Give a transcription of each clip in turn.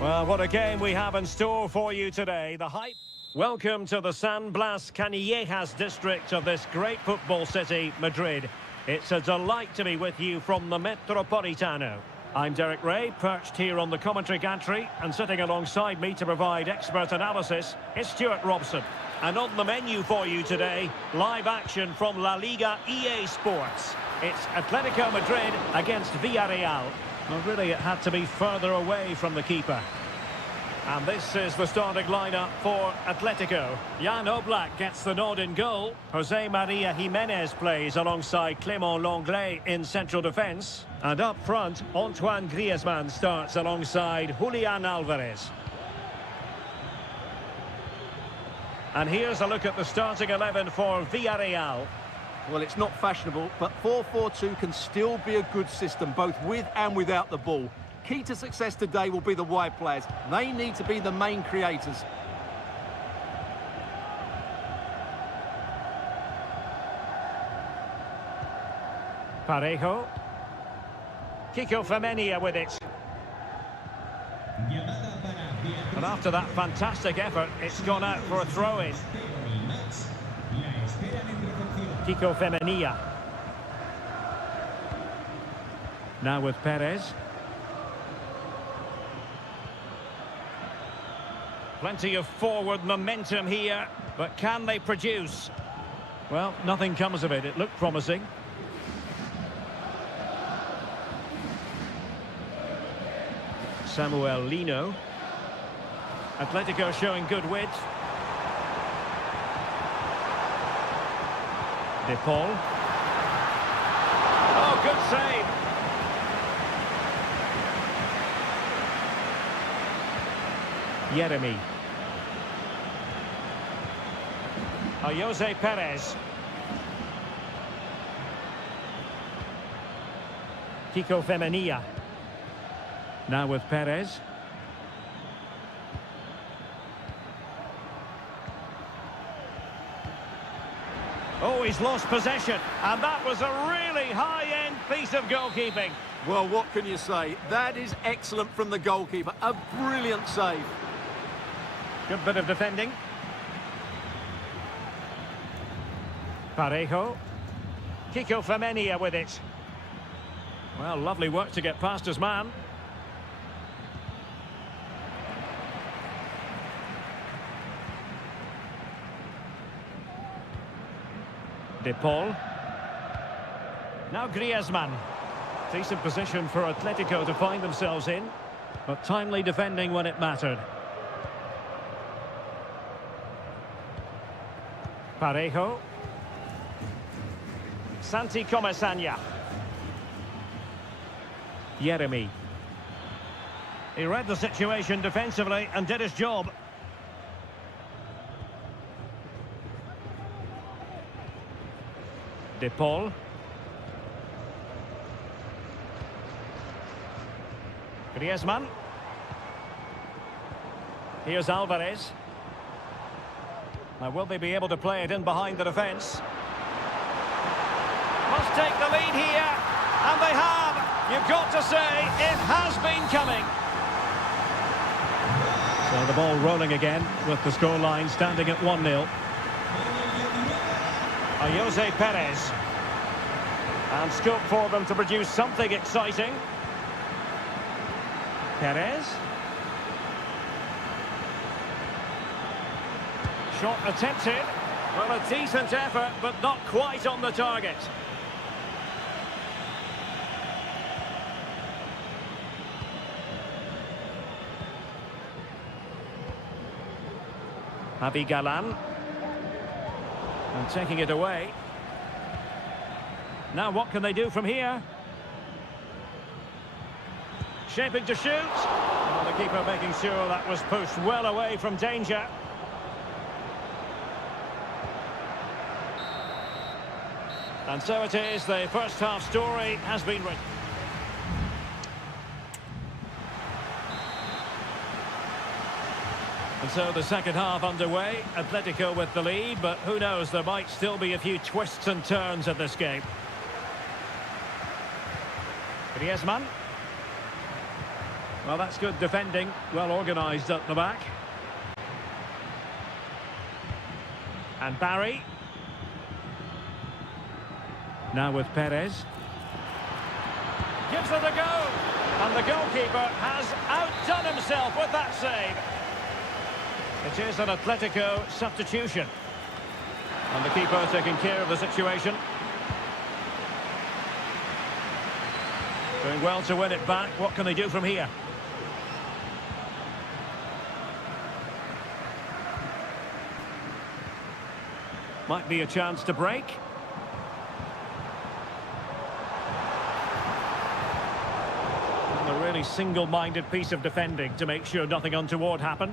Well, what a game we have in store for you today. The hype. Welcome to the San Blas Canillejas district of this great football city, Madrid. It's a delight to be with you from the Metropolitano. I'm Derek Ray, perched here on the commentary gantry, and sitting alongside me to provide expert analysis is Stuart Robson. And on the menu for you today, live action from La Liga EA Sports. It's Atletico Madrid against Villarreal. Well, really, it had to be further away from the keeper. And this is the starting lineup for Atletico. Jan Oblak gets the nod in goal. Jose Maria Jimenez plays alongside Clément Lenglet in central defence. And up front, Antoine Griezmann starts alongside Julian Alvarez. And here's a look at the starting 11 for Villarreal. Well, it's not fashionable, but 4-4-2 can still be a good system, both with and without the ball. Key to success today will be the wide players. They need to be the main creators. Parejo. Kiko Femenia with it. And after that fantastic effort, it's gone out for a throw-in. Kiko Femenia. Now with Perez. Plenty of forward momentum here, but can they produce? Well, nothing comes of it. It looked promising. Samuel Lino. Atletico showing good width. De Paul. Oh, good save. Yeremy. Jose Perez. Kiko Femenia. Now with Perez. Oh, he's lost possession. And that was a really high-end piece of goalkeeping. Well, what can you say? That is excellent from the goalkeeper. A brilliant save. Good bit of defending. Parejo. Kiko Femenia with it. Well, lovely work to get past his man. De Paul. Now Griezmann. Decent position for Atletico to find themselves in, but timely defending when it mattered. Parejo. Santi Comesaña. Yeremy. He read the situation defensively and did his job. De Paul. Griezmann. Here's Alvarez. Now, will they be able to play it in behind the defence? Must take the lead here, and they have. You've got to say, it has been coming. So the ball rolling again, with the scoreline standing at 1-0. Jose Perez. And scope for them to produce something exciting. Perez. Shot attempted. Well, a decent effort, but not quite on the target. Javi Galan. And taking it away. Now what can they do from here? Shaping to shoot. Well, the keeper making sure that was pushed well away from danger. And so it is, the first half story has been written. And so the second half underway, Atletico with the lead, but who knows, there might still be a few twists and turns in this game. Griezmann. Well, that's good defending. Well organised at the back. And Barry. Now with Perez. Gives it a go. And the goalkeeper has outdone himself with that save. It is an Atletico substitution. And the keeper taking care of the situation. Doing well to win it back. What can they do from here? Might be a chance to break. And a really single-minded piece of defending to make sure nothing untoward happened.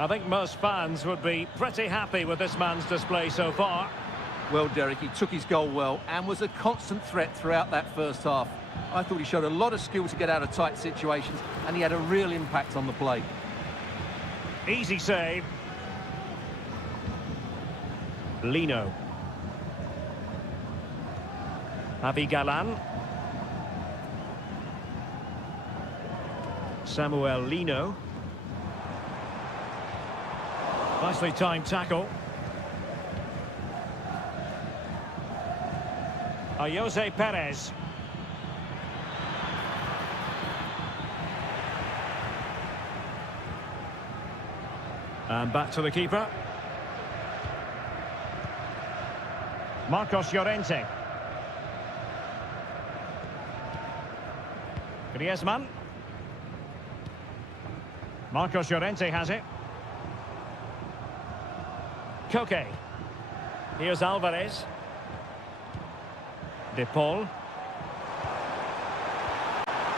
I think most fans would be pretty happy with this man's display so far. Well, Derek, he took his goal well and was a constant threat throughout that first half. I thought he showed a lot of skill to get out of tight situations, and he had a real impact on the play. Easy save. Lino. Javi Galan. Samuel Lino. Nicely timed tackle. Jose Perez. And back to the keeper. Marcos Llorente. Griezmann. Marcos Llorente has it. Koke. Here's Alvarez. De Paul.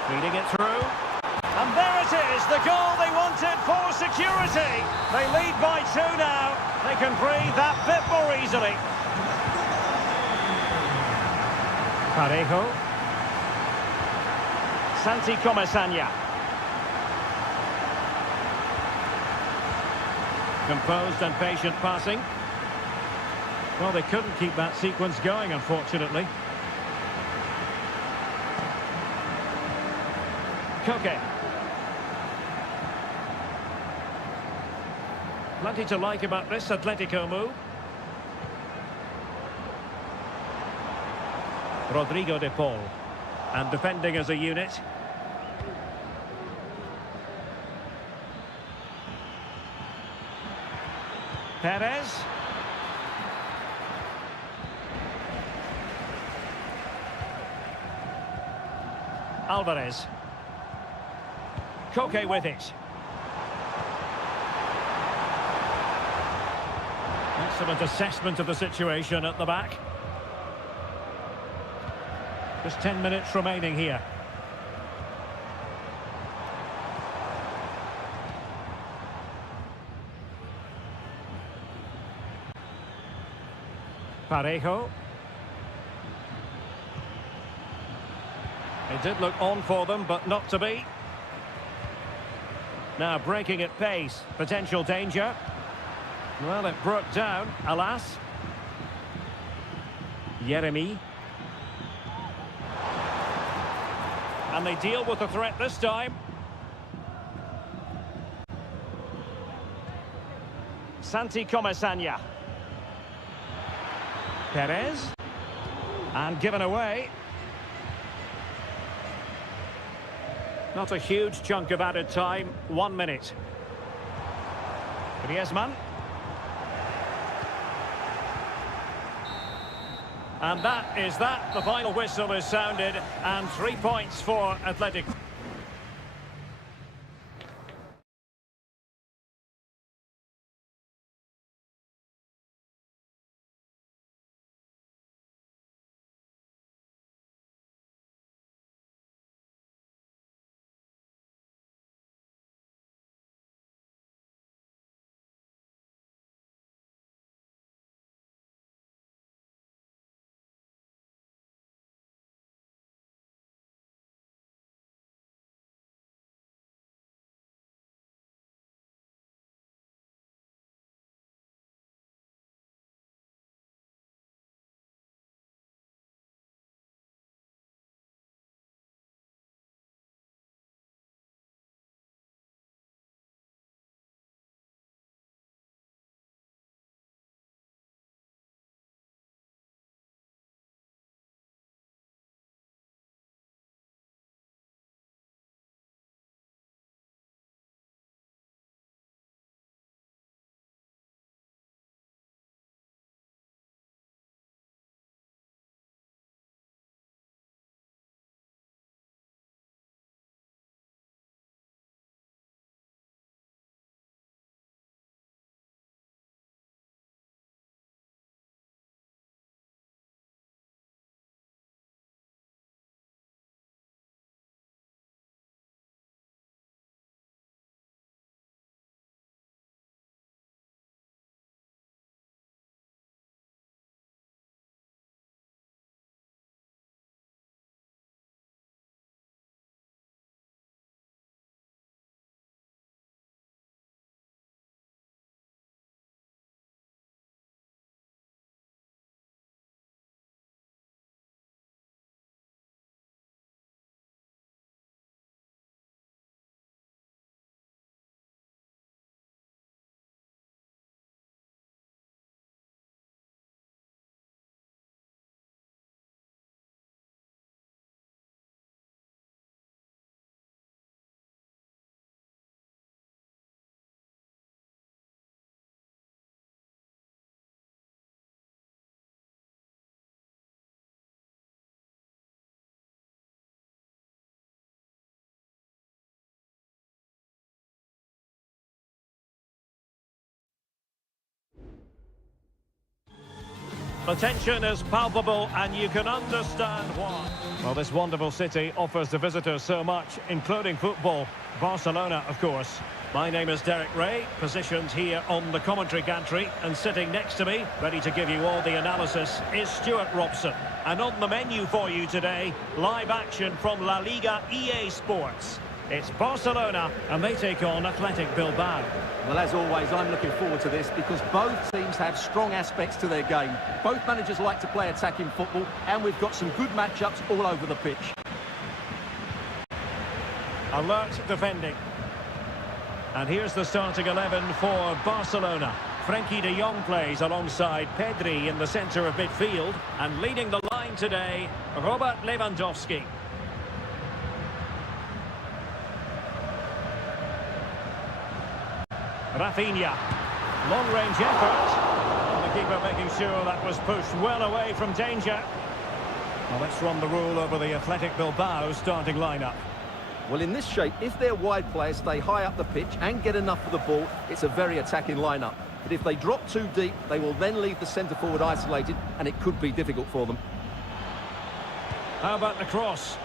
Feeding it through. And there it is, the goal they wanted for security. They lead by 2 now. They can breathe that bit more easily. Parejo. Santi Comesaña. Composed and patient passing. Well, they couldn't keep that sequence going, unfortunately. Koke. Plenty to like about this Atletico move. Rodrigo de Paul. And defending as a unit. Perez. Alvarez. Koke with it. Excellent assessment of the situation at the back. Just 10 minutes remaining here. Parejo. It did look on for them, but not to be. Now breaking at pace, potential danger. Well, it broke down, alas. Yeremy. And they deal with the threat this time. Santi Comesaña. Perez. And given away. Not a huge chunk of added time. 1 minute. Griezmann. And that is that. The final whistle is sounded. And 3 points for Athletic. The tension is palpable and you can understand why. Well, this wonderful city offers the visitors so much, including football. Barcelona, of course. My name is Derek Ray, positioned here on the commentary gantry, and sitting next to me, ready to give you all the analysis, is Stuart Robson. And on the menu for you today, live action from La Liga EA Sports. It's Barcelona, and they take on Athletic Bilbao. Well, as always, I'm looking forward to this because both teams have strong aspects to their game. Both managers like to play attacking football, and we've got some good matchups all over the pitch. Alert defending. And here's the starting 11 for Barcelona. Frenkie de Jong plays alongside Pedri in the centre of midfield. And leading the line today, Robert Lewandowski. Rafinha. Long-range effort. And the keeper making sure that was pushed well away from danger. Well, let's run the rule over the Athletic Bilbao starting lineup. Well, in this shape, if their wide players stay high up the pitch and get enough of the ball, it's a very attacking lineup. But if they drop too deep, they will then leave the centre-forward isolated, and it could be difficult for them. How about the cross?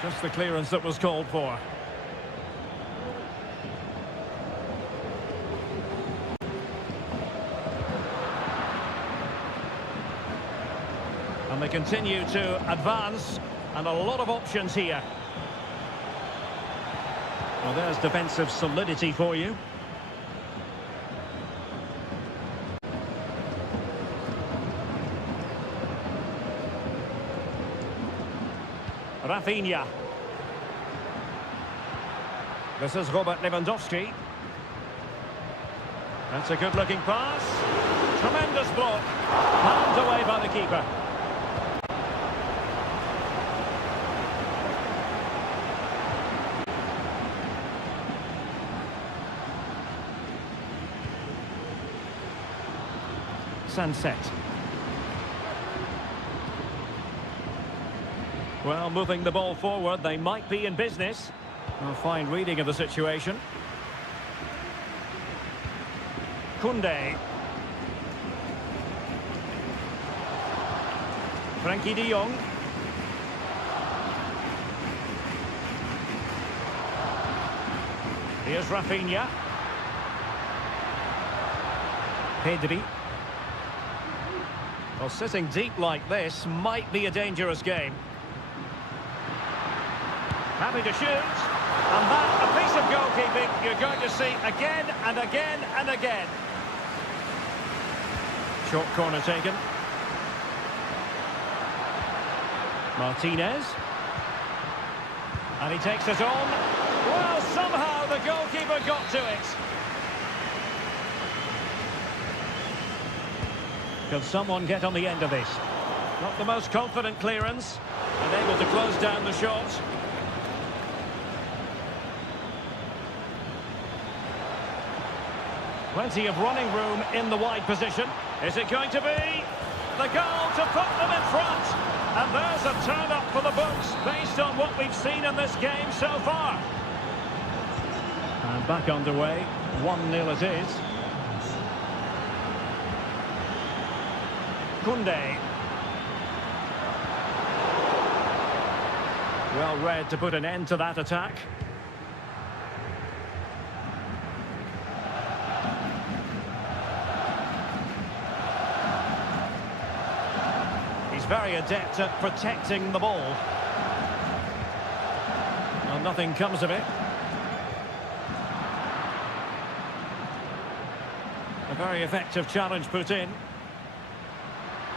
Just the clearance that was called for. And they continue to advance. And a lot of options here. Well, there's defensive solidity for you. Rafinha. This is Robert Lewandowski. That's a good-looking pass. Tremendous block. Palmed away by the keeper. Sunset. Well, moving the ball forward, they might be in business. A fine reading of the situation. Koundé. Frenkie de Jong. Here's Rafinha. Pedri. Well, sitting deep like this might be a dangerous game. Happy to shoot. And that, a piece of goalkeeping you're going to see again and again and again. Short corner taken. Martinez. And he takes it on. Well, somehow the goalkeeper got to it. Can someone get on the end of this? Not the most confident clearance, and able to close down the shot. Plenty of running room in the wide position. Is it going to be the goal to put them in front? And there's a turn-up for the books based on what we've seen in this game so far. And back underway, 1-0 it is. Koundé. Well read to put an end to that attack. He's very adept at protecting the ball. Well, nothing comes of it. A very effective challenge put in.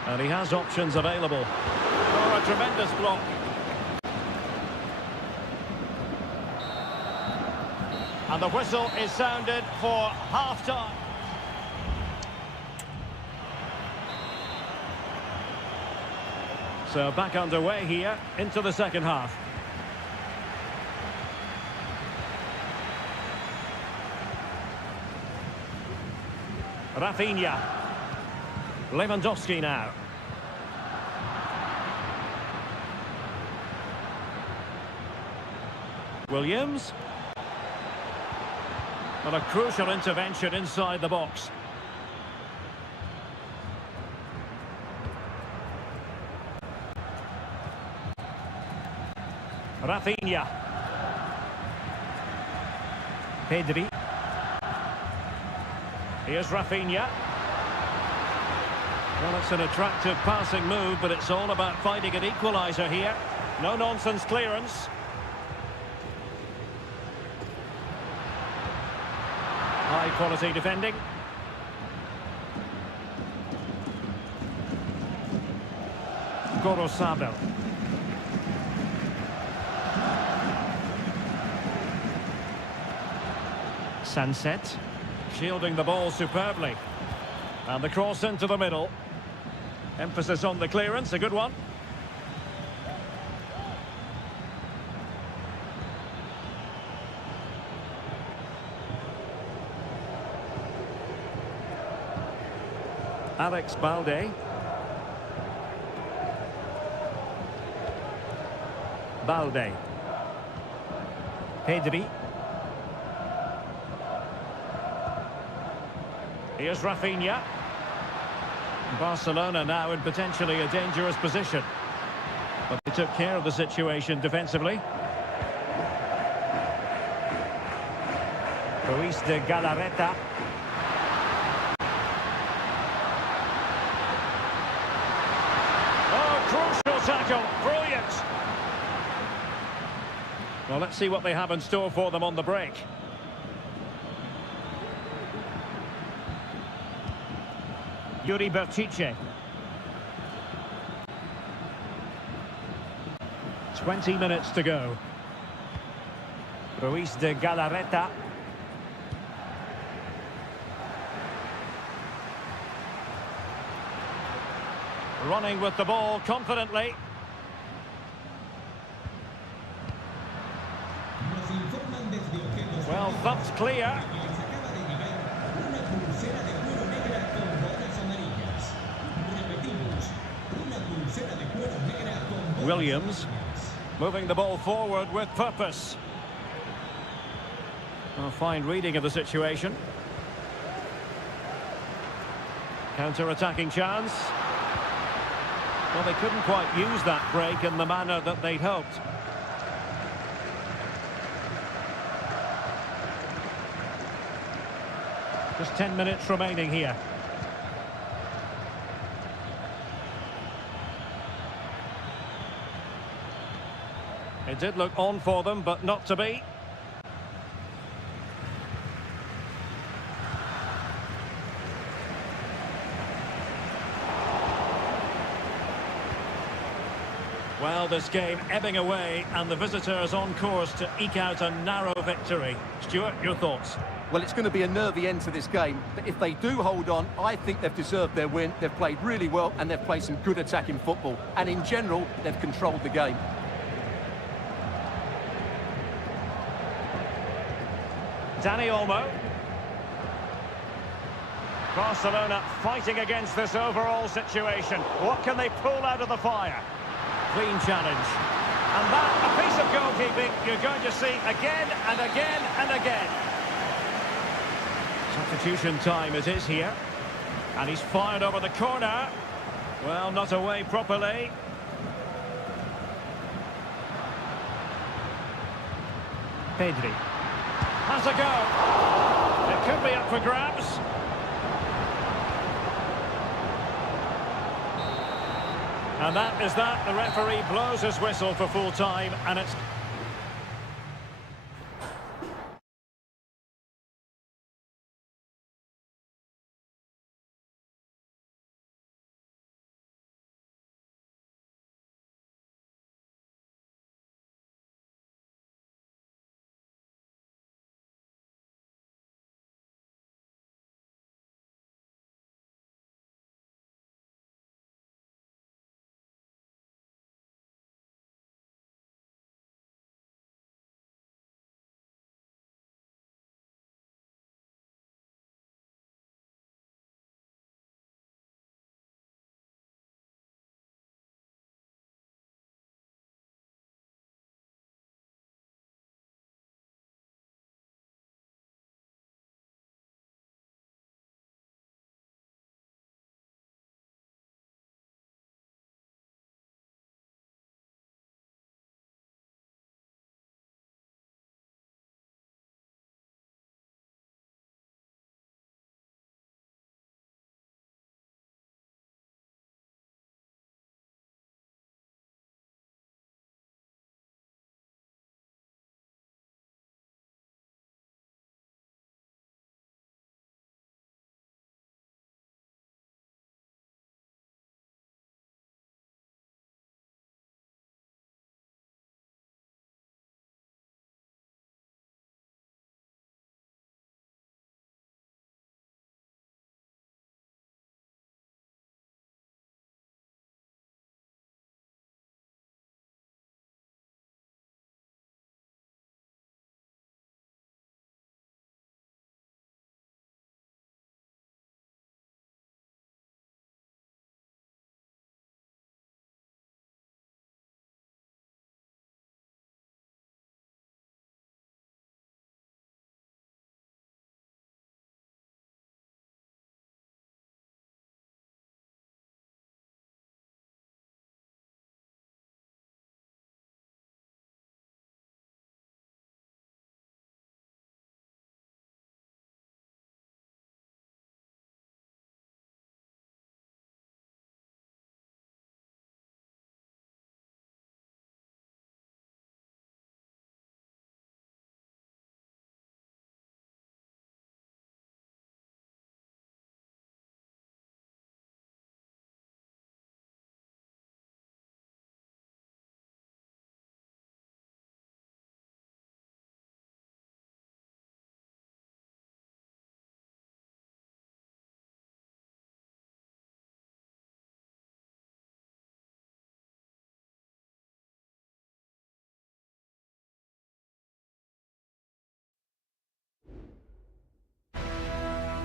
And he has options available. Oh, a tremendous block. And the whistle is sounded for half-time. So back underway here into the second half. Rafinha. Lewandowski now. Williams. And a crucial intervention inside the box. Rafinha. Pedri. Here's Rafinha. Well, it's an attractive passing move, but it's all about finding an equaliser here. No-nonsense clearance. High-quality defending. Gorosabel. Sunset. Shielding the ball superbly. And the cross into the middle. Emphasis on the clearance, a good one. Alex Balde. Balde. Pedri. Here's Rafinha. Barcelona now in potentially a dangerous position. But they took care of the situation defensively. Ruiz de Galarreta. Oh, crucial tackle. Brilliant. Well, let's see what they have in store for them on the break. Yuri Bertice. 20 minutes to go. Ruiz de Galarreta. Running with the ball confidently. Well, thumped clear. Williams moving the ball forward with purpose. A fine reading of the situation. Counter-attacking chance. Well, they couldn't quite use that break in the manner that they'd hoped. Just 10 minutes remaining here. It did look on for them, but not to be. Well, this game ebbing away, and the visitors on course to eke out a narrow victory. Stuart, your thoughts? Well, it's going to be a nervy end to this game, but if they do hold on, I think they've deserved their win. They've played really well, and they've played some good attacking football. And in general, they've controlled the game. Dani Olmo. Barcelona fighting against this overall situation. What can they pull out of the fire? Clean challenge. And that, a piece of goalkeeping you're going to see again and again and again. Substitution time it is here. And he's fired over the corner. Well, not away properly. Pedri. Has a go. It could be up for grabs. And that is that. The referee blows his whistle for full time, and it's...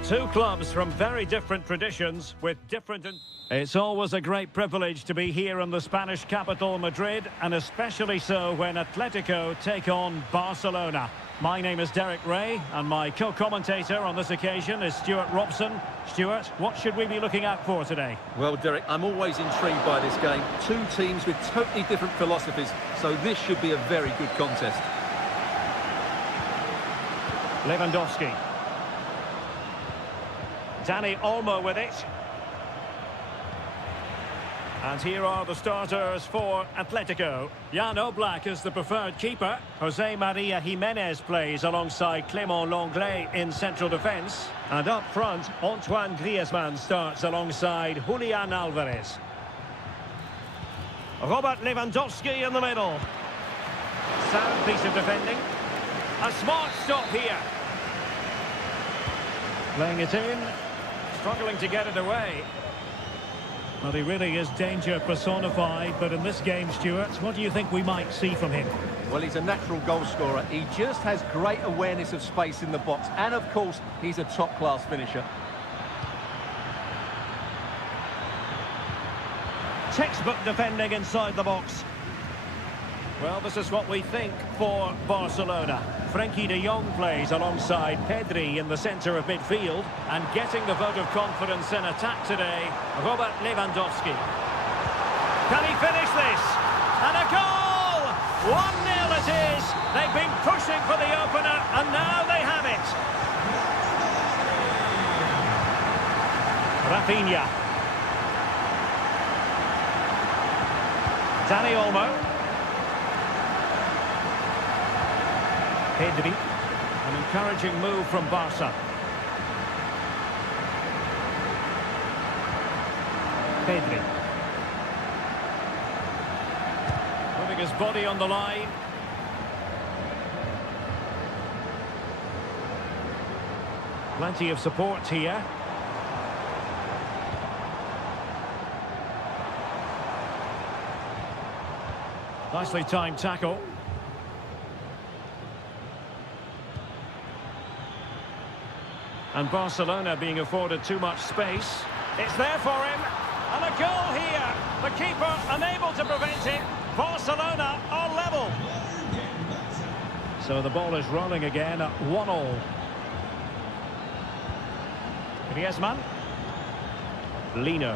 Two clubs from very different traditions with different... It's always a great privilege to be here in the Spanish capital, Madrid, and especially so when Atletico take on Barcelona. My name is Derek Ray, and my co-commentator on this occasion is Stuart Robson. Stuart, what should we be looking out for today? Well, Derek, I'm always intrigued by this game. Two teams with totally different philosophies, so this should be a very good contest. Lewandowski. Dani Olmo with it. And here are the starters for Atletico. Jan Oblak is the preferred keeper. Jose Maria Jimenez plays alongside Clément Lenglet in central defence. And up front, Antoine Griezmann starts alongside Julian Alvarez. Robert Lewandowski in the middle. Sound piece of defending. A smart stop here. Playing it in. Struggling to get it away. Well, he really is danger personified, but in this game, Stuart, what do you think we might see from him? Well, he's a natural goal scorer. He just has great awareness of space in the box. And, of course, he's a top-class finisher. Textbook defending inside the box. Well, this is what we think for Barcelona. Frenkie de Jong plays alongside Pedri in the centre of midfield, and getting the vote of confidence in attack today, Robert Lewandowski. Can he finish this? And a goal! 1-0 it is! They've been pushing for the opener, and now they have it. Rafinha. Dani Olmo. Pedri, an encouraging move from Barca. Pedri. Putting his body on the line. Plenty of support here. Nicely timed tackle. And Barcelona being afforded too much space. It's there for him. And a goal here. The keeper unable to prevent it. Barcelona are level. So the ball is rolling again at 1-1. Griezmann. Lino.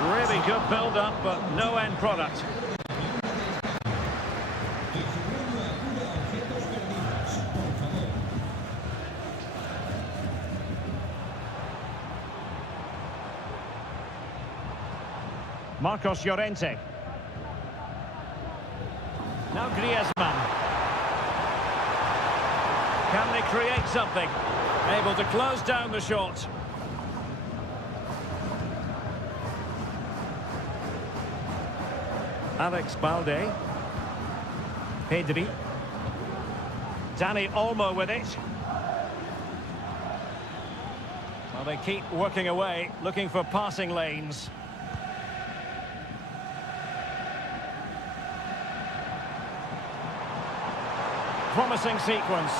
Really good build-up, but no end product. Marcos Llorente. Now Griezmann. Can they create something? Able to close down the shot. Alex Balde. Pedri. Dani Olmo with it. Well, they keep working away, looking for passing lanes. Promising sequence.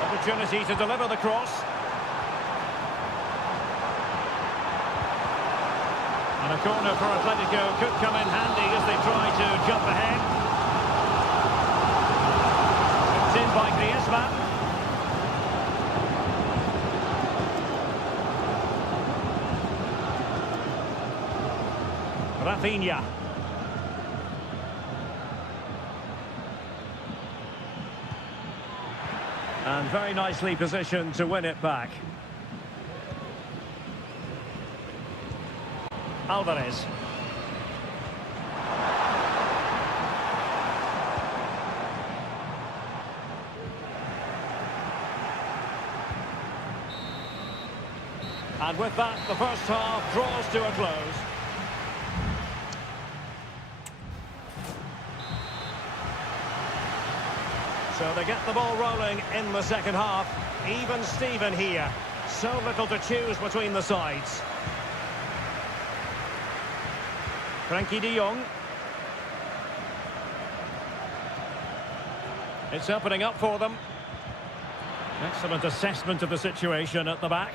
Opportunity to deliver the cross. And a corner for Atletico could come in handy as they try to jump ahead. It's in by Griezmann. Rafinha. And very nicely positioned to win it back. Alvarez. And with that, the first half draws to a close. So they get the ball rolling in the second half. Even Steven here. So little to choose between the sides. Frenkie de Jong. It's opening up for them. Excellent assessment of the situation at the back.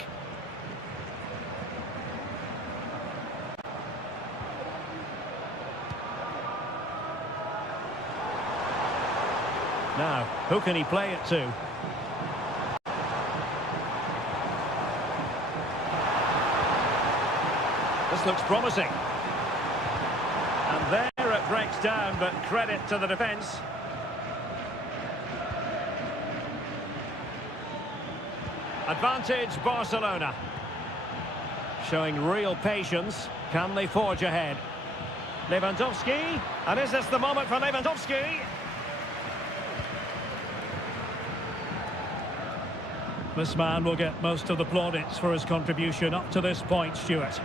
Now, who can he play it to? This looks promising. And there it breaks down, but credit to the defence. Advantage Barcelona. Showing real patience. Can they forge ahead? Lewandowski. And is this the moment for Lewandowski? This man will get most of the plaudits for his contribution up to this point, Stuart.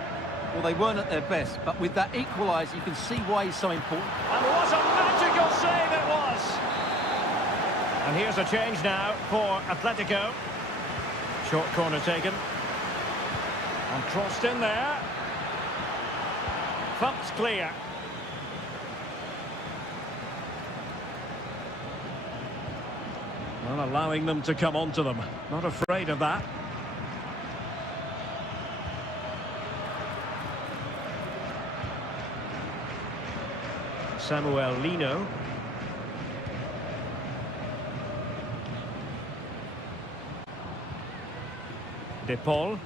Well, they weren't at their best, but with that equaliser, you can see why he's so important. And what a magical save it was! And here's a change now for Atletico. Short corner taken. And crossed in there. Thumped clear. Well, allowing them to come onto them. Not afraid of that. Samuel Lino. De Paul.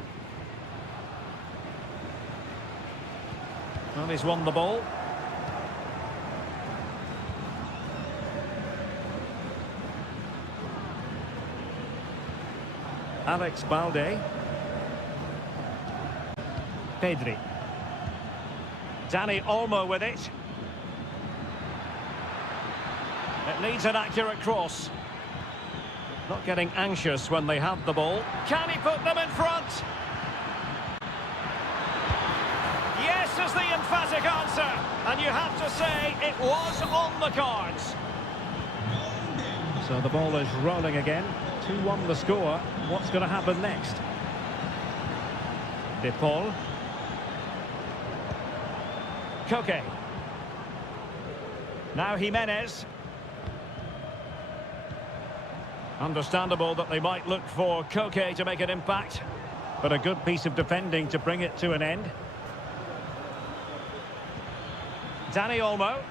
Well, he's won the ball. Alex Balde. Pedri. Dani Olmo with it. It needs an accurate cross. Not getting anxious when they have the ball. Can he put them in front? Yes is the emphatic answer. And you have to say it was on the cards. So the ball is rolling again. 2-1 the score. What's going to happen next? De Paul. Koke. Now Jimenez. Understandable that they might look for Koke to make an impact, but a good piece of defending to bring it to an end. Dani Olmo.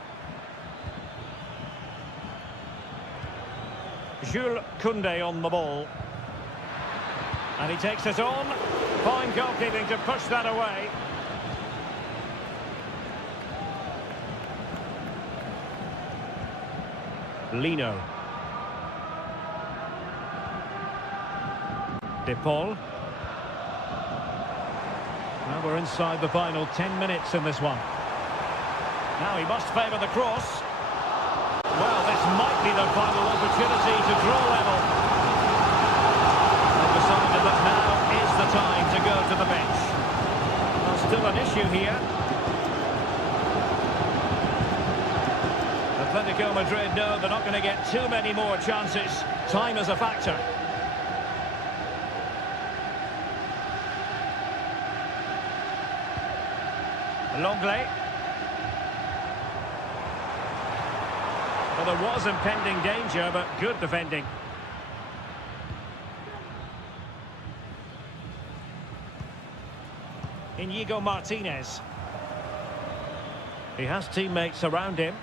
Jules Koundé on the ball. And he takes it on. Fine goalkeeping to push that away. Lino. De Paul. Now we're inside the final 10 minutes in this one. Now he must favour the cross. Well, this might be the final opportunity to draw level. They've decided that now is the time to go to the bench. Well, still an issue here. Atletico Madrid know they're not going to get too many more chances. Time is a factor. Longley. Well, there was impending danger, but good defending. Inigo Martinez. He has teammates around him.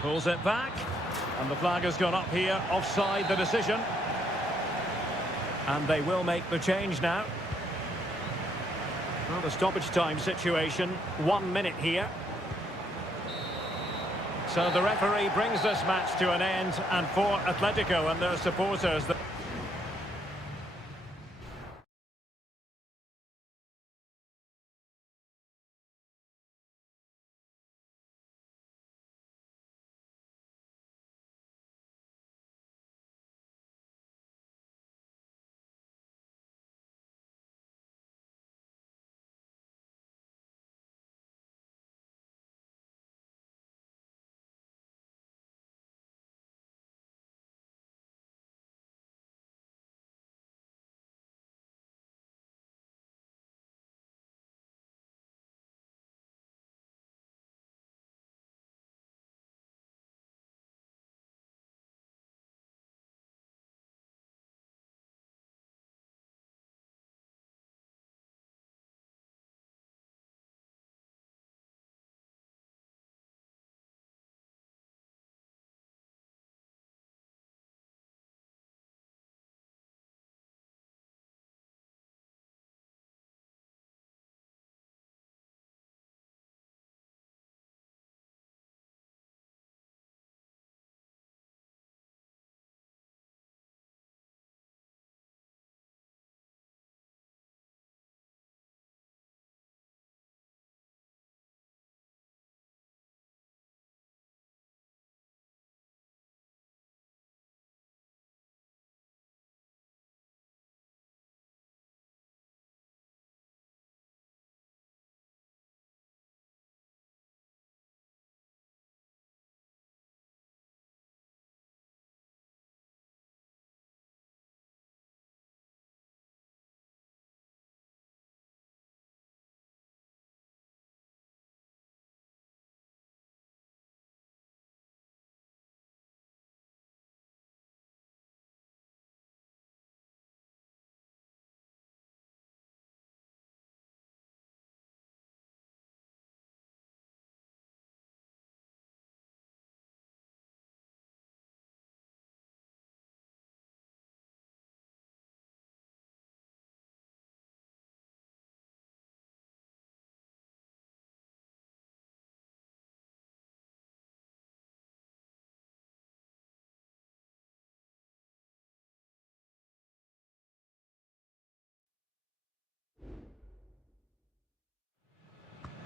Pulls it back. And the flag has gone up here. Offside the decision. And they will make the change now. Well, the stoppage time situation, 1 minute here. So the referee brings this match to an end, and for Atletico and their supporters...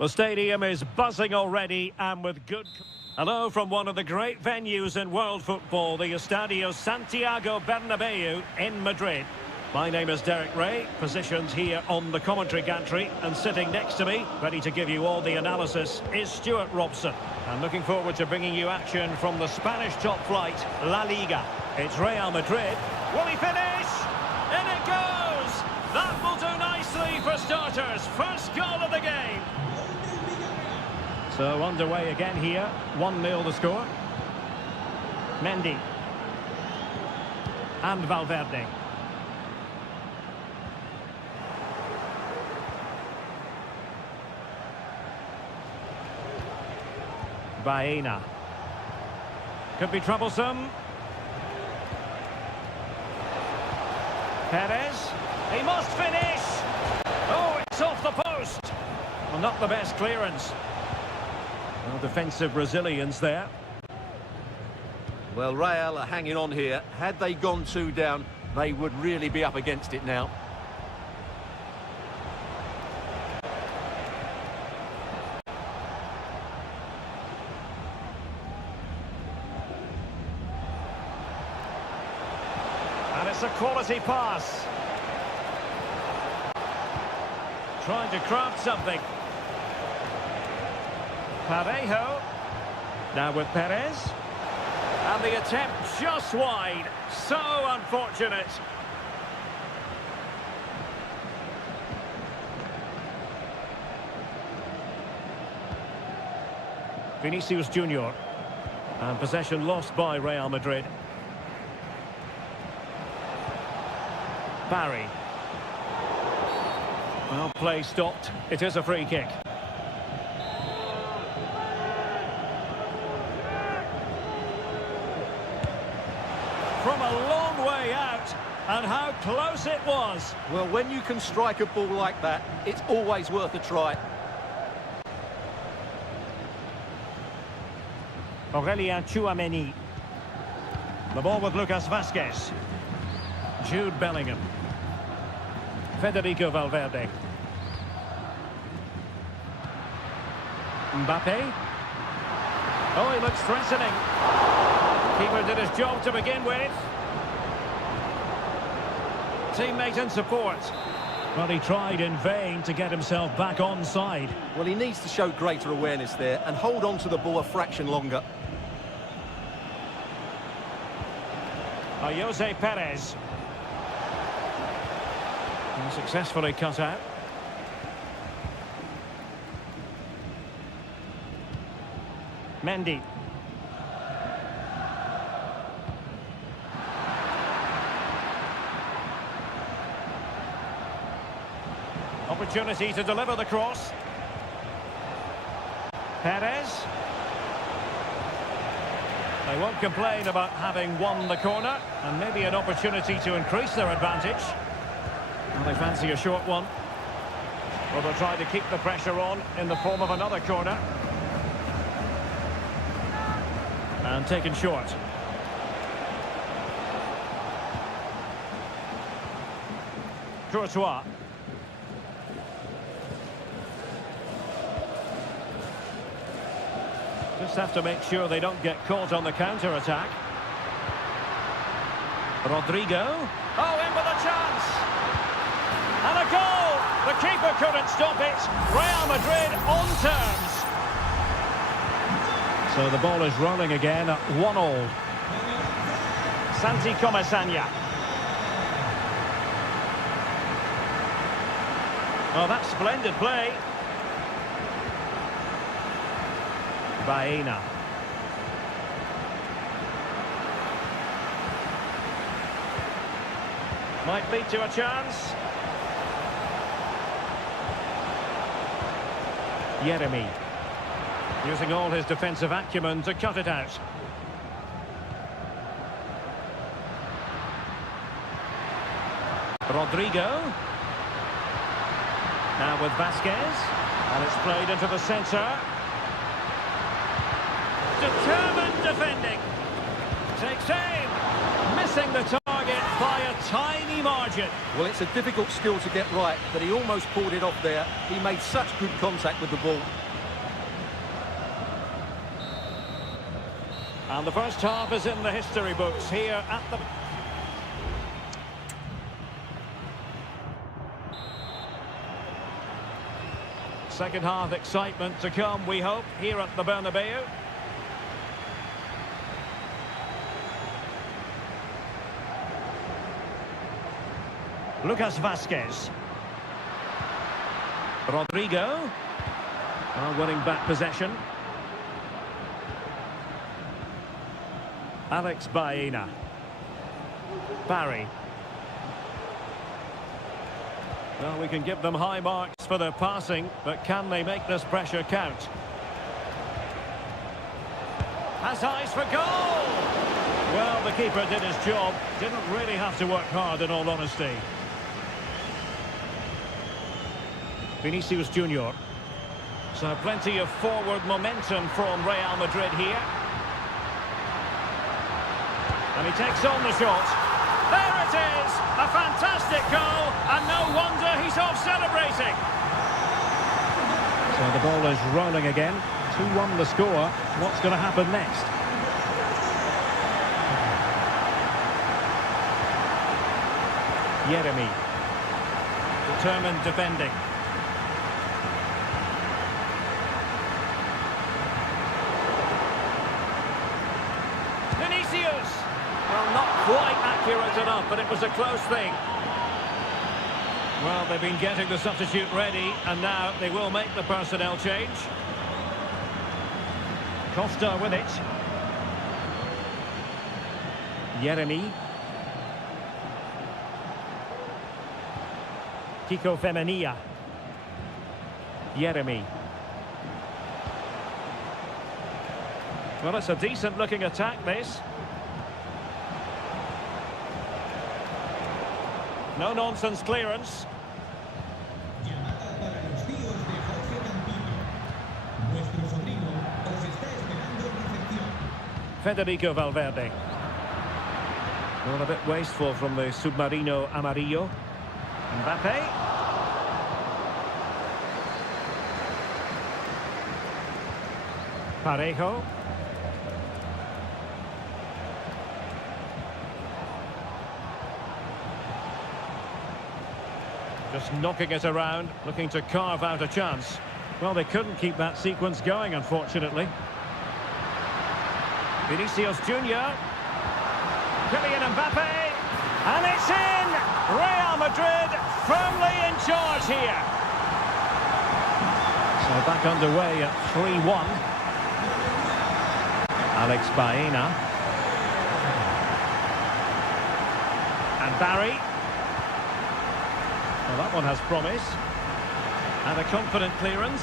The stadium is buzzing already and with good... Hello from one of the great venues in world football, the Estadio Santiago Bernabeu in Madrid. My name is Derek Ray, positioned here on the commentary gantry, and sitting next to me, ready to give you all the analysis, is Stuart Robson. And looking forward to bringing you action from the Spanish top flight, La Liga. It's Real Madrid. Will he finish? In it goes! That will do nicely for starters. First goal of the game. So underway again here, 1-0 the score. Mendy. And Valverde. Baena. Could be troublesome. Perez. He must finish! Oh, it's off the post! Well, not the best clearance. Well, defensive resilience there. Well, Real are hanging on here. Had they gone 2 down, they would really be up against it now. And it's a quality pass. Trying to craft something. Parejo. Now with Perez. And the attempt just wide. So unfortunate. Vinicius Junior. And possession lost by Real Madrid. Barry. Well, play stopped. It is a free kick. From a long way out, and how close it was. Well, when you can strike a ball like that, it's always worth a try. Aurelien Tchouameni. The ball with Lucas Vazquez. Jude Bellingham. Federico Valverde. Mbappe. Oh, he looks threatening. Keeper did his job to begin with. Teammate and support. Well, he tried in vain to get himself back onside. Well, he needs to show greater awareness there and hold on to the ball a fraction longer. Jose Perez. And successfully cut out. Mendy. Opportunity to deliver the cross. Perez. They won't complain about having won the corner, and maybe an opportunity to increase their advantage. Well, they fancy a short one. Well, they'll try to keep the pressure on in the form of another corner. And taken short. Courtois. Just have to make sure they don't get caught on the counter-attack. Rodrigo. Oh, in with a chance! And a goal! The keeper couldn't stop it. Real Madrid on terms. So the ball is rolling again at 1-1. Santi Comasagna. Oh, that's splendid play. Baena. Might lead to a chance. Jeremy. Using all his defensive acumen to cut it out. Rodrigo. Now with Vazquez. And it's played into the centre. Determined defending. Takes aim. Missing the target by a tiny margin. Well, it's a difficult skill to get right, but he almost pulled it off there. He made such good contact with the ball. And the first half is in the history books here at the... Second half excitement to come, we hope, here at the Bernabeu. Lucas Vazquez. Rodrigo. Winning back possession. Alex Baena. Barry. Well, we can give them high marks for their passing, but can they make this pressure count? Has eyes for goal! Well, the keeper did his job. Didn't really have to work hard, in all honesty. Vinicius Junior. So plenty of forward momentum from Real Madrid here. And he takes on the shot. There it is! A fantastic goal, and no wonder he's off celebrating. So the ball is rolling again. 2-1 the score. What's going to happen next? Jeremy. Determined defending. Vinicius! Well, not quite accurate enough, but it was a close thing. Well, they've been getting the substitute ready, and now they will make the personnel change. Costa with it. Jeremy. Kiko Femenia. Jeremy. Well, it's a decent-looking attack, this. No-nonsense clearance. Federico Valverde. Well, a bit wasteful from the Submarino Amarillo. Mbappe. Parejo. Just knocking it around, looking to carve out a chance. Well, they couldn't keep that sequence going, unfortunately. Vinicius Junior. Kylian Mbappe. And it's in! Real Madrid firmly in charge here. So back underway at 3-1. Alex Baena. And Barry. Well, that one has promise. And a confident clearance.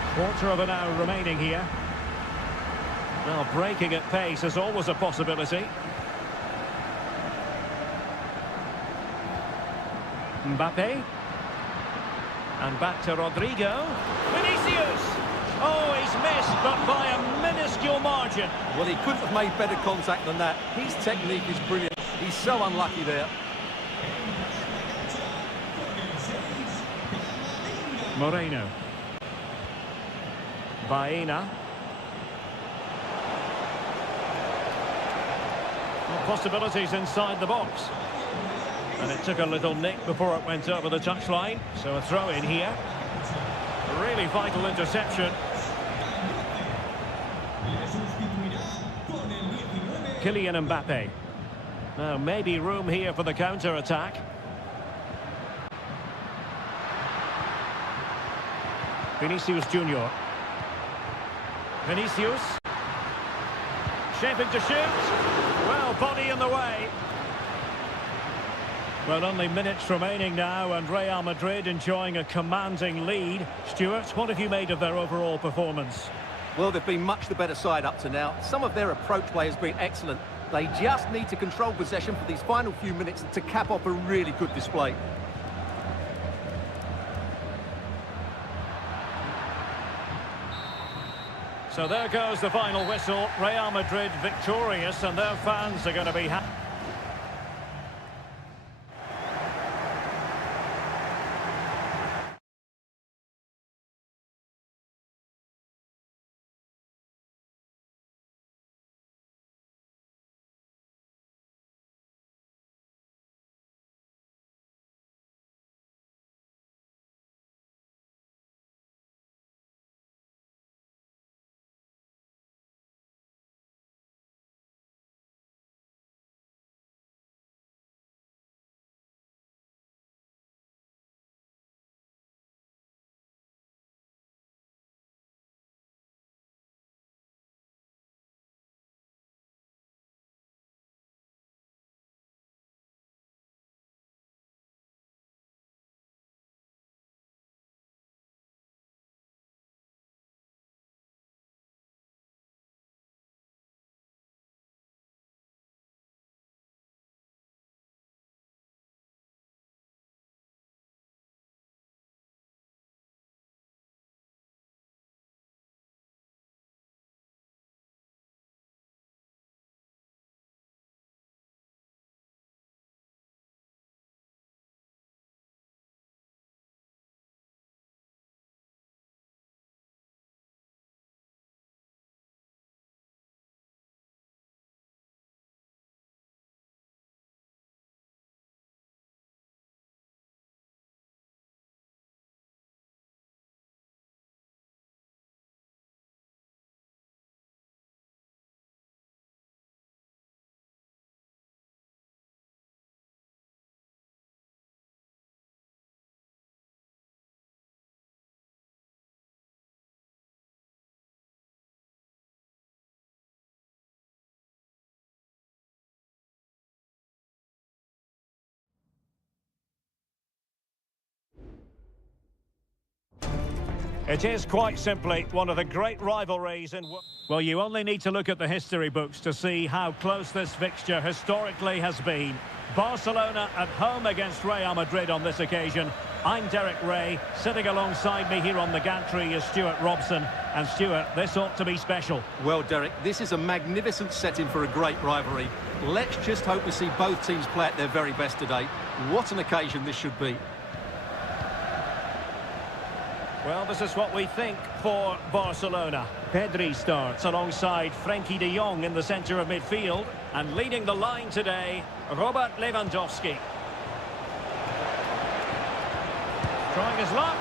A quarter of an hour remaining here. Well, breaking at pace is always a possibility. Mbappe. And back to Rodrigo. Vinicius! Oh, he's missed, but by a minuscule margin. Well, he couldn't have made better contact than that. His technique is brilliant. He's so unlucky there. Moreno. Baena. Possibilities inside the box. And it took a little nick before it went over the touchline. So a throw in here. A really vital interception. Kylian Mbappe. Now maybe room here for the counter-attack. Vinicius Junior. Vinicius. Shaping to shoot. Well, body in the way. Well, only minutes remaining now, and Real Madrid enjoying a commanding lead. Stuart, what have you made of their overall performance? Well, they've been much the better side up to now. Some of their approach play has been excellent. They just need to control possession for these final few minutes to cap off a really good display. So there goes the final whistle. Real Madrid victorious, and their fans are going to be happy. It is quite simply one of the great rivalries in... Well, you only need to look at the history books to see how close this fixture historically has been. Barcelona at home against Real Madrid on this occasion. I'm Derek Ray. Sitting alongside me here on the gantry is Stuart Robson. And Stuart, this ought to be special. Well, Derek, this is a magnificent setting for a great rivalry. Let's just hope we see both teams play at their very best today. What an occasion this should be. Well, this is what we think for Barcelona. Pedri starts alongside Frenkie de Jong in the centre of midfield. And leading the line today, Robert Lewandowski. Trying his luck.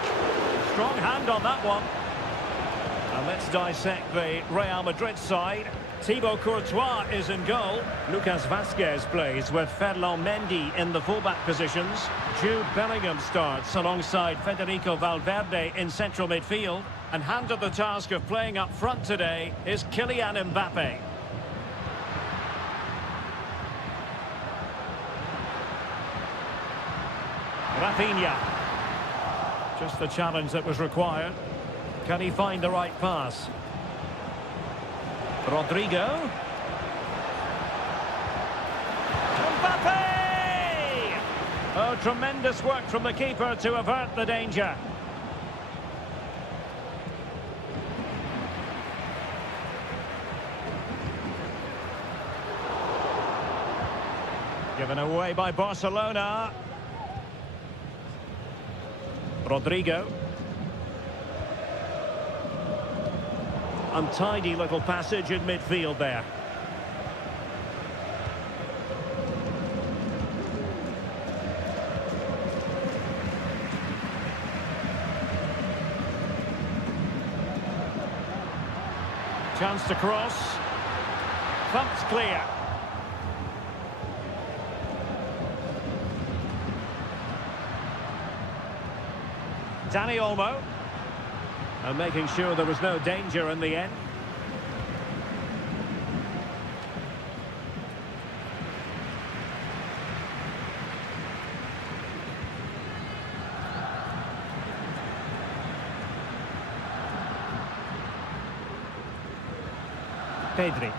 Strong hand on that one. And let's dissect the Real Madrid side. Thibaut Courtois is in goal. Lucas Vazquez plays with Ferland Mendy in the fullback positions. Jude Bellingham starts alongside Federico Valverde in central midfield. And handed the task of playing up front today is Kylian Mbappe. Rafinha. Just the challenge that was required. Can he find the right pass? Rodrigo. Mbappe! Oh, tremendous work from the keeper to avert the danger. Given away by Barcelona. Rodrigo. Untidy little passage in midfield there. Chance to cross. Thumped clear. Dani Olmo. And making sure there was no danger in the end. Pedri.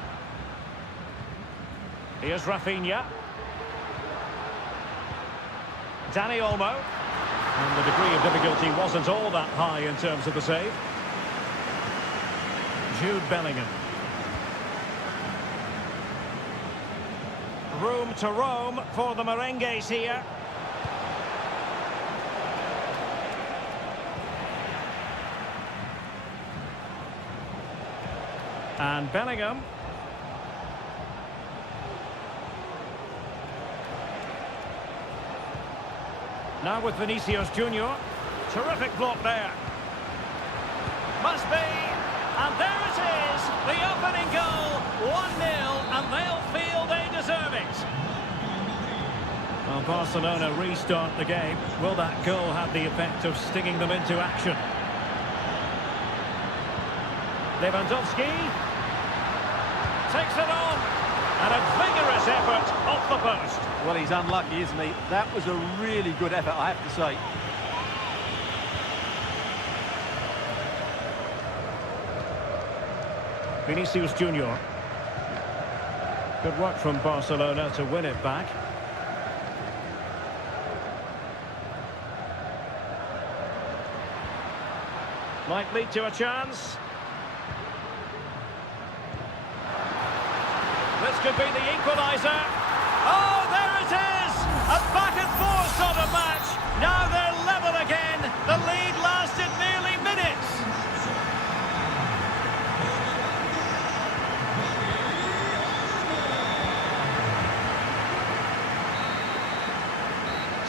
Here's Rafinha. Dani Olmo. And the degree of difficulty wasn't all that high in terms of the save. Jude Bellingham. Room to roam for the merengues here. And Bellingham. Now with Vinicius Junior. Terrific block there. Must be. And there it is. The opening goal. 1-0. And they'll feel they deserve it. Well, Barcelona restart the game. Will that goal have the effect of stinging them into action? Lewandowski takes it on, and a vigorous effort off the post. Well, he's unlucky, isn't he? That was a really good effort, I have to say. Vinicius Junior. Good work from Barcelona to win it back. Might lead to a chance. This could be the equaliser. Oh, there it is! A back-and-forth sort of match. Now they're level again. The lead lasted nearly minutes.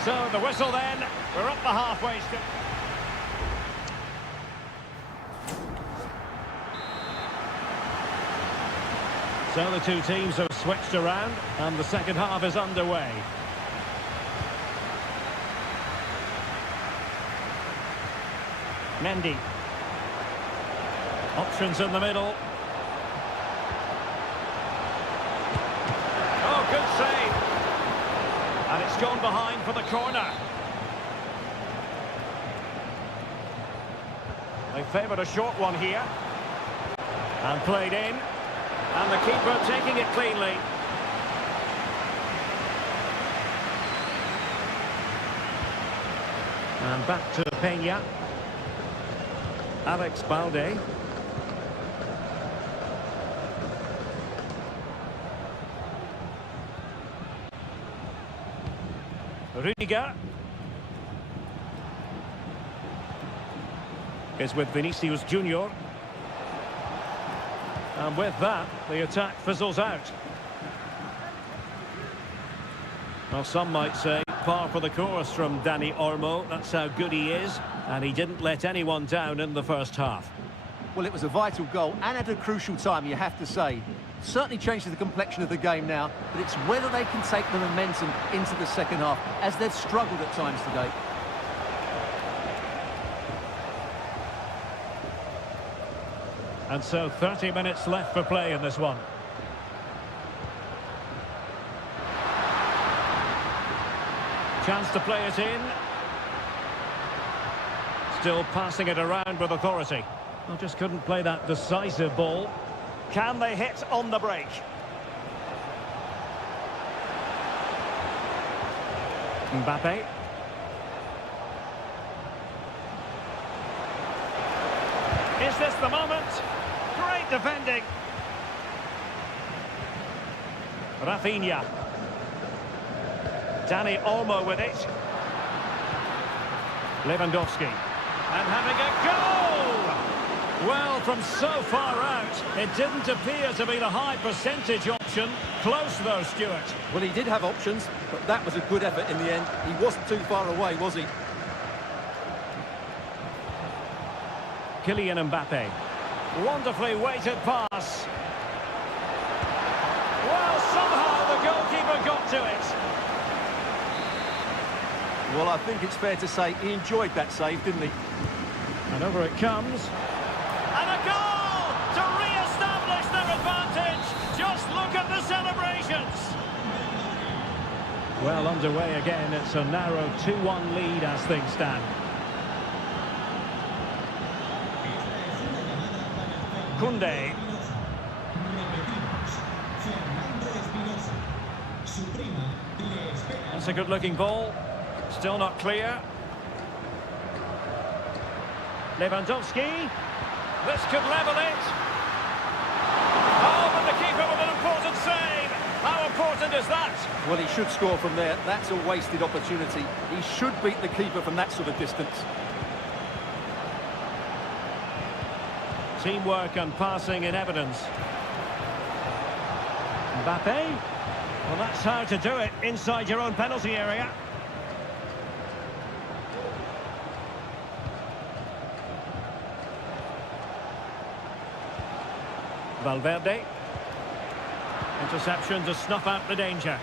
So the whistle then. We're up the halfway strip. So the two teams have switched around and the second half is underway. Mendy. Options in the middle. Oh, good save. And it's gone behind for the corner. They favoured a short one here. And played in. And the keeper taking it cleanly. And back to Peña. Alex Balde. Liga is with Vinicius Junior. And with that, the attack fizzles out. Well, some might say par for the course from Dani Olmo. That's how good he is. And he didn't let anyone down in the first half. Well, it was a vital goal and at a crucial time, you have to say. Certainly changes the complexion of the game now, but it's whether they can take the momentum into the second half, as they've struggled at times today. And so 30 minutes left for play in this one. Chance to play it in. Still passing it around with authority. Well, just couldn't play that decisive ball. Can they hit on the break? Mbappe. Is this the moment? Great defending. Rafinha. Dani Olmo with it. Lewandowski. And having a goal! Well, from so far out, it didn't appear to be the high percentage option. Close though, Stuart. Well, he did have options, but that was a good effort in the end. He wasn't too far away, was he? Kylian Mbappe. Wonderfully weighted pass. Well, somehow the goalkeeper got to it. Well, I think it's fair to say he enjoyed that save, didn't he? And over it comes. And a goal to re-establish their advantage. Just look at the celebrations. Well, underway again. It's a narrow 2-1 lead as things stand. Koundé. That's a good-looking ball. Still not clear. Lewandowski. This could level it. instant as that? Well, he should score from there. That's a wasted opportunity. He should beat the keeper from that sort of distance. Teamwork and passing in evidence. Mbappe. Well, that's how to do it inside your own penalty area. Valverde. Interception to snuff out the danger.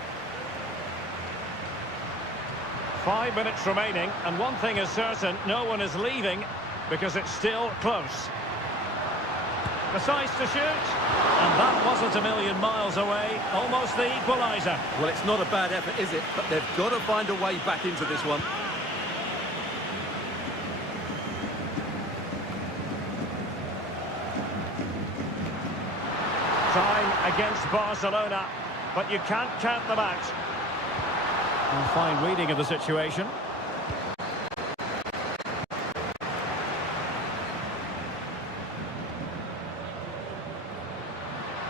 5 minutes remaining, and one thing is certain, no one is leaving because it's still close. Decides to shoot, and that wasn't a million miles away, almost the equaliser. Well, it's not a bad effort, is it? But they've got to find a way back into this one. Time against Barcelona, but you can't count them out. And fine reading of the situation.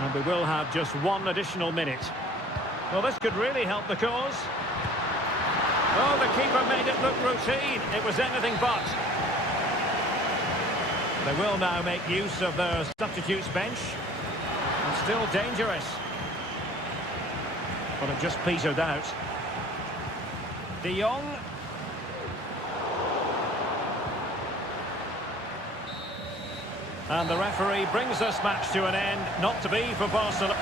And we will have just one additional minute. Well, this could really help the cause. Oh, the keeper made it look routine. It was anything but. They will now make use of their substitutes bench. And still dangerous. But it just petered out. De Jong. And the referee brings this match to an end, not to be for Barcelona.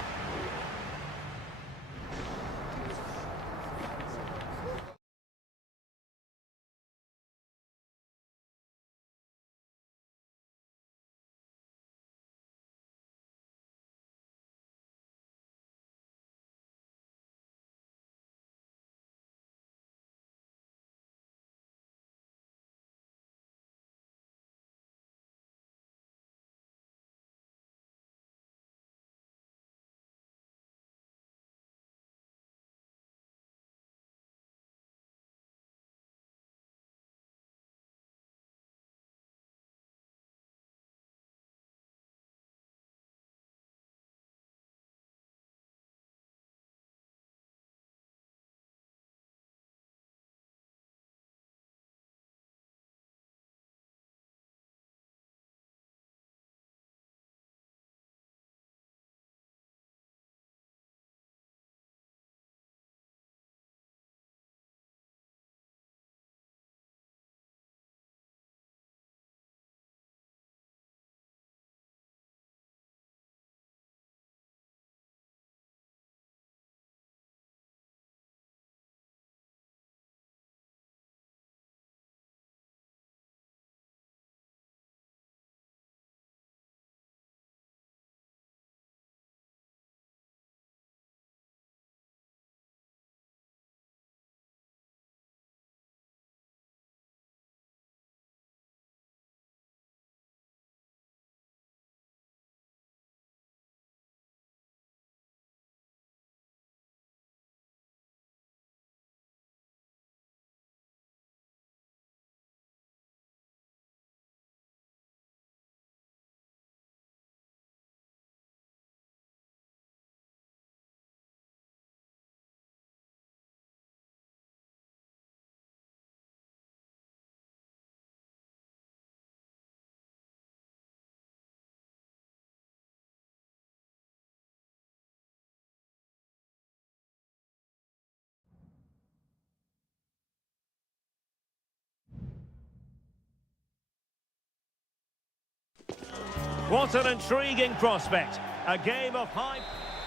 What an intriguing prospect. A game of high...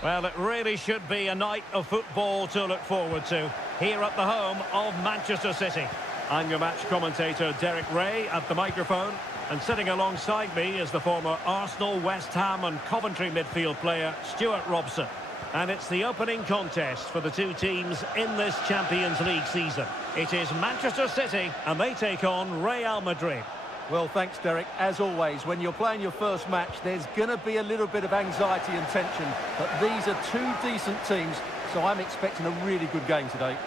Well, it really should be a night of football to look forward to here at the home of Manchester City. I'm your match commentator, Derek Ray, at the microphone. And sitting alongside me is the former Arsenal, West Ham and Coventry midfield player, Stuart Robson. And it's the opening contest for the two teams in this Champions League season. It is Manchester City, and they take on Real Madrid. Well, thanks, Derek. As always, when you're playing your first match, there's going to be a little bit of anxiety and tension. But these are two decent teams, so I'm expecting a really good game today.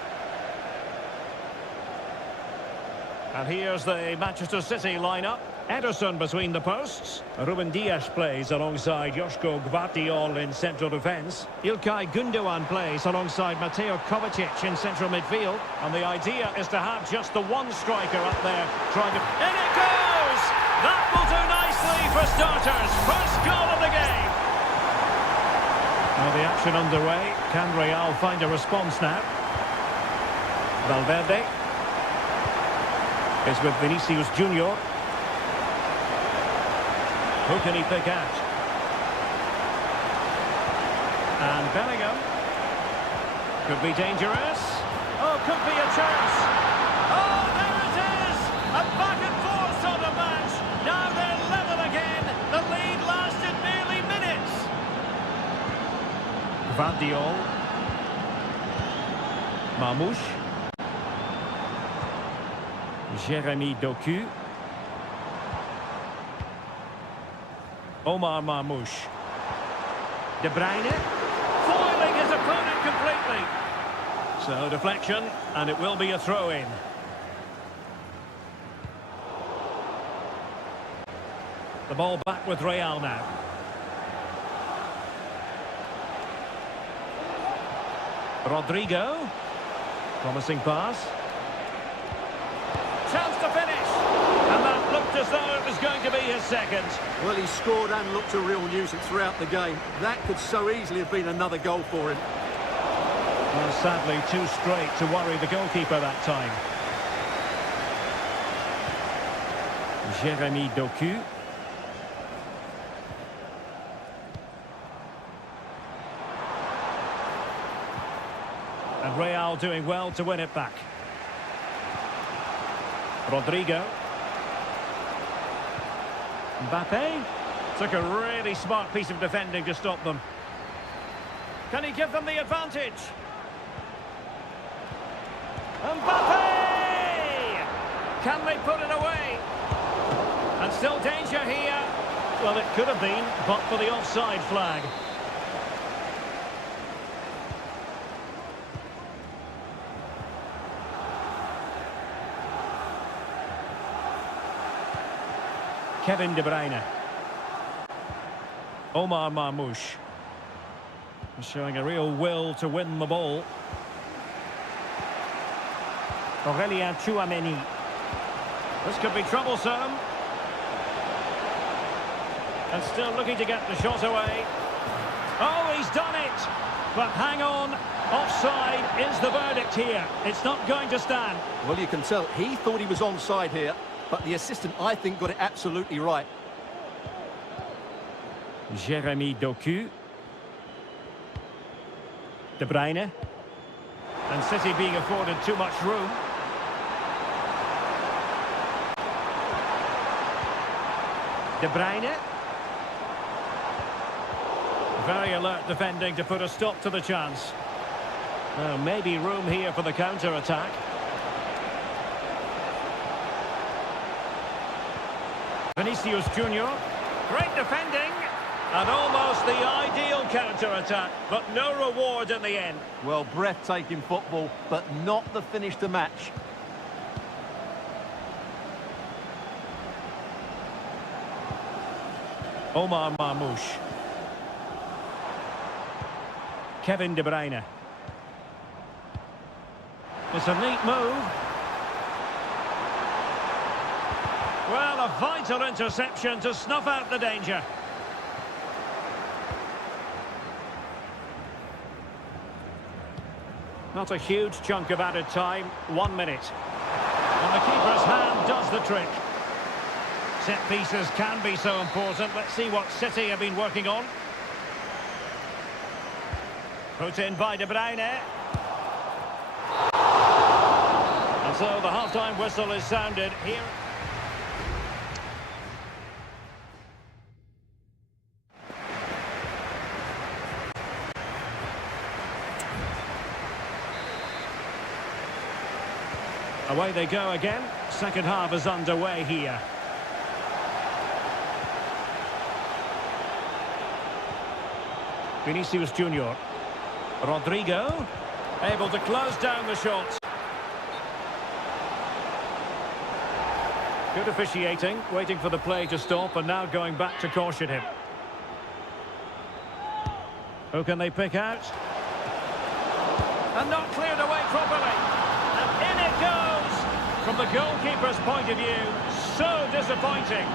And here's the Manchester City lineup. Ederson between the posts. Ruben Dias plays alongside Joško Gvardiol in central defence. Ilkay Gundogan plays alongside Mateo Kovacic in central midfield. And the idea is to have just the one striker up there trying to... In it goes! That will do nicely for starters. First goal of the game. Now the action underway. Can Real find a response now? Valverde is with Vinicius Junior. Who can he pick out? And Bellingham. Could be dangerous. Oh, could be a chance. Oh, there it is! A back and forth sort of match. Now they're level again. The lead lasted nearly minutes. Gvardiol. Marmoush. Jeremy Doku. Omar Marmoush. De Bruyne. Foiling his opponent completely. So deflection, and it will be a throw-in. The ball back with Real now. Rodrigo. Promising pass. Chance to finish. And that looked as though it was going to be his second. Well, he scored and looked a real nuisance throughout the game. That could so easily have been another goal for him. Well, sadly, too straight to worry the goalkeeper that time. Jeremy Doku. And Real doing well to win it back. Rodrigo. Mbappe took a really smart piece of defending to stop them. Can he give them the advantage? Mbappe! Can they put it away? And still danger here. Well, it could have been, but for the offside flag. Kevin De Bruyne. Omar Marmoush. Showing a real will to win the ball. Aurelien Tchouameni. This could be troublesome. And still looking to get the shot away. Oh, he's done it! But hang on. Offside is the verdict here. It's not going to stand. Well, you can tell he thought he was onside here. But the assistant, I think, got it absolutely right. Jeremy Doku. De Bruyne. And City being afforded too much room. De Bruyne. Very alert defending to put a stop to the chance. Well, maybe room here for the counter-attack. Vinicius Junior, great defending, and almost the ideal counter-attack, but no reward in the end. Well, breathtaking football, but not the finish to match. Omar Marmoush. Kevin De Bruyne. It's a neat move. Well, a vital interception to snuff out the danger. Not a huge chunk of added time, 1 minute. And the keeper's hand does the trick. Set pieces can be so important. Let's see what City have been working on. Put in by De Bruyne. And so the half-time whistle is sounded here. Away they go again. Second half is underway here. Vinicius Junior. Rodrigo. Able to close down the shot. Good officiating, waiting for the play to stop and now going back to caution him. Who can they pick out? And not cleared away properly. And in it goes! From the goalkeeper's point of view, so disappointing.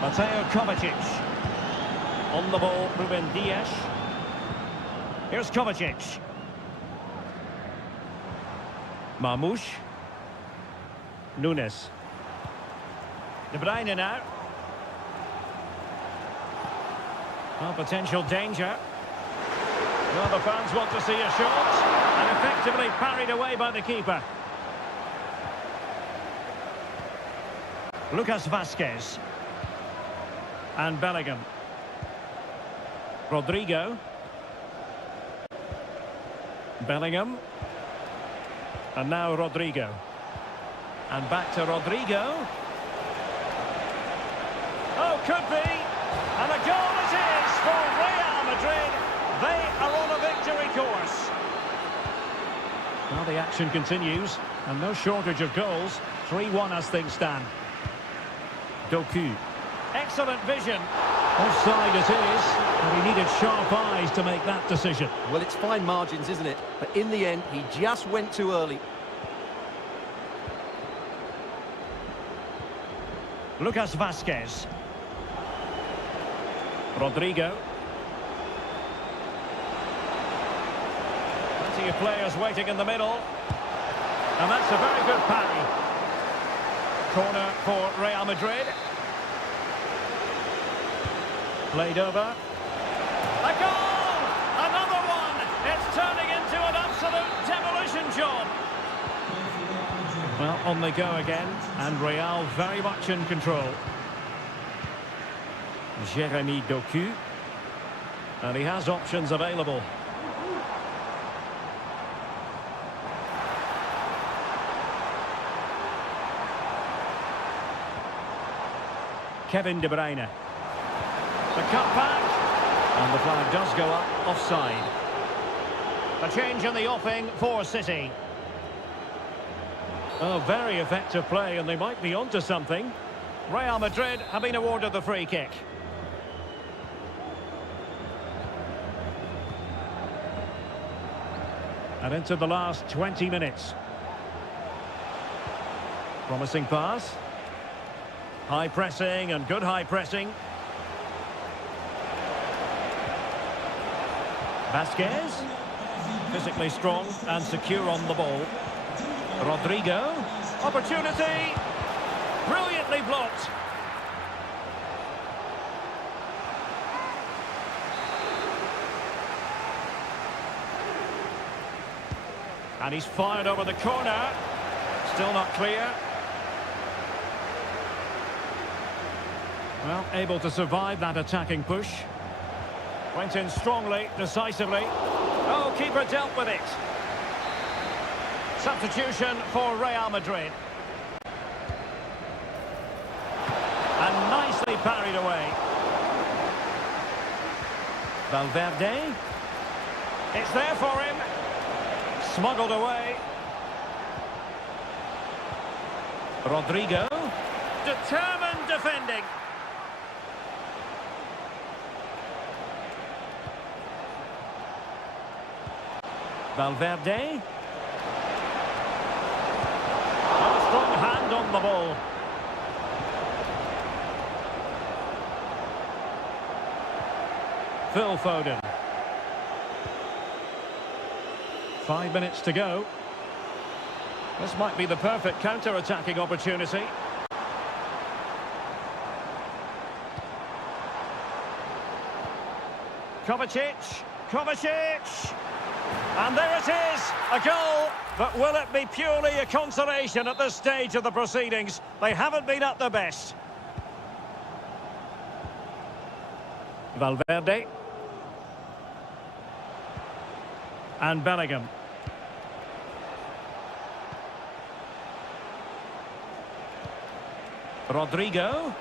Mateo Kovacic. On the ball, Ruben Dias. Here's Kovacic. Marmoush. Nunes. De Bruyne now. Oh, potential danger. Well, the fans want to see a shot. And effectively parried away by the keeper. Lucas Vazquez. And Bellingham. Rodrigo. Bellingham. And now Rodrigo. And back to Rodrigo. Oh, could be. And a goal it is for Real Madrid. They are on a victory course. Well, the action continues. And no shortage of goals. 3-1 as things stand. Doku. Excellent vision. Offside it is, but he needed sharp eyes to make that decision. Well, it's fine margins, isn't it? But in the end, he just went too early. Lucas Vazquez. Rodrigo. Plenty of players waiting in the middle. And that's a very good parry. Corner for Real Madrid. Played over. A goal! Another one! It's turning into an absolute demolition job. Well, on they go again, and Real very much in control. Jeremy Doku. And he has options available. Kevin De Bruyne. The cut back, and the flag does go up offside. A change in the offing for City. Oh, very effective play, and they might be onto something. Real Madrid have been awarded the free kick. And into the last 20 minutes. Promising pass. High pressing and good high pressing. Vazquez, physically strong and secure on the ball. Rodrigo, opportunity, brilliantly blocked. And he's fired over the corner, still not clear. Well, able to survive that attacking push. Went in strongly, decisively. Oh, keeper dealt with it. Substitution for Real Madrid. And nicely parried away. Valverde. It's there for him. Smuggled away. Rodrigo. Determined defending. Valverde. A strong hand on the ball. Phil Foden. 5 minutes to go. This might be the perfect counter-attacking opportunity. Kovacic. Kovacic. And there it is, a goal, but will it be purely a consolation at this stage of the proceedings? They haven't been at their best. Valverde. And Bellingham. Rodrigo.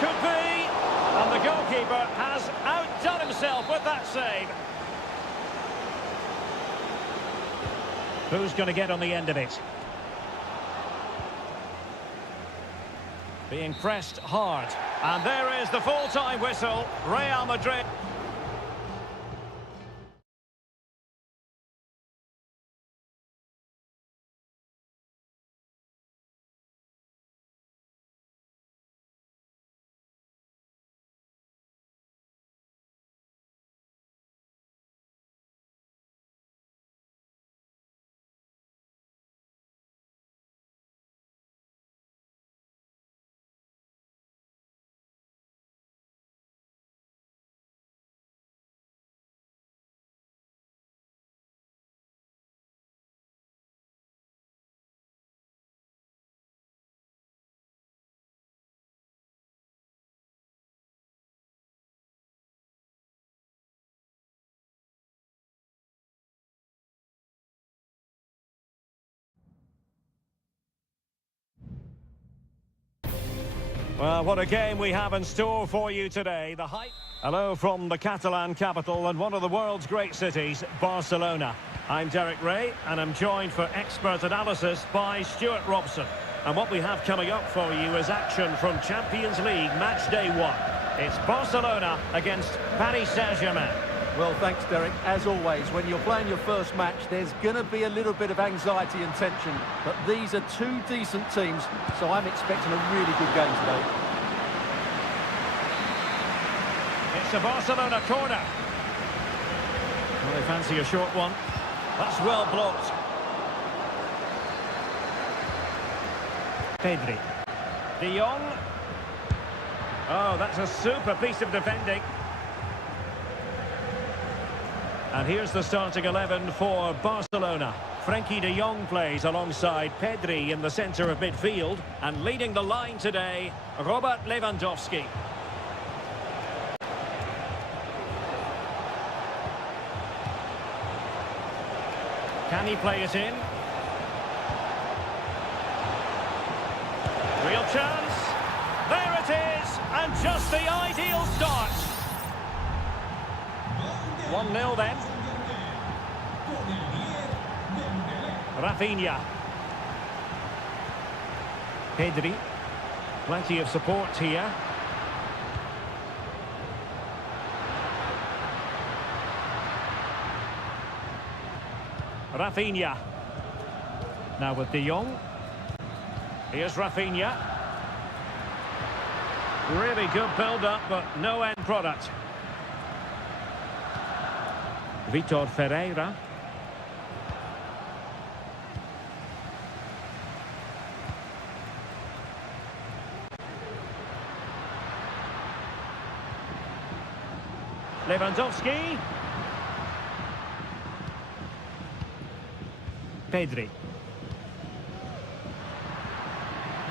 Could be. And the goalkeeper has outdone himself with that save. Who's going to get on the end of it? Being pressed hard. And there is the full-time whistle. Real Madrid. Well, what a game we have in store for you today. The hype. Hello from the Catalan capital and one of the world's great cities, Barcelona. I'm Derek Ray and I'm joined for expert analysis by Stuart Robson. And what we have coming up for you is action from Champions League match day 1. It's Barcelona against Paris Saint-Germain. Well, thanks, Derek. As always, when you're playing your first match, there's going to be a little bit of anxiety and tension. But these are two decent teams, so I'm expecting a really good game today. It's a Barcelona corner. Well, they fancy a short one. That's well blocked. Pedri. De Jong. Oh, that's a super piece of defending. And here's the starting 11 for Barcelona. Frenkie de Jong plays alongside Pedri in the centre of midfield. And leading the line today, Robert Lewandowski. Can he play it in? Real chance. There it is. And just the ideal start. 1-0 then. Rafinha. Pedri. Plenty of support here. Rafinha. Now with De Jong. Here's Rafinha. Really good build-up, but no end product. Vitor Ferreira. Lewandowski. Pedri.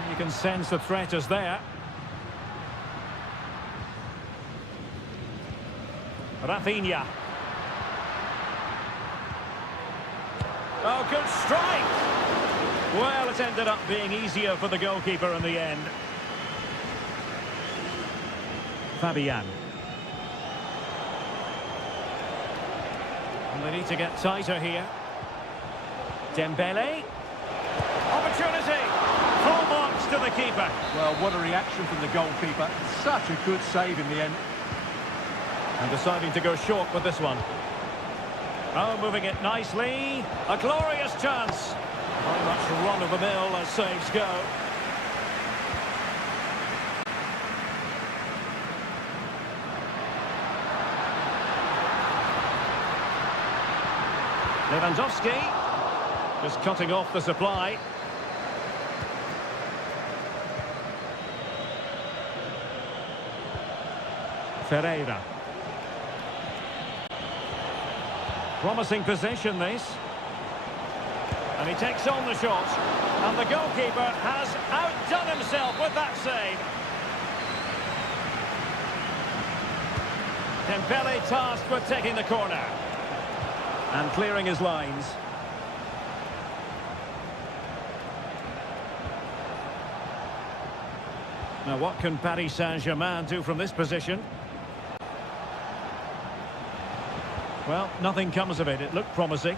You can sense the threat is there. Rafinha. Oh, good strike! Well, it ended up being easier for the goalkeeper in the end. Fabian. And they need to get tighter here. Dembele. Opportunity! Full marks to the keeper. Well, what a reaction from the goalkeeper. Such a good save in the end. And deciding to go short with this one. Oh, moving it nicely. A glorious chance. Very much run-of-the-mill as saves go. Lewandowski. Just cutting off the supply. Ferreira. Promising possession, this. And he takes on the shot. And the goalkeeper has outdone himself with that save. Dembele tasked with taking the corner. And clearing his lines. Now what can Paris Saint-Germain do from this position? Well, nothing comes of it. It looked promising.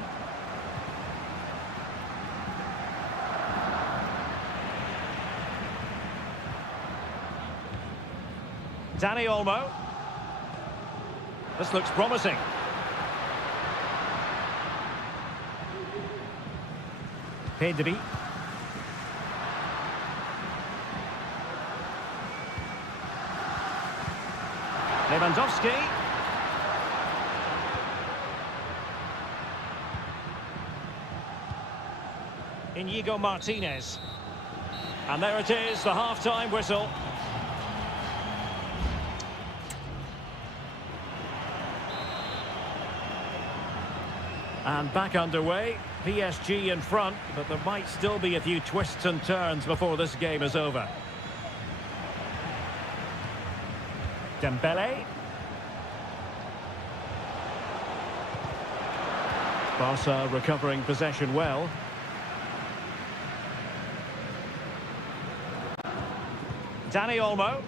Dani Olmo. This looks promising. Pedri. Lewandowski. Inigo Martinez. And there it is, the half-time whistle. And back underway. PSG in front, but there might still be a few twists and turns before this game is over. Dembele. Barca recovering possession well. Dani Olmo.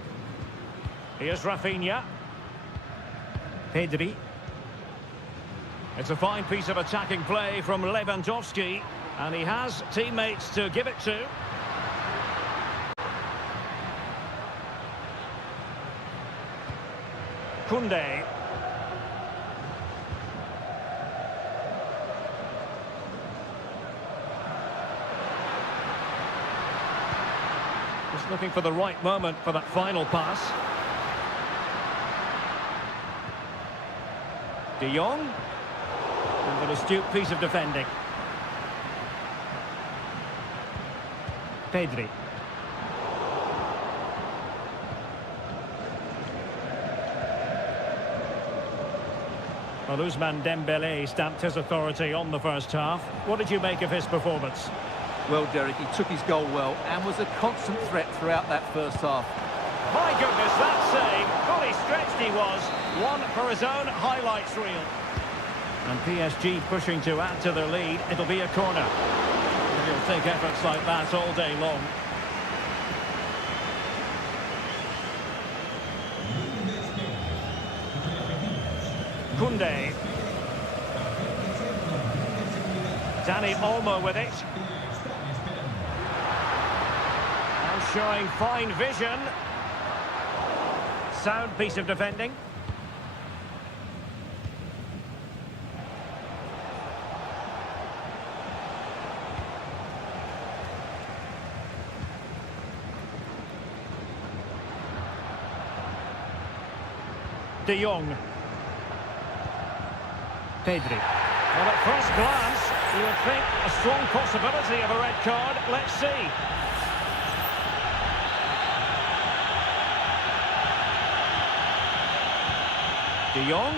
Here's Rafinha. Pedri. It's a fine piece of attacking play from Lewandowski, and he has teammates to give it to. Koundé. Just looking for the right moment for that final pass. De Jong. And an astute piece of defending. Pedri. Well, Ousmane Dembele stamped his authority on the first half. What did you make of his performance? Well, Derek, he took his goal well and was a constant threat throughout that first half. My goodness, that save. Fully stretched he was. One for his own highlights reel. And PSG pushing to add to their lead. It'll be a corner. He'll take efforts like that all day long. Koundé. Dani Olmo with it. And showing fine vision. Sound piece of defending. De Jong. Pedri. Well, at first glance, you would think a strong possibility of a red card. Let's see. De Jong.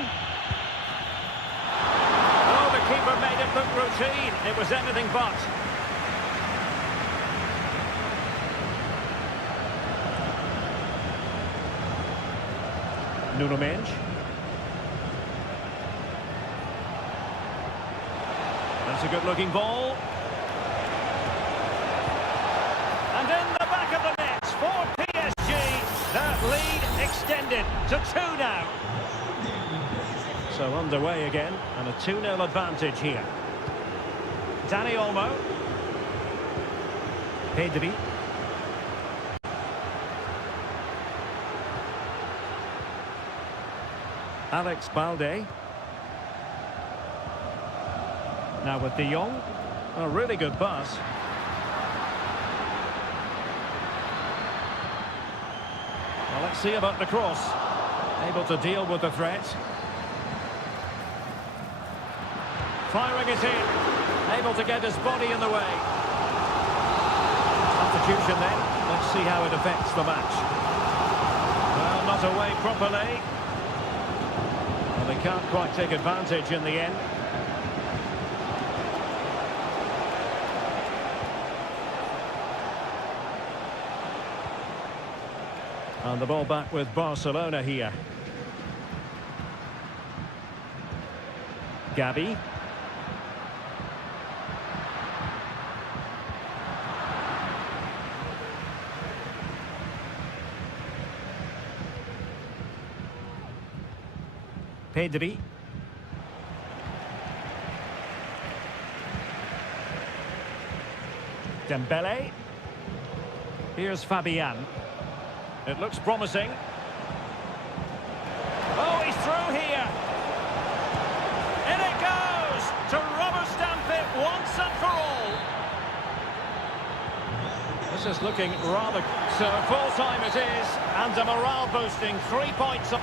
Oh, the keeper made it look routine. It was anything but. Nuno Mendes. That's a good-looking ball. And in the back of the net for PSG. That lead extended to 2 now. So underway again, and a 2-0 advantage here. Dani Olmo. Pedri. Alex Balde. Now with De Jong. A really good pass. Well, let's see about the cross. Able to deal with the threat. Firing it in. Able to get his body in the way. Substitution then. Let's see how it affects the match. Well, not away properly. Well, they can't quite take advantage in the end. And the ball back with Barcelona here. Gavi. Pedri. Dembele. Here's Fabian. It looks promising. This is looking rather... So full time it is, and a morale boosting 3 points.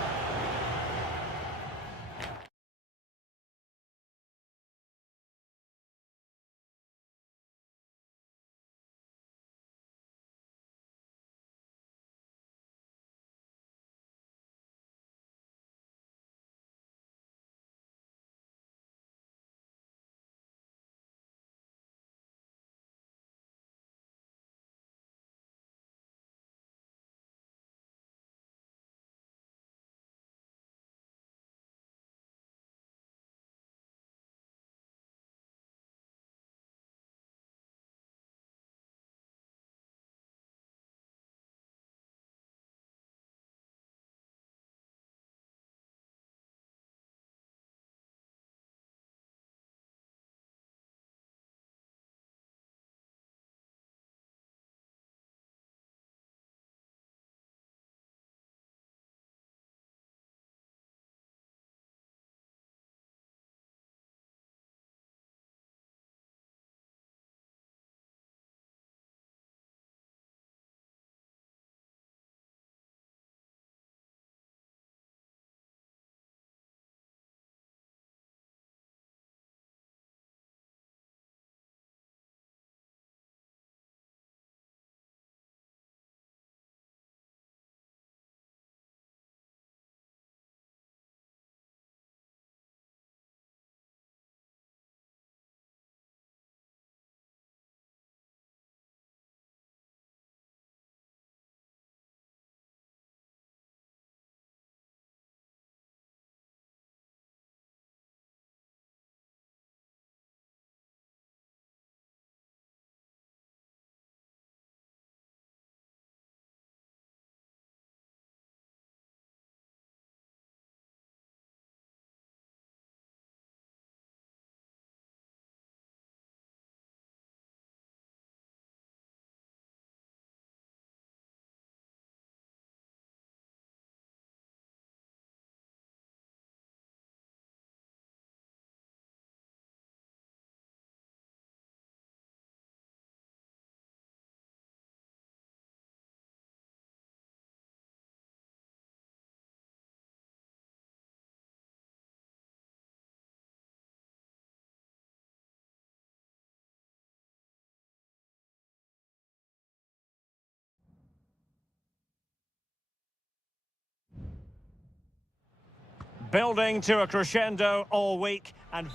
Building to a crescendo all week, and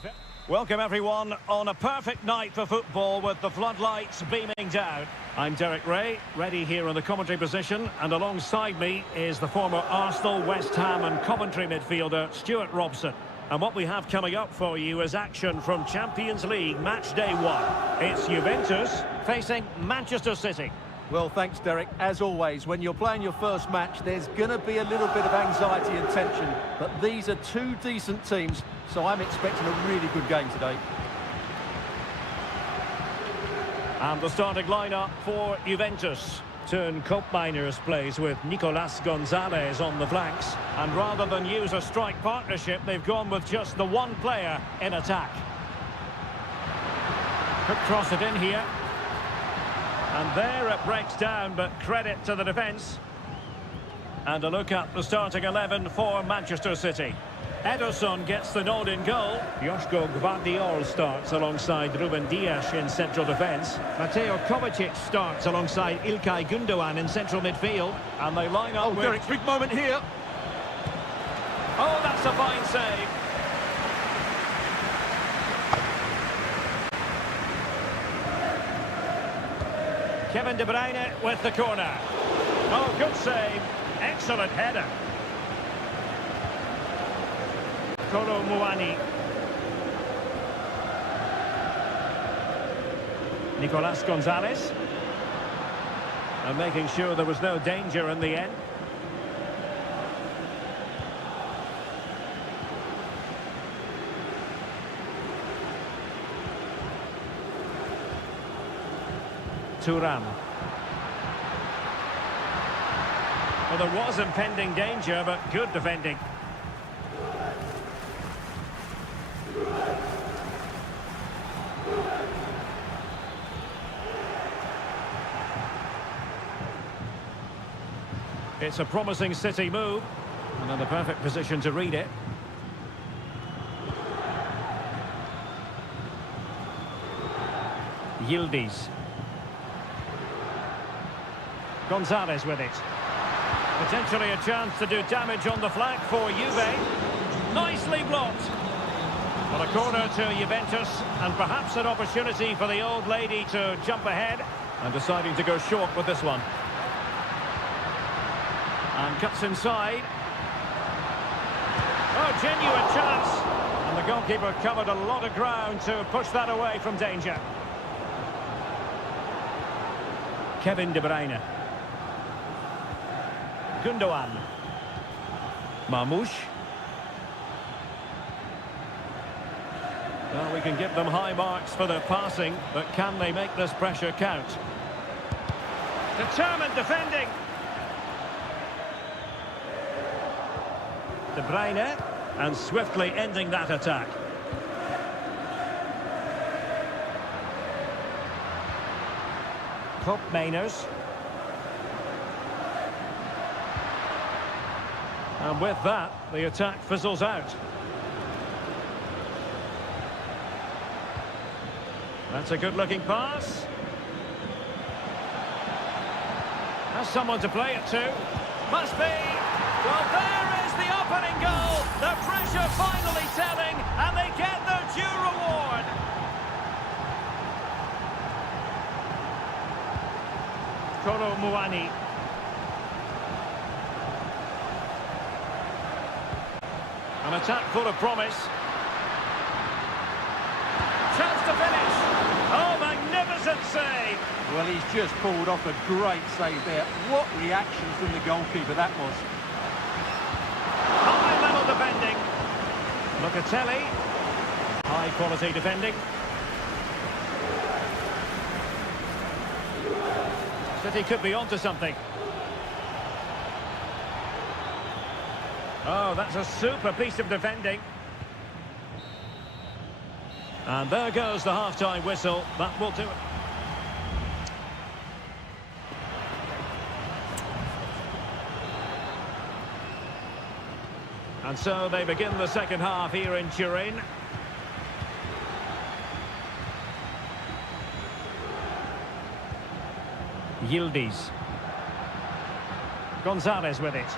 welcome everyone on a perfect night for football with the floodlights beaming down. I'm Derek Ray, ready here in the commentary position, and alongside me is the former Arsenal, West Ham and Coventry midfielder Stuart Robson. And what we have coming up for you is action from Champions League match day 1. It's Juventus facing Manchester City. Well, thanks, Derek. As always, when you're playing your first match, there's going to be a little bit of anxiety and tension. But these are two decent teams, so I'm expecting a really good game today. And the starting lineup for Juventus. Turn Koopmeiners plays with Nicolas Gonzalez on the flanks. And rather than use a strike partnership, they've gone with just the one player in attack. Could cross it in here. And there it breaks down, but credit to the defence. And a look at the starting 11 for Manchester City. Ederson gets the nod in goal. Joško Gvardiol starts alongside Ruben Dias in central defence. Mateo Kovacic starts alongside Ilkay Gundogan in central midfield. And they line up with... Derek, big moment here. Oh, that's a fine save. Kevin De Bruyne with the corner. Oh, good save. Excellent header. Kolo Muani. Nicolas Gonzalez. And making sure there was no danger in the end. Thuram. Well, there was impending danger, but good defending. It's a promising City move. And in the perfect position to read it. Yildiz. Gonzalez with it. Potentially a chance to do damage on the flank for Juve. Nicely blocked. Well, a corner to Juventus, and perhaps an opportunity for the old lady to jump ahead. And deciding to go short with this one. And cuts inside. Oh, genuine chance. And the goalkeeper covered a lot of ground to push that away from danger. Kevin De Bruyne. Gundogan. Marmoush. Well, we can give them high marks for their passing, but can they make this pressure count? Determined defending. De Bruyne, and swiftly ending that attack. Koop Mainers. And with that, the attack fizzles out. That's a good-looking pass. Has someone to play it to. Must be. Well, there is the opening goal. The pressure finally telling, and they get their due reward. Kolo Muani. An attack full of promise. Chance to finish. Oh, magnificent save. Well, he's just pulled off a great save there. What reaction from the goalkeeper that was. High-level defending. Locatelli. High-quality defending. City could be onto something. Oh, that's a super piece of defending. And there goes the half-time whistle. That will do it. And so they begin the second half here in Turin. Yildiz. Gonzalez with it.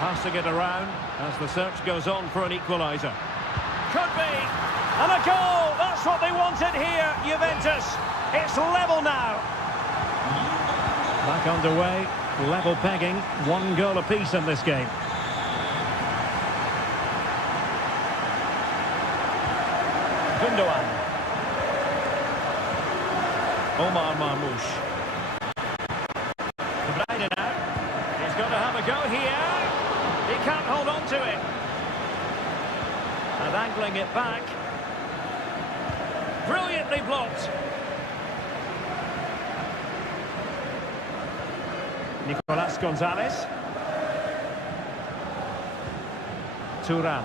Passing it around as the search goes on for an equaliser. Could be. And a goal! That's what they wanted here, Juventus. It's level now. Back underway. Level pegging. 1 goal apiece in this game. Gundogan. Omar Marmoush. De Bruyne now. He's got to have a go here. He can't hold on to it. And angling it back. Brilliantly blocked. Nicolas Gonzalez. Turan.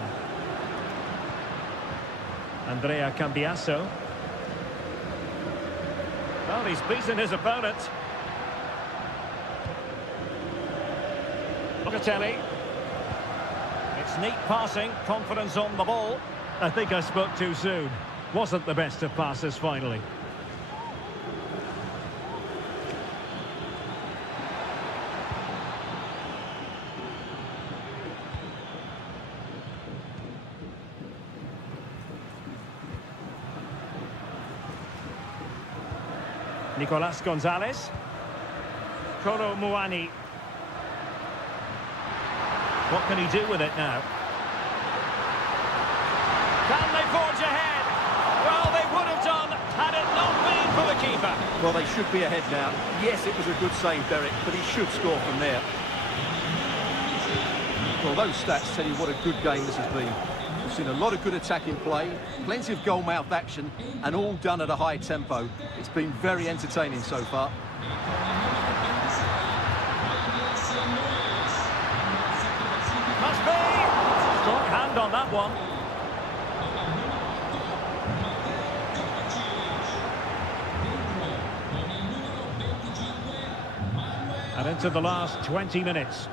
Andrea Cambiasso. Well, he's beaten his opponent. Locatelli. It's neat passing, confidence on the ball. I think I spoke too soon. Wasn't the best of passes finally. Nicolas Gonzalez. Kolo Muani. What can he do with it now? Can they forge ahead? Well, they would have done had it not been for the keeper. Well, they should be ahead now. Yes, it was a good save, Derek, but he should score from there. Well, those stats tell you what a good game this has been. We've seen a lot of good attacking play, plenty of goal-mouth action, and all done at a high tempo. It's been very entertaining so far. Must be! Strong hand on that one. And And into the last 20 minutes.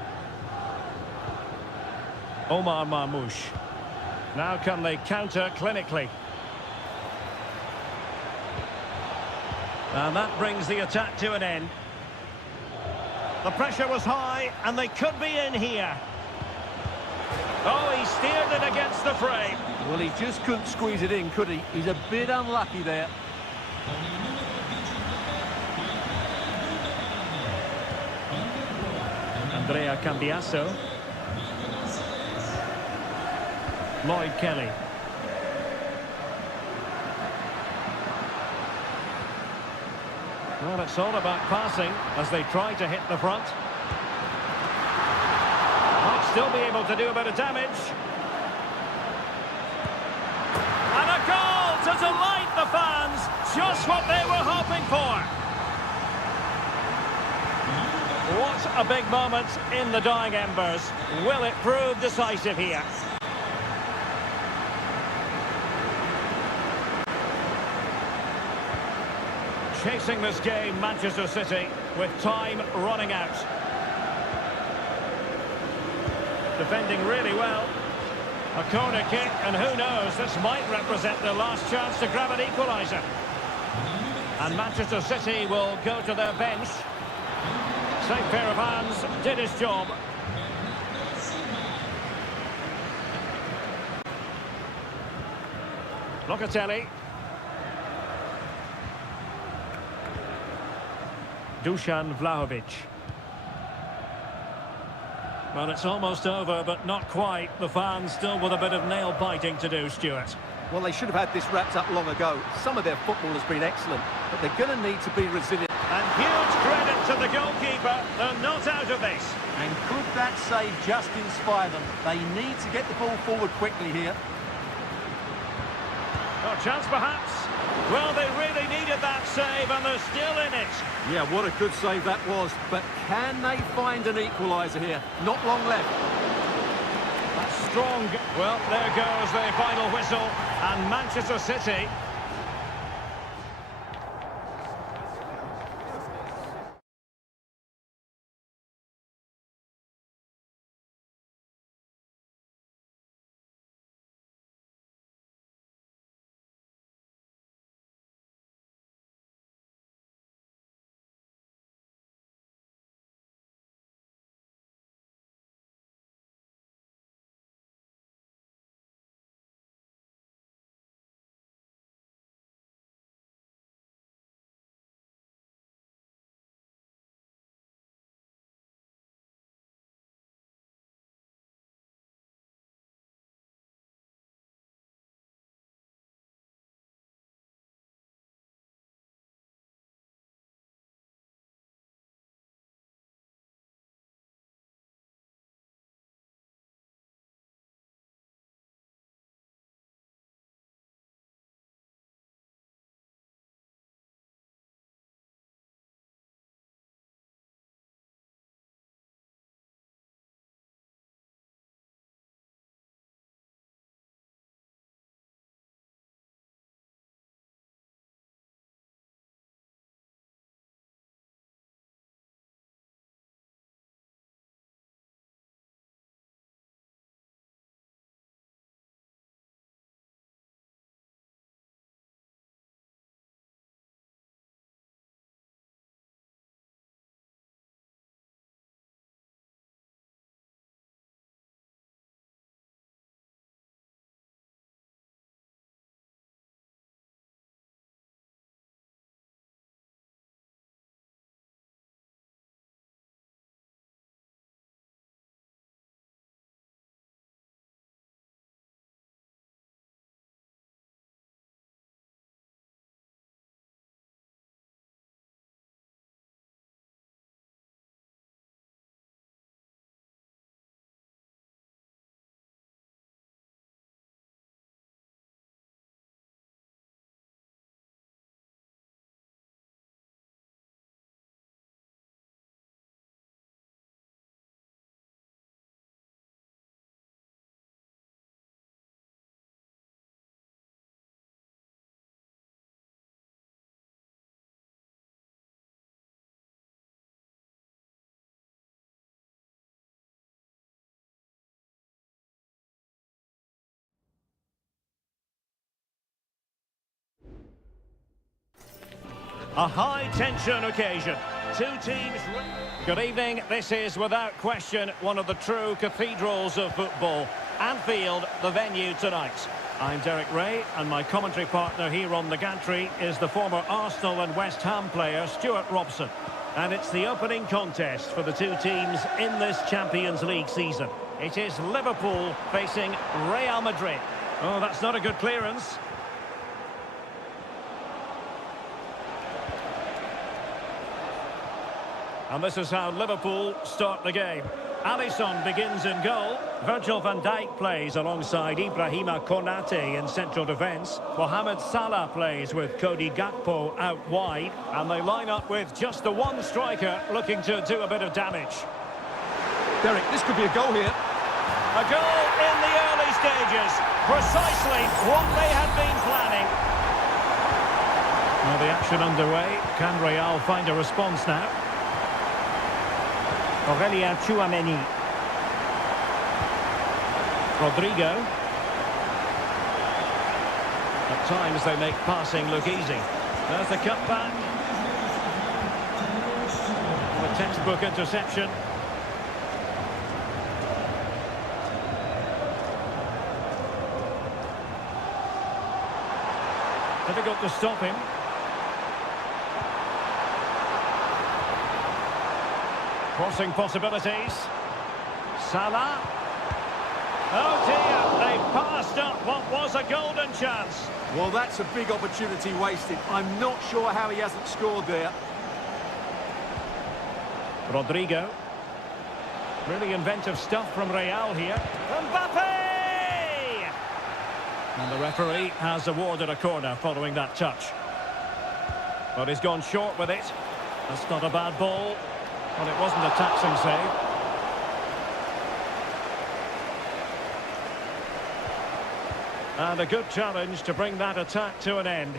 Omar Marmoush. Now can they counter clinically? And that brings the attack to an end. The pressure was high, and they could be in here. Oh, he steered it against the frame. Well, he just couldn't squeeze it in, could he? He's a bit unlucky there. Andrea Cambiasso. Lloyd Kelly. Well, it's all about passing as they try to hit the front. Might still be able to do a bit of damage. And a goal to delight the fans. Just what they were hoping for. What a big moment in the dying embers. Will it prove decisive here? Chasing this game, Manchester City, with time running out. Defending really well. A corner kick, and who knows, this might represent their last chance to grab an equaliser. And Manchester City will go to their bench. Same pair of hands, did his job. Locatelli. Dusan Vlahovic. Well, it's almost over, but not quite. The fans still with a bit of nail-biting to do, Stuart. Well, they should have had this wrapped up long ago. Some of their football has been excellent, but they're going to need to be resilient. And huge credit to the goalkeeper. They're not out of this. And could that save just inspire them? They need to get the ball forward quickly here. Oh, chance perhaps. Well, they really needed that save, and they're still in it. Yeah, what a good save that was. But can they find an equaliser here? Not long left. That's strong. Well, there goes the final whistle. And Manchester City A high-tension occasion. Two teams... Good evening. This is, without question, one of the true cathedrals of football. Anfield, the venue tonight. I'm Derek Ray, and my commentary partner here on the gantry is the former Arsenal and West Ham player, Stuart Robson. And it's the opening contest for the two teams in this Champions League season. It is Liverpool facing Real Madrid. Oh, that's not a good clearance. And this is how Liverpool start the game. Alisson begins in goal. Virgil van Dijk plays alongside Ibrahima Konate in central defence. Mohamed Salah plays with Cody Gakpo out wide. And they line up with just the one striker looking to do a bit of damage. Derek, this could be a goal here. A goal in the early stages. Precisely what they had been planning. Now the action underway. Can Real find a response now? Aurelien Tchouameni. Rodrigo. At times they make passing look easy. There's the cut back. The textbook interception. Difficult to stop him. Crossing possibilities. Salah. Oh dear, they passed up what was a golden chance. Well, that's a big opportunity wasted. I'm not sure how he hasn't scored there. Rodrigo. Really inventive stuff from Real here. Mbappe! And the referee has awarded a corner following that touch. But he's gone short with it. That's not a bad ball. Well, it wasn't a taxing save. And a good challenge to bring that attack to an end.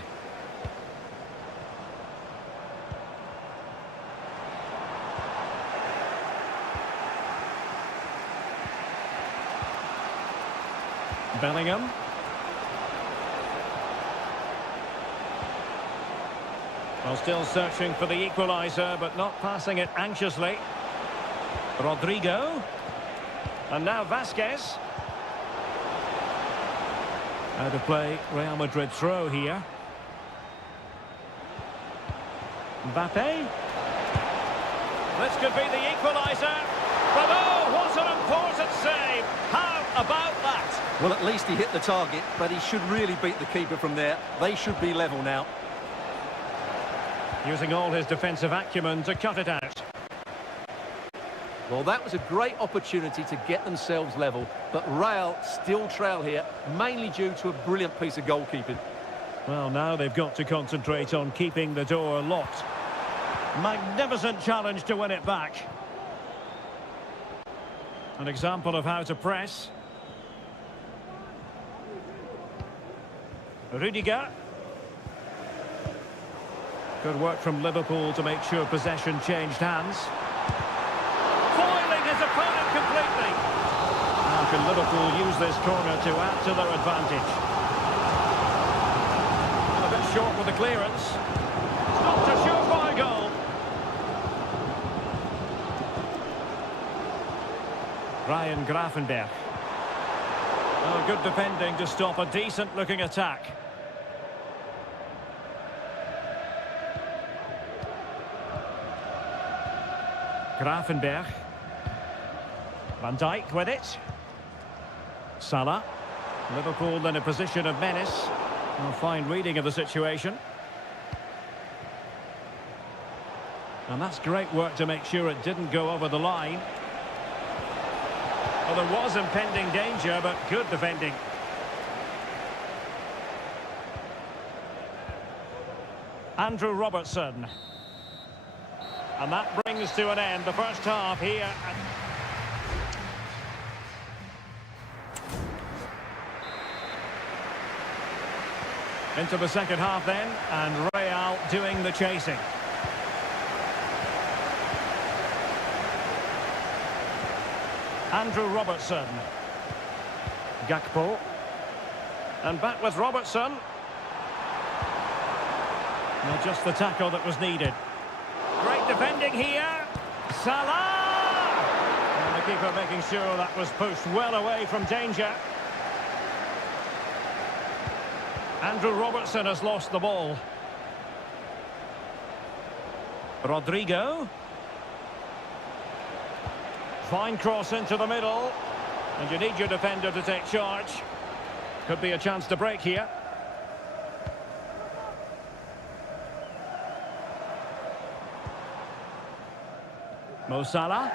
Bellingham. Well, still searching for the equaliser, but not passing it anxiously. Rodrigo. And now Vasquez. Out of play, Real Madrid throw here. Mbappe. This could be the equaliser. But oh, what an important save. How about that? Well, at least he hit the target, but he should really beat the keeper from there. They should be level now. Using all his defensive acumen to cut it out. Well, that was a great opportunity to get themselves level, but Real still trail here, mainly due to a brilliant piece of goalkeeping. Well, now they've got to concentrate on keeping the door locked. Magnificent challenge to win it back. An example of how to press. Rudiger. Good work from Liverpool to make sure possession changed hands. Foiling his opponent completely. How can Liverpool use this corner to add to their advantage? A bit short with the clearance. Not a surefire goal. Ryan Gravenberch. Oh, good defending to stop a decent-looking attack. Gravenberch. Van Dijk with it. Salah. Liverpool in a position of menace. A fine reading of the situation. And that's great work to make sure it didn't go over the line. Well, there was impending danger, but good defending. Andrew Robertson. And that brings to an end the first half here. Into the second half then, and Real doing the chasing. Andrew Robertson. Gakpo. And back with Robertson. Well, just the tackle that was needed. Great defending here. Salah! And the keeper making sure that was pushed well away from danger. Andrew Robertson has lost the ball. Rodrigo. Fine cross into the middle. And you need your defender to take charge. Could be a chance to break here. Mo Salah.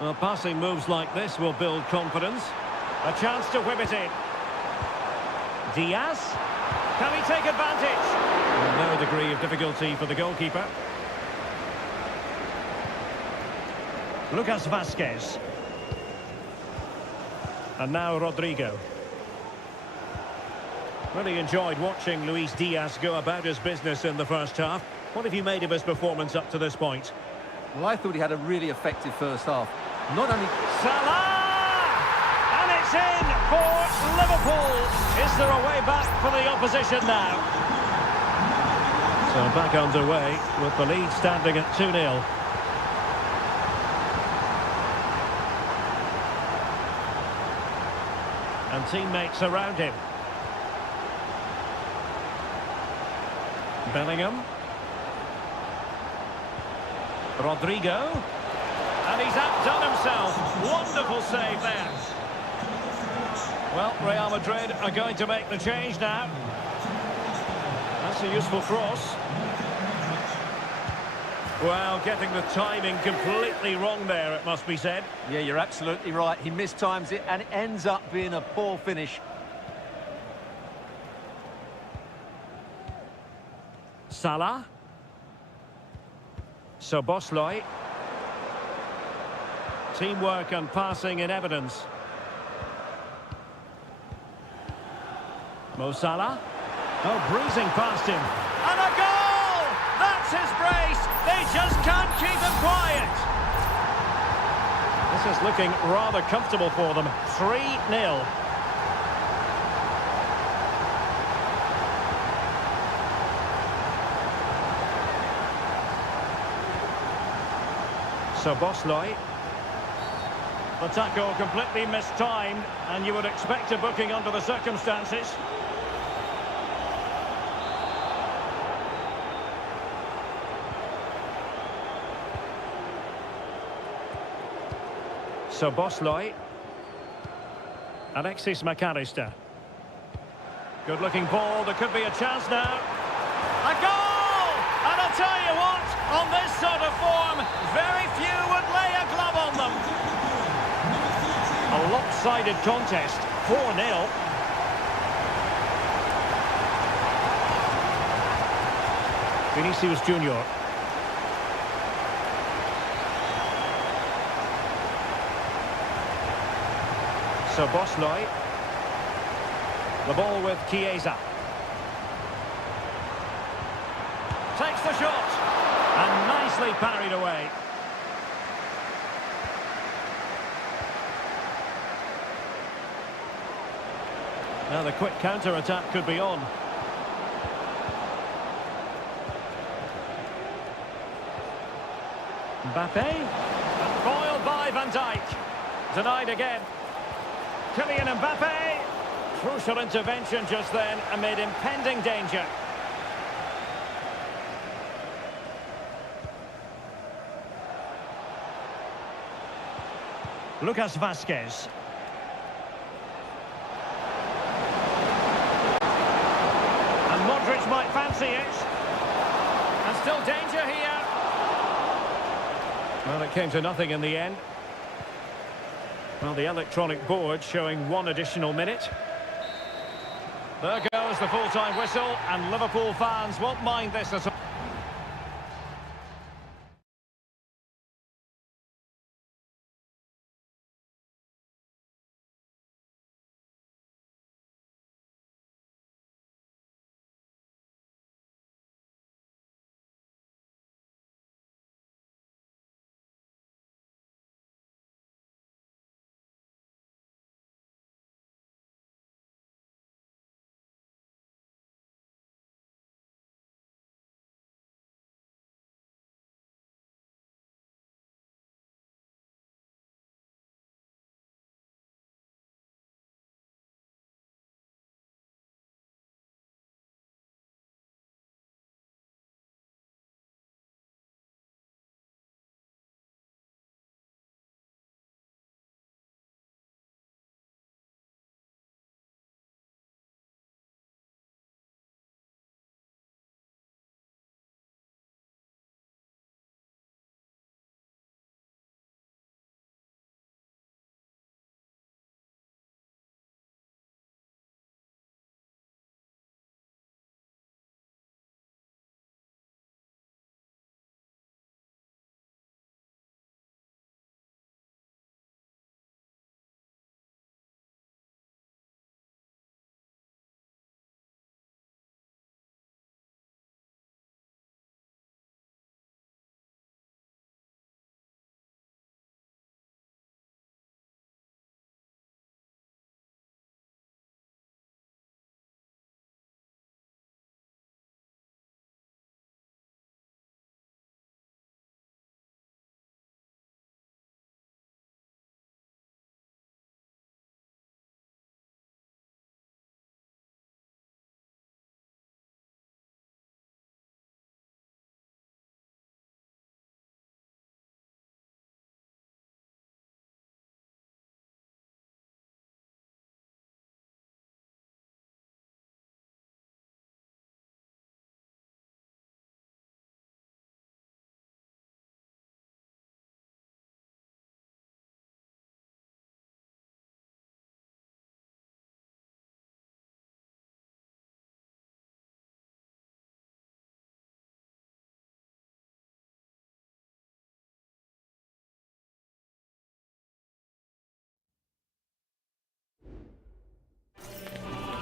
Well, passing moves like this will build confidence. A chance to whip it in. Diaz. Can he take advantage? Well, no degree of difficulty for the goalkeeper. Lucas Vazquez. And now Rodrigo. Really enjoyed watching Luis Diaz go about his business in the first half. What have you made of his performance up to this point? Well, I thought he had a really effective first half. Not only... Salah! And it's in for Liverpool. Is there a way back for the opposition now? So back underway with the lead standing at 2-0. And teammates around him. Bellingham. Rodrigo. And he's outdone himself. Wonderful save there. Well, Real Madrid are going to make the change now. That's a useful cross. Well, getting the timing completely wrong there, it must be said. Yeah, you're absolutely right. He mistimes it and it ends up being a poor finish. Salah. Szoboszlai. Teamwork and passing in evidence. Mo Salah. Oh, breezing past him. And a goal! That's his brace! They just can't keep him quiet. This is looking rather comfortable for them. 3-0. Szoboszlai. The tackle completely mistimed, and you would expect a booking under the circumstances. Szoboszlai. Alexis McAllister. Good-looking ball. There could be a chance now. A goal! And I'll tell you what, on this sort of form, very few would lay a glove on them. A lopsided contest, 4-0. Vinicius Junior. Szoboszlai. The ball with Chiesa. Takes the shot. And nicely parried away. Now the quick counter-attack could be on. Mbappe. And foiled by Van Dijk. Denied again. Kylian Mbappe. Crucial intervention just then amid impending danger. Lucas Vazquez. And Modric might fancy it. And still danger here. Well, it came to nothing in the end. Well, the electronic board showing one additional minute. There goes the full-time whistle, and Liverpool fans won't mind this at all.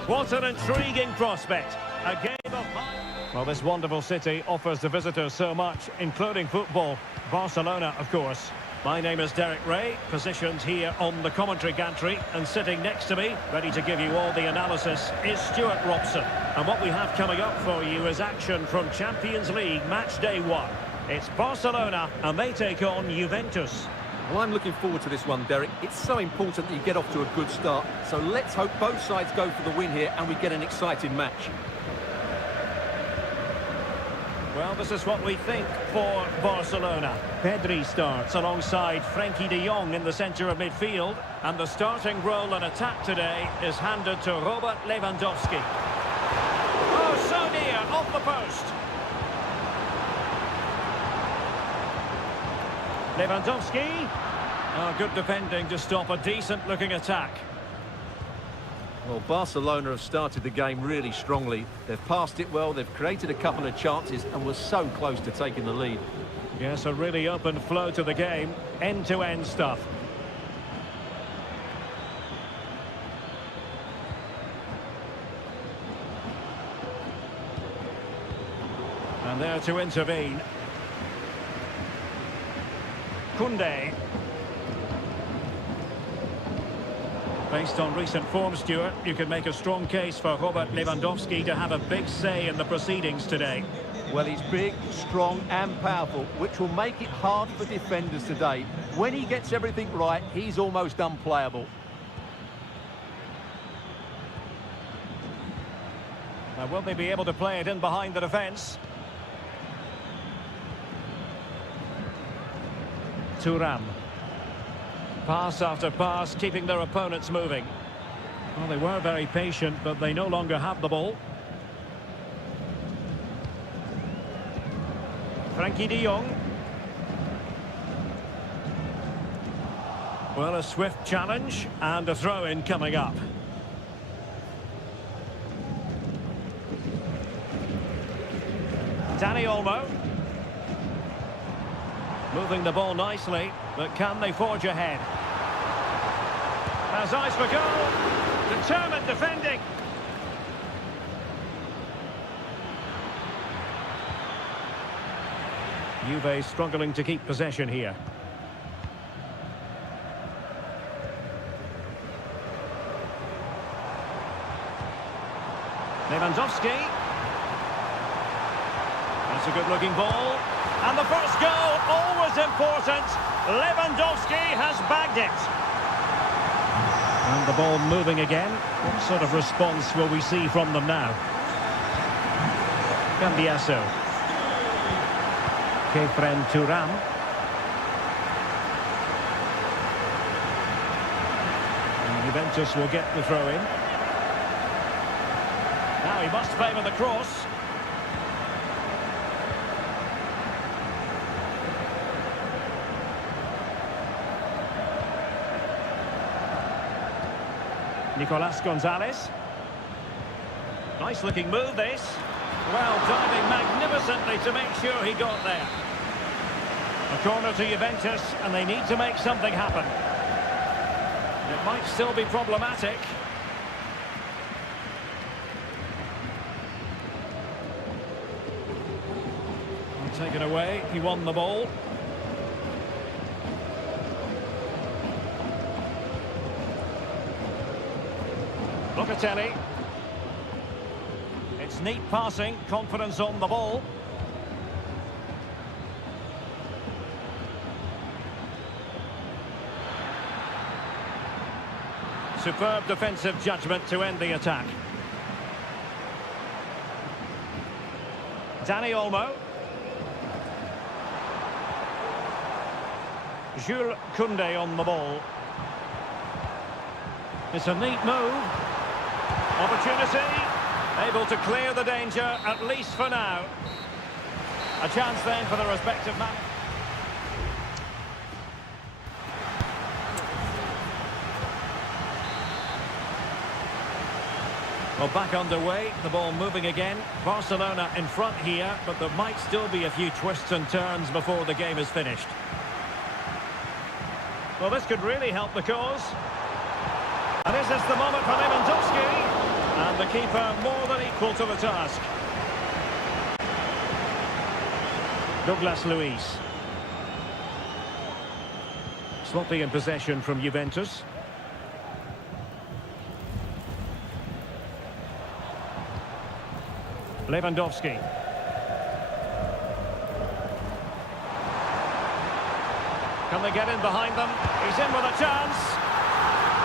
What an intriguing prospect. A game of... Well, this wonderful city offers the visitors so much, including football. Barcelona, of course. My name is Derek Ray, positioned here on the commentary gantry, and sitting next to me, ready to give you all the analysis, is Stuart Robson. And what we have coming up for you is action from Champions League match day 1. It's Barcelona, and they take on Juventus. Well, I'm looking forward to this one, Derek. It's so important that you get off to a good start. So let's hope both sides go for the win here and we get an exciting match. Well, this is what we think for Barcelona. Pedri starts alongside Frenkie de Jong in the centre of midfield. And the starting role in attack today is handed to Robert Lewandowski. Oh, so near, off the post. Lewandowski. Oh, good defending to stop a decent-looking attack. Well, Barcelona have started the game really strongly. They've passed it well, they've created a couple of chances and were so close to taking the lead. Yes, a really open flow to the game. End-to-end stuff. And there to intervene. Koundé. Based on recent form, Stuart, you can make a strong case for Robert Lewandowski to have a big say in the proceedings today. Well, he's big, strong and powerful, which will make it hard for defenders today. When he gets everything right, he's almost unplayable. Now, will they be able to play it in behind the defence? Thuram. Pass after pass, keeping their opponents moving. Well, they were very patient, but they no longer have the ball. Frenkie de Jong. Well, a swift challenge and a throw-in coming up. Dani Olmo. Moving the ball nicely, but can they forge ahead? Has eyes for goal. Determined defending. Juve struggling to keep possession here. Lewandowski. That's a good-looking ball. And the first goal, always important. Lewandowski has bagged it. And the ball moving again. What sort of response will we see from them now? Cambiasso. Kefren Thuram. And Juventus will get the throw in. Now he must favour the cross. Nicolas Gonzalez. Nice looking move this. Well, diving magnificently to make sure he got there. A corner to Juventus, and they need to make something happen. It might still be problematic. Taken away, he won the ball. Locatelli. It's neat passing, confidence on the ball. Superb defensive judgment to end the attack. Dani Olmo. Jules Koundé on the ball. It's a neat move. Opportunity. Able to clear the danger, at least for now. A chance then for the respective man. Well, back underway, the ball moving again. Barcelona in front here, but there might still be a few twists and turns before the game is finished. Well, this could really help the cause. And is this the moment for Lewandowski? And And the keeper more than equal to the task. Douglas Luiz. Sloppy in possession from Juventus. Lewandowski. Can they get in behind them? He's in with a chance.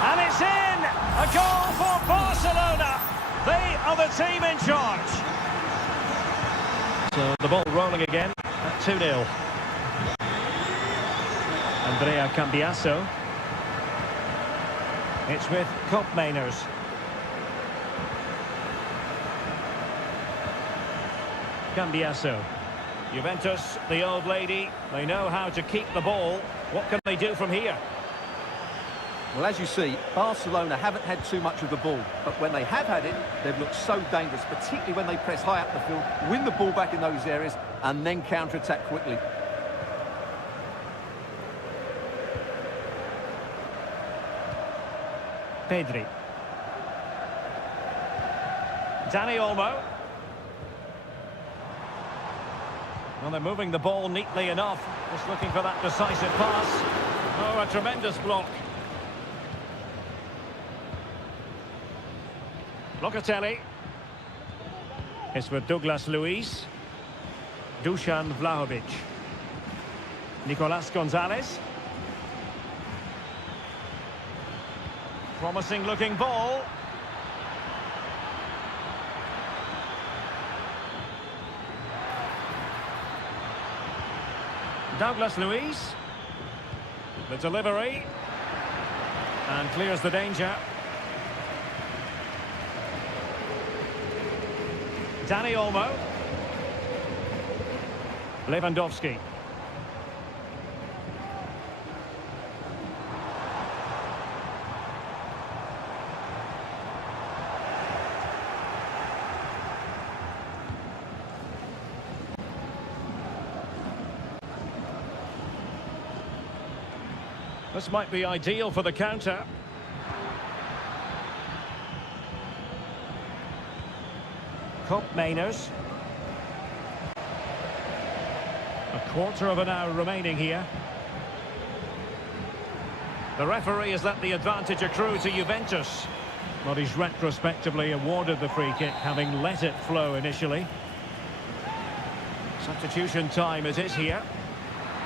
And it's in! A goal for Barcelona! They are the team in charge. So the ball rolling again at 2-0. Andrea Cambiasso. It's with Koopmeiners. Cambiasso. Juventus, the old lady, they know how to keep the ball. What can they do from here? Well, as you see, Barcelona haven't had too much of the ball, but when they have had it, they've looked so dangerous, particularly when they press high up the field, win the ball back in those areas, and then counter-attack quickly. Pedri. Dani Olmo. Well, they're moving the ball neatly enough. Just looking for that decisive pass. Oh, a tremendous block. Locatelli. It's with Douglas Luiz. Dusan Vlahovic. Nicolas Gonzalez. Promising looking ball. Douglas Luiz. The delivery. And clears the danger. Dani Olmo. Lewandowski. This might be ideal for the counter. Koopmeiners. A quarter of an hour remaining here. The referee has let the advantage accrue to Juventus. But he's retrospectively awarded the free kick, having let it flow initially. Substitution time it is here.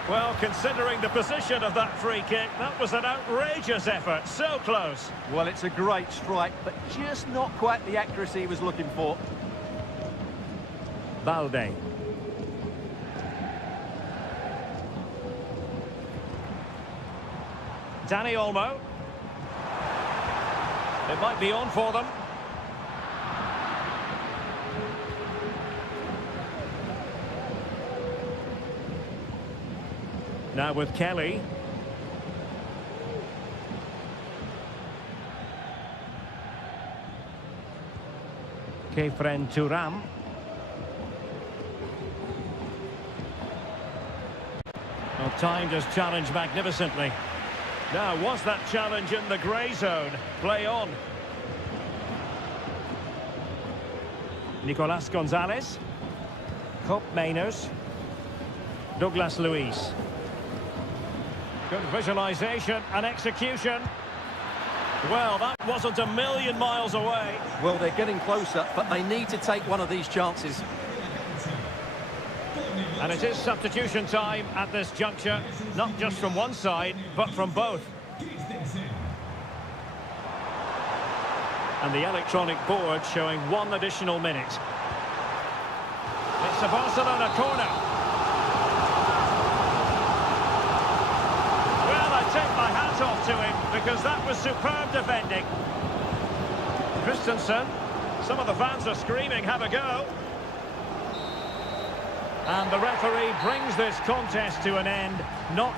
Well, considering the position of that free kick, that was an outrageous effort. So close. Well, it's a great strike, but just not quite the accuracy he was looking for. Balde. Dani Olmo. It might be on for them. Now with Kelly. Kefren Turam. Well, timed his challenge magnificently. Now, was that challenge in the grey zone? Play on. Nicolas Gonzalez. Koopmeiners. Douglas Luiz. Good visualisation and execution. Well, that wasn't a million miles away. Well, they're getting closer, but they need to take one of these chances. And it is substitution time at this juncture, not just from one side, but from both. And the electronic board showing 1 additional minute. It's a Barcelona corner. Well, I take my hat off to him because that was superb defending. Christensen, some of the fans are screaming, have a go. And the referee brings this contest to an end, not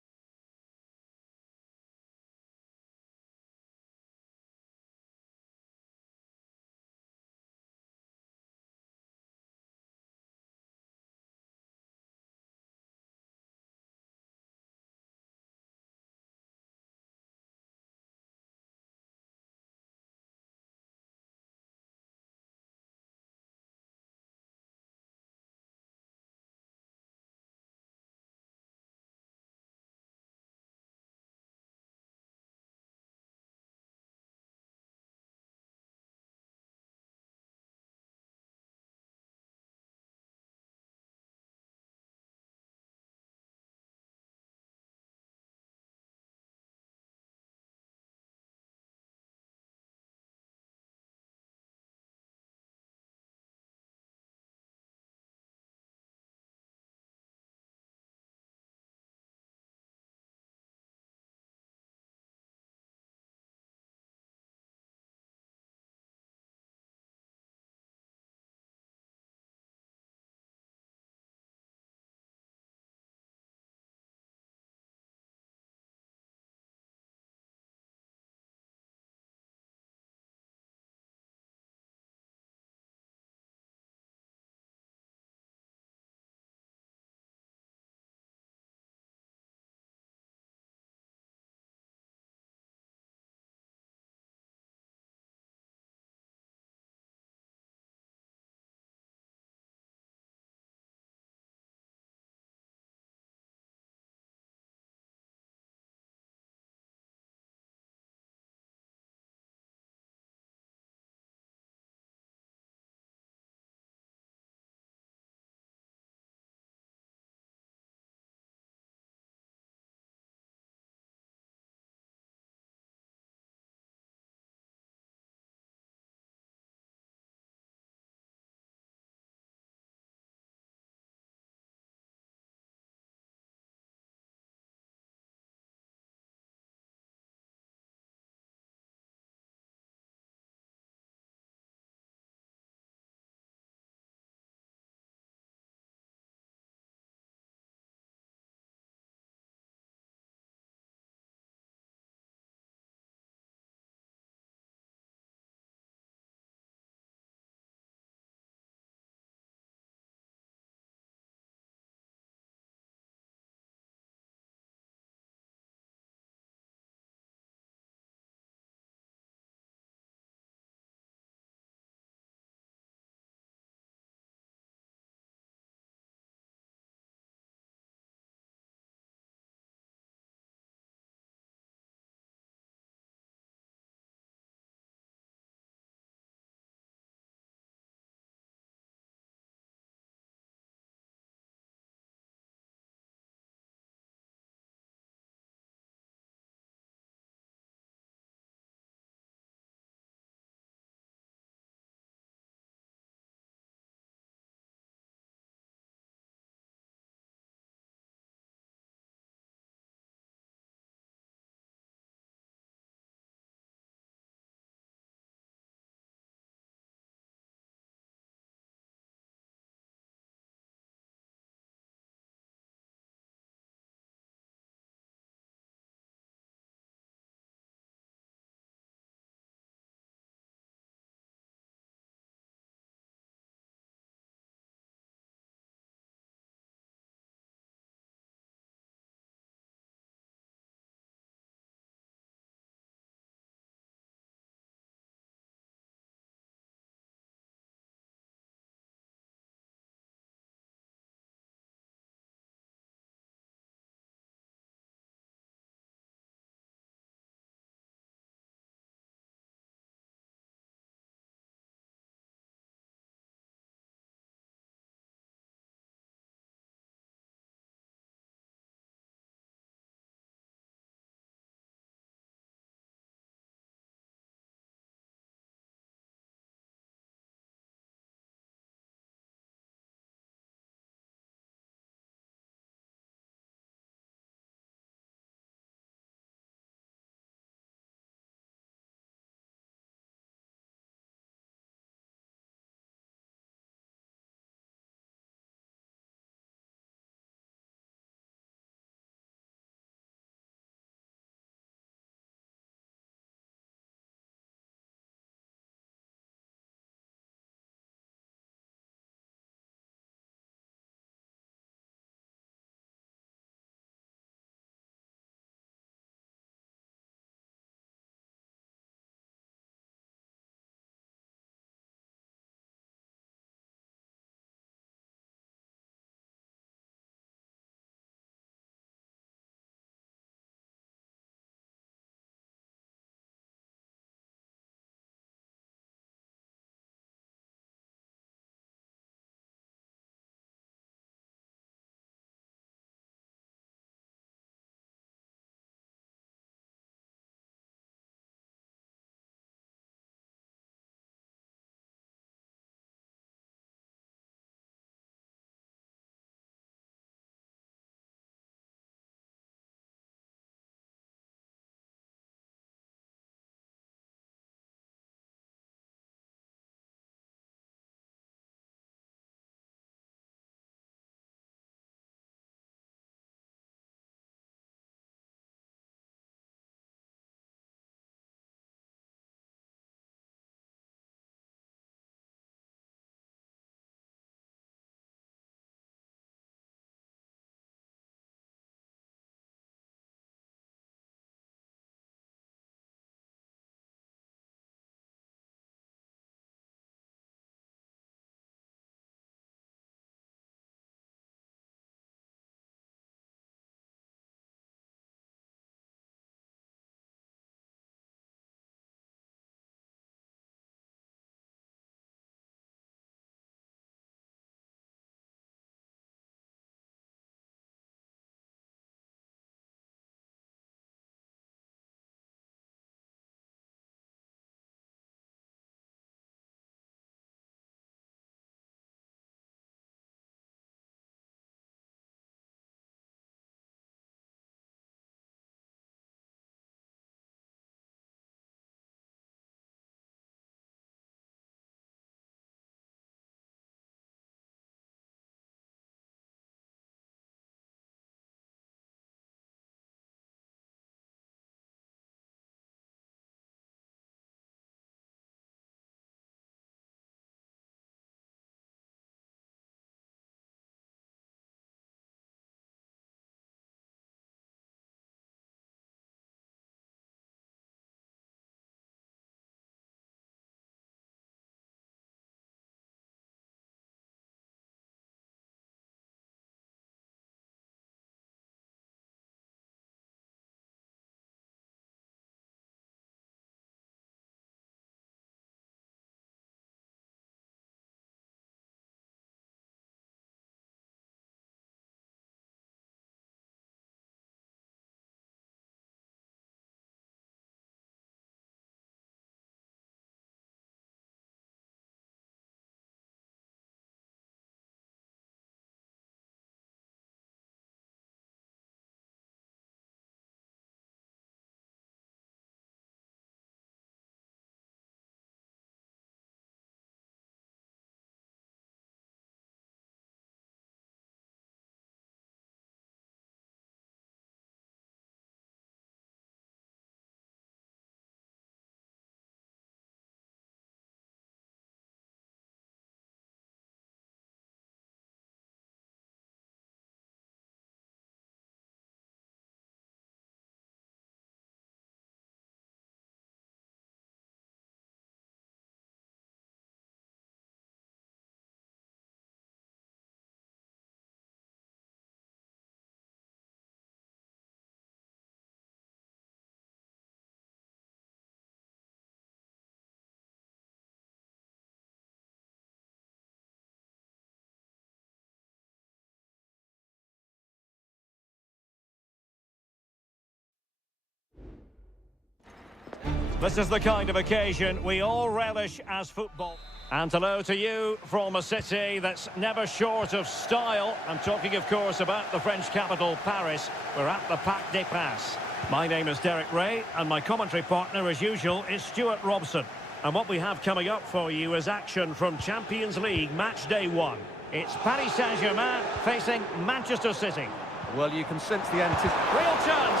This is the kind of occasion we all relish as football. And hello to you from a city that's never short of style. I'm talking, of course, about the French capital, Paris. We're at the Parc des Princes. My name is Derek Ray, and my commentary partner, as usual, is Stuart Robson. And what we have coming up for you is action from Champions League match day 1. It's Paris Saint-Germain facing Manchester City. Well, you can sense the anticipation. Real chance.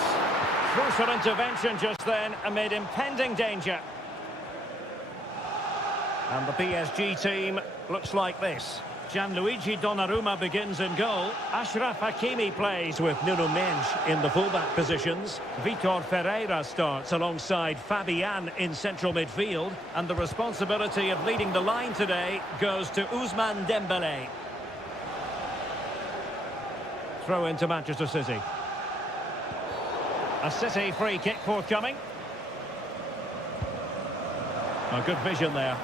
Crucial intervention just then amid impending danger. And the PSG team looks like this. Gianluigi Donnarumma begins in goal. Achraf Hakimi plays with Nuno Mendes in the fullback positions. Vitor Ferreira starts alongside Fabian in central midfield. And the responsibility of leading the line today goes to Ousmane Dembélé. Throw into Manchester City. A City free kick forthcoming. A good vision there.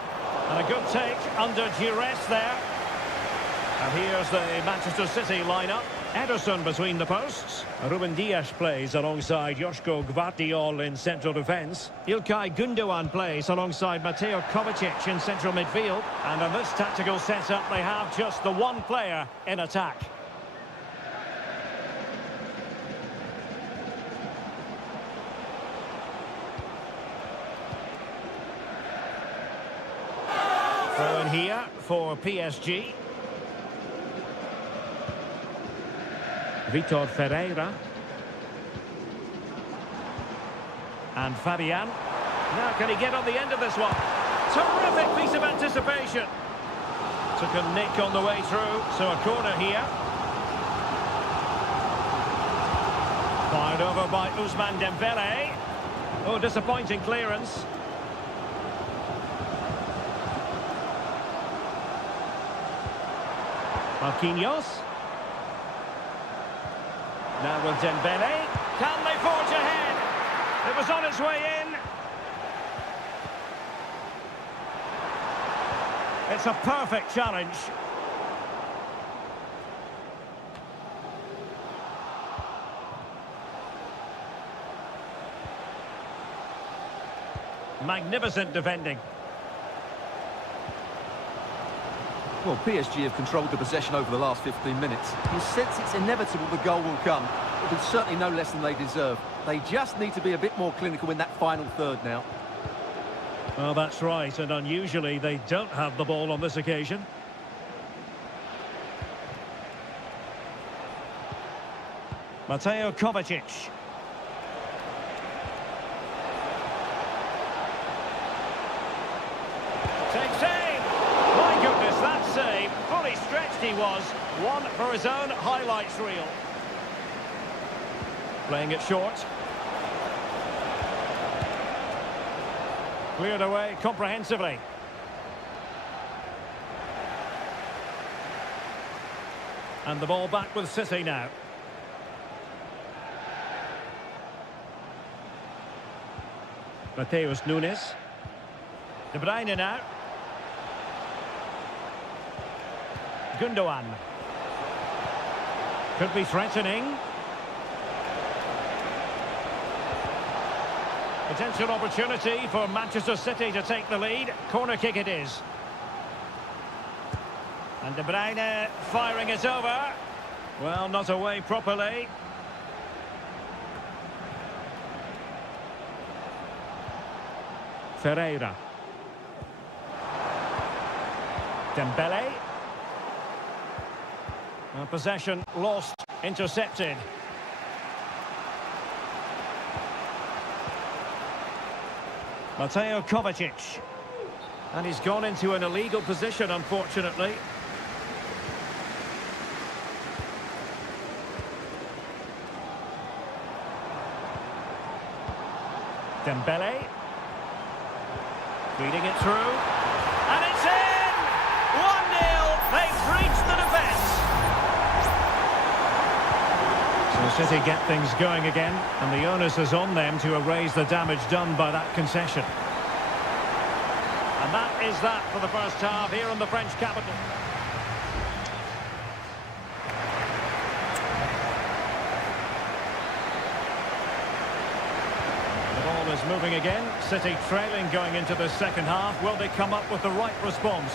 And a good take under duress there. And here's the Manchester City lineup. Ederson between the posts. Ruben Dias plays alongside Joško Gvardiol in central defence. İlkay Gündoğan plays alongside Mateo Kovacic in central midfield. And in this tactical setup, they have just the one player in attack. Throw in here for PSG. Vitor Ferreira. And Fabian. Now can he get on the end of this one? Terrific piece of anticipation. Took a nick on the way through, so a corner here. Fired over by Ousmane Dembélé. Oh, disappointing clearance. Marquinhos. Now with Dembélé. Can they forge ahead? It was on its way in. It's a perfect challenge. Magnificent defending. Well, PSG have controlled the possession over the last 15 minutes. You sense it's inevitable the goal will come, but it's certainly no less than they deserve. They just need to be a bit more clinical in that final third now. Well, that's right, and unusually they don't have the ball on this occasion. Mateo Kovacic. Takes aim! My goodness, that save! Fully stretched he was. One for his own highlights reel. Playing it short. Cleared away comprehensively. And the ball back with City now. Mateus Nunes. De Bruyne now. Gündoğan. Could be threatening. Potential opportunity for Manchester City to take the lead. Corner kick it is. And De Bruyne firing it over. Well, not away properly. Ferreira. Dembélé. Possession lost, intercepted. Mateo Kovacic. And he's gone into an illegal position, unfortunately. Dembélé. Feeding it through. And it's in! 1-0. They've breached the defence. So City get things going again, and the onus is on them to erase the damage done by that concession. And that is that for the first half here in the French capital. The ball is moving again. City trailing going into the second half. Will they come up with the right response?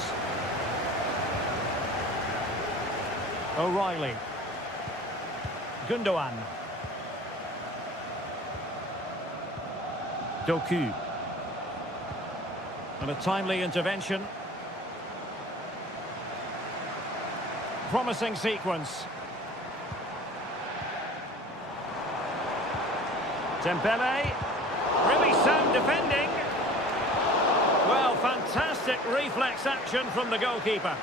O'Reilly. Gundogan. Doku. And a timely intervention. Promising sequence. Dembele. Really sound defending. Well, fantastic reflex action from the goalkeeper.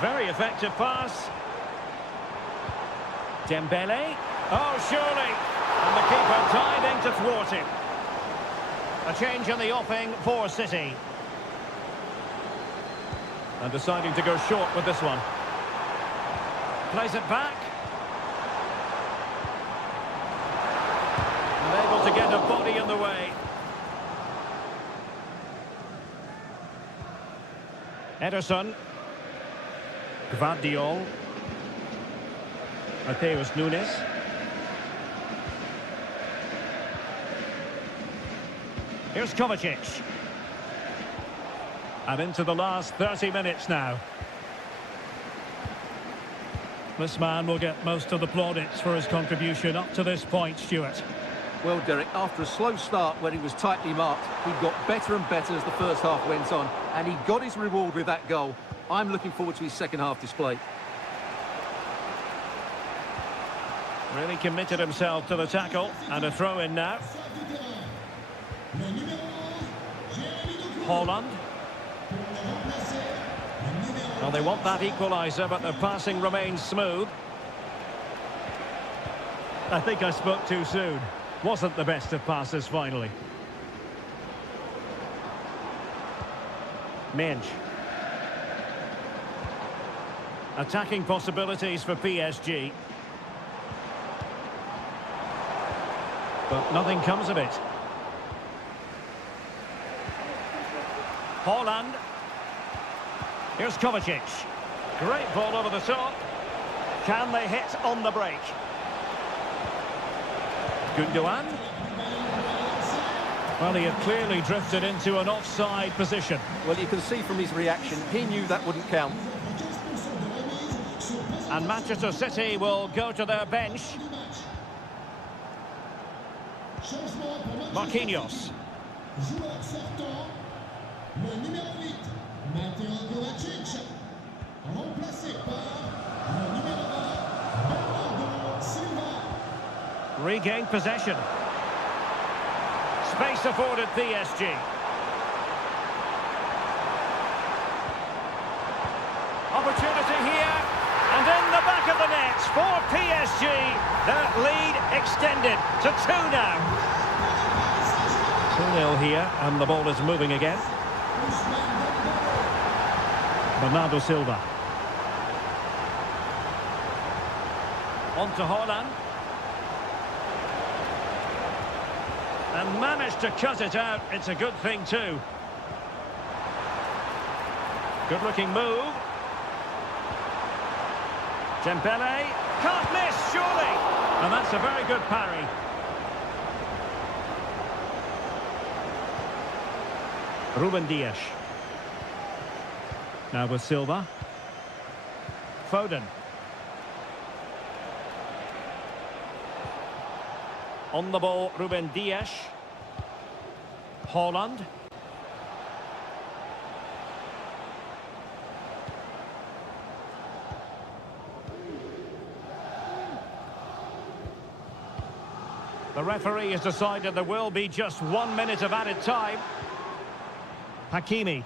Very effective pass. Dembele. Oh, surely. And the keeper diving to thwart him. A change in the offing for City. And deciding to go short with this one. Plays it back. And able to get a body in the way. Ederson. Gvardiol. Mateus Nunes. Here's Kovacic. And into the last 30 minutes now. This man will get most of the plaudits for his contribution up to this point, Stuart. Well, Derek, after a slow start when he was tightly marked, he got better and better as the first half went on, and he got his reward with that goal. I'm looking forward to his second half display. Really committed himself to the tackle, and a throw in now. Holland. Well, they want that equaliser, but the passing remains smooth. I think I spoke too soon. Wasn't the best of passes, finally. Minge. Attacking possibilities for PSG. But nothing comes of it. Holland. Here's Kovacic. Great ball over the top. Can they hit on the break? Gundogan. Well, he had clearly drifted into an offside position. Well, you can see from his reaction, he knew that wouldn't count. And Manchester City will go to their bench. Marquinhos. Regained possession. Space afforded PSG. Opportunity here. And in the back of the net for PSG. Their lead extended to 2 now. 2-0 here, and the ball is moving again. Bernardo Silva. On to Holland. And managed to cut it out. It's a good thing too. Good looking move. Dembele. Can't miss, surely. And that's a very good parry. Ruben Dias. Now with Silva. Foden. On the ball, Ruben Dias. Holland. The referee has decided there will be just 1 minute of added time. Hakimi.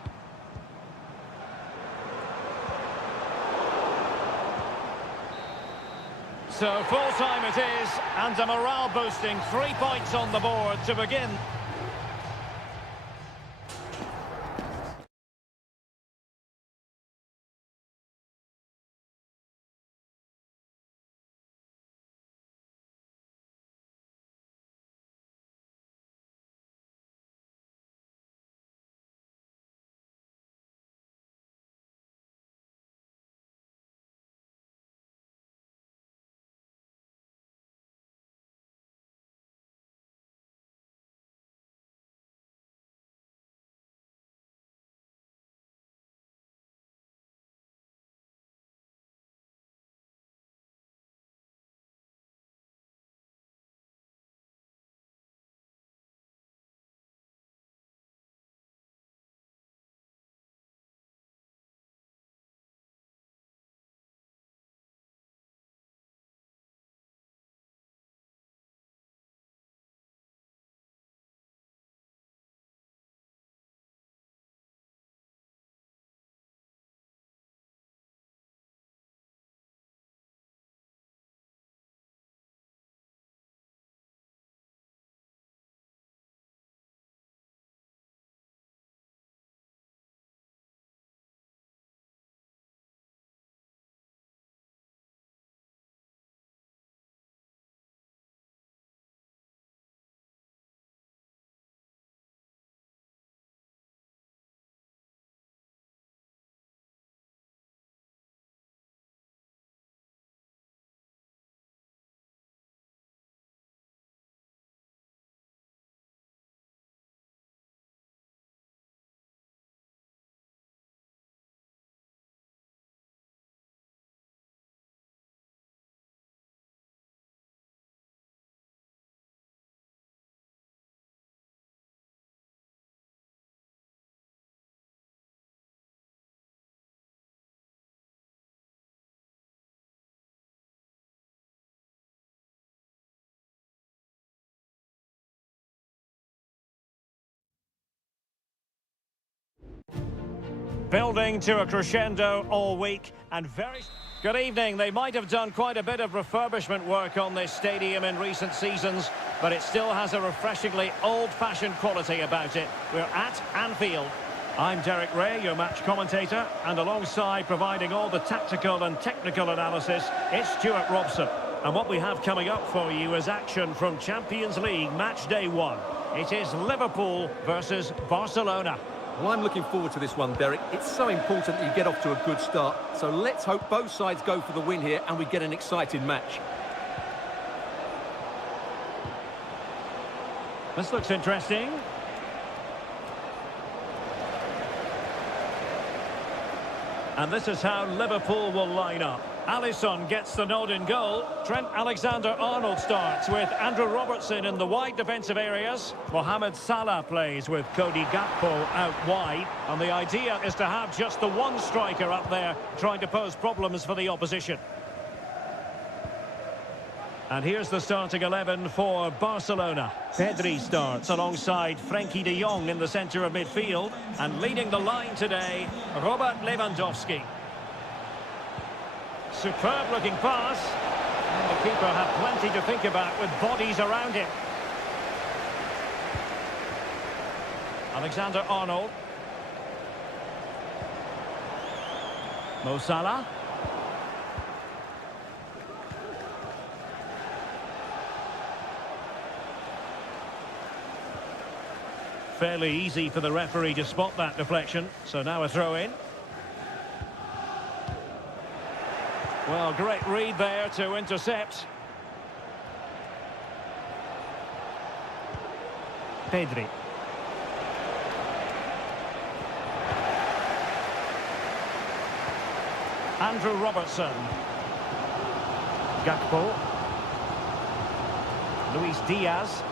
So full time it is, and a morale boosting 3 points on the board to begin. Building to a crescendo all week and very... Good evening. They might have done quite a bit of refurbishment work on this stadium in recent seasons, but it still has a refreshingly old-fashioned quality about it. We're at Anfield. I'm Derek Ray, your match commentator, and alongside providing all the tactical and technical analysis, it's Stuart Robson. And what we have coming up for you is action from Champions League match day 1. It is Liverpool versus Barcelona. Well, I'm looking forward to this one, Derek. It's so important that you get off to a good start. So let's hope both sides go for the win here and we get an exciting match. This looks interesting. And this is how Liverpool will line up. Alisson gets the nod in goal. Trent Alexander-Arnold starts with Andrew Robertson in the wide defensive areas. Mohamed Salah plays with Cody Gakpo out wide. And the idea is to have just the one striker up there trying to pose problems for the opposition. And here's the starting 11 for Barcelona. Pedri starts alongside Frenkie de Jong in the centre of midfield. And leading the line today, Robert Lewandowski. Superb looking pass. And the keeper had plenty to think about with bodies around him. Alexander-Arnold. Mo Salah. Fairly easy for the referee to spot that deflection. So now a throw in. Well, great read there to intercept. Pedri. Andrew Robertson. Gakpo. Luis Diaz.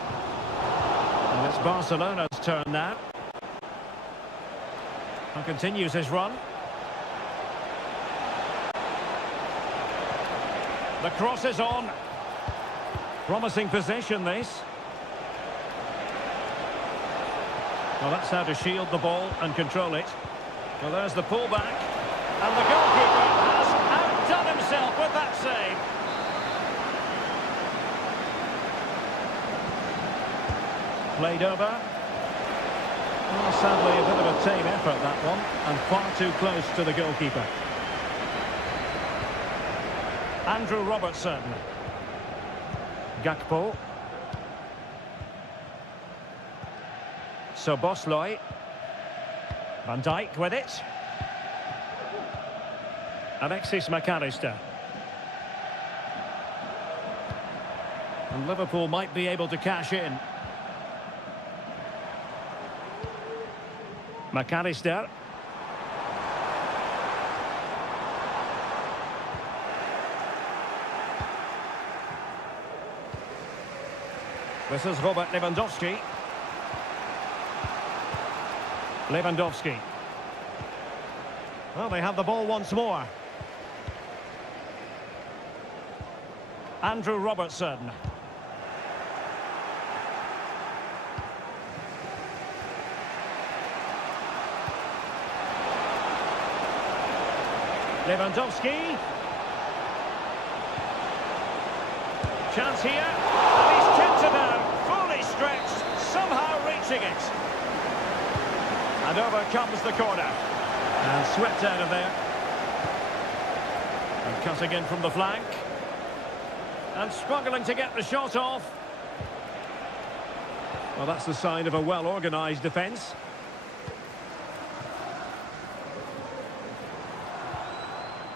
And it's Barcelona's turn now. And continues his run. The cross is on. Promising possession, this. Well, that's how to shield the ball and control it. Well, there's the pullback. And the goalkeeper has outdone himself with that save. Played over. Well, sadly, a bit of a tame effort, that one. And far too close to the goalkeeper. Andrew Robertson. Gakpo. Szoboszlai. Van Dijk with it. Alexis McAllister. And Liverpool might be able to cash in. McAllister. This is Robert Lewandowski. Lewandowski. Well, they have the ball once more. Andrew Robertson. Lewandowski. Chance here. And he's tipped it out. Fully stretched. Somehow reaching it. And over comes the corner. And swept out of there. And cutting in from the flank. And struggling to get the shot off. Well, that's the sign of a well-organised defence.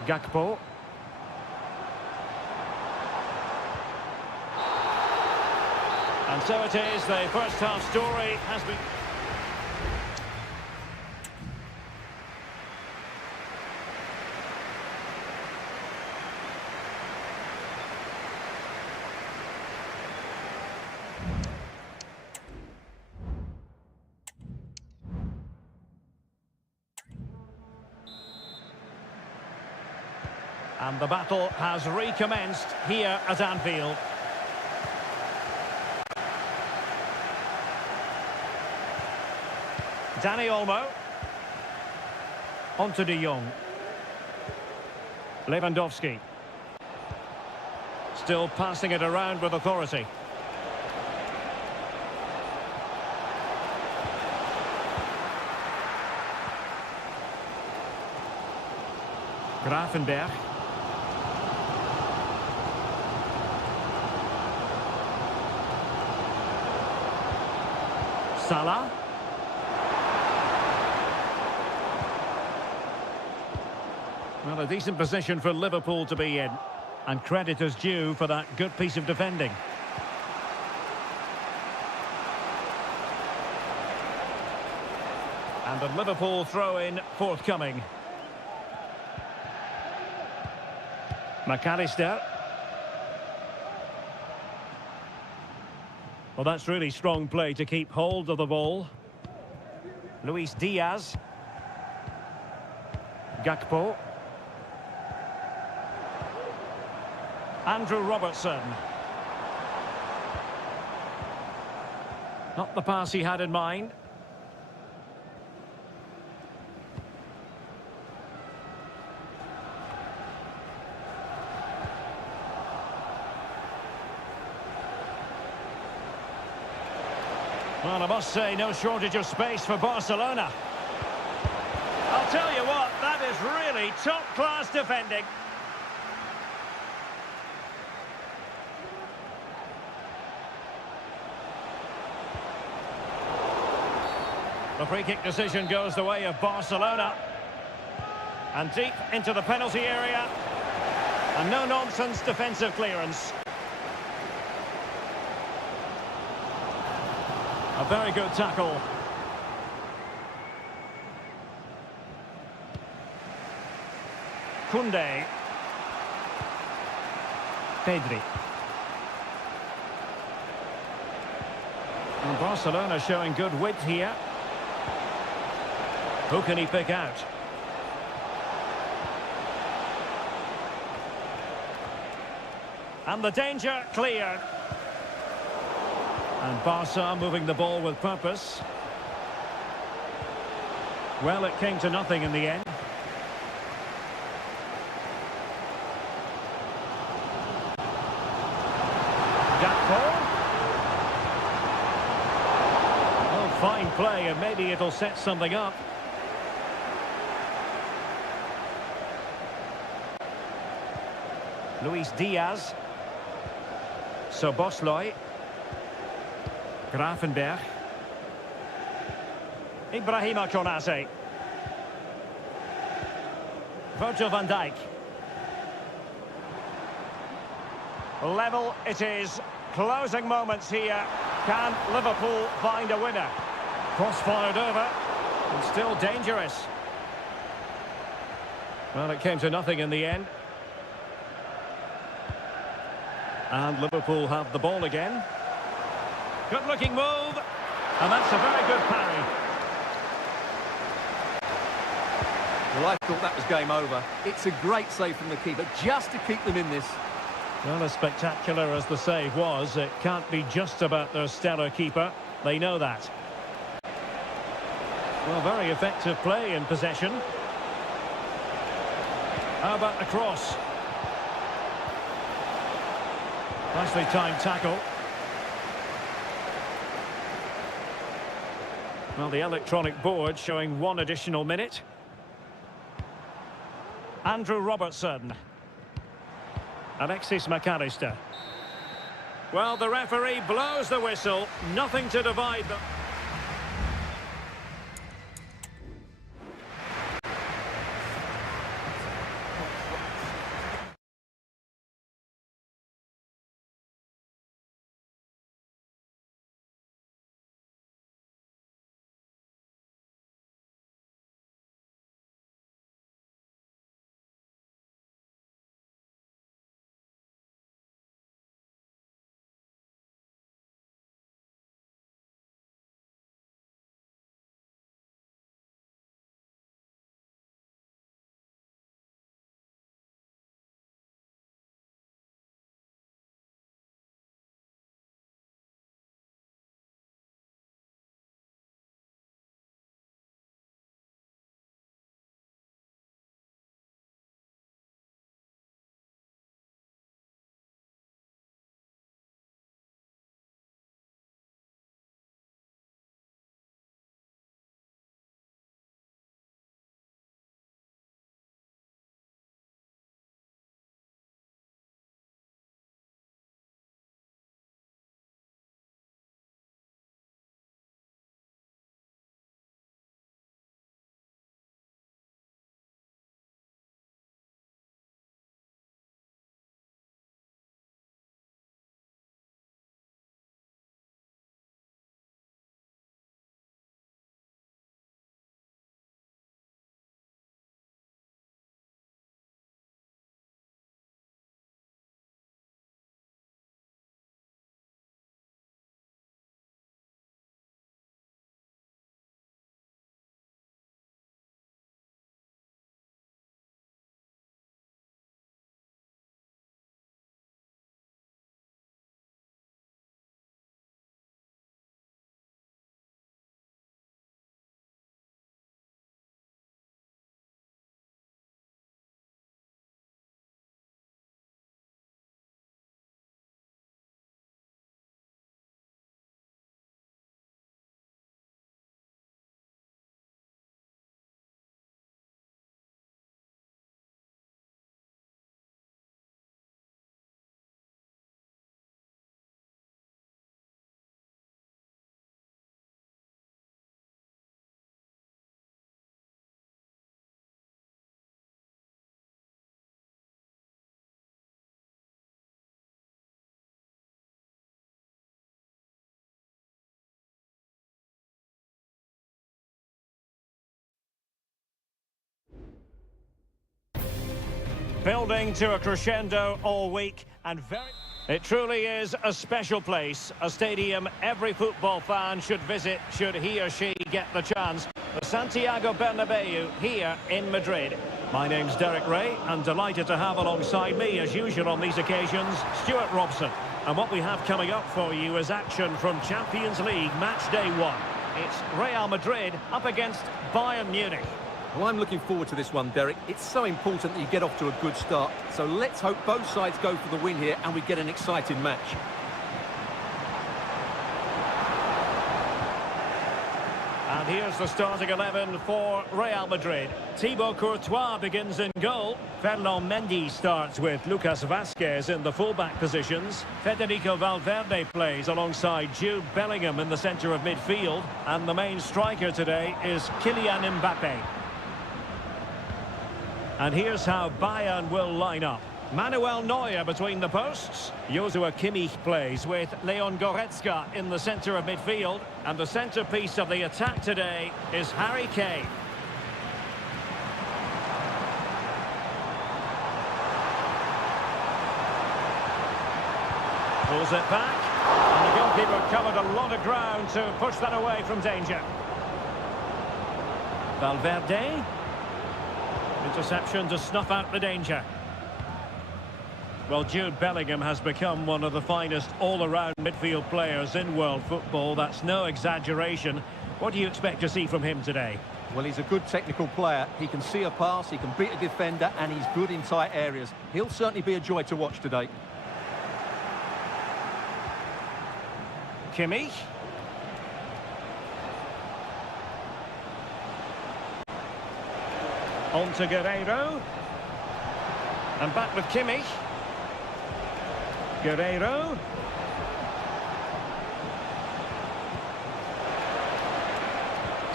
Gakpo. And so it is, the first half story has been... And the battle has recommenced here at Anfield. Dani Olmo. On to De Jong. Lewandowski. Still passing it around with authority. Gravenberg. Salah. Well, a decent position for Liverpool to be in. And credit is due for that good piece of defending. And the Liverpool throw-in forthcoming. McAllister. Well, that's really strong play to keep hold of the ball. Luis Diaz. Gakpo. Andrew Robertson. Not the pass he had in mind. Well, I must say, no shortage of space for Barcelona. I'll tell you what, that is really top-class defending. The free-kick decision goes the way of Barcelona. And deep into the penalty area. And no-nonsense defensive clearance. A very good tackle. Koundé. Pedri. And Barcelona showing good width here. Who can he pick out? And the danger cleared. And Barca moving the ball with purpose. Well, it came to nothing in the end. Gakpo. Oh, fine play, and maybe it'll set something up. Luis Diaz. Szoboszlai. Gravenberg. Ibrahima Konate. Virgil van Dijk. Level it is. Closing moments here. Can Liverpool find a winner? Cross fired over. And still dangerous. Well, it came to nothing in the end. And Liverpool have the ball again. Good-looking move. And that's a very good parry. Well, I thought that was game over. It's a great save from the keeper, just to keep them in this. Well, as spectacular as the save was, it can't be just about their stellar keeper. They know that. Well, very effective play in possession. How about the cross? Nicely timed tackle. Well, the electronic board showing one additional minute. Andrew Robertson. Alexis McAllister. Well, the referee blows the whistle. Nothing to divide them. Building to a crescendo all week and very... It truly is a special place, a stadium every football fan should visit should he or she get the chance. The Santiago Bernabeu here in Madrid. My name's Derek Ray and delighted to have alongside me as usual on these occasions, Stuart Robson. And what we have coming up for you is action from Champions League match day 1. It's Real Madrid up against Bayern Munich. Well, I'm looking forward to this one, Derek. It's so important that you get off to a good start. So let's hope both sides go for the win here and we get an exciting match. And here's the starting 11 for Real Madrid. Thibaut Courtois begins in goal. Ferland Mendy starts with Lucas Vazquez in the fullback positions. Federico Valverde plays alongside Jude Bellingham in the centre of midfield. And the main striker today is Kylian Mbappe. And here's how Bayern will line up. Manuel Neuer between the posts. Joshua Kimmich plays with Leon Goretzka in the centre of midfield. And the centrepiece of the attack today is Harry Kane. Pulls it back. And the goalkeeper covered a lot of ground to push that away from danger. Valverde. Interception to snuff out the danger. Well, Jude Bellingham has become one of the finest all-around midfield players in world football. That's no exaggeration. What do you expect to see from him today? Well, he's a good technical player. He can see a pass, he can beat a defender, and he's good in tight areas. He'll certainly be a joy to watch today. Kimmich. On to Guerreiro. And back with Kimmich. Guerreiro.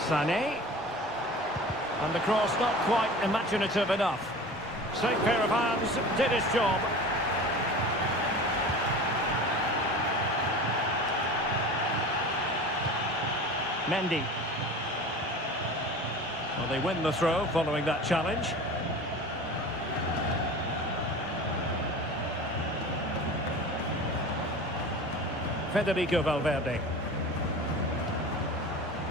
Sané. And the cross not quite imaginative enough. Safe pair of hands, did his job. Mendy. Well, they win the throw following that challenge. Federico Valverde.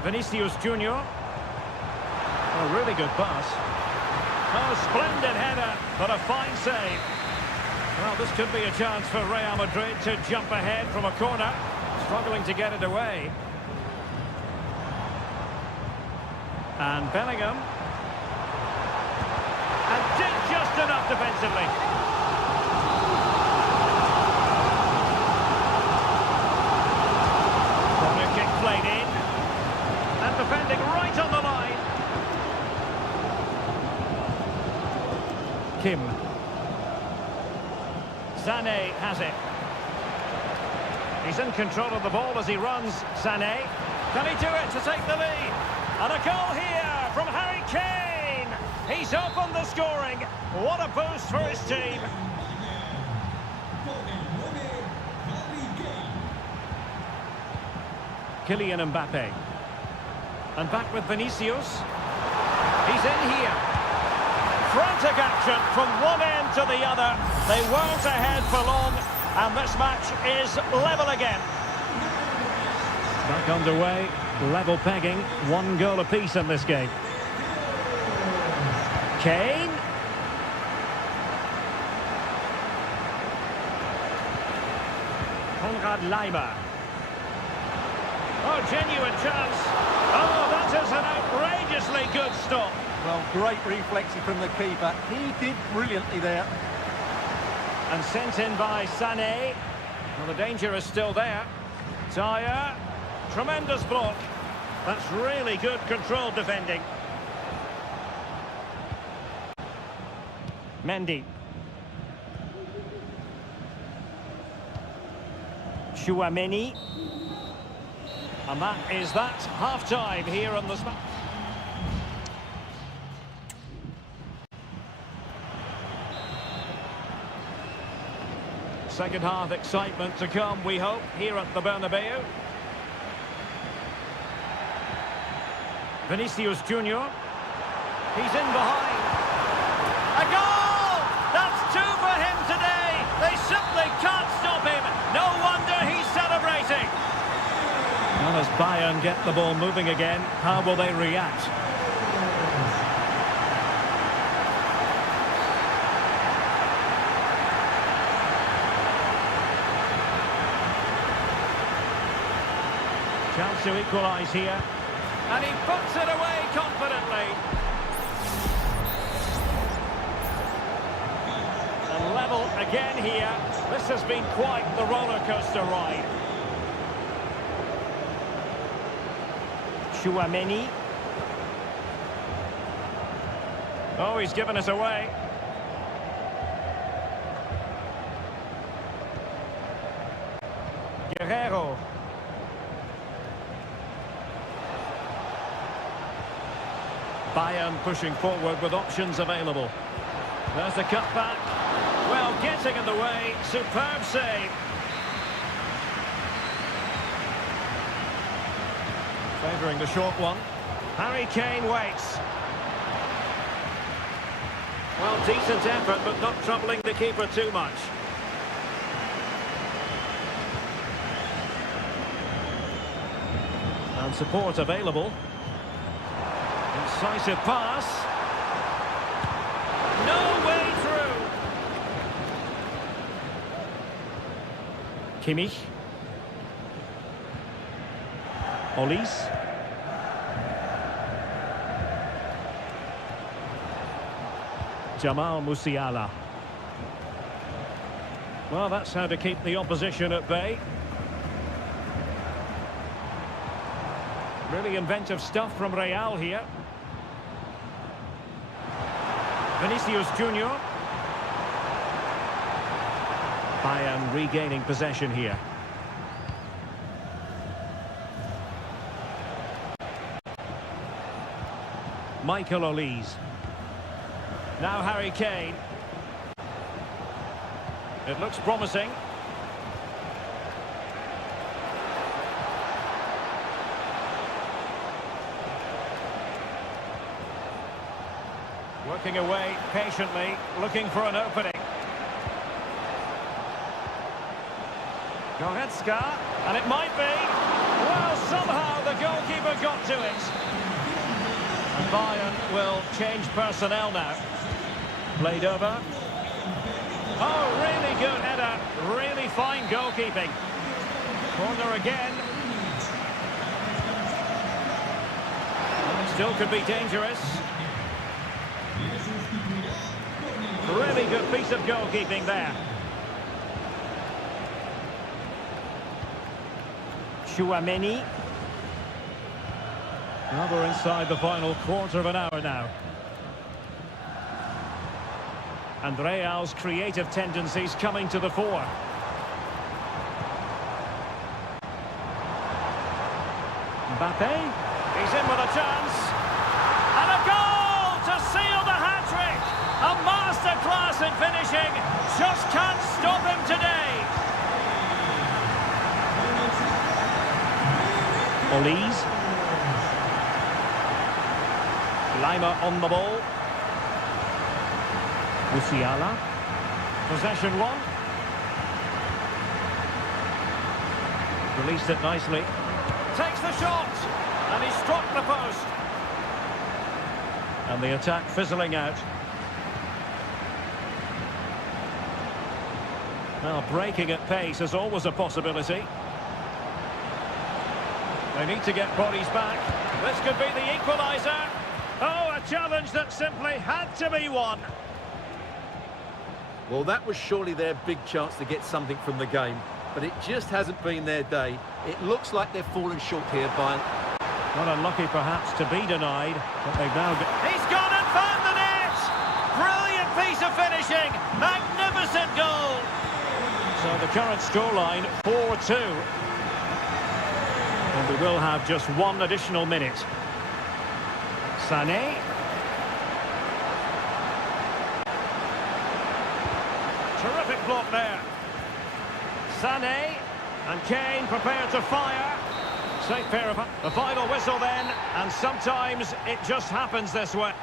Vinicius Junior. A really good pass. Oh, splendid header, but a fine save. Well, this could be a chance for Real Madrid to jump ahead from a corner. Struggling to get it away. And Bellingham. And did just enough defensively. Corner kick played in. And defending right on the line. Kim. Sané has it. He's in control of the ball as he runs. Sané. Can he do it to take the lead? And a goal here from Harry Kane. He's opened the scoring. What a boost for his team. Kylian Mbappe. And back with Vinicius. He's in here. Frantic action from one end to the other. They weren't ahead for long. And this match is level again. Back underway. Level pegging, 1 goal apiece in this game. Kane. Konrad Leimer. Oh, genuine chance. Oh, that is an outrageously good stop. Well, great reflexing from the keeper. He did brilliantly there. And sent in by Sané. Well, the danger is still there. Dyer. Tremendous block. That's really good controlled defending. Mendy. Chouameni. And that is that. Half-time here on the spot. Second half excitement to come, we hope, here at the Bernabeu. Vinicius Junior. He's in behind. A goal! That's As Bayern get the ball moving again, how will they react? Chance to equalise here. And he puts it away confidently. And level again here. This has been quite the roller coaster ride. Chouameni. Oh, he's given us away. Guerrero. Bayern pushing forward with options available. There's the cutback. Well, getting in the way. Superb save. Favouring the short one. Harry Kane waits. Well, decent effort, but not troubling the keeper too much. And support available. Incisive pass. No way through. Kimmich. Olise. Jamal Musiala. Well, that's how to keep the opposition at bay. Really inventive stuff from Real here. Vinicius Junior. Bayern regaining possession here. Michael Olise. Now Harry Kane. It looks promising. Working away patiently, looking for an opening. Goretzka, and it might be. Well, somehow the goalkeeper got to it. And Bayern will change personnel now. Played over. Oh, really good header. Really fine goalkeeping. Corner again. Still could be dangerous. Really good piece of goalkeeping there. Chouameni. Well, we're inside the final quarter of an hour now. And Real's creative tendencies coming to the fore. Mbappe. He's in with a chance. And a goal to seal the hat-trick. A masterclass in finishing. Just can't stop him today. Olise. Lima on the ball. Musiala. Possession one. Released it nicely. Takes the shot. And he struck the post. And the attack fizzling out. Now, breaking at pace is always a possibility. They need to get bodies back. This could be the equaliser. Oh, a challenge that simply had to be won. Well, that was surely their big chance to get something from the game, but it just hasn't been their day. It looks like they've fallen short here, Bayern. Not unlucky, perhaps, to be denied, but they've now got... He's gone and found the net! Brilliant piece of finishing! Magnificent goal! So the current scoreline, 4-2. And we will have just one additional minute. Sané. Terrific block there. Sané and Kane prepared to fire. Safe pair of... The final whistle then, and sometimes it just happens this way.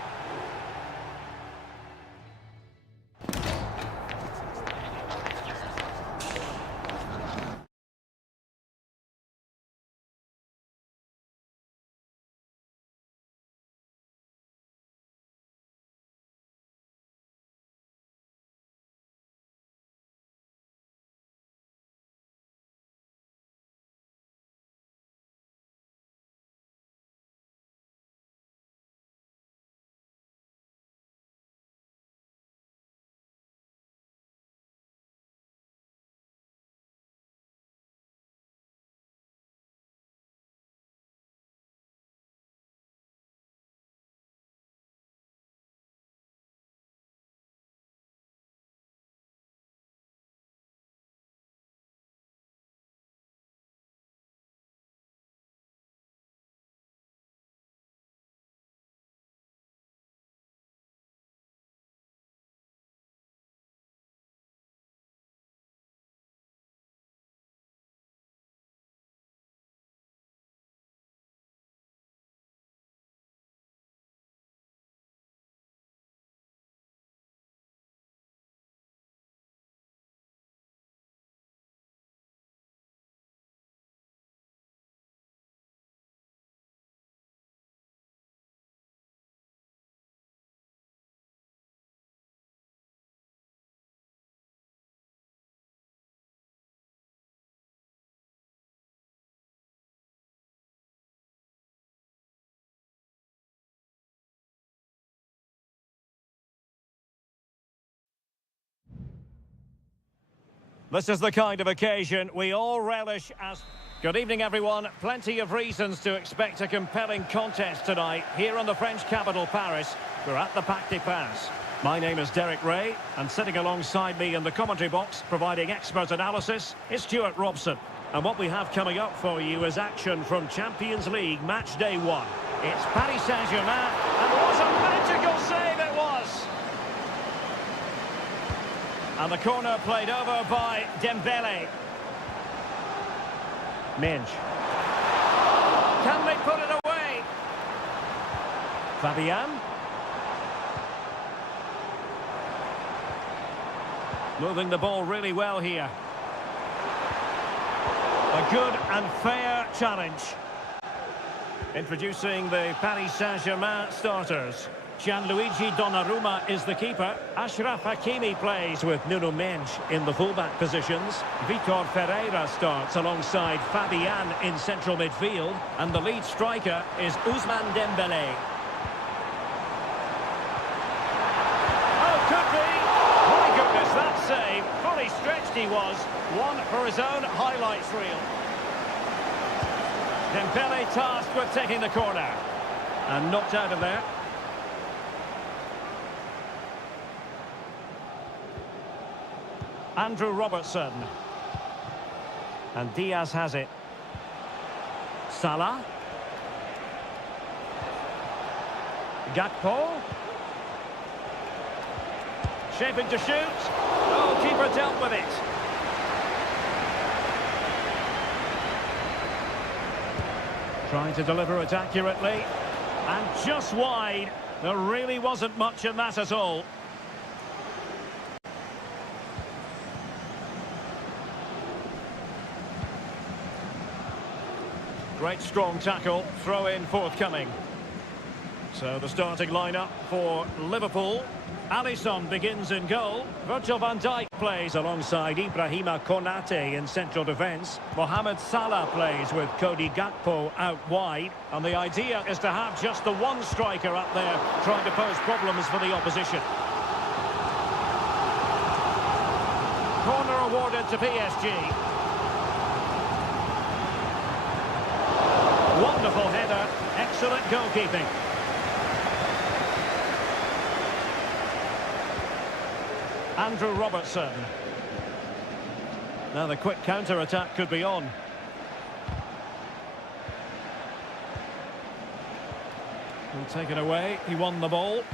This is the kind of occasion we all relish as... Good evening, everyone. Plenty of reasons to expect a compelling contest tonight here in the French capital, Paris. We're at the Parc des Princes. My name is Derek Ray, and sitting alongside me in the commentary box, providing expert analysis, is Stuart Robson. And what we have coming up for you is action from Champions League match day 1. It's Paris Saint-Germain, and what a magical save it was! And the corner played over by Dembele. Minge. Can they put it away? Fabian. Moving the ball really well here. A good and fair challenge. Introducing the Paris Saint-Germain starters. Gianluigi Donnarumma is the keeper. Achraf Hakimi plays with Nuno Mendes in the fullback positions. Vitor Ferreira starts alongside Fabian in central midfield. And the lead striker is Ousmane Dembele. Oh, could be! My goodness, that save. Fully stretched he was. One for his own highlights reel. Dembele tasked with taking the corner. And knocked out of there. Andrew Robertson. And Diaz has it. Salah. Gakpo. Shaping to shoot. Oh, keeper dealt with it. Trying to deliver it accurately. And just wide. There really wasn't much in that at all. Great strong tackle, throw in forthcoming. So the starting lineup for Liverpool. Alisson begins in goal. Virgil van Dijk plays alongside Ibrahima Konate in central defence. Mohamed Salah plays with Cody Gakpo out wide. And the idea is to have just the one striker up there trying to pose problems for the opposition. Corner awarded to PSG. Wonderful header, excellent goalkeeping. Andrew Robertson. Now the quick counter-attack could be on. He'll take it away, he won the ball.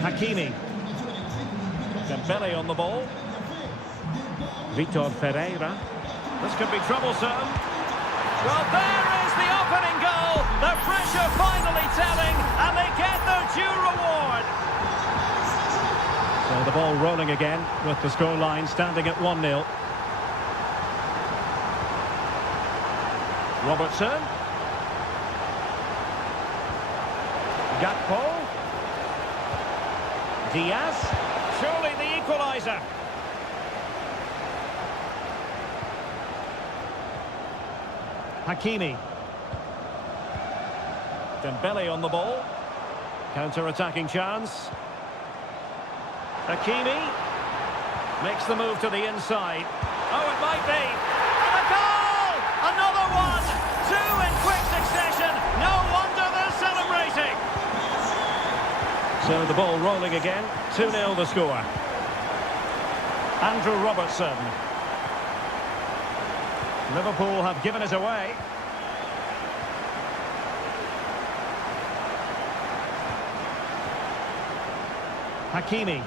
Hakimi. Dembele on the ball. Vitor Ferreira. This could be troublesome. Well, there is the opening goal. The pressure finally telling, and they get their due reward. So the ball rolling again, with the scoreline standing at 1-0. Robertson. Gakpo. Diaz. Surely the equaliser. Hakimi. Dembele on the ball. Counter-attacking chance. Hakimi makes the move to the inside. Oh, it might be. And a goal! Another one! Two in quick succession. No wonder they're celebrating. So the ball rolling again. 2-0 the score. Andrew Robertson. Liverpool have given it away. Hakimi.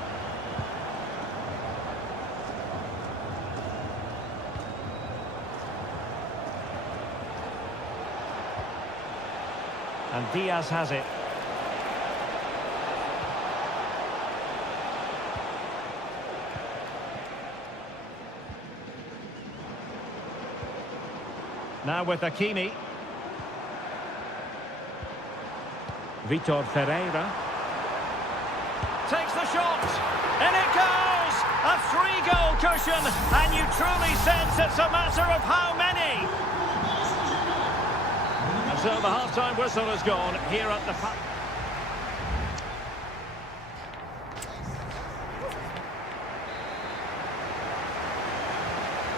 And Diaz has it. Now with Hakimi. Vitor Ferreira. Takes the shot. In it goes! A 3-goal cushion. And you truly sense it's a matter of how many. And so the half-time whistle has gone here at the...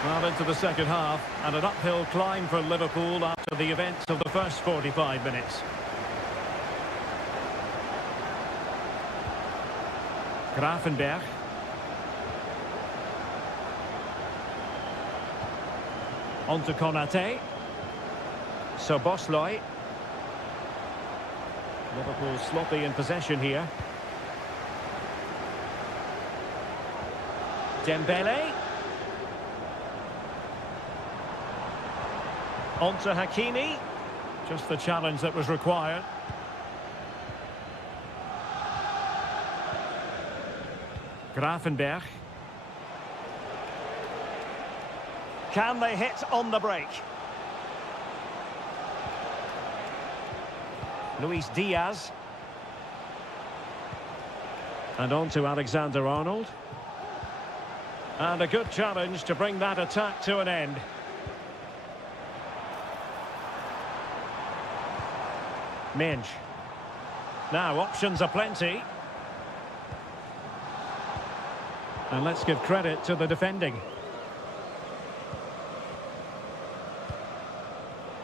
Well, into the second half, and an uphill climb for Liverpool after the events of the first 45 minutes. Grafenberg. On to Konate. Soboslai. Liverpool sloppy in possession here. Dembele. On to Hakimi. Just the challenge that was required. Grafenberg. Can they hit on the break? Luis Diaz. And on to Alexander-Arnold. And a good challenge to bring that attack to an end. Minge. Now, options are plenty. And let's give credit to the defending.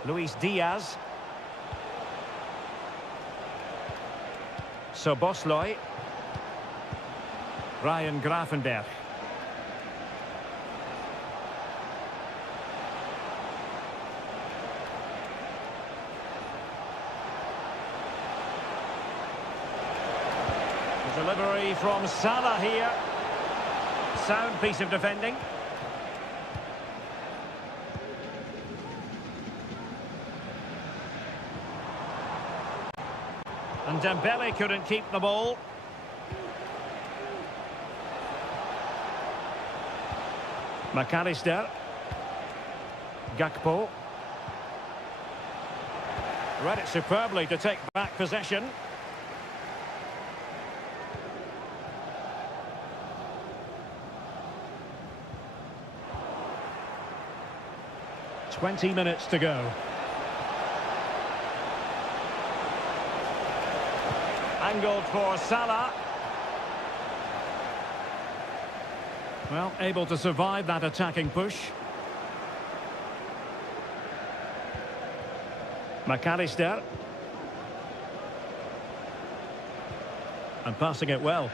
Luis Diaz. Soboslai. Ryan Grafenberg. Delivery from Salah here. Sound piece of defending. And Dembele couldn't keep the ball. McAllister. Gakpo. Read it superbly to take back possession. "20 minutes to go. Angled for Salah. Well, able to survive that attacking push. McAllister. And passing it well.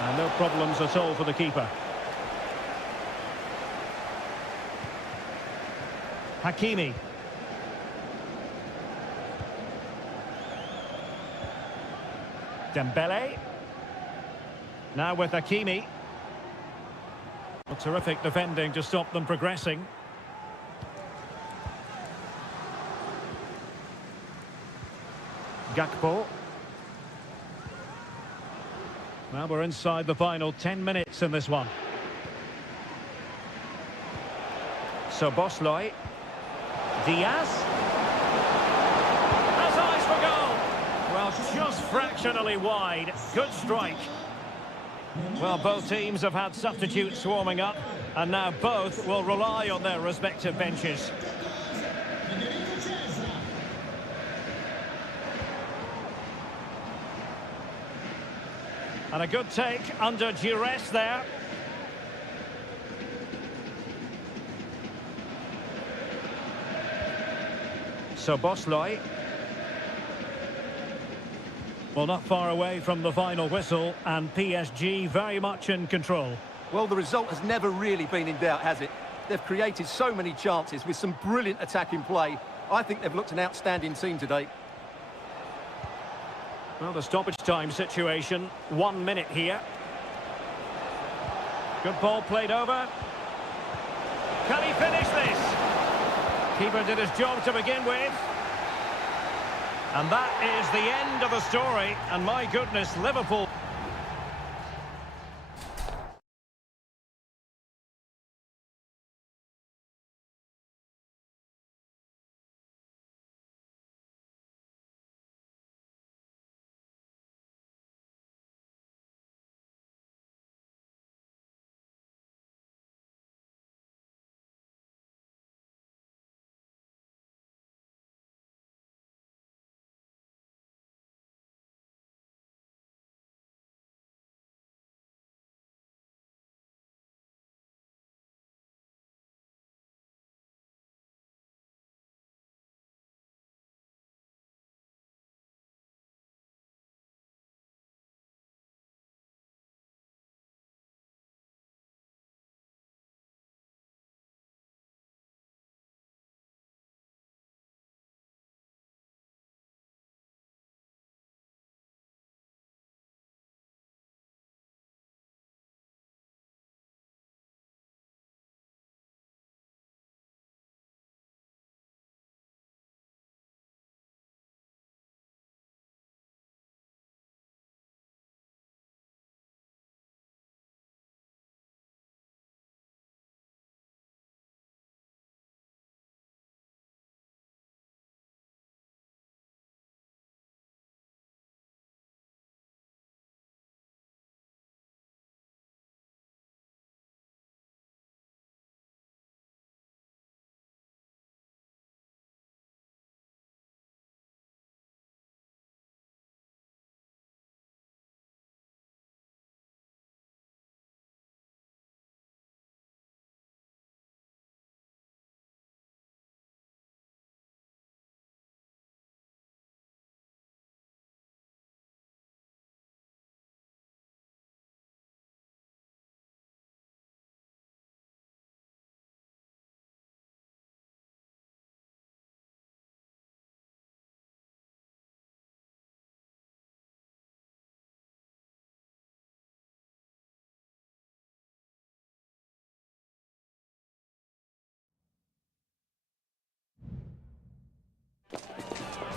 And no problems at all for the keeper. Hakimi. Dembele. Now with Hakimi. A terrific defending to stop them progressing. Gakpo. Well, we're inside the final 10 minutes in this one. Soboslai. Diaz. Has eyes for goal. Well, just fractionally wide. Good strike. Well, both teams have had substitutes warming up, and now both will rely on their respective benches. And a good take under duress there. Soboslai. Well, not far away from the final whistle, and PSG very much in control. Well, the result has never really been in doubt, has it? They've created so many chances with some brilliant attacking play. I think they've looked an outstanding team today. Well, the stoppage time situation, 1 minute here. Good ball played over. Can he finish this? Keeper did his job to begin with. And that is the end of the story. And my goodness, Liverpool...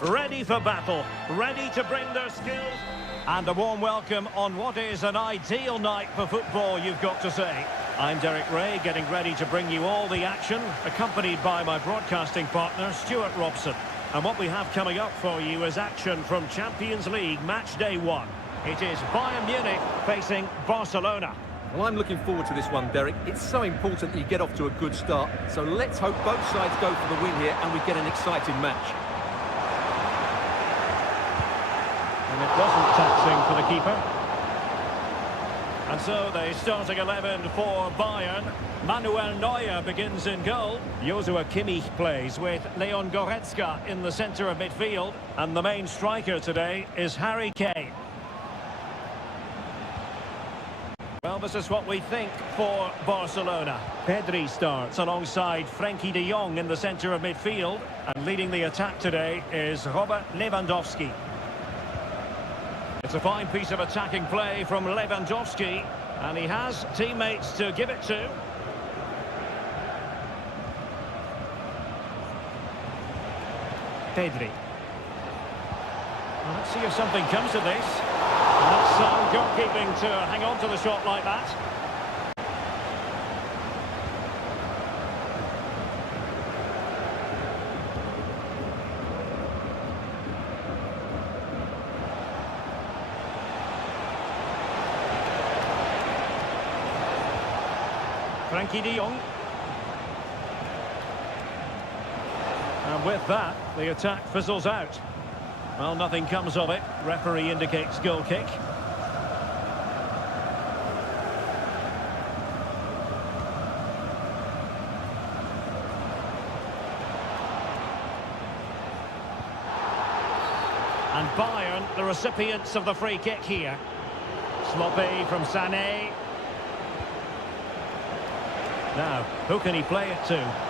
ready for battle, ready to bring their skills. And a warm welcome on what is an ideal night for football, you've got to say. I'm Derek Ray, getting ready to bring you all the action, accompanied by my broadcasting partner, Stuart Robson. And what we have coming up for you is action from Champions League match day 1. It is Bayern Munich facing Barcelona. Well, I'm looking forward to this one, Derek. It's so important that you get off to a good start. So let's hope both sides go for the win here and we get an exciting match. And it wasn't taxing for the keeper. And so the starting 11 for Bayern. Manuel Neuer begins in goal. Joshua Kimmich plays with Leon Goretzka in the centre of midfield. And the main striker today is Harry Kane. Well, this is what we think for Barcelona. Pedri starts alongside Frenkie de Jong in the centre of midfield. And leading the attack today is Robert Lewandowski. It's a fine piece of attacking play from Lewandowski, and he has teammates to give it to. Pedri. Well, let's see if something comes of this. And that's sound goalkeeping to hang on to the shot like that. Frenkie de Jong. And with that, the attack fizzles out. Well, nothing comes of it. Referee indicates goal kick. And Bayern, the recipients of the free kick here. Sloppy from Sané. Now, who can he play it to?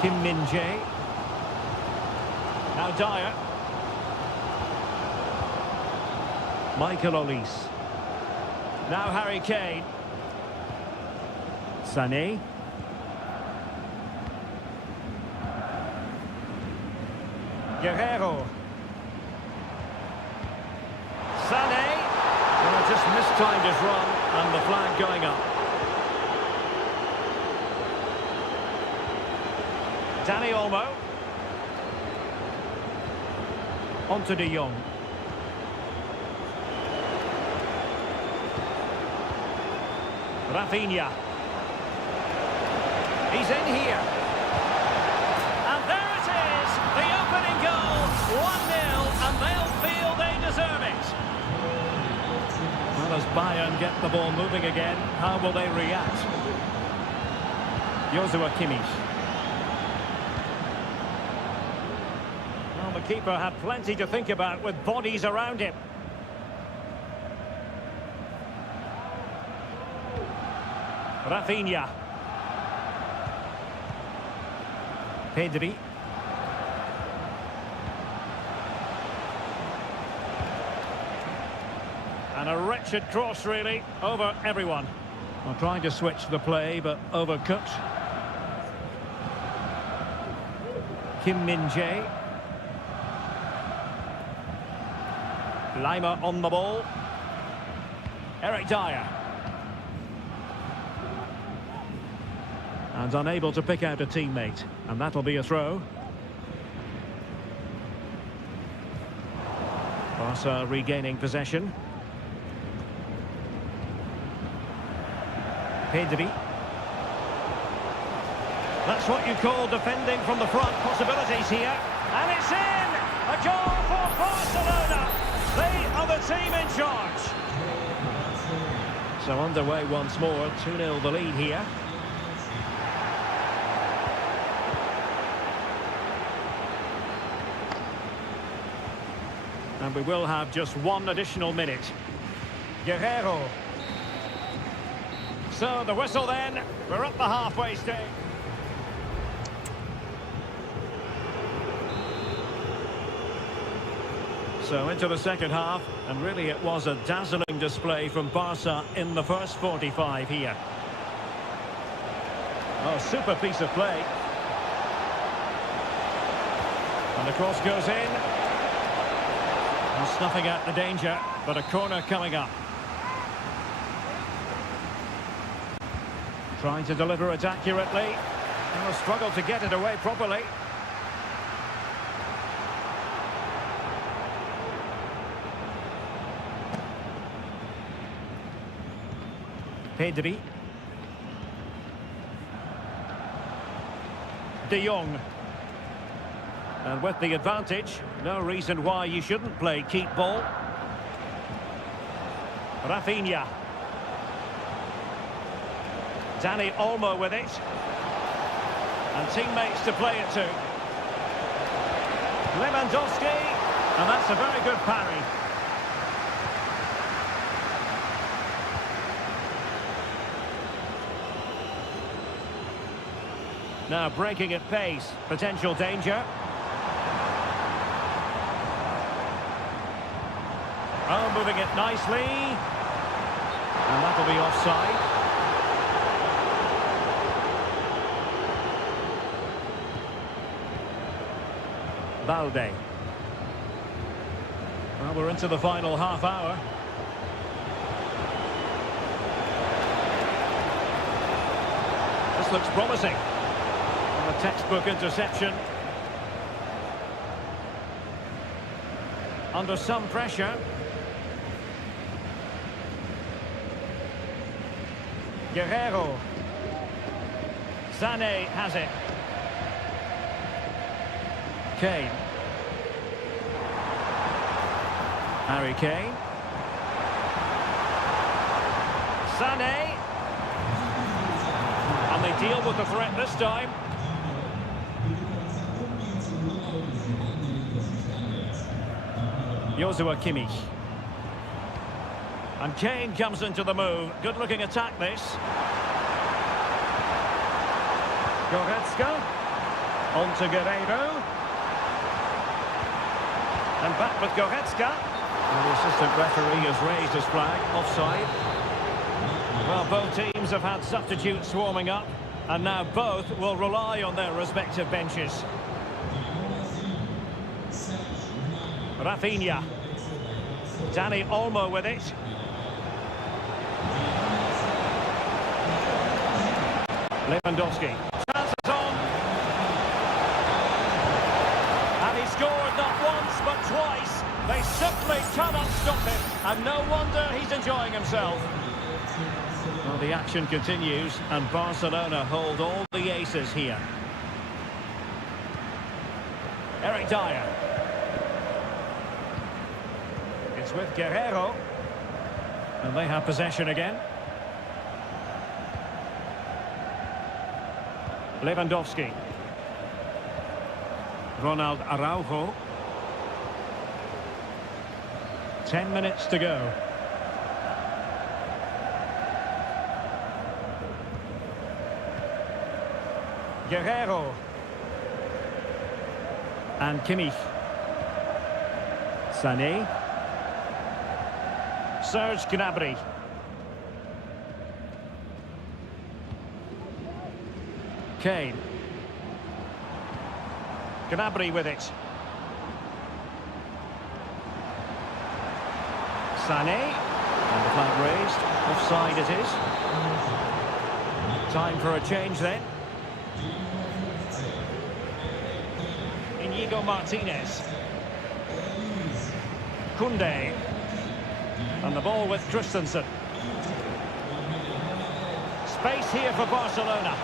Kim Min-jae. Now Dyer. Michael Olise. Now Harry Kane. Sané. Guerrero. Sané. Well, just mistimed his run and the flag going up. Dani Olmo. On to de Jong. Rafinha. He's in here. And there it is, the opening goal. 1-0, and they'll feel they deserve it. Well, as Bayern get the ball moving again, how will they react? Joshua Kimmich. Well, the keeper had plenty to think about with bodies around him. Rafinha. Pedri. And a wretched cross, really, over everyone. Well, trying to switch the play, but overcooked. Kim Min-jae. Lima on the ball. Eric Dyer. And unable to pick out a teammate. And that'll be a throw. Barca regaining possession. Pedri. That's what you call defending from the front. Possibilities here. And it's in! A goal for Barcelona! They are the team in charge. So underway once more. 2-0 the lead here. And we will have just one additional minute. Guerrero. So the whistle then. We're up the halfway stage. So into the second half, and really it was a dazzling display from Barca in the first 45 here. Oh, super piece of play. And the cross goes in. And snuffing out the danger, but a corner coming up. Trying to deliver it accurately. And will struggle to get it away properly. Pedri. De Jong. And with the advantage, no reason why you shouldn't play keep ball. Rafinha. Dani Olmo with it. And teammates to play it to. Lewandowski. And that's a very good parry. Now breaking at pace, potential danger. Oh, moving it nicely. And that'll be offside. Balde. Well, we're into the final half hour. This looks promising. A textbook interception. Under some pressure. Guerrero. Sané has it. Kane. Harry Kane. Sané. And they deal with the threat this time. Joshua Kimmich. And Kane comes into the move. Good-looking attack, this. Goretzka. On to Guerrero. And back with Goretzka. And the assistant referee has raised his flag. Offside. Well, both teams have had substitutes swarming up. And now both will rely on their respective benches. Rafinha. Dani Olmo with it. Lewandowski. Chances on. And he scored not once but twice. They simply cannot stop him. And no wonder he's enjoying himself. Well, the action continues and Barcelona hold all the aces here. Eric Dyer. It's with Guerrero. And they have possession again. Lewandowski. Ronald Araujo. 10 minutes to go. Guerrero. And Kimmich. Sané. Serge Gnabry. Kane. Gnabry with it. Sané. And the flag raised. Offside it is. Time for a change then. Inigo Martinez. Koundé. And the ball with Christensen. Space here for Barcelona.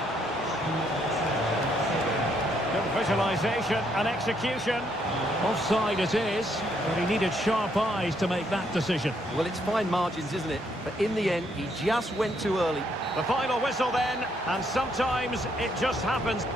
Good visualisation and execution. Offside it is, but he needed sharp eyes to make that decision. Well, it's fine margins, isn't it? But in the end, he just went too early. The final whistle then, and sometimes it just happens.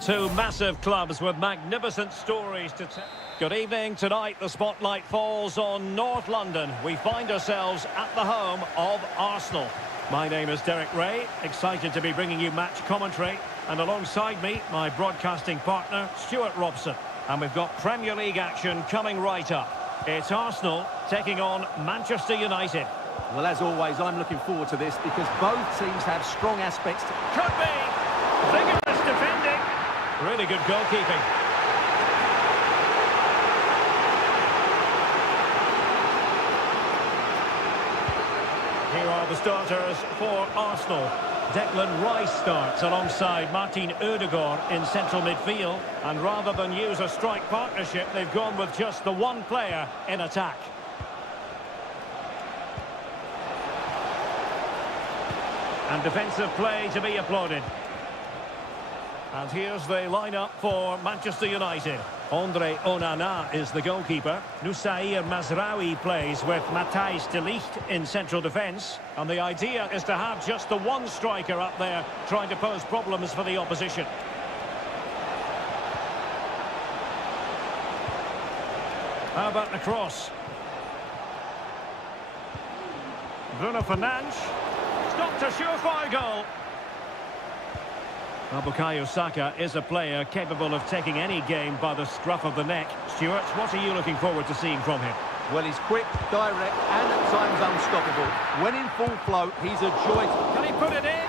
Two massive clubs with magnificent stories to tell. Good evening. Tonight the spotlight falls on North London. We find ourselves at the home of Arsenal. My name is Derek Ray, excited to be bringing you match commentary. And alongside me, my broadcasting partner, Stuart Robson. And we've got Premier League action coming right up. It's Arsenal taking on Manchester United. Well, as always, I'm looking forward to this because both teams have strong aspects. Could be. Vigorous defending. Really good goalkeeping. Here are the starters for Arsenal. Declan Rice starts alongside Martin Ødegaard in central midfield. And rather than use a strike partnership, they've gone with just the one player in attack. And defensive play to be applauded. And here's the lineup for Manchester United. Andre Onana is the goalkeeper. Nusair Mazraoui plays with Matthijs de Ligt in central defence. And the idea is to have just the one striker up there trying to pose problems for the opposition. How about the cross? Bruno Fernandes. Stopped a surefire goal. Well, Bukayo Saka is a player capable of taking any game by the scruff of the neck. Stuart, what are you looking forward to seeing from him? Well, he's quick, direct, and at times unstoppable. When in full flow, he's a joy. Can he put it in?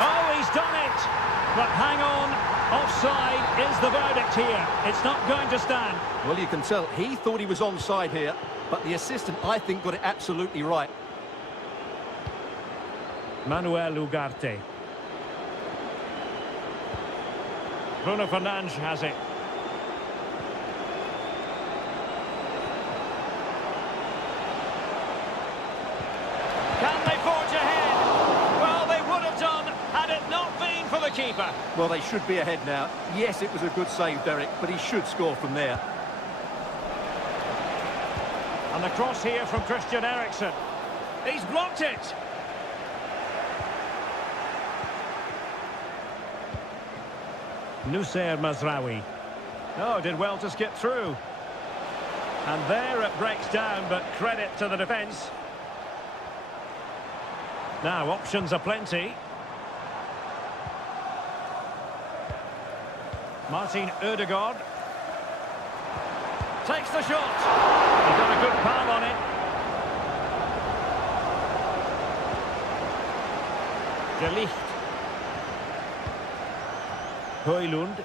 Oh, he's done it! But hang on, offside is the verdict here. It's not going to stand. Well, you can tell he thought he was onside here, but the assistant, I think, got it absolutely right. Manuel Ugarte. Bruno Fernandes has it. Can they forge ahead? Well, they would have done had it not been for the keeper. Well, they should be ahead now. Yes, it was a good save, Derek, but he should score from there. And the cross here from Christian Eriksen. He's blocked it. Nusair Mazraoui. Oh, did well to skip through. And there it breaks down, but credit to the defence. Now, options are plenty. Martin Ødegaard. Takes the shot. He got a good palm on it. De Ligt. Højlund.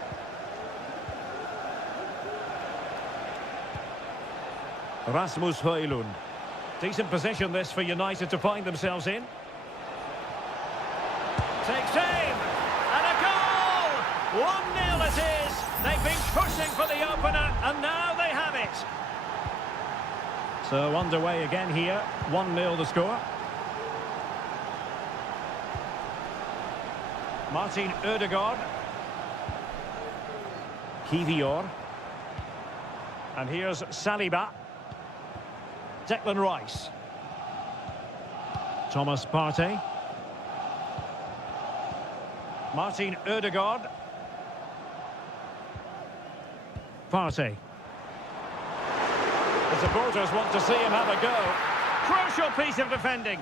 Rasmus Højlund. Decent position this for United to find themselves in. Takes aim. And a goal! 1-0 it is. They've been pushing for the opener and now they have it. So underway again here. 1-0 the score. Martin Ødegaard. Kivior. And here's Saliba. Declan Rice. Thomas Partey. Martin Ødegaard. Partey. The supporters want to see him have a go. Crucial piece of defending.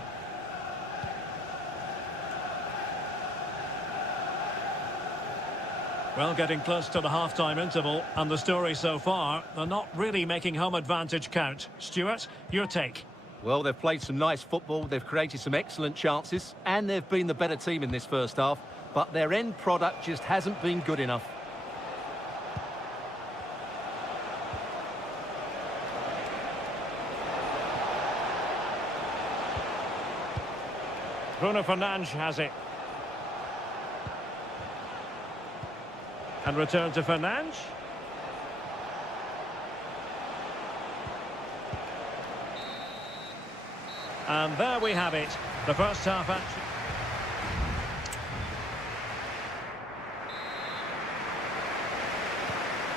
Well, getting close to the half-time interval, and the story so far, they're not really making home advantage count. Stuart, your take? Well, they've played some nice football, they've created some excellent chances, and they've been the better team in this first half, but their end product just hasn't been good enough. Bruno Fernandes has it. And return to Fernandes. And there we have it. The first half action.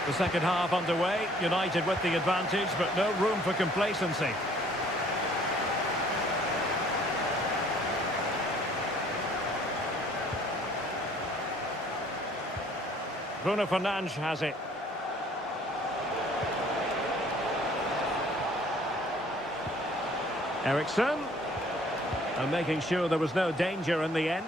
The second half underway. United with the advantage, but no room for complacency. Bruno Fernandes has it. Ericsson. And making sure there was no danger in the end.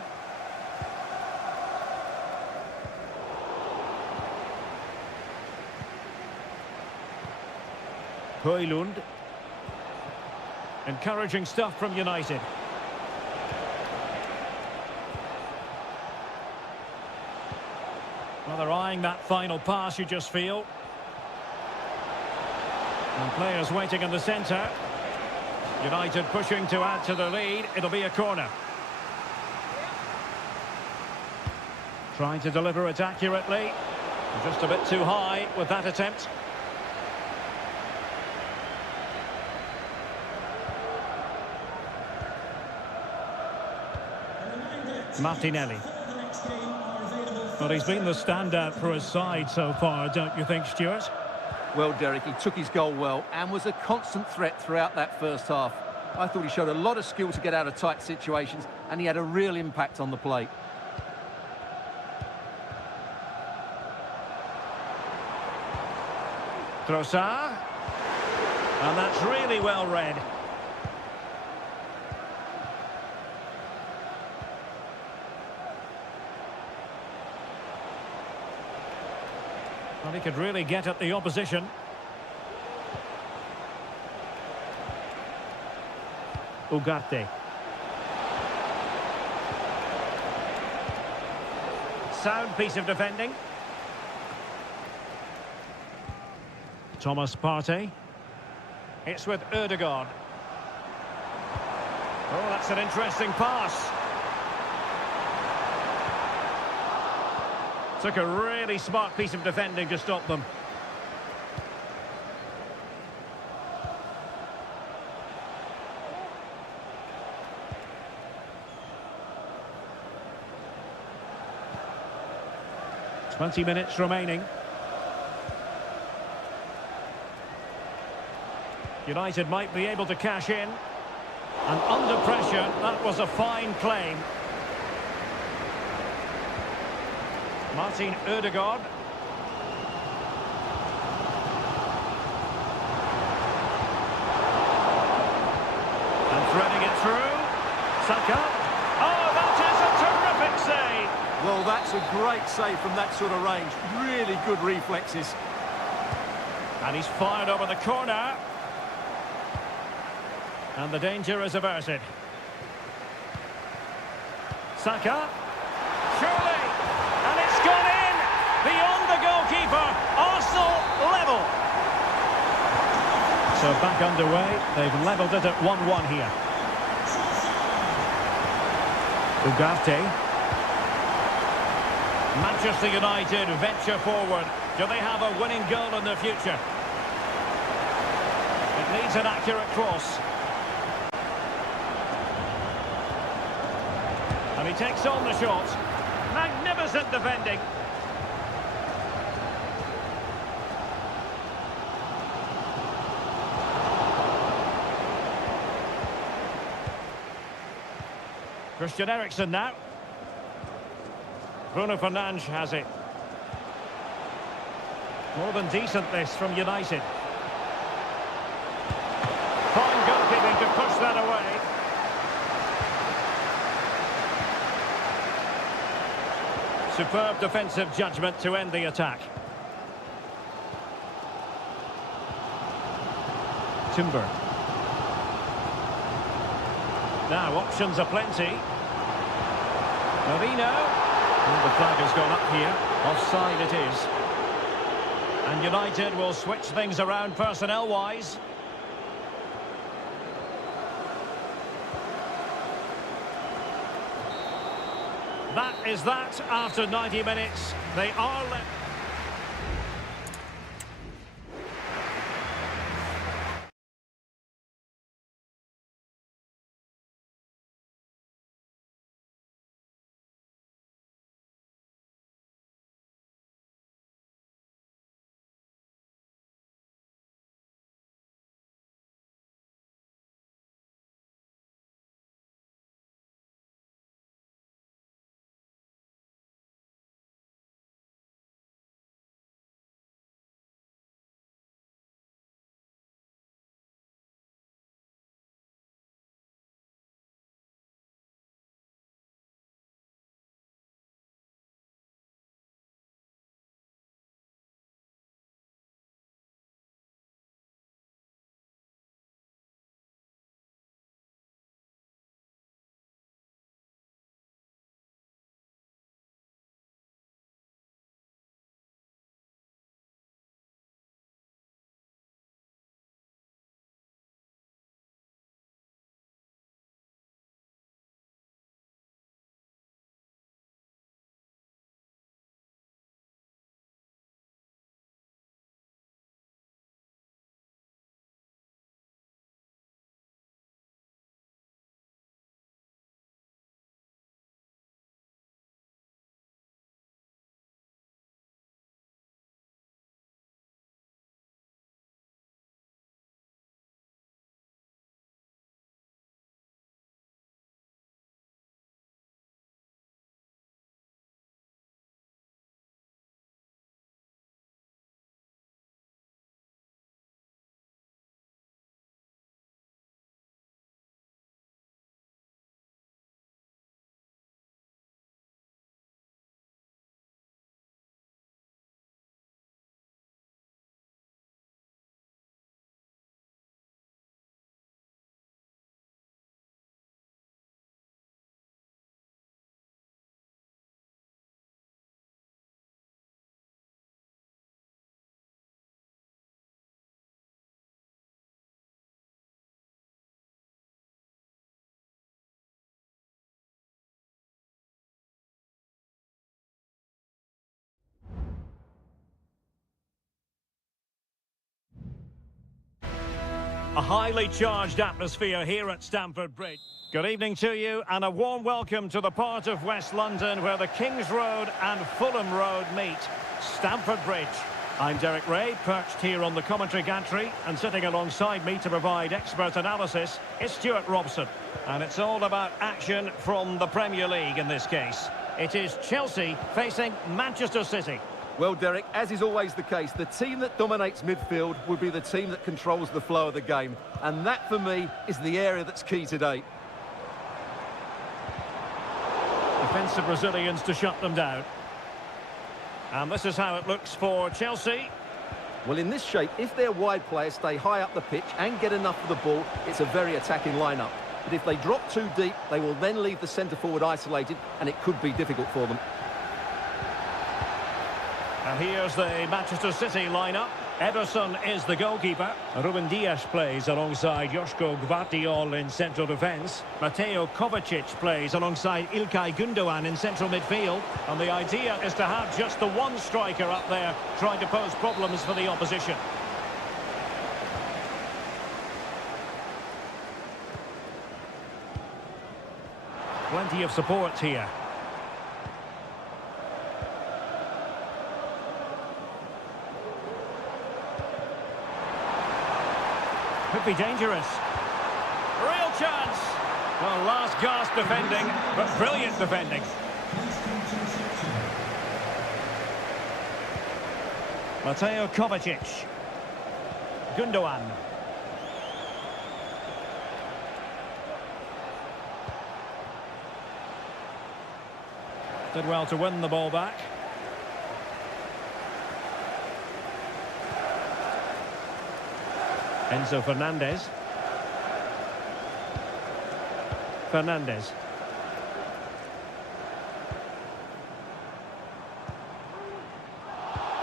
Højlund. Encouraging stuff from United. Well, they're eyeing that final pass, you just feel. And players waiting in the centre. United pushing to add to the lead. It'll be a corner. Trying to deliver it accurately. Just a bit too high with that attempt. Martinelli. Well, he's been the standout for his side so far, don't you think, Stuart? Well, Derek, he took his goal well and was a constant threat throughout that first half. I thought he showed a lot of skill to get out of tight situations, and he had a real impact on the plate. Trossard. And that's really well read. Well, he could really get at the opposition. Ugarte. Sound piece of defending. Thomas Partey. It's with Ødegaard. Oh, that's an interesting pass. Took a really smart piece of defending to stop them. "20 minutes remaining. United might be able to cash in. And under pressure, that was a fine claim. Martin Ødegaard. And threading it through. Saka. Oh, that is a terrific save. Well, that's a great save from that sort of range. Really good reflexes. And he's fired over the corner. And the danger is averted. Saka. Surely. And it's gone in. Beyond the goalkeeper. Arsenal level. So back underway. They've levelled it at 1-1 here. Ugarte. Manchester United venture forward. Do they have a winning goal in the future? It needs an accurate cross. And he takes on the shot. Magnificent defending. Christian Eriksen now. Bruno Fernandes has it. More than decent this from United. Fine goalkeeping to push that away. Superb defensive judgment to end the attack. Timber. Now options are plenty. Marino. And the flag has gone up here. Offside it is. And United will switch things around personnel-wise. That is that after 90 minutes. They are left. A highly charged atmosphere here at Stamford Bridge. Good evening to you and a warm welcome to the part of West London where the King's Road and Fulham Road meet, Stamford Bridge. I'm Derek Ray, perched here on the commentary gantry, and sitting alongside me to provide expert analysis is Stuart Robson. And it's all about action from the Premier League in this case. It is Chelsea facing Manchester City. Well, Derek, as is always the case, the team that dominates midfield will be the team that controls the flow of the game. And that, for me, is the area that's key today. Defensive Brazilians to shut them down. And this is how it looks for Chelsea. Well, in this shape, if their wide players stay high up the pitch and get enough of the ball, it's a very attacking lineup. But if they drop too deep, they will then leave the centre-forward isolated, and it could be difficult for them. And here's the Manchester City lineup. Ederson is the goalkeeper. Ruben Dias plays alongside Joško Gvardiol in central defence. Mateo Kovacic plays alongside İlkay Gündoğan in central midfield. And the idea is to have just the one striker up there trying to pose problems for the opposition. Plenty of support here. Could be dangerous. Real chance. Well, last gasp defending, but brilliant defending. Mateo Kovacic. Gündoğan. Did well to win the ball back. Enzo Fernandez. Fernandez.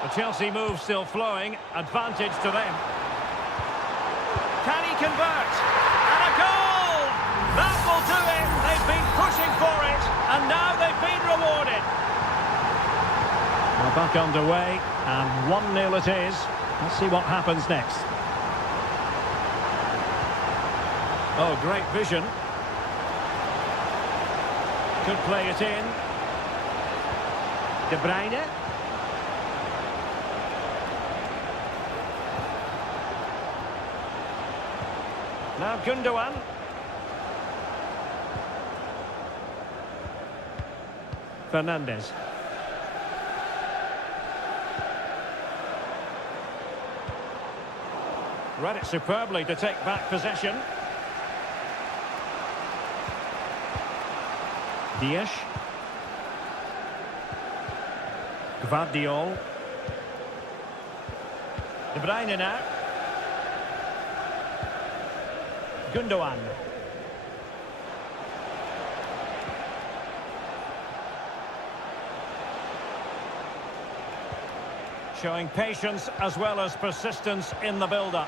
The Chelsea move still flowing. Advantage to them. Can he convert? And a goal! That will do it. They've been pushing for it. And now they've been rewarded. Well, back underway. And 1-0 it is. Let's see what happens next. Oh, great vision. Could play it in. De Bruyne. Now Gündoğan. Fernandez. Read it superbly to take back possession. Dias. Gvardiol. De Bruyne now. Gündoğan. Showing patience as well as persistence in the build-up.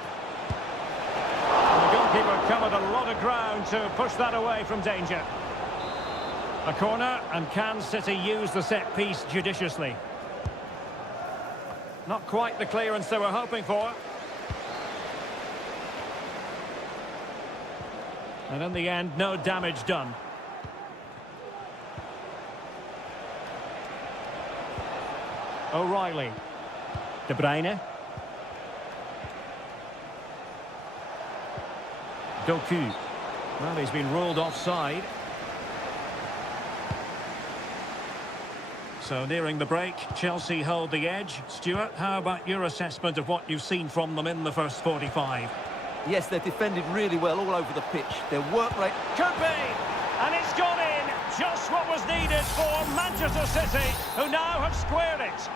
And the goalkeeper covered a lot of ground to push that away from danger. A corner, and can City use the set piece judiciously? Not quite the clearance they were hoping for. And in the end, no damage done. O'Reilly. De Bruyne. Doku. Well, he's been ruled offside. So nearing the break, Chelsea hold the edge. Stuart, how about your assessment of what you've seen from them in the first 45? Yes, they've defended really well all over the pitch. Their work rate... Could be! And it's gone in! Just what was needed for Manchester City, who now have squared it.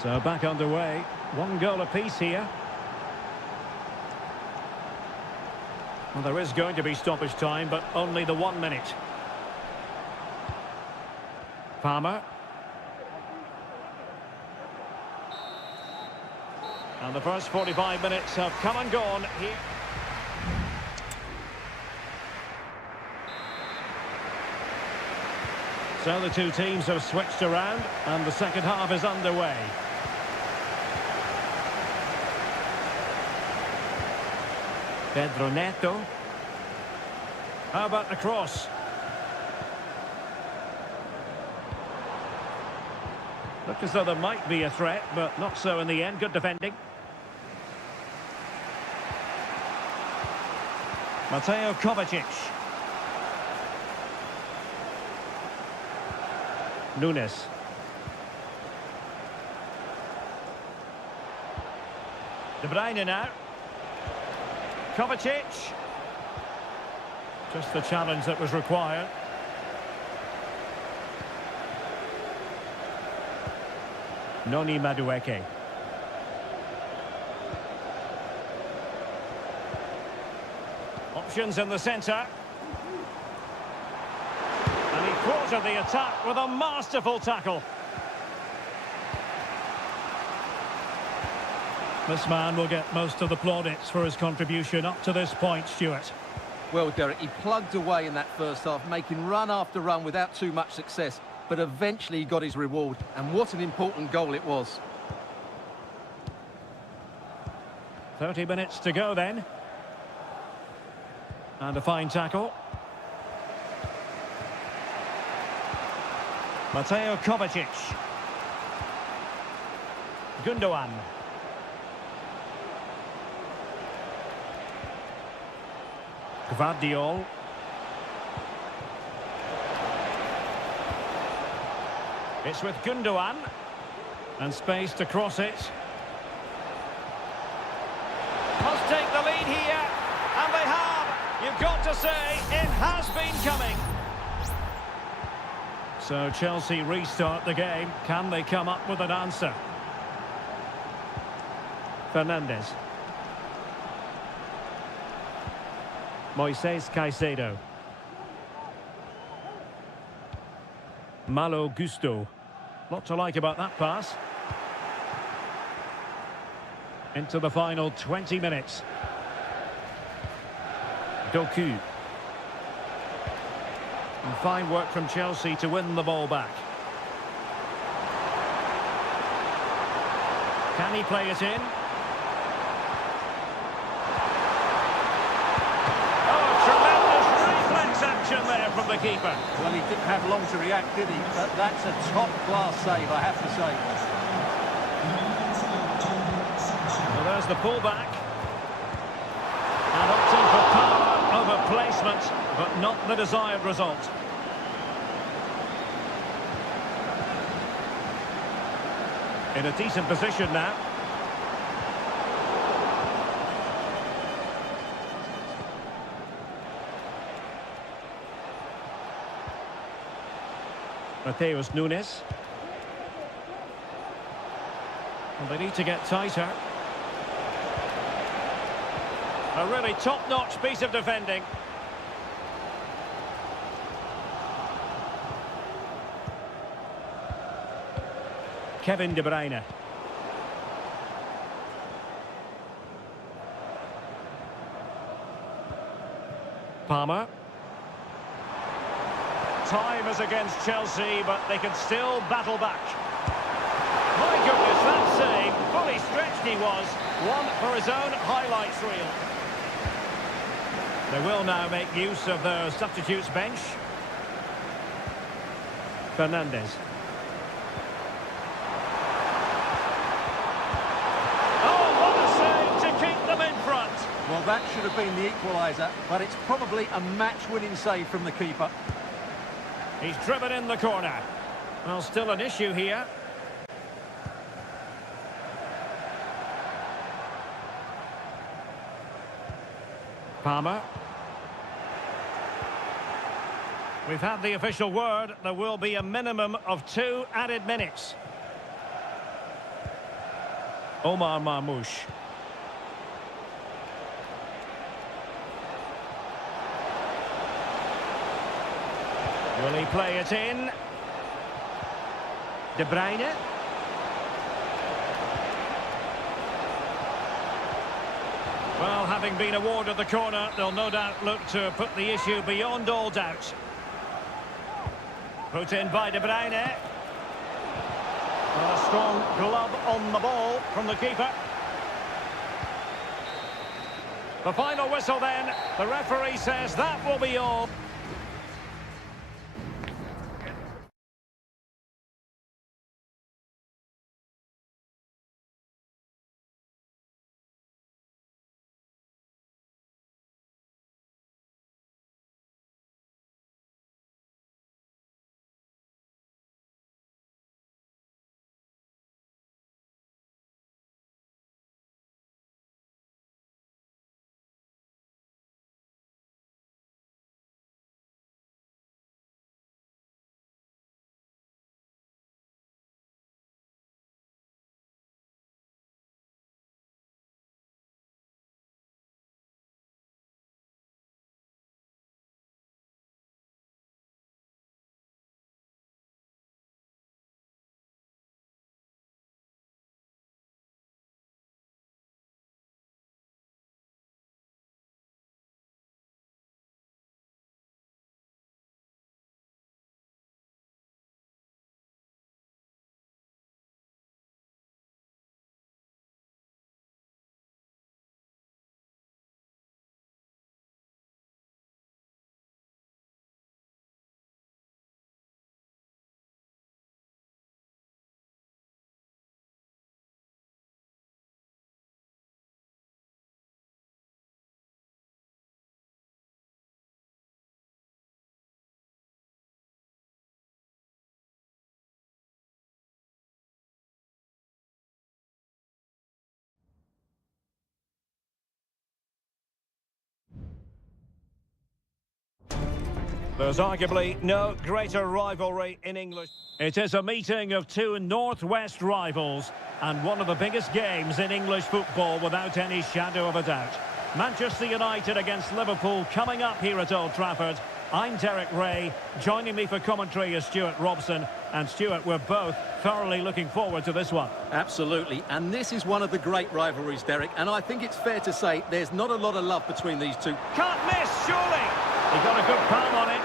So back underway. 1 goal apiece here. Well, there is going to be stoppage time, but only the 1 minute. Palmer. And the first 45 minutes have come and gone here. So the two teams have switched around and the second half is underway. Pedro Neto. How about the cross? Looked as though there might be a threat, but not so in the end. Good defending. Mateo Kovacic. Nunes. De Bruyne now. Kovacic. Just the challenge that was required. Noni Madueke. Options in the centre. And he thwarted the attack with a masterful tackle. This man will get most of the plaudits for his contribution up to this point, Stuart. Well, Derek, he plugged away in that first half, making run after run without too much success. But eventually he got his reward, and what an important goal it was. 30 minutes to go then. And a fine tackle. Mateo Kovacic. Gundogan. Gvardiol. It's with Gundogan. And space to cross it. Must take the lead here. And they have. You've got to say, it has been coming. So Chelsea restart the game. Can they come up with an answer? Fernandes. Moises Caicedo. Malo Gusto. Lot to like about that pass. Into the final 20 minutes. Doku. And fine work from Chelsea to win the ball back. Can he play it in? Action there from the keeper. Well, he didn't have long to react, did he? But that's a top-class save, I have to say. Well, there's the pullback. And opting for power over placement, but not the desired result. In a decent position now. Mateus Nunes. And they need to get tighter. A really top-notch piece of defending. Kevin De Bruyne. Palmer. Time is against Chelsea, but they can still battle back. My goodness, that save, fully stretched he was. One for his own highlights reel. They will now make use of their substitutes bench. Fernandes. Oh, what a save to keep them in front. Well, that should have been the equaliser, but it's probably a match-winning save from the keeper. He's driven in the corner. Well, still an issue here. Palmer. We've had the official word. There will be a minimum of 2 added minutes. Omar Marmoush. Will he play it in? De Bruyne. Well, having been awarded the corner, they'll no doubt look to put the issue beyond all doubt. Put in by De Bruyne. Well, a strong glove on the ball from the keeper. The final whistle then. The referee says that will be all. There's arguably no greater rivalry in English. It is a meeting of two northwest rivals and one of the biggest games in English football without any shadow of a doubt. Manchester United against Liverpool coming up here at Old Trafford. I'm Derek Ray. Joining me for commentary is Stuart Robson. And Stuart, we're both thoroughly looking forward to this one. Absolutely, and this is one of the great rivalries, Derek, and I think it's fair to say there's not a lot of love between these two. Can't miss, surely! He got a good palm on it.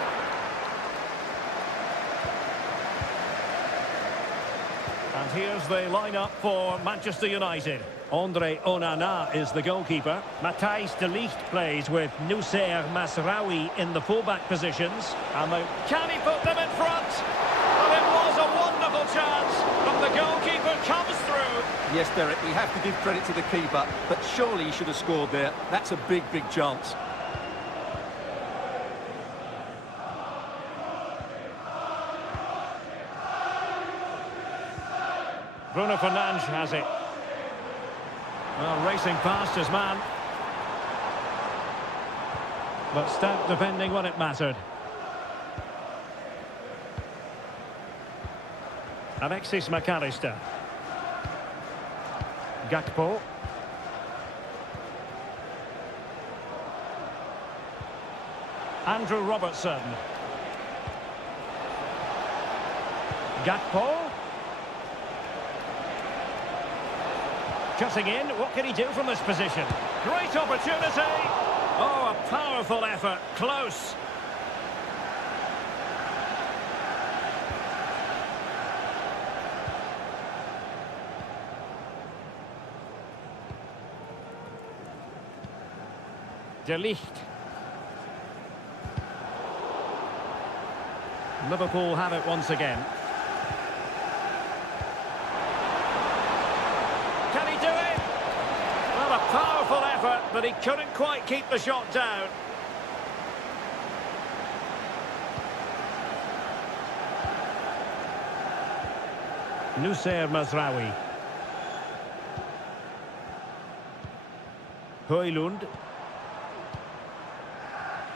And here's the lineup for Manchester United. Andre Onana is the goalkeeper. Matthijs de Ligt plays with Noussair Masraoui in the fullback positions. And can he put them in front? Well, it was a wonderful chance, but the goalkeeper comes through. Yes, Derek, we have to give credit to the keeper, but surely he should have scored there. That's a big, big chance. Bruno Fernandes has it. Well, racing past his man. But stout defending when it mattered. Alexis McAllister. Gakpo. Andrew Robertson. Gakpo. Cutting in, what can he do from this position? Great opportunity! Oh, a powerful effort, close. De Ligt. Liverpool have it once again. Can he do it? Well, a powerful effort, but he couldn't quite keep the shot down. Noussair Masraoui. Højlund.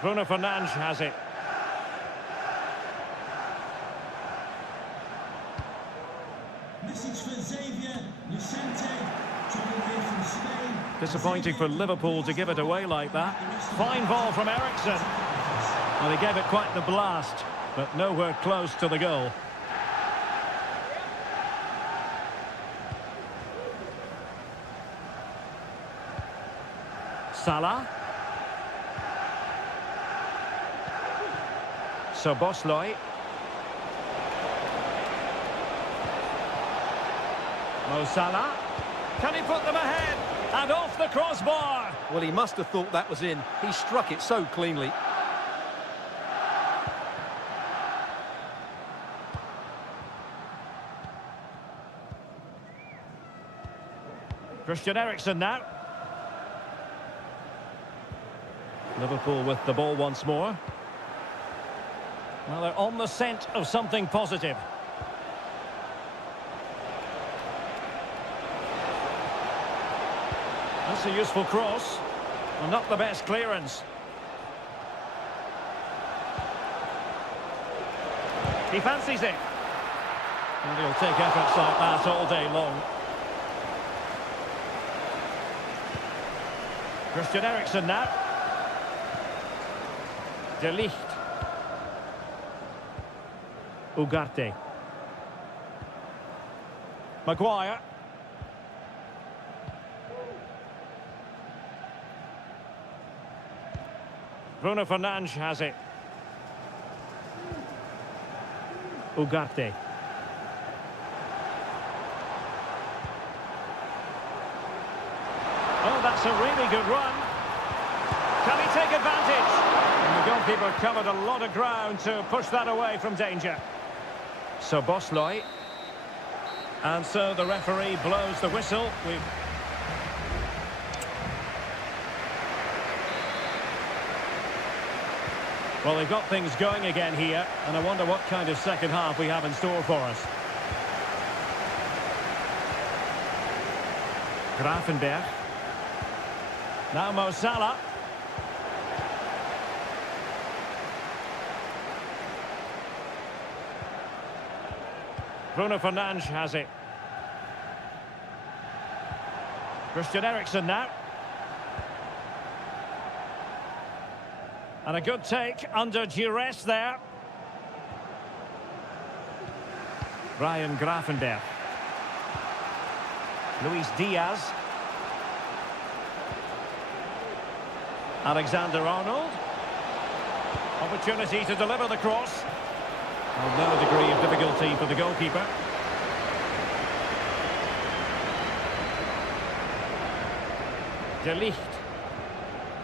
Bruno Fernandes has it. Message for Xavier, Vicente, away from Spain. Disappointing for Liverpool to give it away like that. Fine ball from Eriksen. Well, he gave it quite the blast, but nowhere close to the goal. Salah. Szoboszlai. Mo Salah. Can he put them ahead? And off the crossbar. Well, he must have thought that was in. He struck it so cleanly. Christian Eriksen now. Liverpool with the ball once more. Well, they're on the scent of something positive. That's a useful cross. Well, not the best clearance. He fancies it. And he'll take efforts like that all day long. Christian Eriksen now. De Ligt. Ugarte. Maguire. Bruno Fernandes has it. Ugarte. Oh, that's a really good run. Can he take advantage? And the goalkeeper covered a lot of ground to push that away from danger. So Bosley. And so the referee blows the whistle. Well, they've got things going again here, and I wonder what kind of second half we have in store for us. Grafenberg. Now Mo Salah. Bruno Fernandes has it. Christian Eriksen now. And a good take under duress there. Ryan Grafenberg. Luis Diaz. Alexander-Arnold. Opportunity to deliver the cross. Well, no degree of difficulty for the goalkeeper. De Ligt.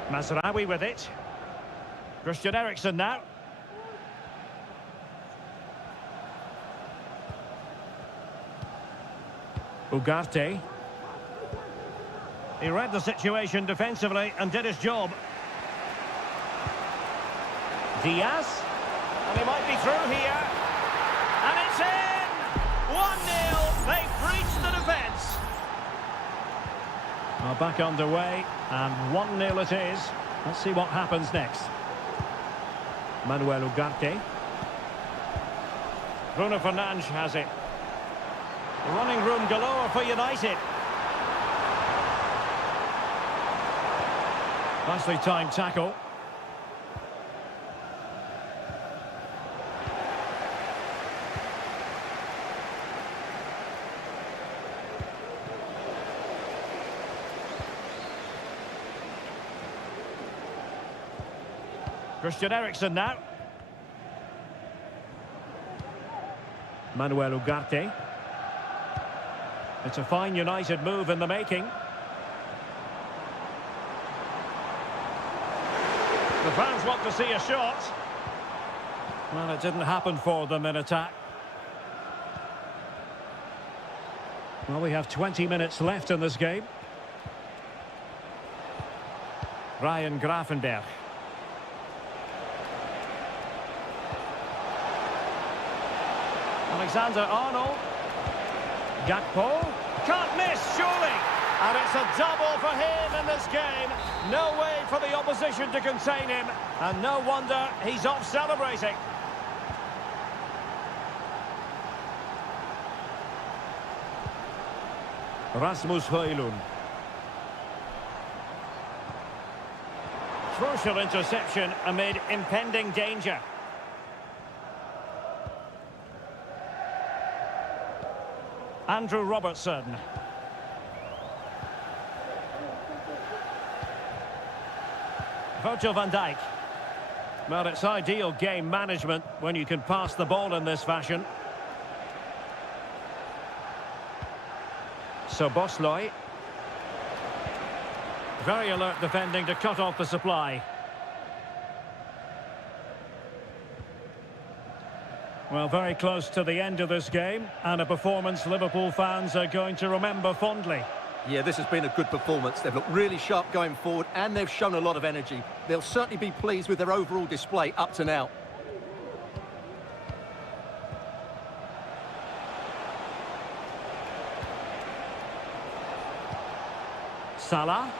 Mazraoui with it. Christian Eriksen now. Ugarte. He read the situation defensively and did his job. Diaz. And he might be through here. And it's in! 1-0. They've breached the defence. Well, back underway. And 1-0 it is. Let's see what happens next. Manuel Ugarte. Bruno Fernandes has it. Running room galore for United. Nicely timed tackle. Christian Eriksen now. Manuel Ugarte. It's a fine United move in the making. The fans want to see a shot. Well, it didn't happen for them in attack. Well, we have 20 minutes left in this game. Ryan Grafenberg. Alexander-Arnold. Gakpo. Can't miss, surely. And it's a double for him in this game. No way for the opposition to contain him. And no wonder he's off celebrating. Rasmus Højlund. Crucial interception amid impending danger. Andrew Robertson. Virgil van Dijk. Well, it's ideal game management when you can pass the ball in this fashion. So Bosley. Very alert defending to cut off the supply. Well, very close to the end of this game, and a performance Liverpool fans are going to remember fondly. Yeah, this has been a good performance. They've looked really sharp going forward, and they've shown a lot of energy. They'll certainly be pleased with their overall display up to now. Salah.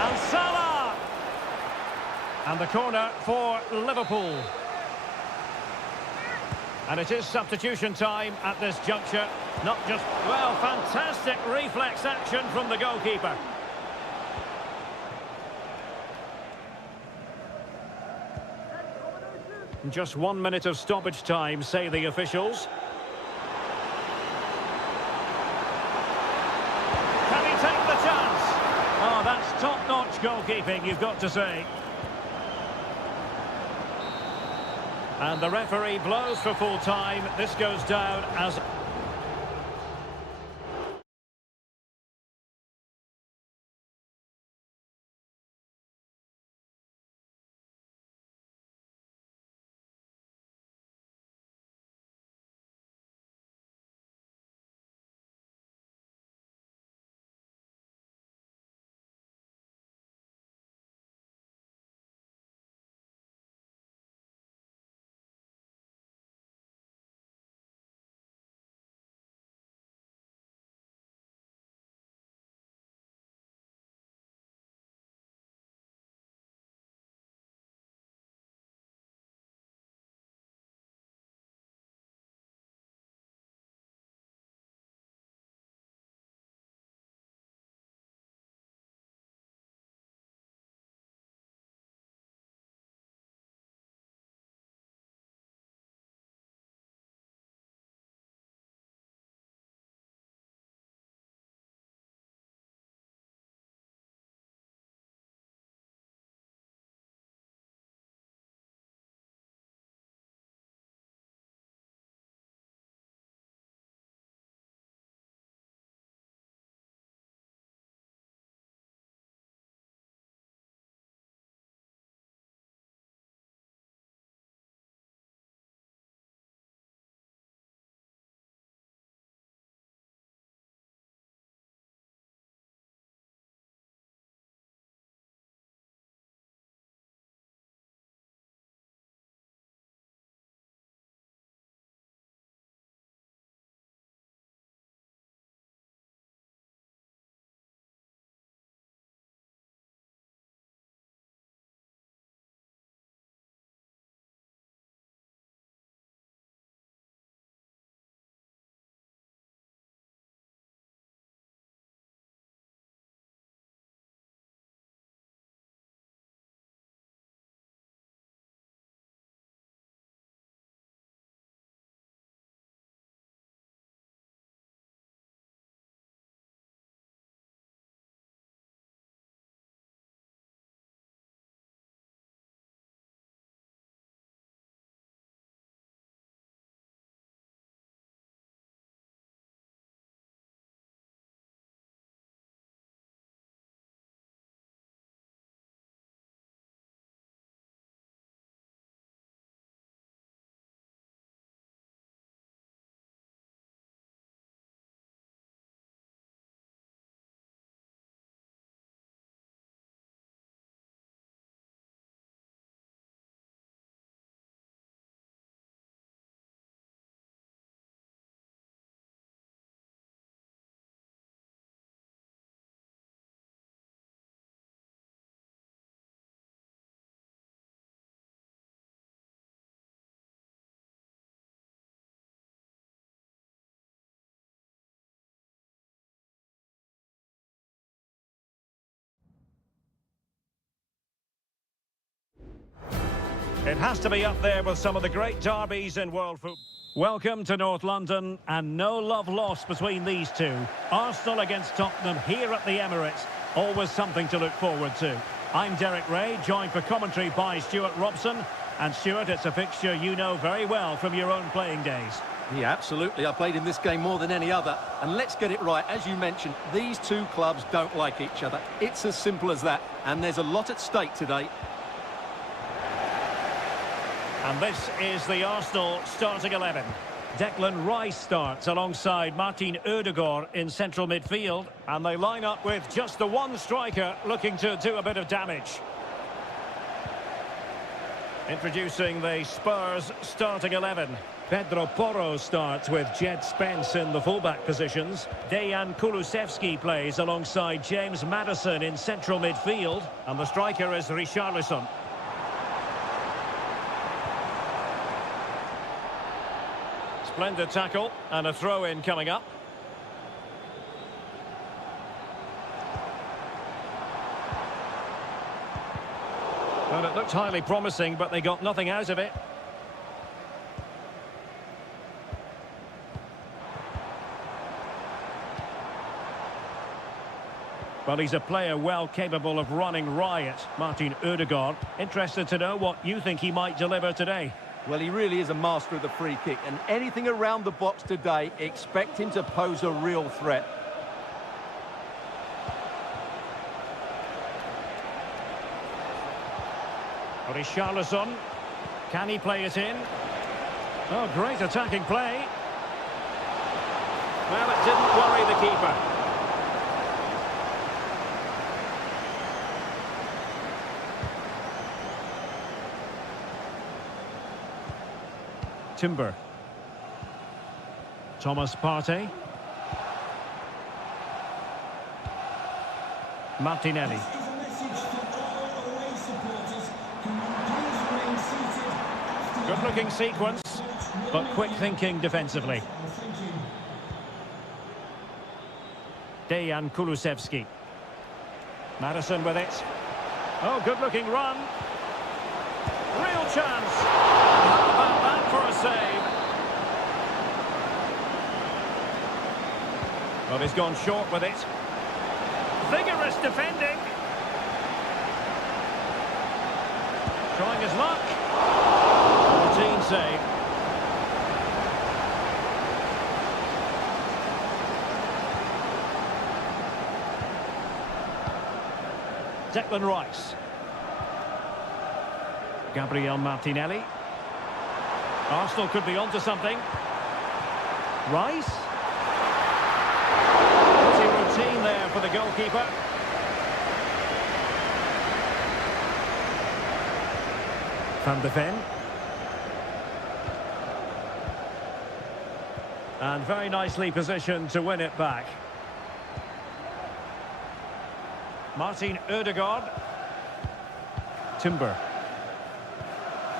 And Salah! And the corner for Liverpool. And it is substitution time at this juncture. Not just, well, fantastic reflex action from the goalkeeper. Just 1 minute of stoppage time, say the officials. Can he take the chance? Oh, that's top-notch goalkeeping, you've got to say. And the referee blows for full time. This goes down as... It has to be up there with some of the great derbies in world football. Welcome to North London, and no love lost between these two. Arsenal against Tottenham here at the Emirates. Always something to look forward to. I'm Derek Ray, joined for commentary by Stuart Robson. And Stuart, it's a fixture you know very well from your own playing days. Yeah, absolutely. I played in this game more than any other. And let's get it right. As you mentioned, these two clubs don't like each other. It's as simple as that. And there's a lot at stake today. And this is the Arsenal starting 11. Declan Rice starts alongside Martin Ødegaard in central midfield. And they line up with just the one striker looking to do a bit of damage. Introducing the Spurs starting 11. Pedro Porro starts with Jed Spence in the fullback positions. Dejan Kulusevski plays alongside James Maddison in central midfield. And the striker is Richarlison. Splendid tackle and a throw-in coming up. Well, it looked highly promising, but they got nothing out of it. Well, he's a player well capable of running riot, Martin Ødegaard. Interested to know what you think he might deliver today. Well, he really is a master of the free kick, and anything around the box today, expect him to pose a real threat. Richarlison, can he play it in? Oh, great attacking play. Well, it didn't worry the keeper. Timber. Thomas Partey. Martinelli. This is a message for all away supporters. Can you please remain seated after the Good-looking sequence, but quick thinking defensively. Thank you. Dejan Kulusevski. Maddison with it. Oh, good-looking run. Real chance. How about that for a save? Well, he's gone short with it. Vigorous defending. Trying his luck. Routine save. Declan Rice. Gabriel Martinelli. Arsenal could be onto something. Rice. Pretty routine there for the goalkeeper. Van de Ven. And very nicely positioned to win it back. Martin Ødegaard. Timber.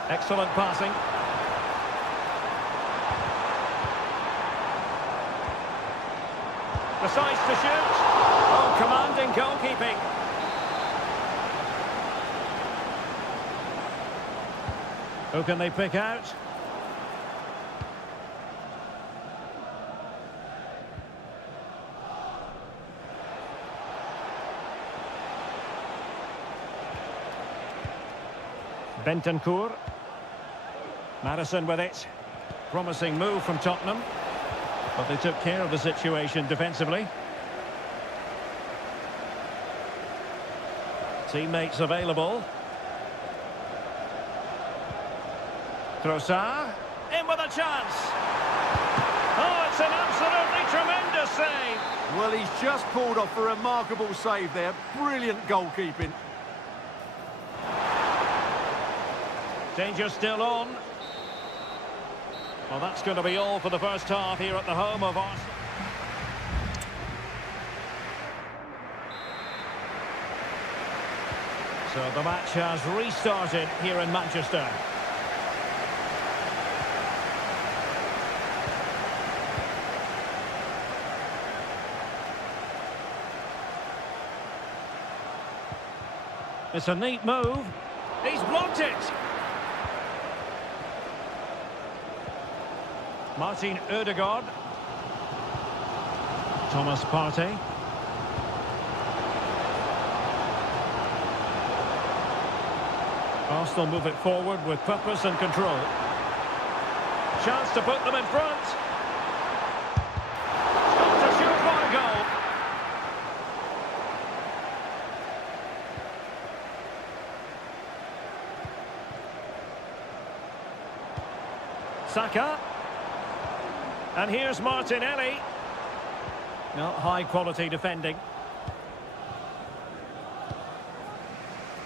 Excellent passing. Decides to shoot. Oh, commanding goalkeeping. Who can they pick out? Bentancur. Maddison with it. Promising move from Tottenham. But they took care of the situation defensively. Teammates available. Trossard. In with a chance. Oh, it's an absolutely tremendous save. Well, he's just pulled off a remarkable save there. Brilliant goalkeeping. Danger still on. Well, that's going to be all for the first half here at the home of Arsenal. So the match has restarted here in Manchester. It's a neat move. He's blocked it. Martin Ødegaard. Thomas Partey. Arsenal move it forward with purpose and control. chance to put them in front. Stops a surefire goal. Saka. And here's Martinelli. Not high quality defending.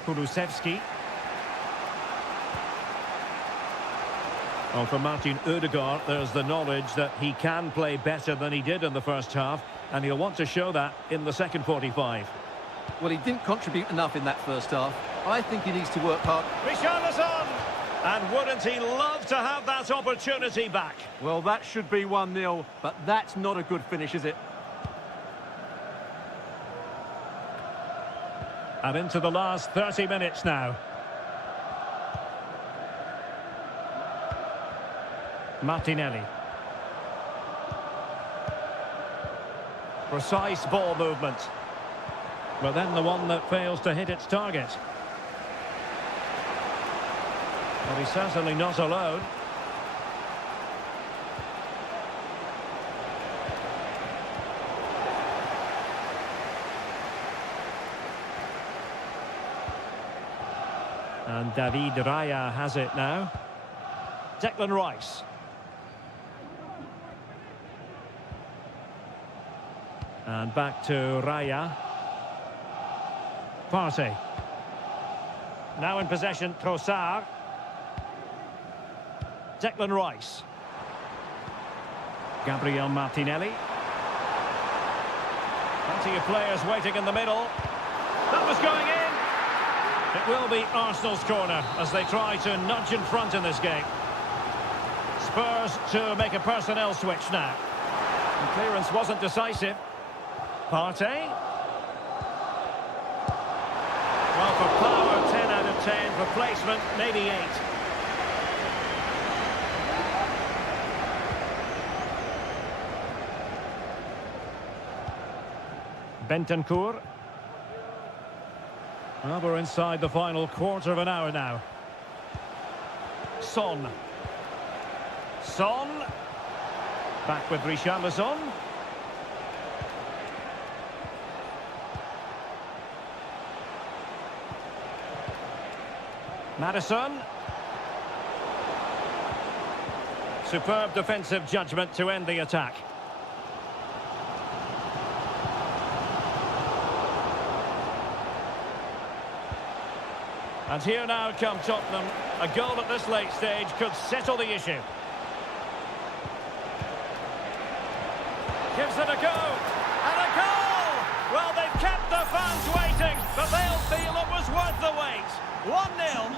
Kulusevski. Well, for Martin Ødegaard, there's the knowledge that he can play better than he did in the first half, and he'll want to show that in the second 45. Well, he didn't contribute enough in that first half. I think he needs to work hard. Richarlison! And wouldn't he love to have that opportunity back? Well, that should be 1-0, but that's not a good finish, is it? And into the last 30 minutes now. Martinelli. Precise ball movement. But then the one that fails to hit its target. But he's certainly not alone. And David Raya has it now. Declan Rice. And back to Raya. Partey. Now in possession, Trossard. Declan Rice. Gabriel Martinelli. Plenty of players waiting in the middle. That was going in. It will be Arsenal's corner as they try to nudge in front in this game. Spurs to make a personnel switch now. The clearance wasn't decisive. Partey. Well, for power, 10 out of 10. For placement, maybe 8. Bentancur. Well, we're inside the final quarter of an hour now. Son. Son. Back with Richarlison. Maddison. Superb defensive judgment to end the attack. And here now come Tottenham. A goal at this late stage could settle the issue. Gives it a go. And a goal! Well, they've kept the fans waiting, but they'll feel it was worth the wait. 1-0.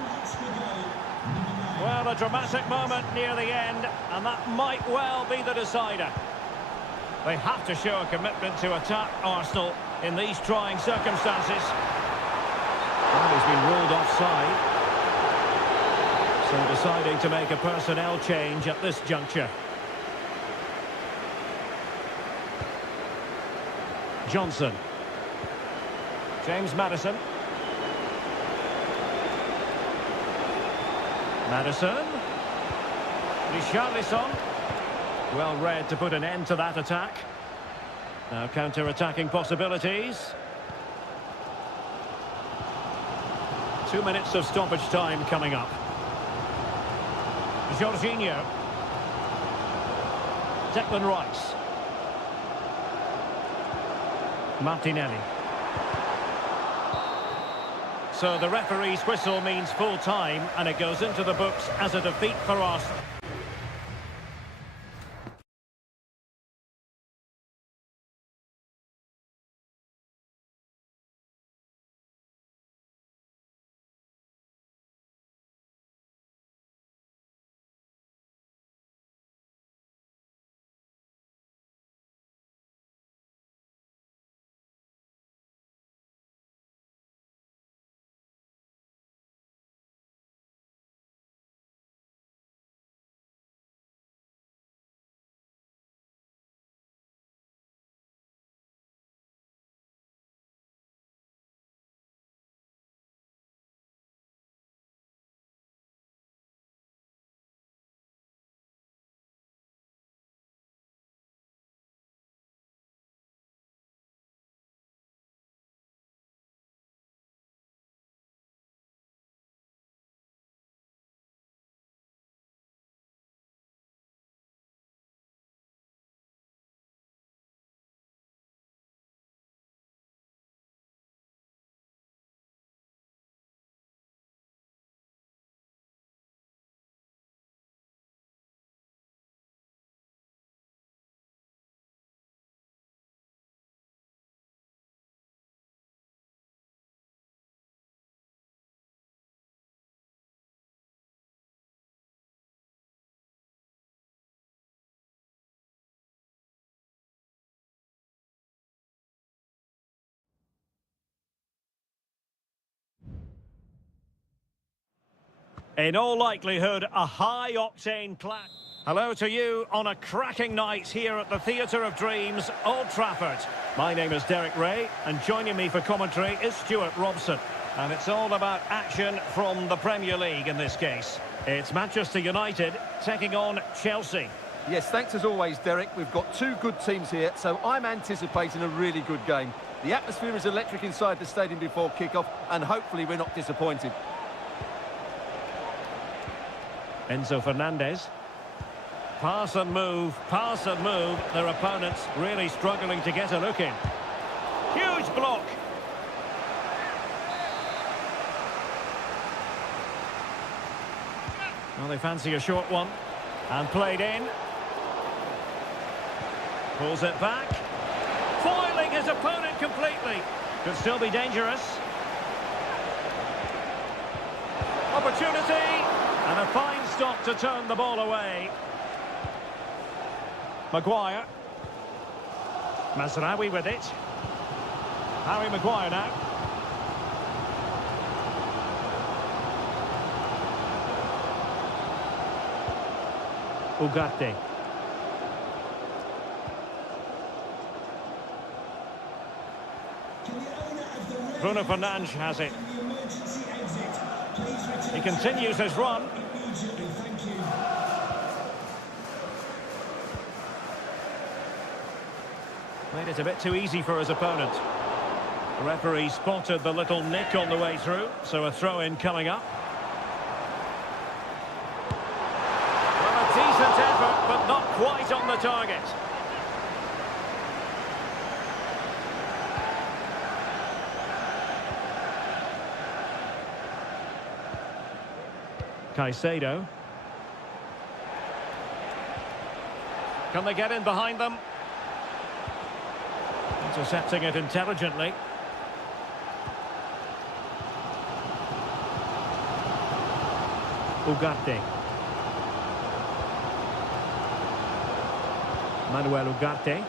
Well, a dramatic moment near the end, and that might well be the decider. They have to show a commitment to attack Arsenal in these trying circumstances. Well, he's been ruled offside. So deciding to make a personnel change at this juncture. Johnson. James Maddison. Maddison. Richarlison. Well read to put an end to that attack. Now counter-attacking possibilities. 2 minutes of stoppage time coming up. Jorginho. Declan Rice. Martinelli. So the referee's whistle means full time, and it goes into the books as a defeat for Arsenal. In all likelihood, a high-octane clash. Hello to you on a cracking night here at the Theatre of Dreams, Old Trafford. My name is Derek Ray, and joining me for commentary is Stuart Robson. And it's all about action from the Premier League in this case. It's Manchester United taking on Chelsea. Yes, thanks as always, Derek. We've got two good teams here, so I'm anticipating a really good game. The atmosphere is electric inside the stadium before kick-off, and hopefully we're not disappointed. Enzo Fernandez. Pass and move, pass and move. Their opponents really struggling to get a look in. Huge block. Well, they fancy a short one. And played in. Pulls it back. Foiling his opponent completely. Could still be dangerous. Opportunity. And a fine stop to turn the ball away. Maguire. Mazraoui with it. Harry Maguire now. Ugarte. Bruno Fernandes has it. He continues his run. Made it a bit too easy for his opponent. The referee spotted the little nick on the way through, so a throw-in coming up. Well, a decent effort, but not quite on the target. Caicedo. Can they get in behind them? Intercepting it intelligently. Ugarte. Manuel Ugarte.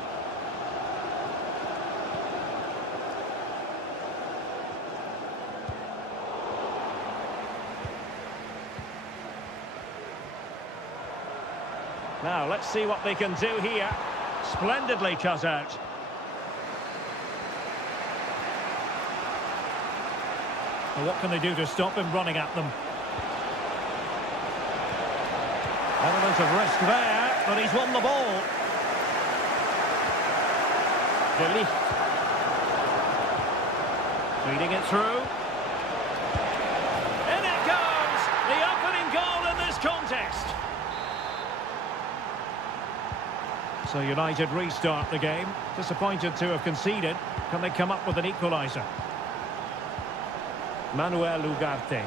Now, let's see what they can do here. Splendidly cut out. Well, what can they do to stop him running at them? Element of risk there, but he's won the ball. De Ligt. Feeding it through. In it goes! The opening goal in this contest. So United restart the game. Disappointed to have conceded. Can they come up with an equaliser? Manuel Ugarte.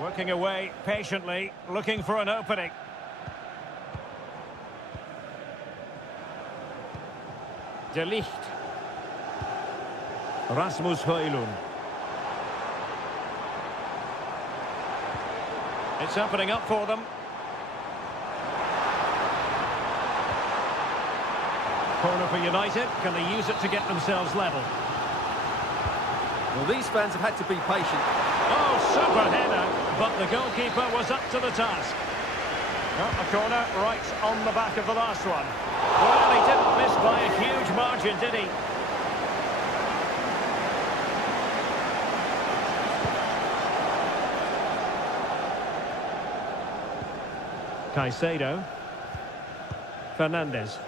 Working away patiently, looking for an opening. De Ligt. Rasmus Højlund. It's opening up for them. Corner for United. Can they use it to get themselves level? Well, these fans have had to be patient. Oh, super header, but the goalkeeper was up to the task. Oh, a corner right on the back of the last one. Well, he didn't miss by a huge margin, did he? Caicedo. Fernandez.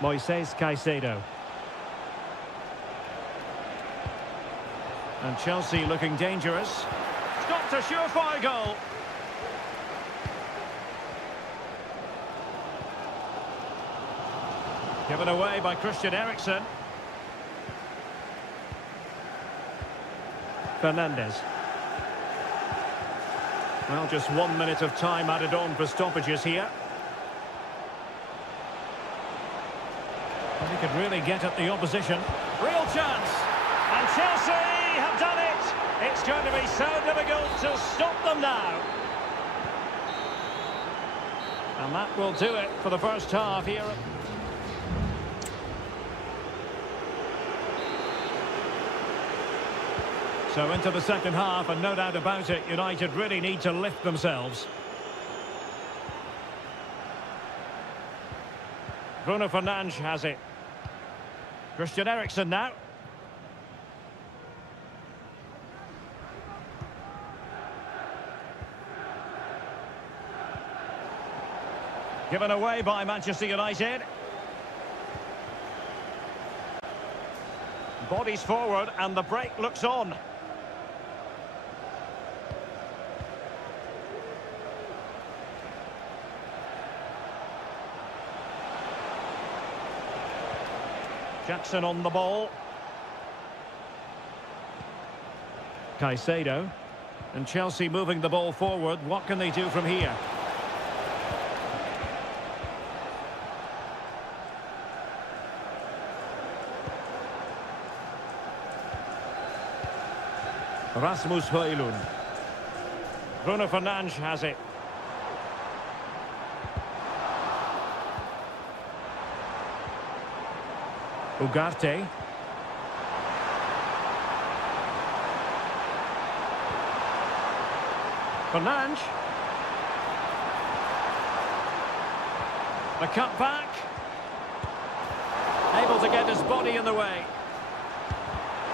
Moises Caicedo. And Chelsea looking dangerous. Stopped a surefire goal. Given away by Christian Eriksen. Fernandez. Well, just 1 minute of time added on for stoppages here. He could really get at the opposition. Real chance. And Chelsea have done it. It's going to be so difficult to stop them now. And that will do it for the first half here. So into the second half, and no doubt about it, United really need to lift themselves. Bruno Fernandes has it. Christian Eriksen now. Given away by Manchester United. Bodies forward and the break looks on. Jackson on the ball. Caicedo. And Chelsea moving the ball forward. What can they do from here? Rasmus Højlund. Bruno Fernandes has it. Ugarte. Fernandes. The cut back. Able to get his body in the way.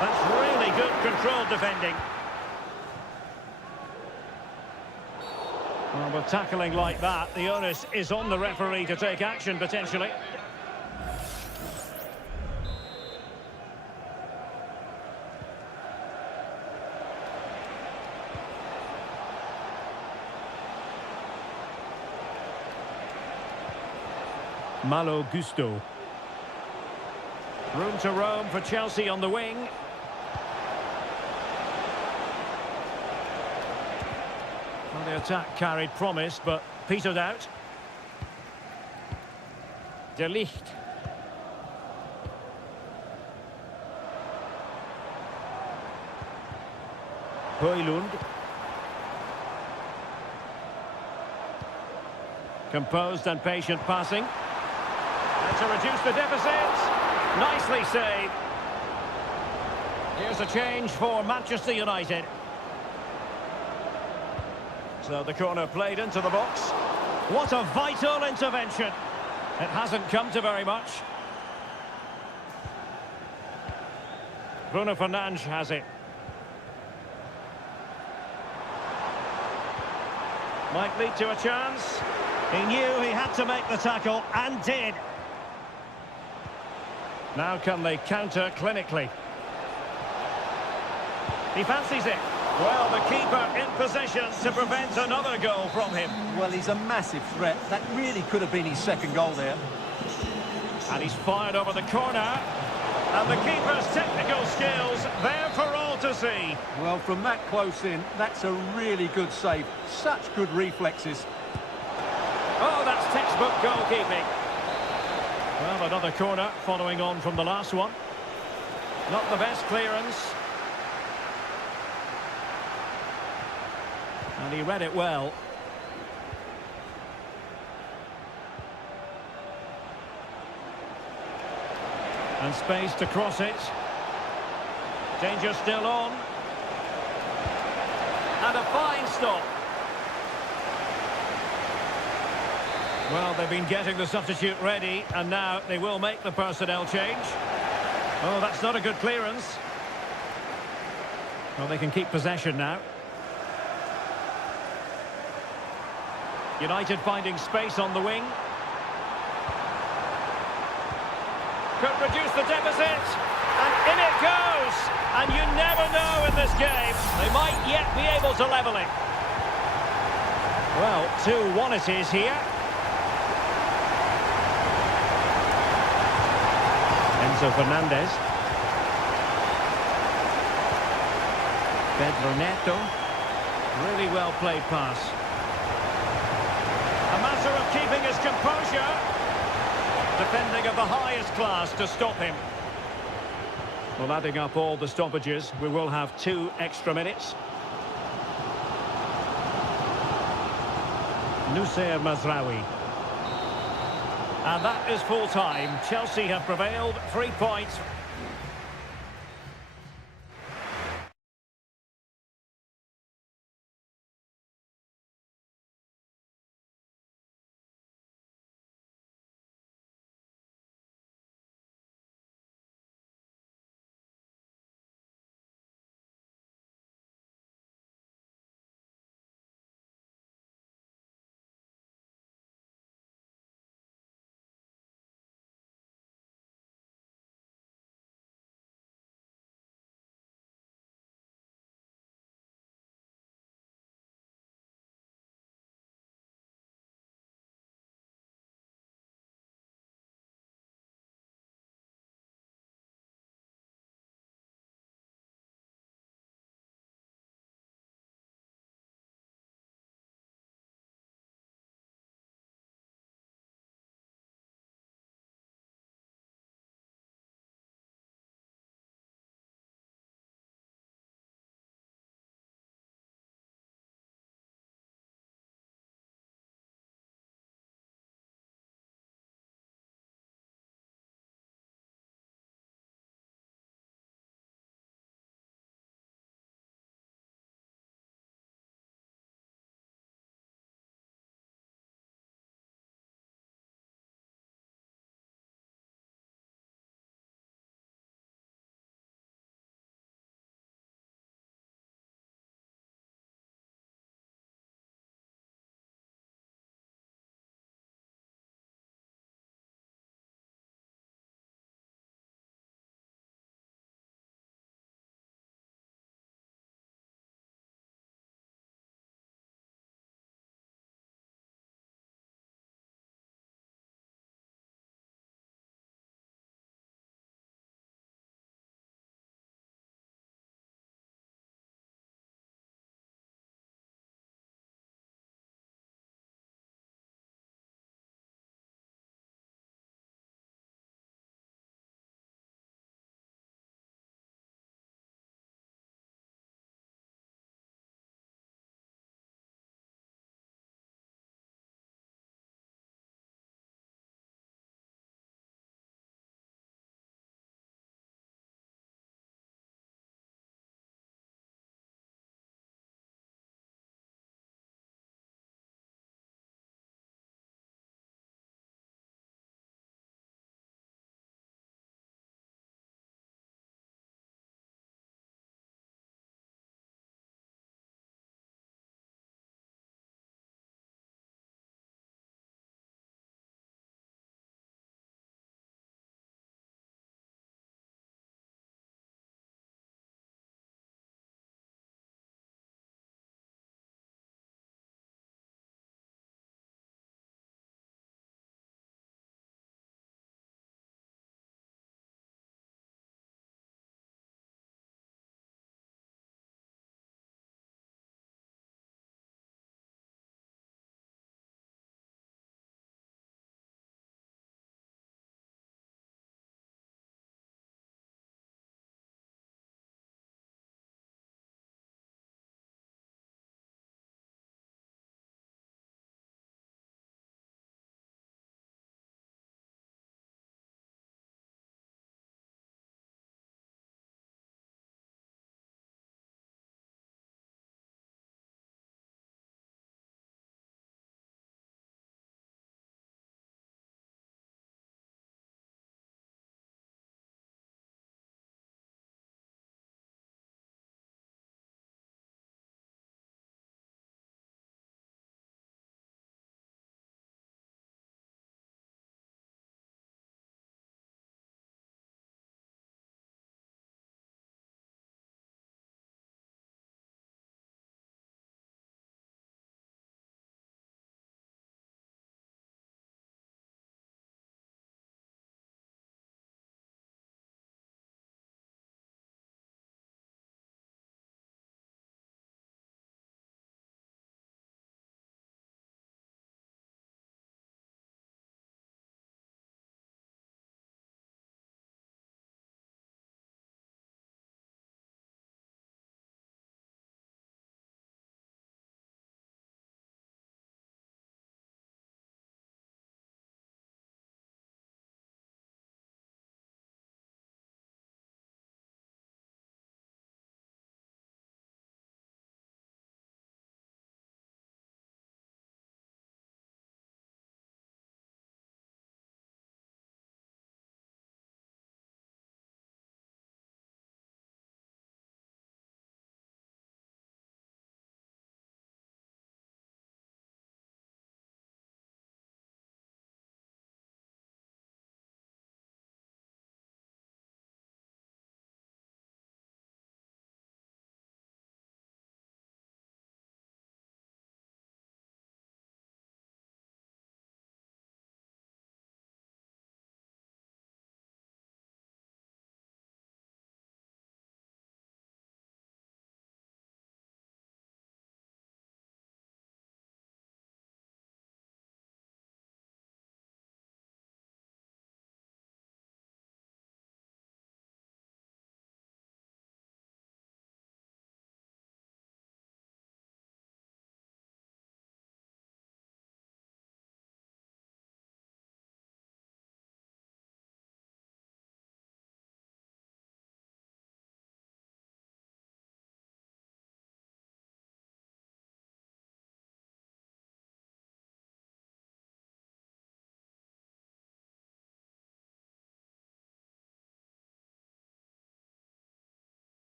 That's really good controlled defending. Well, with tackling like that, the onus is on the referee to take action, potentially. Malo Gusto. Room to roam for Chelsea on the wing. Well, the attack carried promise, but petered out. De Ligt. Højlund. Composed and patient passing. And to reduce the deficit. Nicely saved. Here's a change for Manchester United. So the corner played into the box. What a vital intervention. It hasn't come to very much. Bruno Fernandes has it. Might lead to a chance. He knew he had to make the tackle and did. Now can they counter clinically? He fancies it. Well, the keeper in position to prevent another goal from him. Well, he's a massive threat. That really could have been his second goal there. And he's fired over the corner. And the keeper's technical skills there for all to see. Well, from that close in, that's a really good save. Such good reflexes. Oh, that's textbook goalkeeping. Well, another corner following on from the last one. Not the best clearance. And he read it well. And space to cross it. Danger still on. And a fine stop. Well, they've been getting the substitute ready, and now they will make the personnel change. Oh, that's not a good clearance. Well, they can keep possession now. United finding space on the wing. Could reduce the deficit. And in it goes. And you never know in this game. They might yet be able to level it. Well, 2-1 it is here. Enzo Fernandez. Pedro Neto. Really well played pass. A matter of keeping his composure. Defending of the highest class to stop him. Well, adding up all the stoppages, we will have 2 extra minutes. Nusayr Mazraoui. And that is full time. Chelsea have prevailed, 3 points.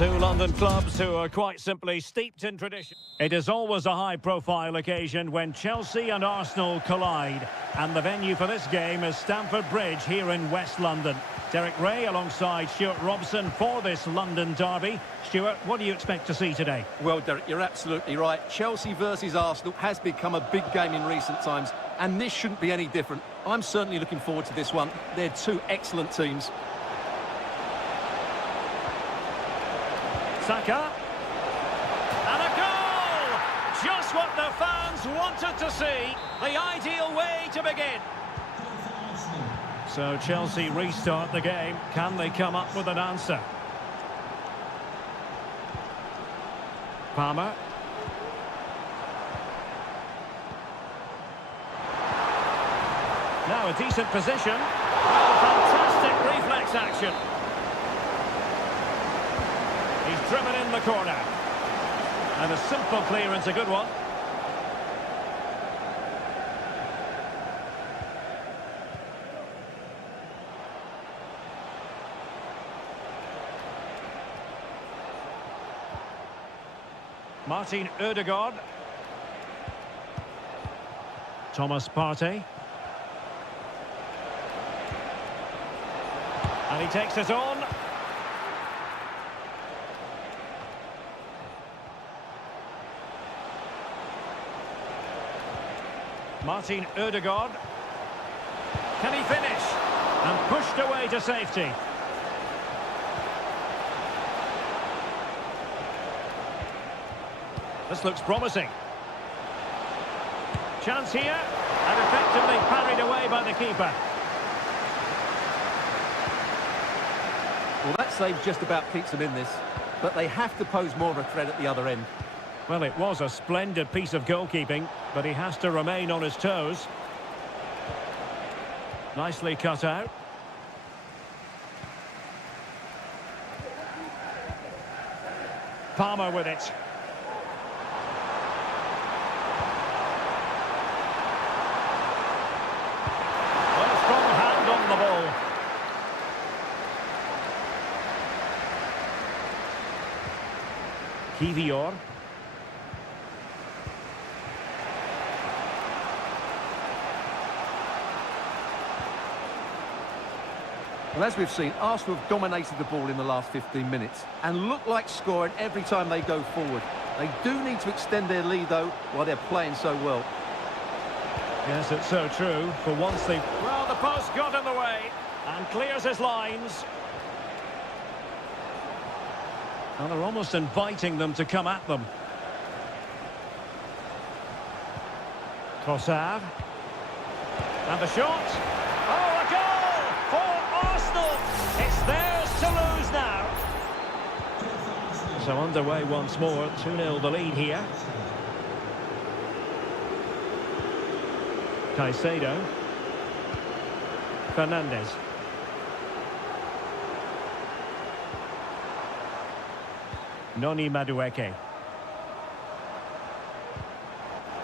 Two London clubs who are quite simply steeped in tradition. It is always a high-profile occasion when Chelsea and Arsenal collide. And the venue for this game is Stamford Bridge here in West London. Derek Ray alongside Stuart Robson for this London derby. Stuart, what do you expect to see today? Well, Derek, you're absolutely right. Chelsea versus Arsenal has become a big game in recent times, and this shouldn't be any different. I'm certainly looking forward to this one. They're two excellent teams. Saka. And a goal! Just what the fans wanted to see. The ideal way to begin. So Chelsea restart the game. Can they come up with an answer? Palmer. Now a decent position. Well, fantastic reflex action. He's driven in the corner. And a simple clearance, a good one. Martin Ødegaard. Thomas Partey. And he takes it on. Martin Ødegaard. Can he finish? And pushed away to safety. This looks promising. Chance here, and effectively parried away by the keeper. Well, that save just about keeps them in this, but they have to pose more of a threat at the other end. Well, it was a splendid piece of goalkeeping, but he has to remain on his toes. Nicely cut out. Palmer with it. Well, strong hand on the ball. Kivior. Well, as we've seen, Arsenal have dominated the ball in the last 15 minutes and look like scoring every time they go forward. They do need to extend their lead, though, while they're playing so well. Yes, it's so true. For once they... Well, the post got in the way and clears his lines. Well, they're almost inviting them to come at them. Trossard. And the shot. Oh, a goal for Arsenal. It's theirs to lose now. So underway once more. 2-0 the lead here. Caicedo. Fernandez. Noni Madueke.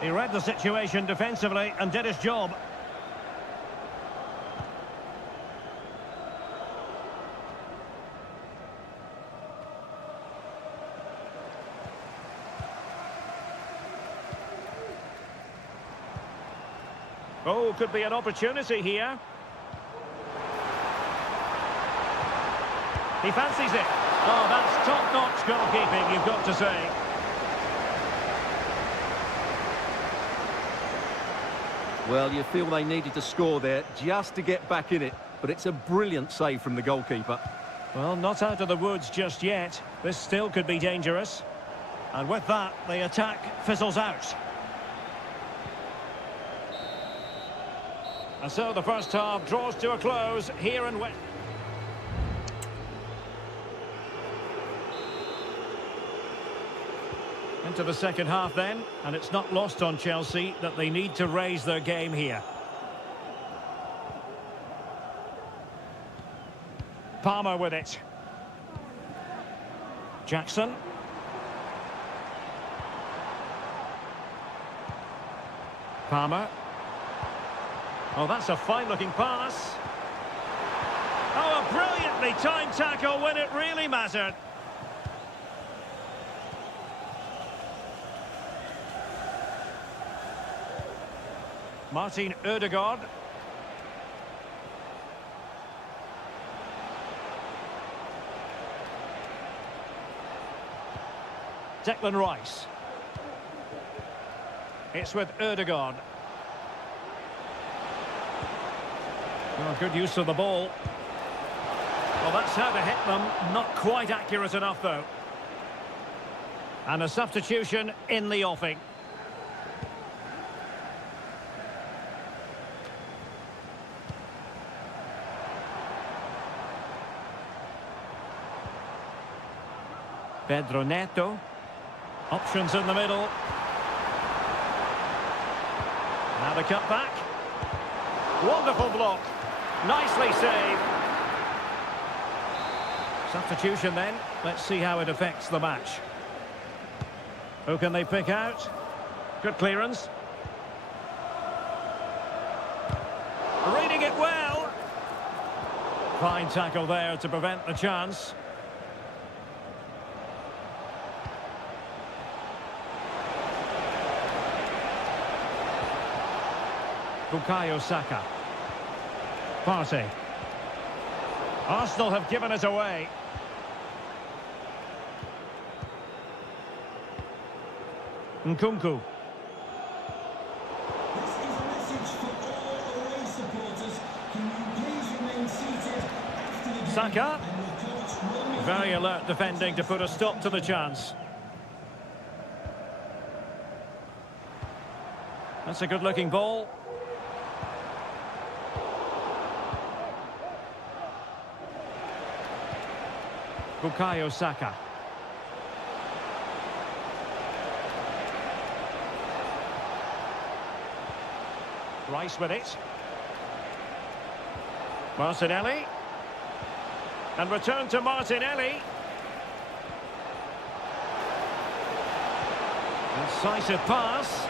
He read the situation defensively and did his job. Oh, could be an opportunity here. He fancies it. Oh, that's top-notch goalkeeping, you've got to say. Well, you feel they needed to score there just to get back in it, but it's a brilliant save from the goalkeeper. Well, not out of the woods just yet. This still could be dangerous. And with that, the attack fizzles out. And so the first half draws to a close here in West. Into the second half then, and it's not lost on Chelsea that they need to raise their game here. Palmer with it. Jackson. Palmer. Oh, that's a fine-looking pass. Oh, a brilliantly timed tackle when it really mattered. Martin Ødegaard. Declan Rice. It's with Ødegaard. Oh, good use of the ball. Well, that's how to hit them. Not quite accurate enough, though. And a substitution in the offing. Pedro Neto. Options in the middle. Now the cut back. Wonderful block. Nicely saved. Substitution then. Let's see how it affects the match. Who can they pick out? Good clearance. Reading it well. Fine tackle there to prevent the chance. Bukayo Saka. Partey. Arsenal have given it away. Nkunku. This is a message for all away supporters. Can you please remain seated after the game? Saka. And your coach will be Very alert defending to put a stop to the chance. That's a good-looking ball. Bukayo Saka. Rice with it. Martinelli. And return to Martinelli. Incisive pass.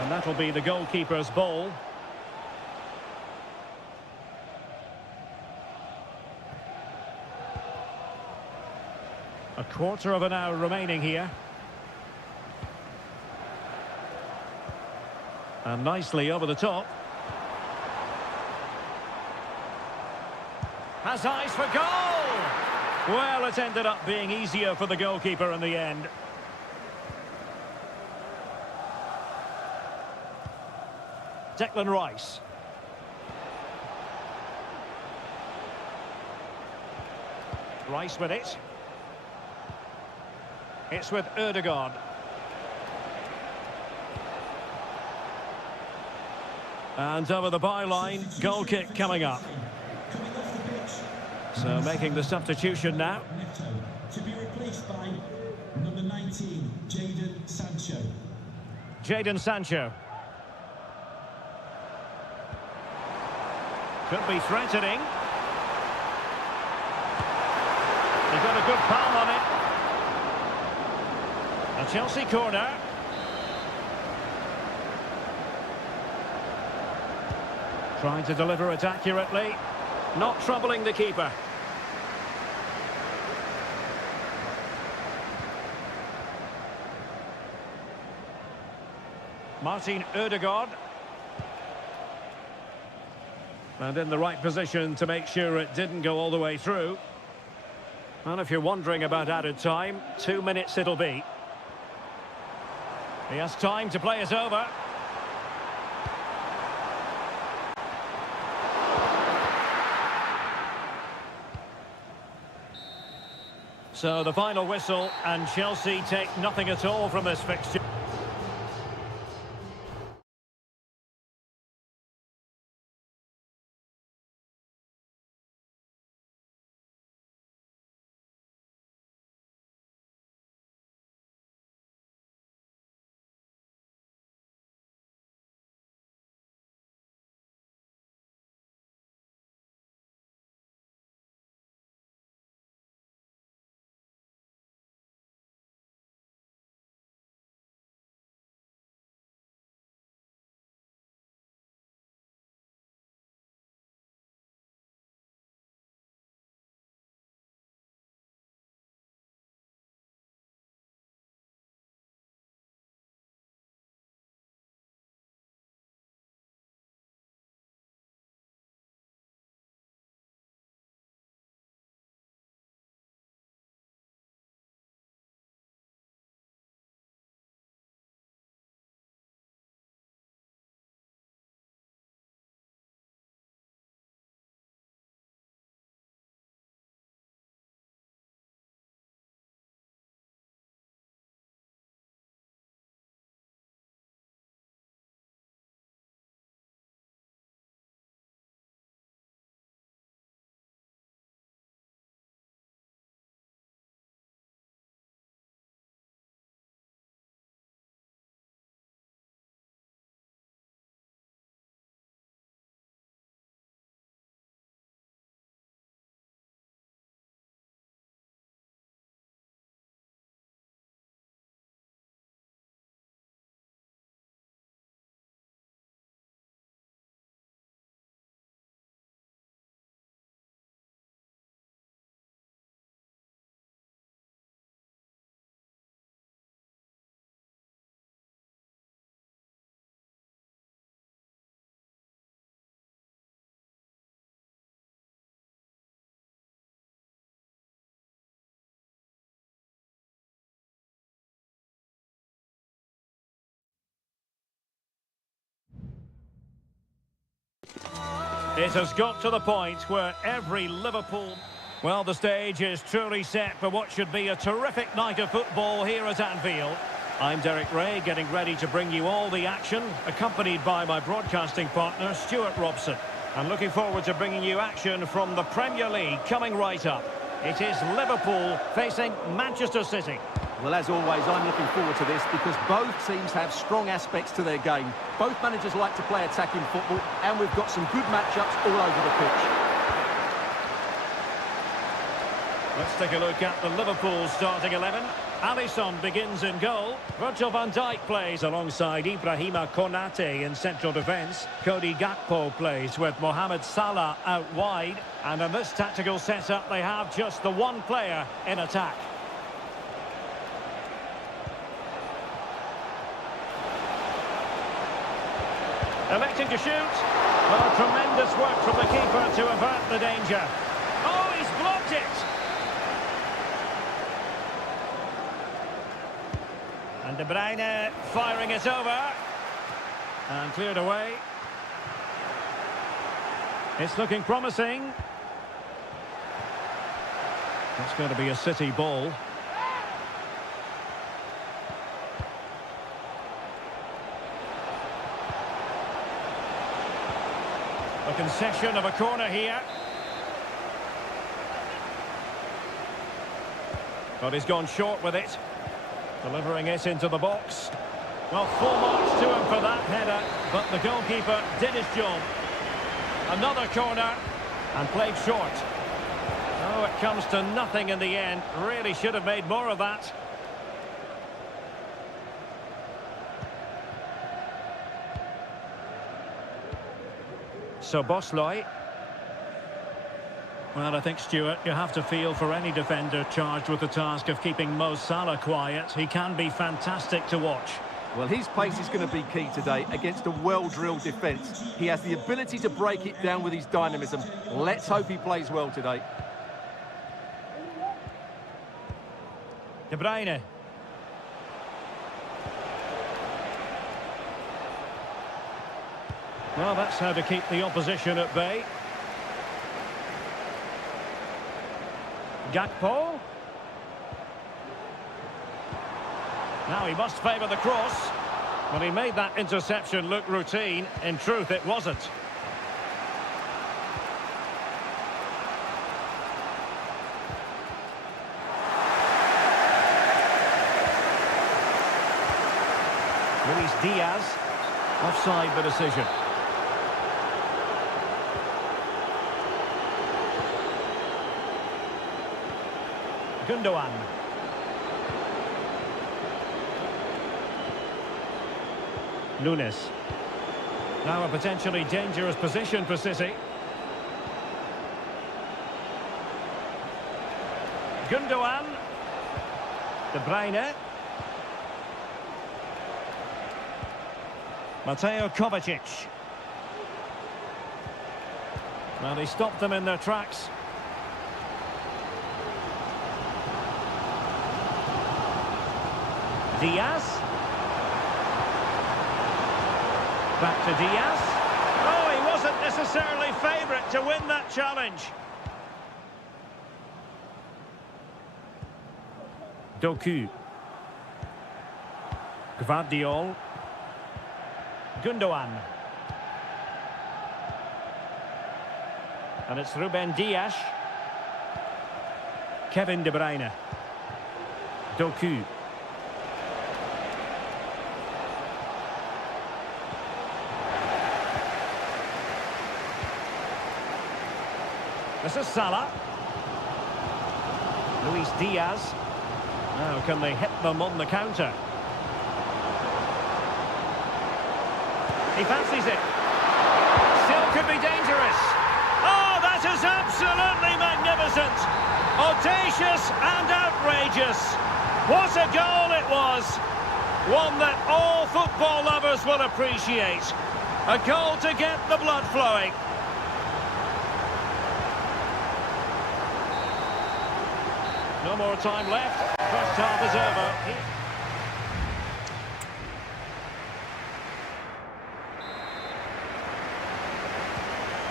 And that'll be the goalkeeper's ball. A quarter of an hour remaining here. And nicely over the top. Has eyes for goal! Well, it ended up being easier for the goalkeeper in the end. Declan Rice. Rice with it. It's with Ødegaard. And over the byline, goal kick coming up. coming off the pitch. So making the substitution now. Neto to be replaced by number 19, Jadon Sancho. Jadon Sancho. Could be threatening. He got a good palm on it. A Chelsea corner. Trying to deliver it accurately. Not troubling the keeper. Martin Ødegaard. And in the right position to make sure it didn't go all the way through. And if you're wondering about added time, 2 minutes it'll be. He has time to play it over. So the final whistle, and Chelsea take nothing at all from this fixture. It has got to the point where every Liverpool... Well, the stage is truly set for what should be a terrific night of football here at Anfield. I'm Derek Ray, getting ready to bring you all the action, accompanied by my broadcasting partner, Stuart Robson. And looking forward to bringing you action from the Premier League coming right up. It is Liverpool facing Manchester City. Well, as always, I'm looking forward to this because both teams have strong aspects to their game. Both managers like to play attacking football, and we've got some good matchups all over the pitch. Let's take a look at the Liverpool starting 11. Alisson begins in goal. Virgil van Dijk plays alongside Ibrahima Konate in central defence. Cody Gakpo plays with Mohamed Salah out wide. And in this tactical setup, they have just the one player in attack. Electing to shoot. Well, tremendous work from the keeper to avert the danger. Oh, he's blocked it! And De Bruyne firing it over. And cleared away. It's looking promising. It's going to be a City ball. A concession of a corner here. But he's gone short with it. Delivering it into the box. Well, full marks to him for that header, but the goalkeeper did his job. Another corner, and played short. Oh, it comes to nothing in the end. Really should have made more of that. So Bosloy. Well, I think, Stuart, you have to feel for any defender charged with the task of keeping Mo Salah quiet. He can be fantastic to watch. Well, his pace is going to be key today against a well-drilled defence. He has the ability to break it down with his dynamism. Let's hope he plays well today. De Bruyne. Well, that's how to keep the opposition at bay. Gakpo. Now he must favour the cross. But he made that interception look routine. In truth, it wasn't. Luis Diaz. Offside the decision. Gundogan. Nunes. Now a potentially dangerous position for City. Gundogan. De Bruyne. Mateo Kovacic. Well, he stopped them in their tracks. Diaz. Back to Diaz. Oh, he wasn't necessarily favourite to win that challenge. Doku. Gvardiol. Gundogan. And it's Ruben Dias. Kevin De Bruyne. Doku. This is Salah. Luis Diaz. Now can they hit them on the counter? He fancies it. Still could be dangerous. Oh, that is absolutely magnificent. Audacious and outrageous. What a goal it was. One that all football lovers will appreciate. A goal to get the blood flowing. No more time left. First half is over.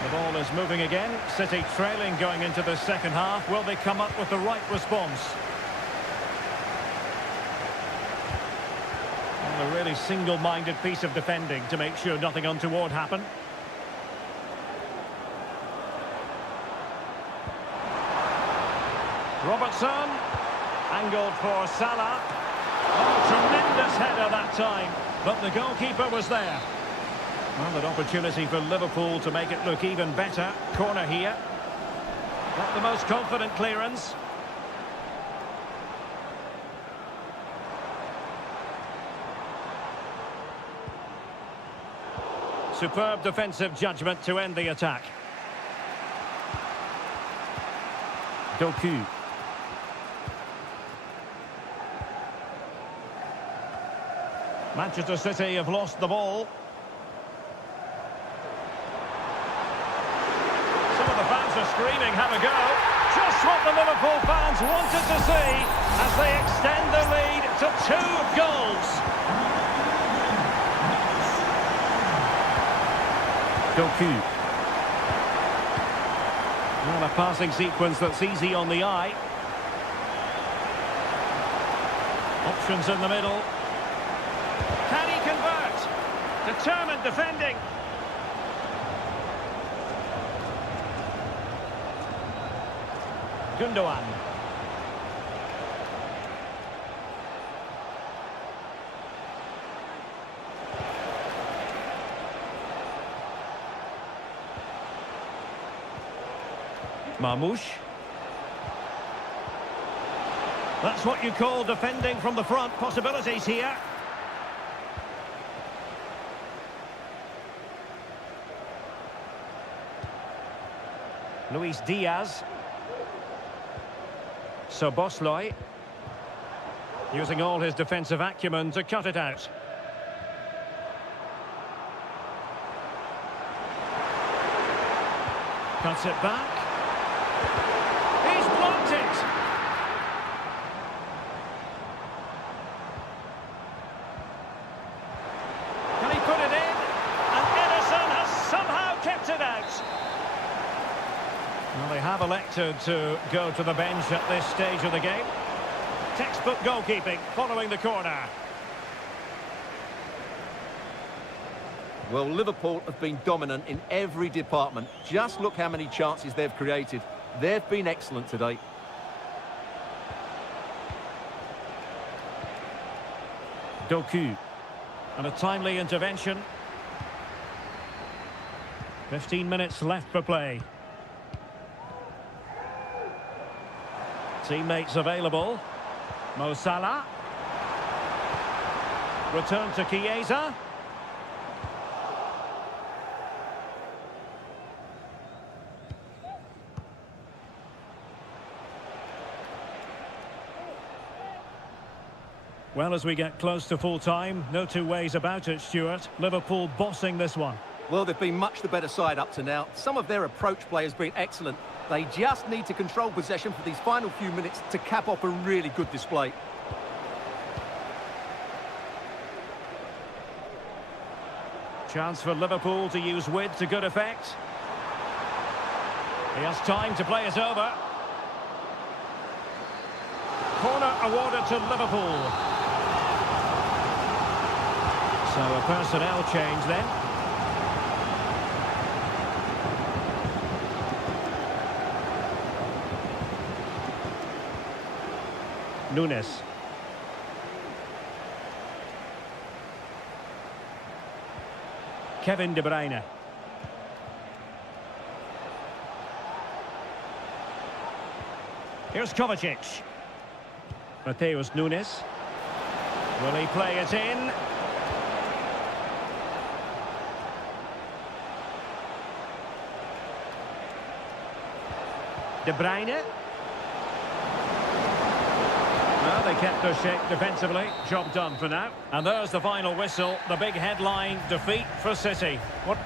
The ball is moving again. City trailing going into the second half. Will they come up with the right response? Well, a really single-minded piece of defending to make sure nothing untoward happened. Robertson, angled for Salah. Oh, tremendous header that time, but the goalkeeper was there. Well, an opportunity for Liverpool to make it look even better. Corner here. Not the most confident clearance. Superb defensive judgment to end the attack. Doku. Manchester City have lost the ball. Some of the fans are screaming, have a go. Just what the Liverpool fans wanted to see as they extend the lead to 2 goals. Doku. Well, a passing sequence that's easy on the eye. Options in the middle. Can he convert? Determined defending. Gundogan. Marmoush. That's what you call defending from the front. Possibilities here. Luis Diaz. Szoboszlai. Using all his defensive acumen to cut it out. Cuts it back. He's blocked it. Can he put it in? And Ederson has somehow kept it out. Well, they have elected to go to the bench at this stage of the game. Textbook goalkeeping following the corner. Well, Liverpool have been dominant in every department. Just look how many chances they've created. They've been excellent today. Doku. And a timely intervention. 15 minutes left for play. Teammates available. Mo Salah. Return to Chiesa. Well, as we get close to full time, no two ways about it, Stuart. Liverpool bossing this one. Well, they've been much the better side up to now. Some of their approach play has been excellent. They just need to control possession for these final few minutes to cap off a really good display. Chance for Liverpool to use width to good effect. He has time to play it over. Corner awarded to Liverpool. So a personnel change then. Nunes. Kevin De Bruyne. Here's Kovacic. Mateus Nunes. Will he play it in? De Bruyne. Well, they kept their shape defensively. Job done for now. And there's the final whistle. The big headline, defeat for City. What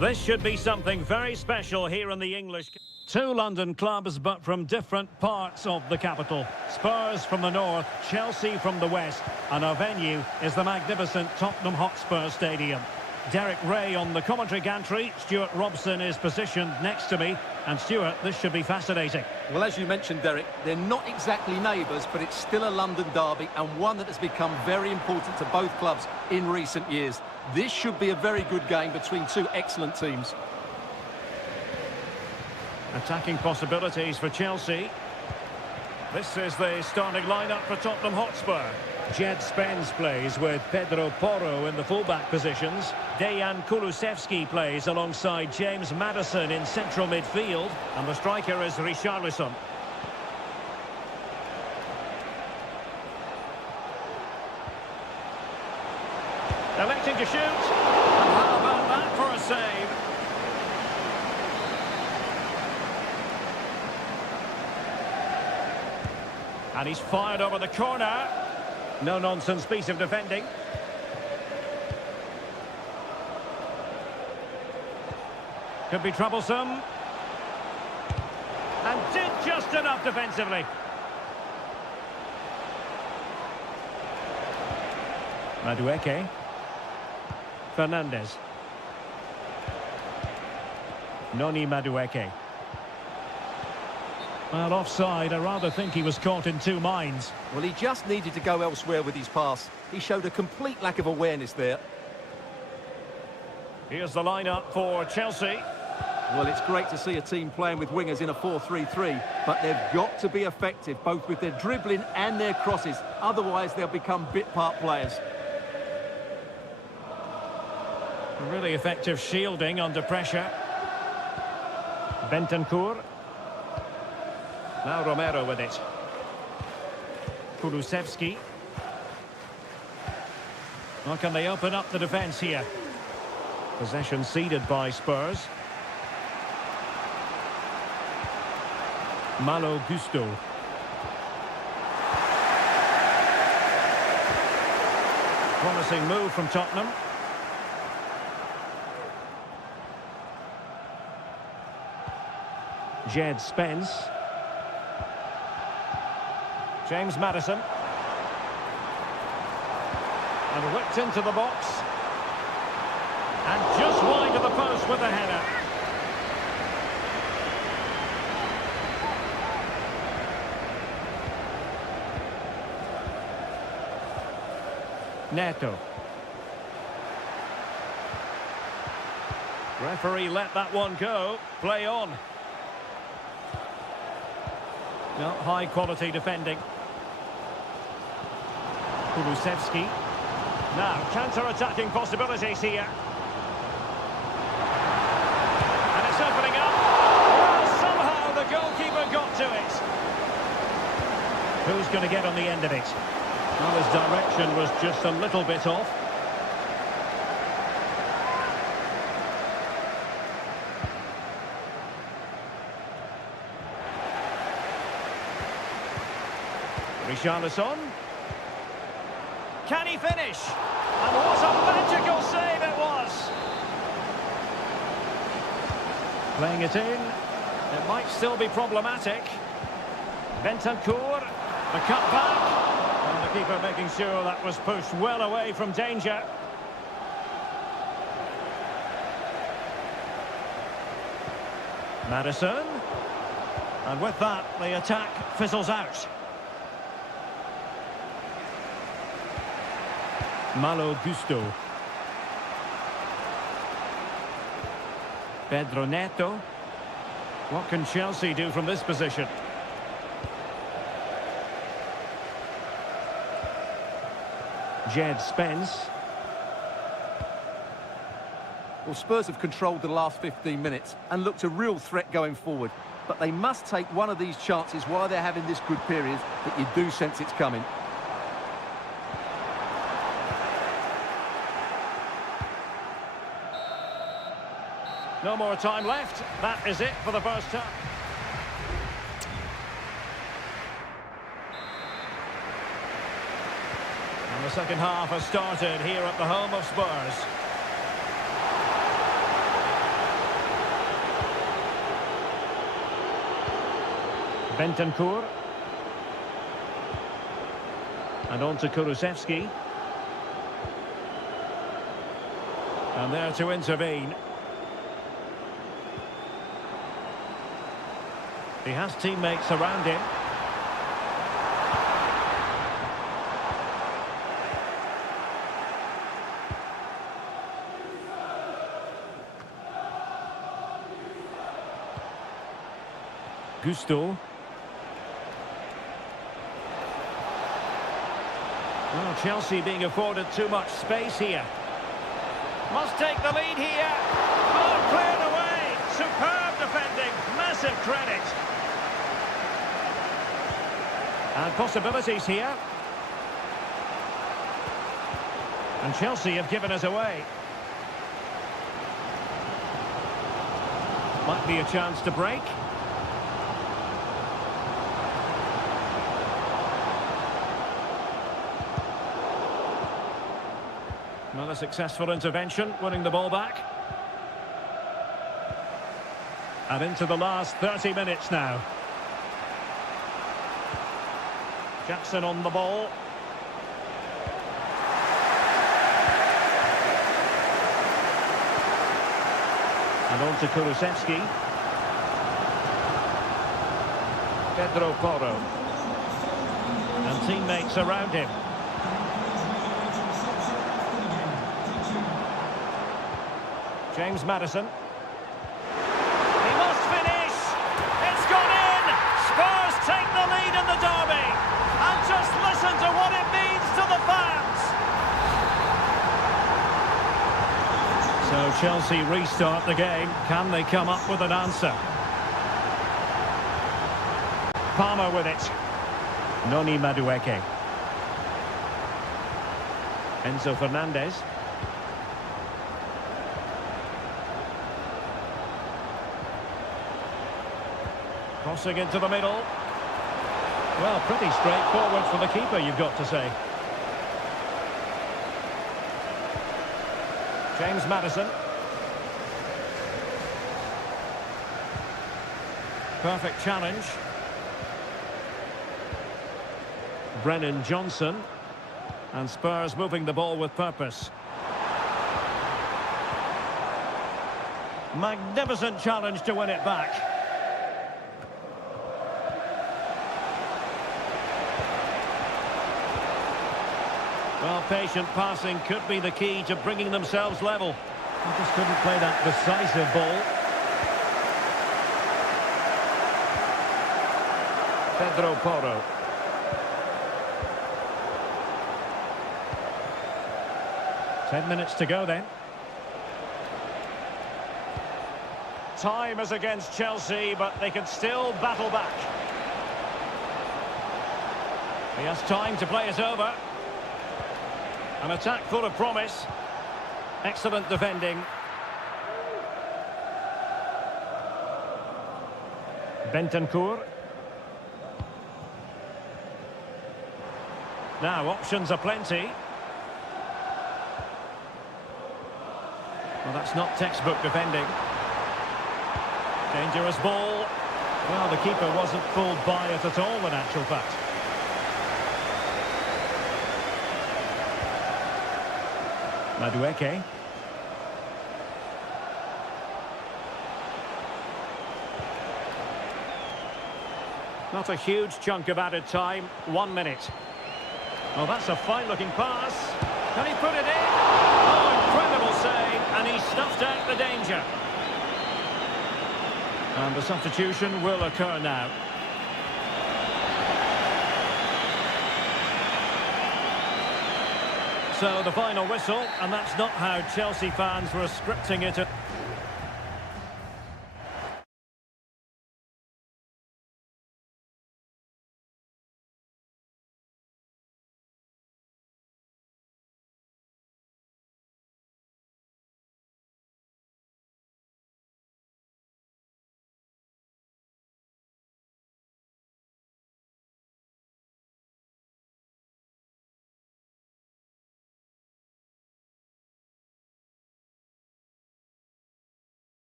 This should be something very special here in the English. Two London clubs, but from different parts of the capital. Spurs from the north, Chelsea from the west, and our venue is the magnificent Tottenham Hotspur Stadium. Derek Ray on the commentary gantry. Stuart Robson is positioned next to me. And Stuart, this should be fascinating. Well, as you mentioned, Derek, they're not exactly neighbours, but it's still a London derby and one that has become very important to both clubs in recent years. This should be a very good game between two excellent teams. Attacking possibilities for Chelsea. This is the starting lineup for Tottenham Hotspur. Jed Spence plays with Pedro Porro in the fullback positions. Dejan Kulusevski plays alongside James Maddison in central midfield. And the striker is Richarlison. Electing to shoot. And how about that for a save? And he's fired over the corner. No-nonsense piece of defending. Could be troublesome. And did just enough defensively. Madueke. Fernandez. Noni Madueke. Well, offside. I rather think he was caught in two minds. Well, he just needed to go elsewhere with his pass. He showed a complete lack of awareness there. Here's the lineup for Chelsea. Well, it's great to see a team playing with wingers in a 4-3-3, but they've got to be effective, both with their dribbling and their crosses. Otherwise, they'll become bit-part players. Really effective shielding under pressure. Bentancur. Now Romero with it. Kulusevski. Well, can they open up the defence here? Possession ceded by Spurs. Malo Gusto. Promising move from Tottenham. Jed Spence. James Maddison. And whipped into the box. And just wide of the post with the header. Neto. Referee let that one go. Play on. No, high quality defending. Kulusevski. Now, counter-attacking possibilities here. And it's opening up. Well, somehow the goalkeeper got to it. Who's going to get on the end of it? Well, his direction was just a little bit off. Richarlison. Can he finish? And what a magical save it was! Playing it in. It might still be problematic. Bentancur. The cut back. And the keeper making sure that was pushed well away from danger. Maddison. And with that, the attack fizzles out. Malo Gusto. Pedro Neto. What can Chelsea do from this position? Jed Spence. Well, Spurs have controlled the last 15 minutes and looked a real threat going forward. But they must take one of these chances while they're having this good period that you do sense it's coming. No more time left. That is it for the first half. And the second half has started here at the home of Spurs. Bentancur. And on to Kulusevski. And there to intervene. He has teammates around him. Gusto. Well, Chelsea being afforded too much space here. Must take the lead here. Oh, cleared away. Superb defending. Massive credit. And possibilities here. And Chelsea have given us away. Might be a chance to break. Another successful intervention, winning the ball back. And into the last 30 minutes now. Jackson on the ball. And on to Kulusevski. Pedro Porro. And teammates around him. James Maddison. He must finish. It's gone in. Spurs take the lead in the derby. And just listen to what it means to the fans. So Chelsea restart the game. Can they come up with an answer? Palmer with it. Noni Madueke. Enzo Fernandez. Crossing into the middle. Well, pretty straightforward for the keeper, you've got to say. James Maddison. Perfect challenge. Brennan Johnson. And Spurs moving the ball with purpose. Magnificent challenge to win it back. Well, patient passing could be the key to bringing themselves level. They just couldn't play that decisive ball. Pedro Porro. Ten minutes to go then. Time is against Chelsea, but they can still battle back. He has time to play it over. An attack full of promise. Excellent defending. Bentancur. Now, options are plenty. Well, that's not textbook defending. Dangerous ball. Well, the keeper wasn't fooled by it at all, in actual fact. Madueke. Not a huge chunk of added time. 1 minute. Well, that's a fine-looking pass. Can he put it in? Oh, incredible save. And he stuffed out the danger. And the substitution will occur now. So the final whistle, and that's not how Chelsea fans were scripting it.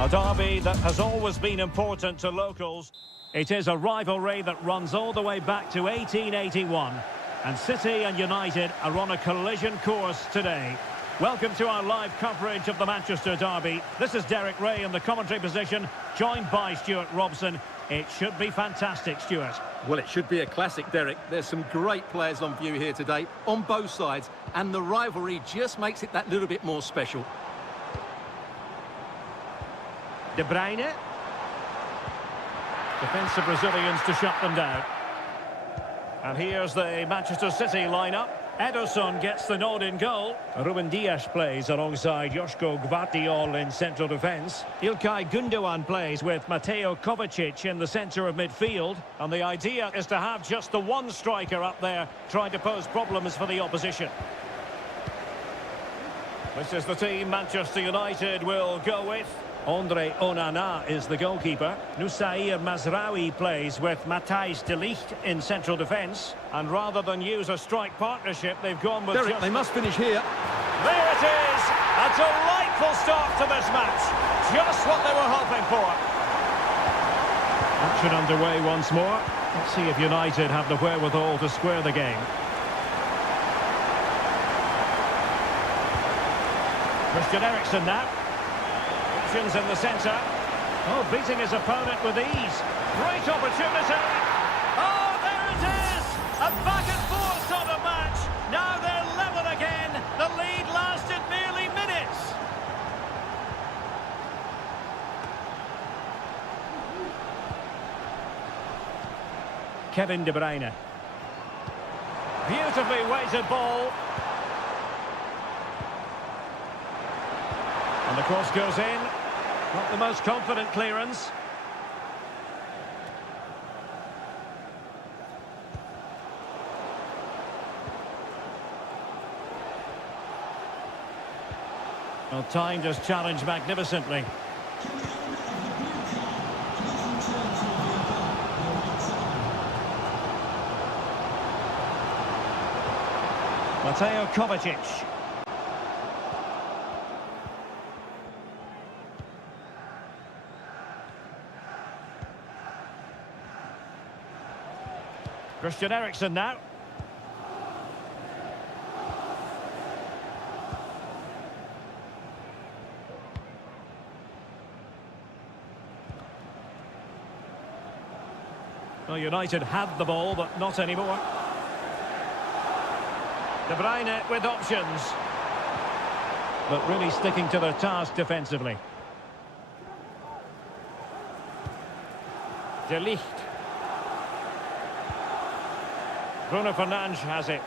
A derby that has always been important to locals. It is a rivalry that runs all the way back to 1881. And City and United are on a collision course today. Welcome to our live coverage of the Manchester derby. This is Derek Ray in the commentary position, joined by Stuart Robson. It should be fantastic, Stuart. Well, it should be a classic, Derek. There's some great players on view here today, on both sides, and the rivalry just makes it that little bit more special. De Bruyne. Defensive Brazilians to shut them down. And here's the Manchester City lineup. Ederson gets the nod in goal. Ruben Dias plays alongside Joško Gvardiol in central defence. Ilkay Gundogan plays with Mateo Kovacic in the centre of midfield. And the idea is to have just the one striker up there trying to pose problems for the opposition. This is the team Manchester United will go with. Andre Onana is the goalkeeper. Nusair Mazraoui plays with Matthijs de Ligt in central defence. And rather than use a strike partnership, they've gone with Derek, they must finish here. There it is! A delightful start to this match. Just what they were hoping for. Action underway once more. Let's see if United have the wherewithal to square the game. Christian Eriksen now. Options in the centre. Oh, beating his opponent with ease. Great opportunity. Oh, there it is! A back and forth sort of match. Now they're level again. The lead lasted merely minutes. Kevin De Bruyne. Beautifully weighted ball. And the cross goes in. Not the most confident clearance. Well, timed his challenge magnificently. Mateo Kovacic. Christian Eriksen now. Well, United had the ball, but not anymore. De Bruyne with options. But really sticking to their task defensively. De Ligt. Bruno Fernandes has it.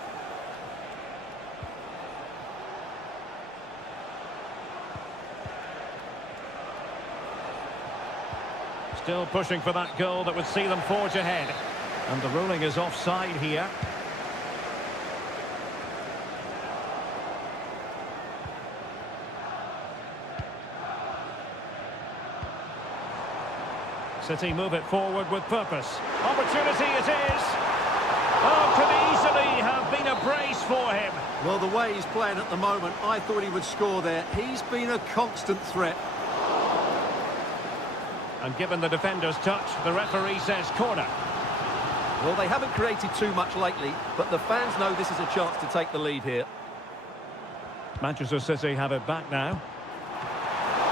Still pushing for that goal that would see them forge ahead. And the ruling is offside here. City move it forward with purpose. Opportunity it is. Oh, could easily have been a brace for him. Well, the way he's playing at the moment, I thought he would score there. He's been a constant threat. And given the defender's touch, the referee says corner. Well, they haven't created too much lately, but the fans know this is a chance to take the lead here. Manchester City have it back now.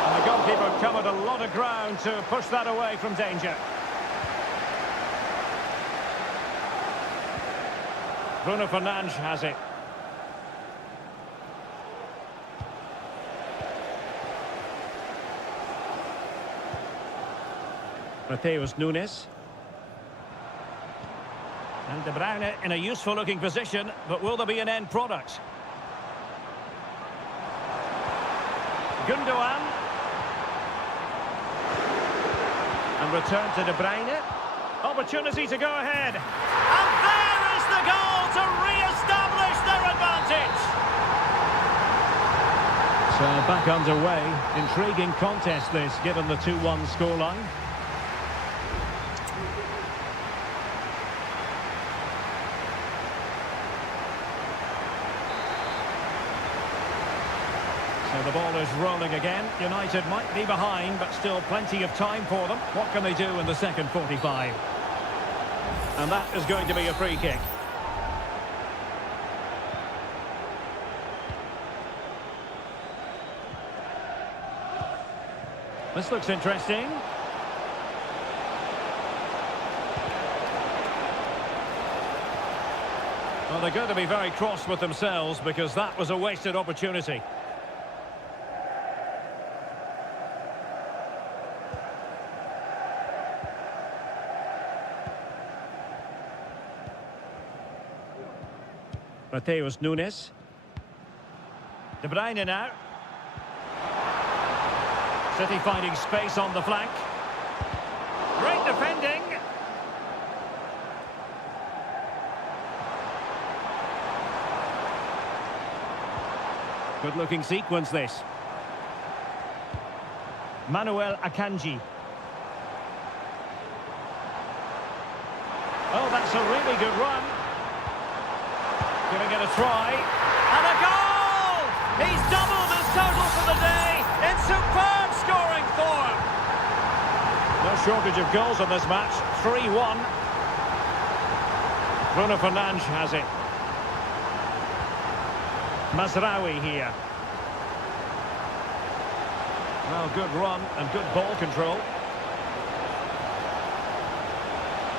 And the goalkeeper covered a lot of ground to push that away from danger. Bruno Fernandes has it. Mateus Nunes. And De Bruyne in a useful looking position, but will there be an end product? Gundogan. And return to De Bruyne. Opportunity to go ahead. And there is the goal to re-establish their advantage. So back underway. Intriguing contest this, given the 2-1 scoreline. So The ball is rolling again. United might be behind, but still plenty of time for them. What can they do in the second 45? And that is going to be a free kick. This looks interesting. Well, they're going to be very cross with themselves because that was a wasted opportunity. Mateus Nunes. De Bruyne now. City finding space on the flank. Great defending. Good-looking sequence, this. Manuel Akanji. Oh, that's a really good run. Giving it a try. And a goal! He's doubled his total for the day in superb scoring form. No shortage of goals in this match. 3-1. Bruno Fernandes has it. Mazraoui here. Well, good run and good ball control.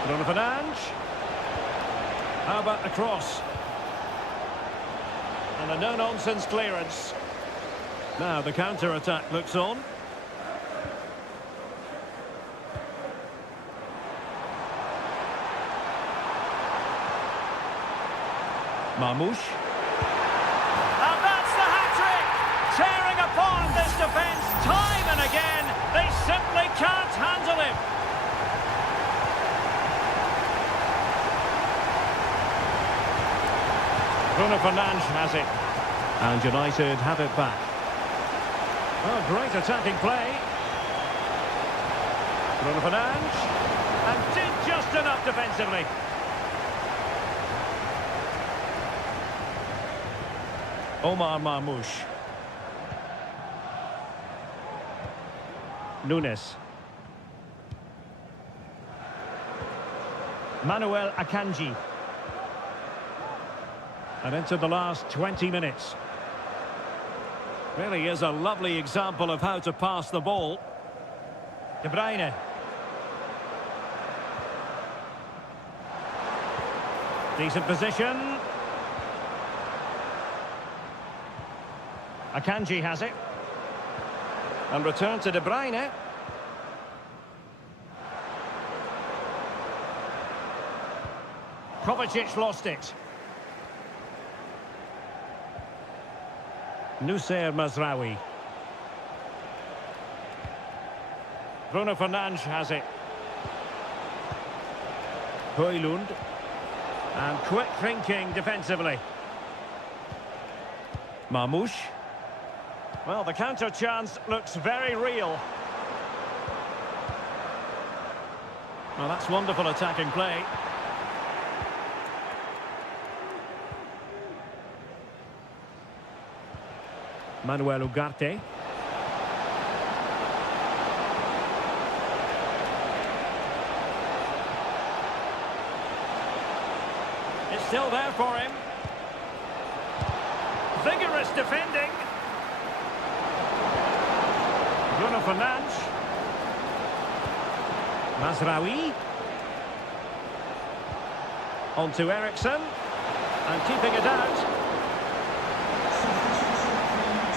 Bruno Fernandes. How about the cross? And a no-nonsense clearance. Now the counter-attack looks on. Marmoush. And that's the hat-trick! Tearing apart this defence time and again. They simply can't handle him. Bruno Fernandes has it. And United have it back. Oh, great attacking play. Bruno Fernandes. And did just enough defensively. Omar Marmoush. Nunes. Manuel Akanji. And into the last 20 minutes. Really is a lovely example of how to pass the ball. De Bruyne. Decent position. Akanji has it. And return to De Bruyne. Kovacic lost it. Noussair Mazraoui. Bruno Fernandes has it. Højlund. And quick thinking defensively. Marmoush. Well, the counter chance looks very real. Well, that's wonderful attacking play. Manuel Ugarte. It's still there for him. Vigorous defending. Bruno Fernandes. Mazraoui. On to Eriksson. And keeping it out.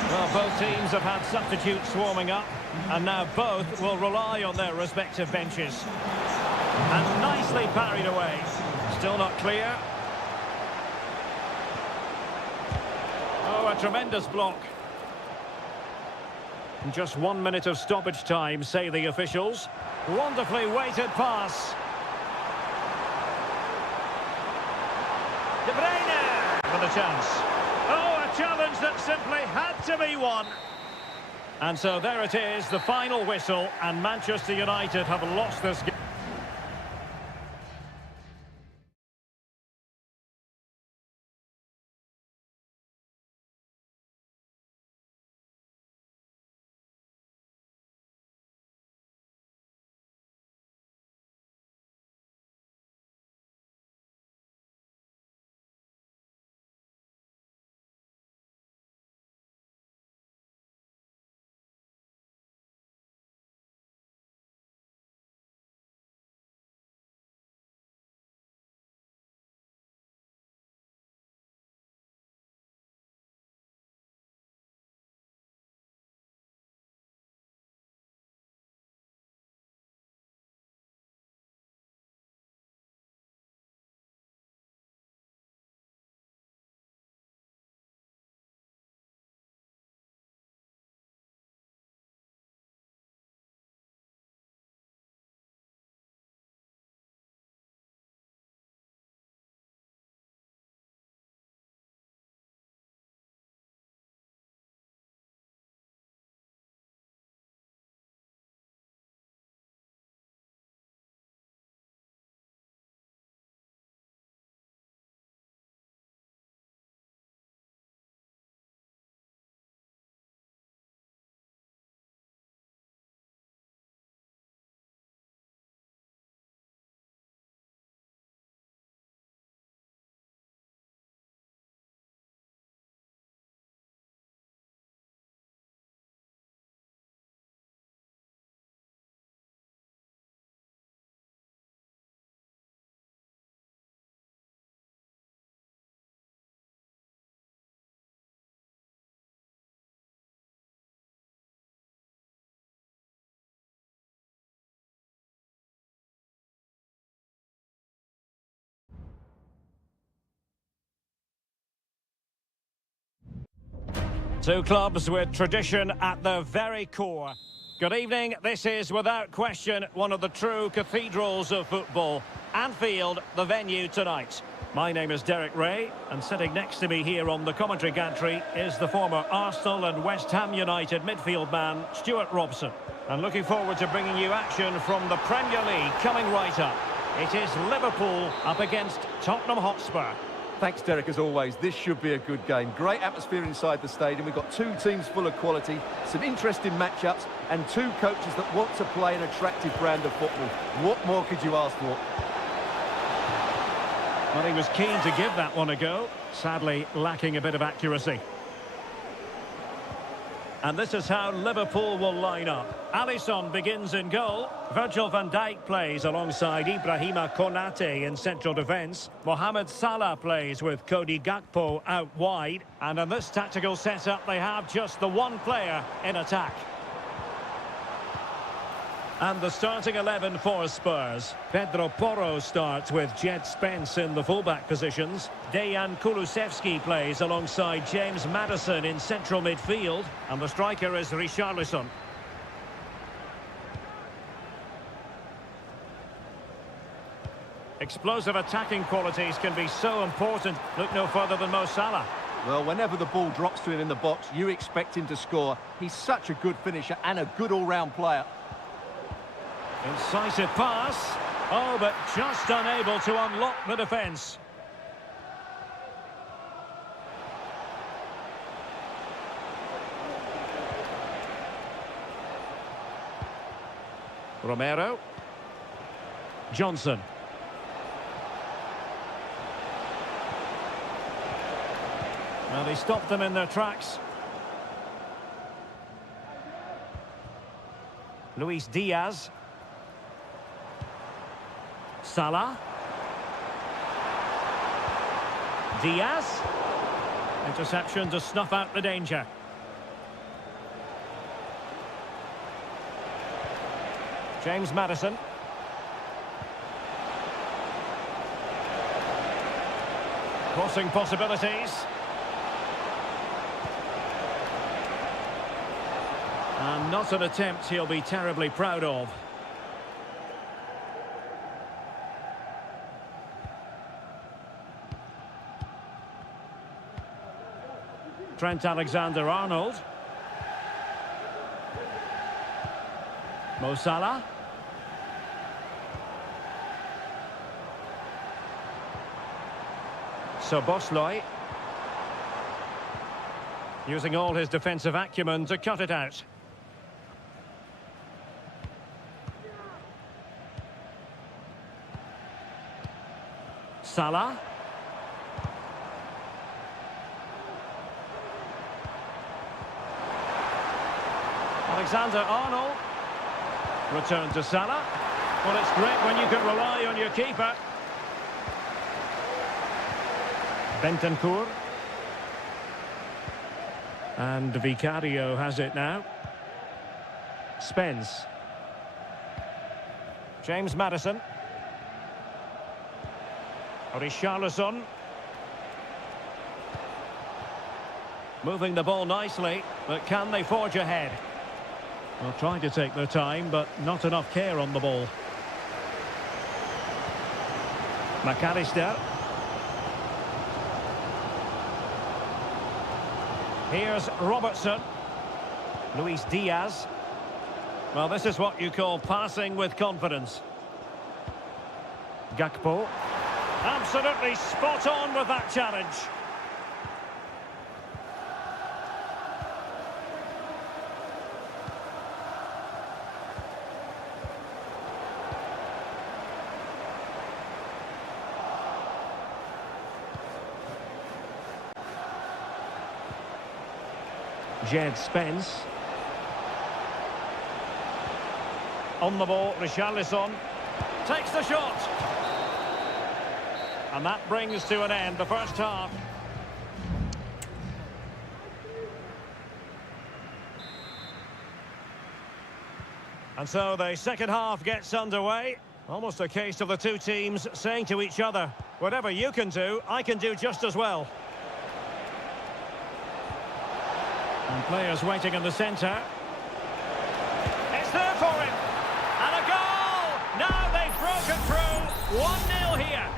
Well, both teams have had substitutes swarming up, and now both will rely on their respective benches. And nicely parried away. Still not clear. Oh, a tremendous block. Just 1 minute of stoppage time, say the officials. Wonderfully weighted pass. De Bruyne for the chance. Oh, a challenge that simply had to be won. And so there it is, the final whistle, and Manchester United have lost this game. Two clubs with tradition at their very core. Good evening. This is, without question, one of the true cathedrals of football. Anfield, the venue tonight. My name is Derek Ray, and sitting next to me here on the commentary gantry is the former Arsenal and West Ham United midfield man, Stuart Robson. And looking forward to bringing you action from the Premier League coming right up. It is Liverpool up against Tottenham Hotspur. Thanks, Derek, as always. This should be a good game. Great atmosphere inside the stadium. We've got two teams full of quality, some interesting matchups, and two coaches that want to play an attractive brand of football. What more could you ask for? Well, he was keen to give that one a go, sadly lacking a bit of accuracy. And this is how Liverpool will line up. Alisson begins in goal. Virgil van Dijk plays alongside Ibrahima Konate in central defence. Mohamed Salah plays with Cody Gakpo out wide. And in this tactical setup, they have just the one player in attack. And the starting 11 for Spurs. Pedro Porro starts with Jed Spence in the fullback positions. Dejan Kulusevski plays alongside James Maddison in central midfield. And the striker is Richarlison. Explosive attacking qualities can be so important. Look no further than Mo Salah. Well, whenever the ball drops to him in the box, you expect him to score. He's such a good finisher and a good all-round player. Incisive pass. Oh, but just unable to unlock the defence. Romero. Johnson. Well, he stopped them in their tracks. Luis Diaz. Salah. Diaz. Interception to snuff out the danger. James Maddison. Crossing possibilities. And not an attempt he'll be terribly proud of. Trent Alexander-Arnold. Mo Salah. Szoboszlai. Using all his defensive acumen to cut it out. Salah. Alexander-Arnold. Return to Salah. Well, it's great when you can rely on your keeper. Bentancur. And Vicario has it now. Spence. James Maddison. Richarlison. Moving the ball nicely, but can they forge ahead? Well, trying to take their time, but not enough care on the ball. McAllister. Here's Robertson. Luis Diaz. Well, this is what you call passing with confidence. Gakpo. Absolutely spot on with that challenge. Jed Spence. On the ball, Richarlison takes the shot. And that brings to an end the first half. And so the second half gets underway. Almost a case of the two teams saying to each other, whatever you can do, I can do just as well. And players waiting in the centre. It's there for him. And a goal! Now they've broken through. 1-0 here.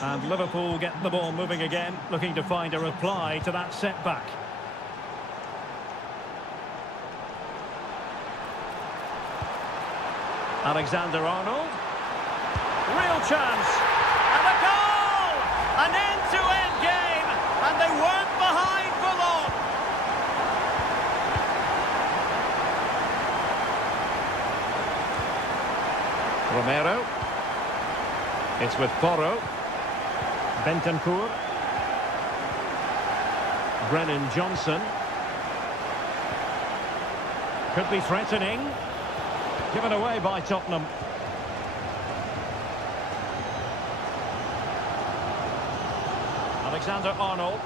And Liverpool get the ball moving again, looking to find a reply to that setback. Alexander-Arnold. Real chance. And a goal! An end-to-end game. And they weren't behind for long. Romero. It's with Porro. Bentancur. Brennan Johnson. Could be threatening. Given away by Tottenham. Alexander-Arnold.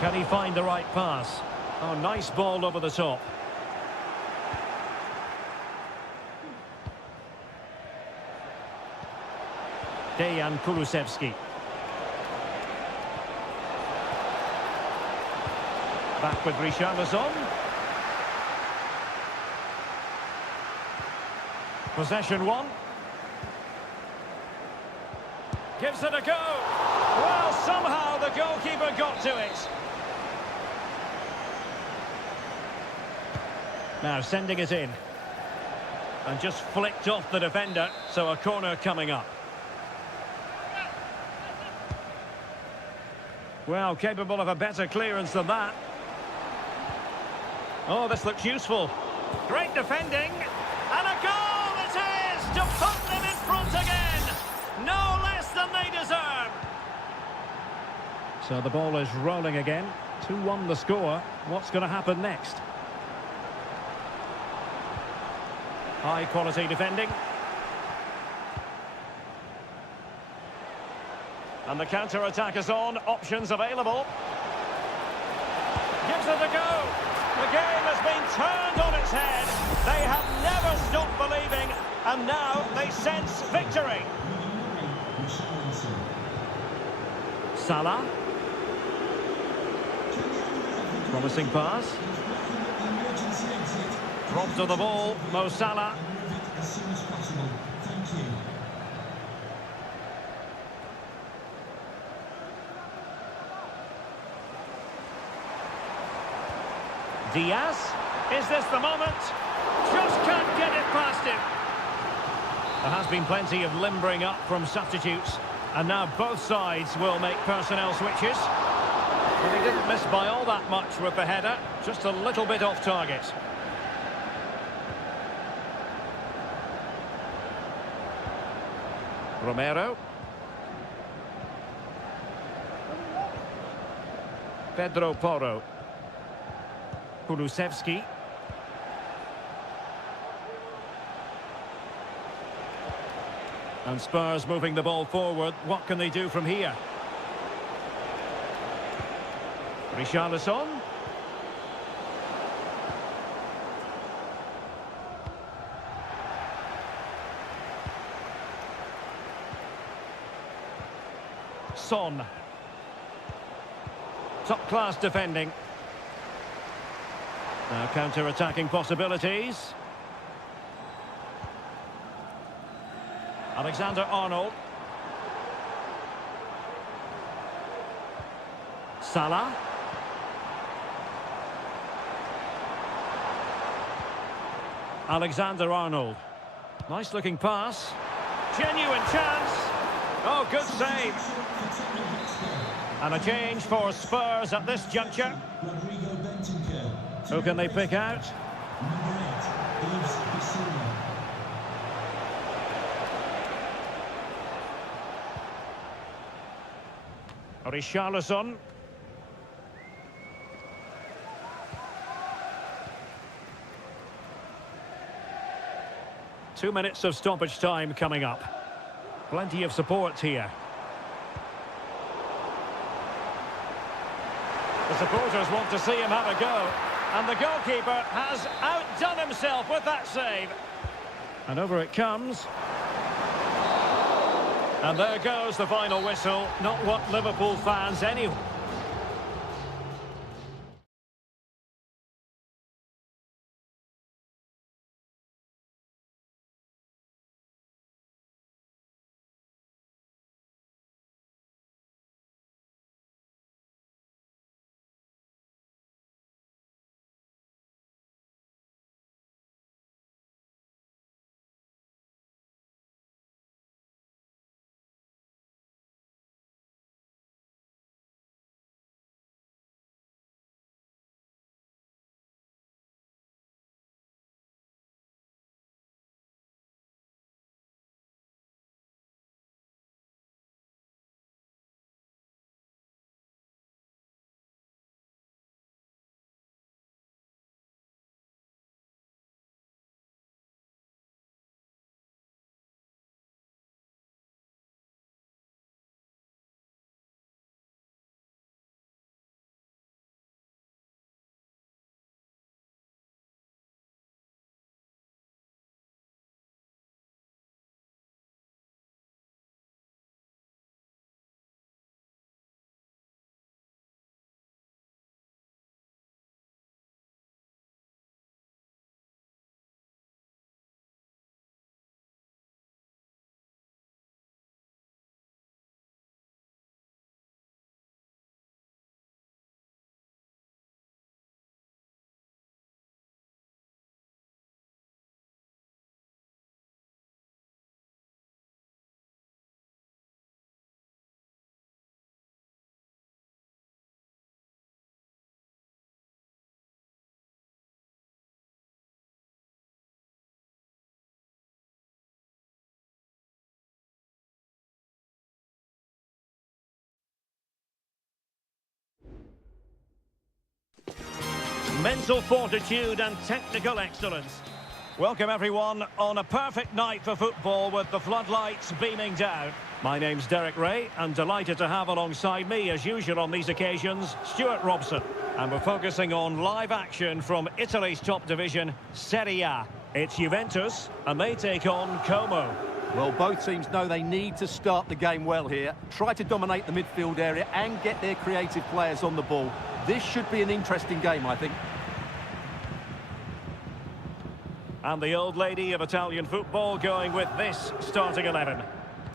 Can he find the right pass? Oh, nice ball over the top. Dejan Kulusevski. Back with Richarlison. Possession one. Gives it a go. Well, somehow the goalkeeper got to it. Now sending it in. And just flicked off the defender, so a corner coming up. Well, capable of a better clearance than that. Oh, this looks useful. Great defending. And a goal it is to put them in front again. No less than they deserve. So the ball is rolling again. 2-1 the score. What's going to happen next? High quality defending. And the counter-attack is on. Options available. Gives it a go. The game has been turned on its head. They have never stopped believing. And now they sense victory. Salah. Promising pass. Drops to the ball. Mo Salah. As soon as possible. Thank you. Diaz. Is this the moment? Just can't get it past him. There has been plenty of limbering up from substitutes. And now both sides will make personnel switches. But he didn't miss by all that much with the header. Just a little bit off target. Romero. Pedro Porro. Kulusevski. And Spurs moving the ball forward. What can they do from here? Richarlison. Son. Top-class defending. Now counter-attacking possibilities. Alexander-Arnold. Salah. Alexander-Arnold. Nice looking pass. Genuine chance. Oh, good save. And a change for Spurs at this juncture. Who can they pick out? Richarlison. Two minutes of stoppage time coming up. Plenty of support here. The supporters want to see him have a go. And the goalkeeper has outdone himself with that save. And over it comes. And there goes the final whistle. Not what Liverpool fans mental fortitude and technical excellence. Welcome everyone on a perfect night for football with the floodlights beaming down. My name's Derek Ray and delighted to have alongside me as usual on these occasions Stuart Robson. And we're focusing on live action from Italy's top division, Seria. It's Juventus and they take on Como. Well, both teams know they need to start the game well here. Try to dominate the midfield area and get their creative players on the ball. This should be an interesting game, I think. And the old lady of Italian football going with this starting 11.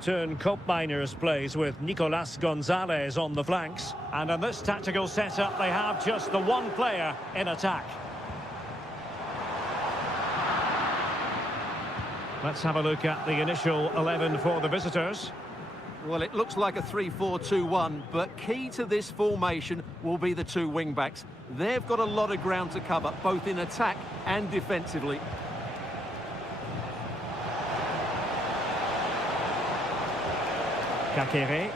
Turn Miners plays with Nicolas Gonzalez on the flanks. And in this tactical setup, they have just the one player in attack. Let's have a look at the initial 11 for the visitors. Well, it looks like a 3-4-2-1, but key to this formation will be the two wing-backs. They've got a lot of ground to cover, both in attack and defensively. Kakere.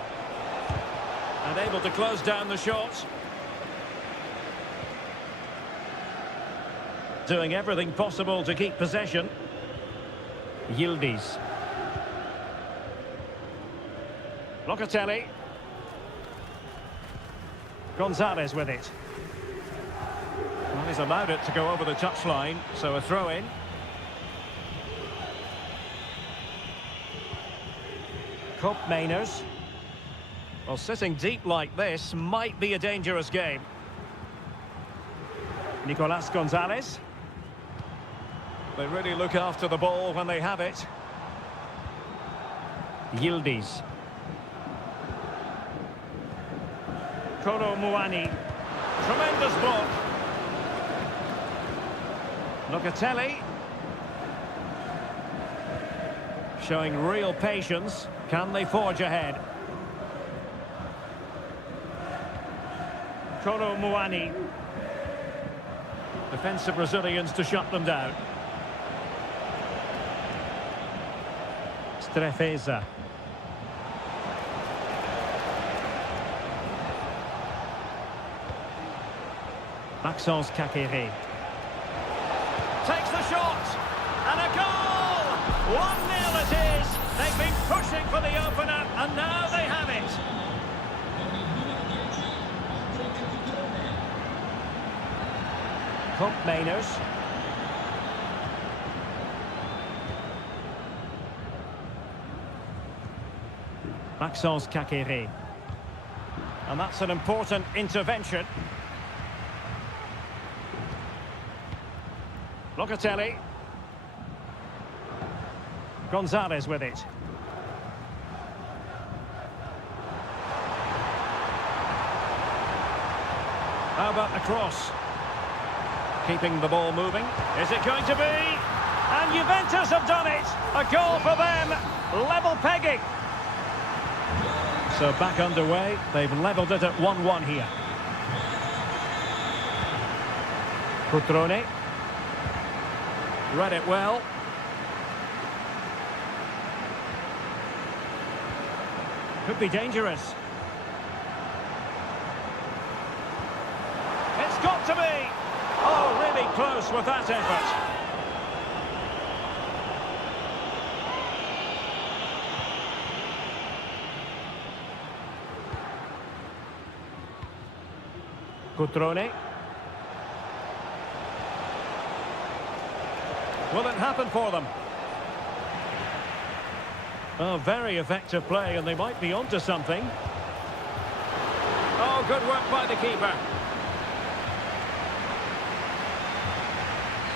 And able to close down the shot. Doing everything possible to keep possession. Yildiz. Locatelli. Gonzalez with it. Well, he's allowed it to go over the touchline, so a throw-in. Mainers. Well, sitting deep like this might be a dangerous game. Nicolas Gonzalez. They really look after the ball when they have it. Yildiz. Kolo Muani. Tremendous block. Locatelli. Showing real patience. Can they forge ahead? Kolo Muani. Defensive Brazilians to shut them down. Strefeza. Maxence Kakere. Takes the shot! And a goal! 1-0 it is! They've been pushing for the opener, and now they have it! Mainers. Maxence Kakere. And that's an important intervention. Locatelli. Gonzalez with it. How about the cross? Keeping the ball moving. Is it going to be? And Juventus have done it! A goal for them! Level pegging! So back underway. They've levelled it at 1-1 here. Cutrone. Read it well. Could be dangerous. It's got to be! Oh, really close with that effort. Cutrone. Will it happen for them? Oh, very effective play, and they might be onto something. Oh, good work by the keeper.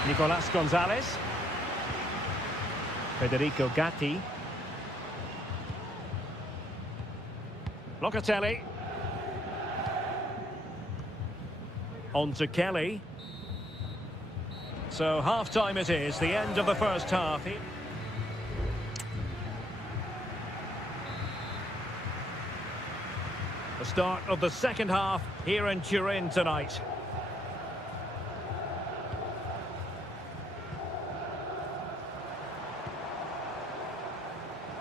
Nicolas Gonzalez. Federico Gatti. Locatelli. On to Kelly. So half-time it is, the end of the first half. The start of the second half here in Turin tonight.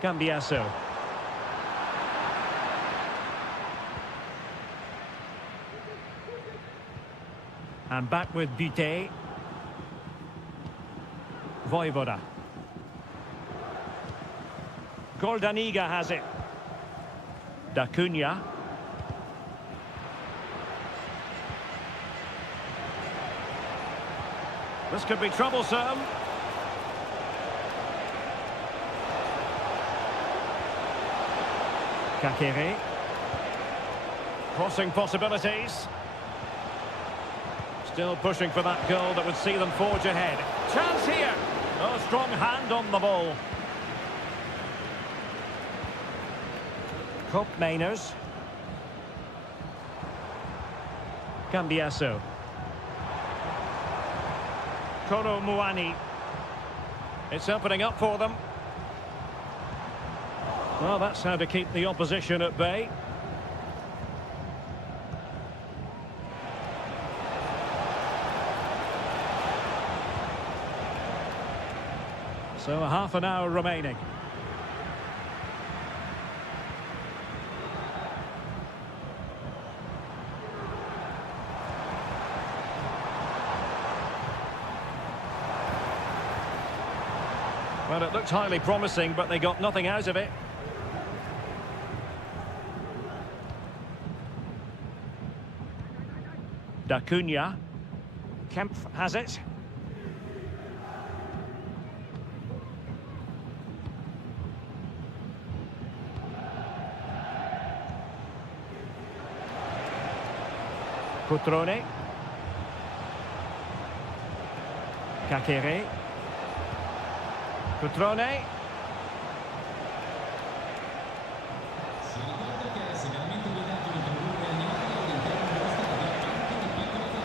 Cambiasso. And back with Butte. Voivoda. Goldaniga has it. Da Cunha. This could be troublesome. Kakere. Crossing possibilities. Still pushing for that goal that would see them forge ahead. Chance here. Oh, strong hand on the ball. Cope Mainers. Cambiaso. Koro Muani. It's opening up for them. Well, that's how to keep the opposition at bay. So a half an hour remaining. Well, it looked highly promising, but they got nothing out of it. Da Cunha. Kempf has it. Cutrone. Kakere. Cutrone.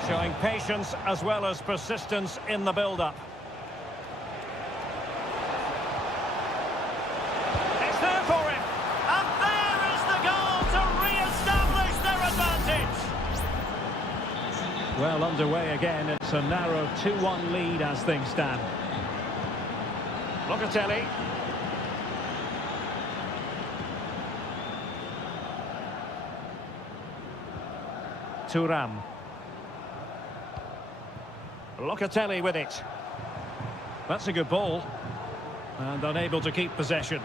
Showing patience as well as persistence in the build-up. It's there for him. And there is the goal to re-establish their advantage. Well underway again. It's a narrow 2-1 lead as things stand. Locatelli. Thuram. Locatelli with it. That's a good ball. And unable to keep possession.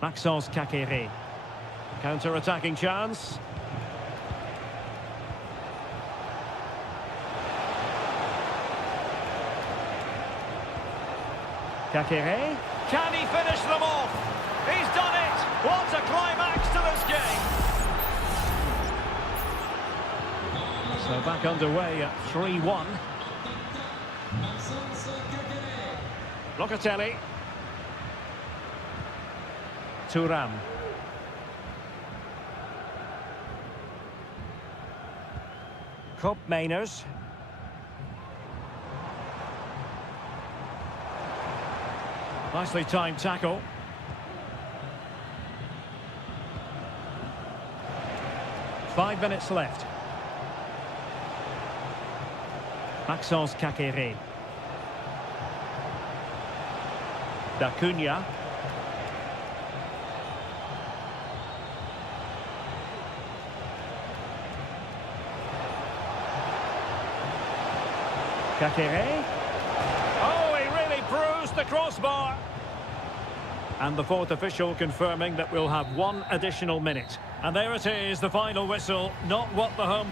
Maxence Kakere. Counter-attacking chance. Kakere. Can he finish them off? He's done it! What a climax to this game! So back underway at 3-1. Locatelli. Thuram. Cope Mainers. Nicely timed tackle. Five minutes left. Maxence Kakere. Da Cunha. Kakere. Oh, he really bruised the crossbar. And the fourth official confirming that we'll have one additional minute. And there it is, the final whistle. Not what the home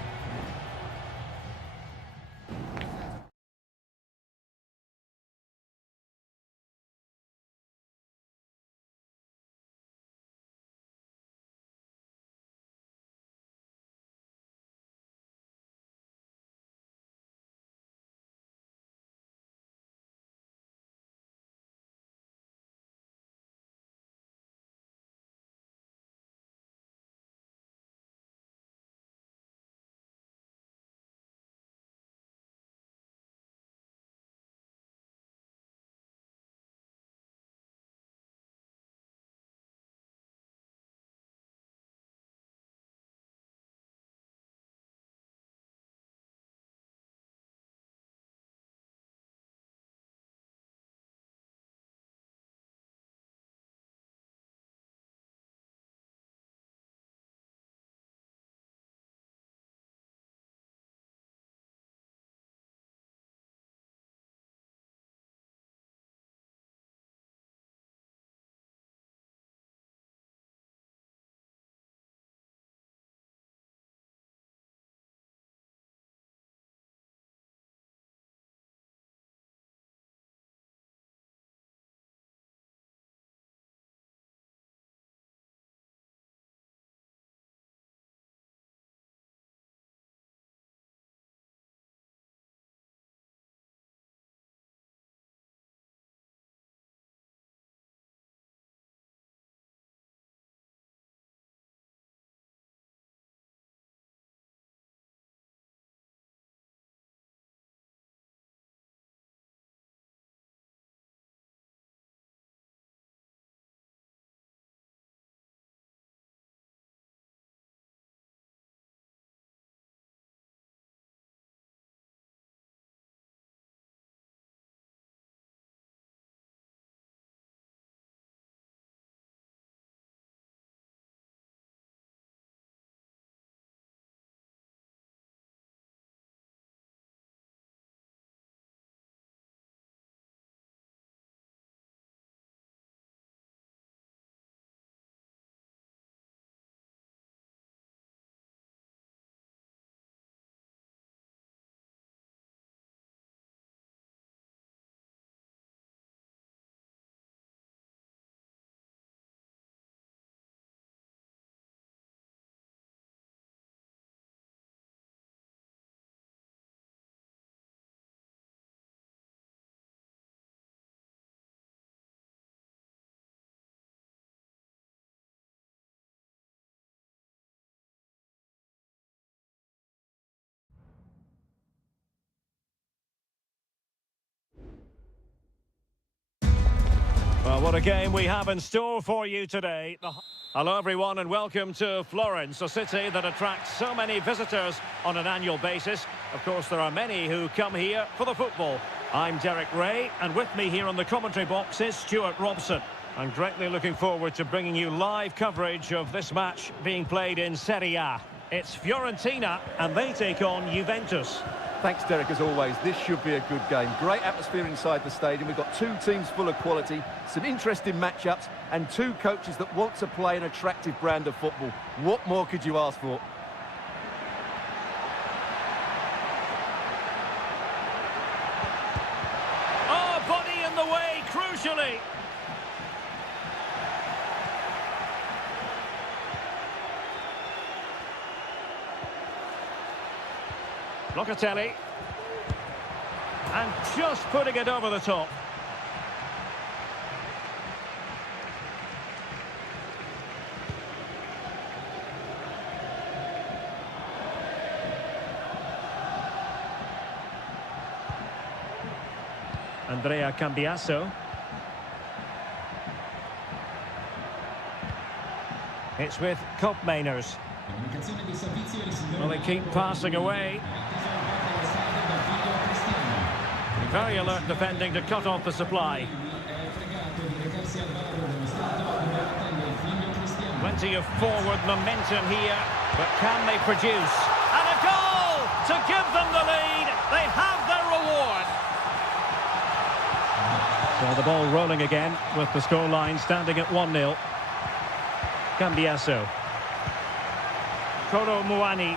What a game we have in store for you today. Hello everyone and welcome to Florence, a city that attracts so many visitors on an annual basis. Of course, there are many who come here for the football. I'm Derek Ray, and with me here on the commentary box is Stuart Robson. I'm greatly looking forward to bringing you live coverage of this match being played in Seria. It's Fiorentina, and they take on Juventus. Thanks, Derek, as always. This should be a good game. Great atmosphere inside the stadium. We've got two teams full of quality, some interesting matchups, and two coaches that want to play an attractive brand of football. What more could you ask for? Oh, body in the way, crucially. Locatelli. And just putting it over the top. Andrea Cambiasso. It's with Koopmeiners. Well, they keep passing away. Very alert defending to cut off the supply. Plenty of forward momentum here, but can they produce? And a goal to give them the lead. They have their reward. So the ball rolling again with the scoreline standing at 1-0. Cambiasso. Kolo Muani.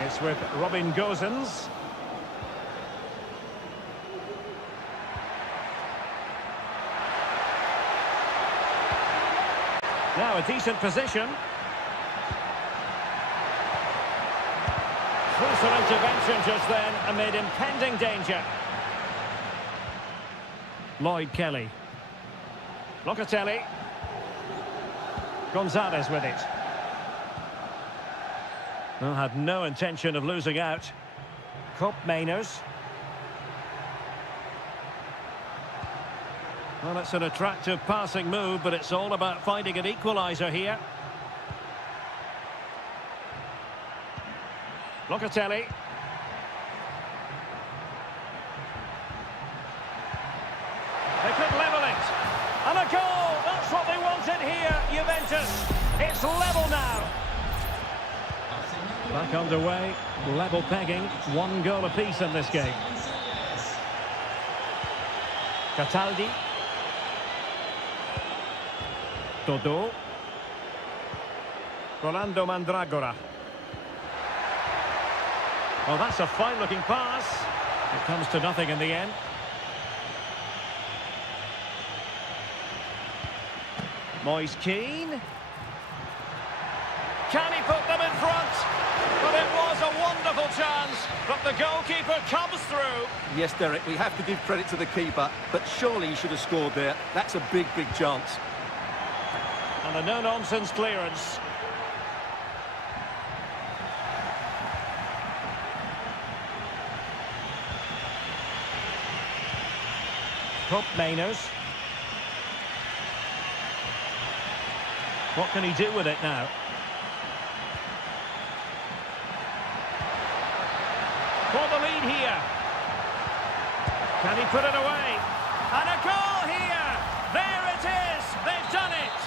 It's with Robin Gosens. Now a decent position. Crucial intervention just then amid impending danger. Lloyd Kelly. Locatelli. Gonzalez with it. Well, had no intention of losing out. Koopmeiners. Well, it's an attractive passing move, but it's all about finding an equaliser here. Locatelli. They could level it. And a goal! That's what they wanted here, Juventus. It's level now. Back underway, level pegging, 1 goal apiece in this game. Cataldi. Todo. Rolando Mandragora. Well, that's a fine-looking pass. It comes to nothing in the end. Moise Keane. Can he put them in front? But it was a wonderful chance, but the goalkeeper comes through. Yes, Derek, we have to give credit to the keeper, but surely he should have scored there. That's a big, big chance. And a no-nonsense clearance. Koopmeiners. What can he do with it now? For the lead here. Can he put it away? And a goal here! There it is! They've done it!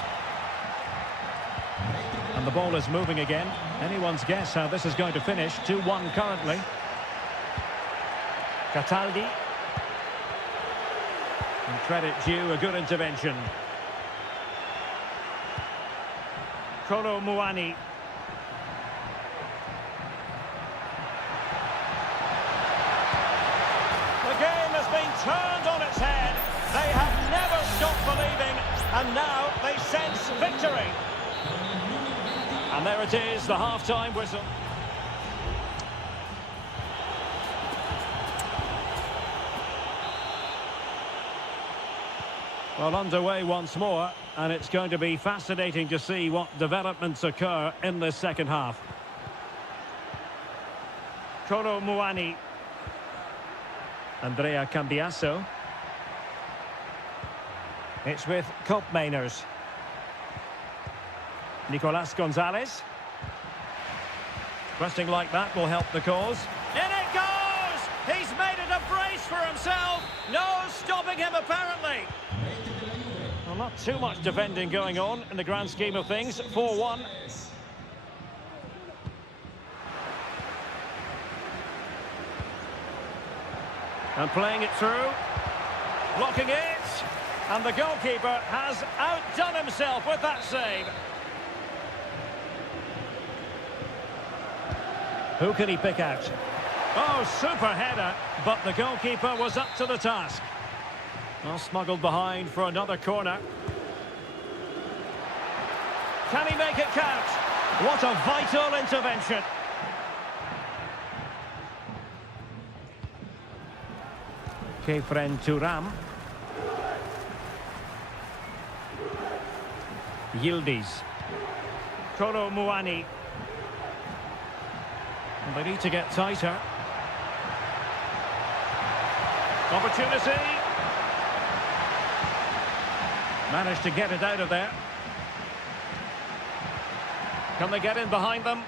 And the ball is moving again. Anyone's guess how this is going to finish. 2-1 currently. Cataldi. And credit due, a good intervention. Kolo Muani. The game has been turned on its head. They have never stopped believing, and now they sense victory. And there it is, the half-time whistle. Well, underway once more, and it's going to be fascinating to see what developments occur in this second half. Koro Muani. Andrea Cambiasso. It's with Kopmeiners. Nicolas Gonzalez. Resting like that will help the cause. In it goes! He's made it a brace for himself. No stopping him, apparently. Well, not too much defending going on in the grand scheme of things. 4-1. And playing it through. Blocking it. And the goalkeeper has outdone himself with that save. Who can he pick out? Oh, super header, but the goalkeeper was up to the task. Well, smuggled behind for another corner. Can he make it count? What a vital intervention. Kefren Turam. Yildiz. Koro Muani. They need to get tighter. Opportunity. Managed to get it out of there. Can they get in behind them?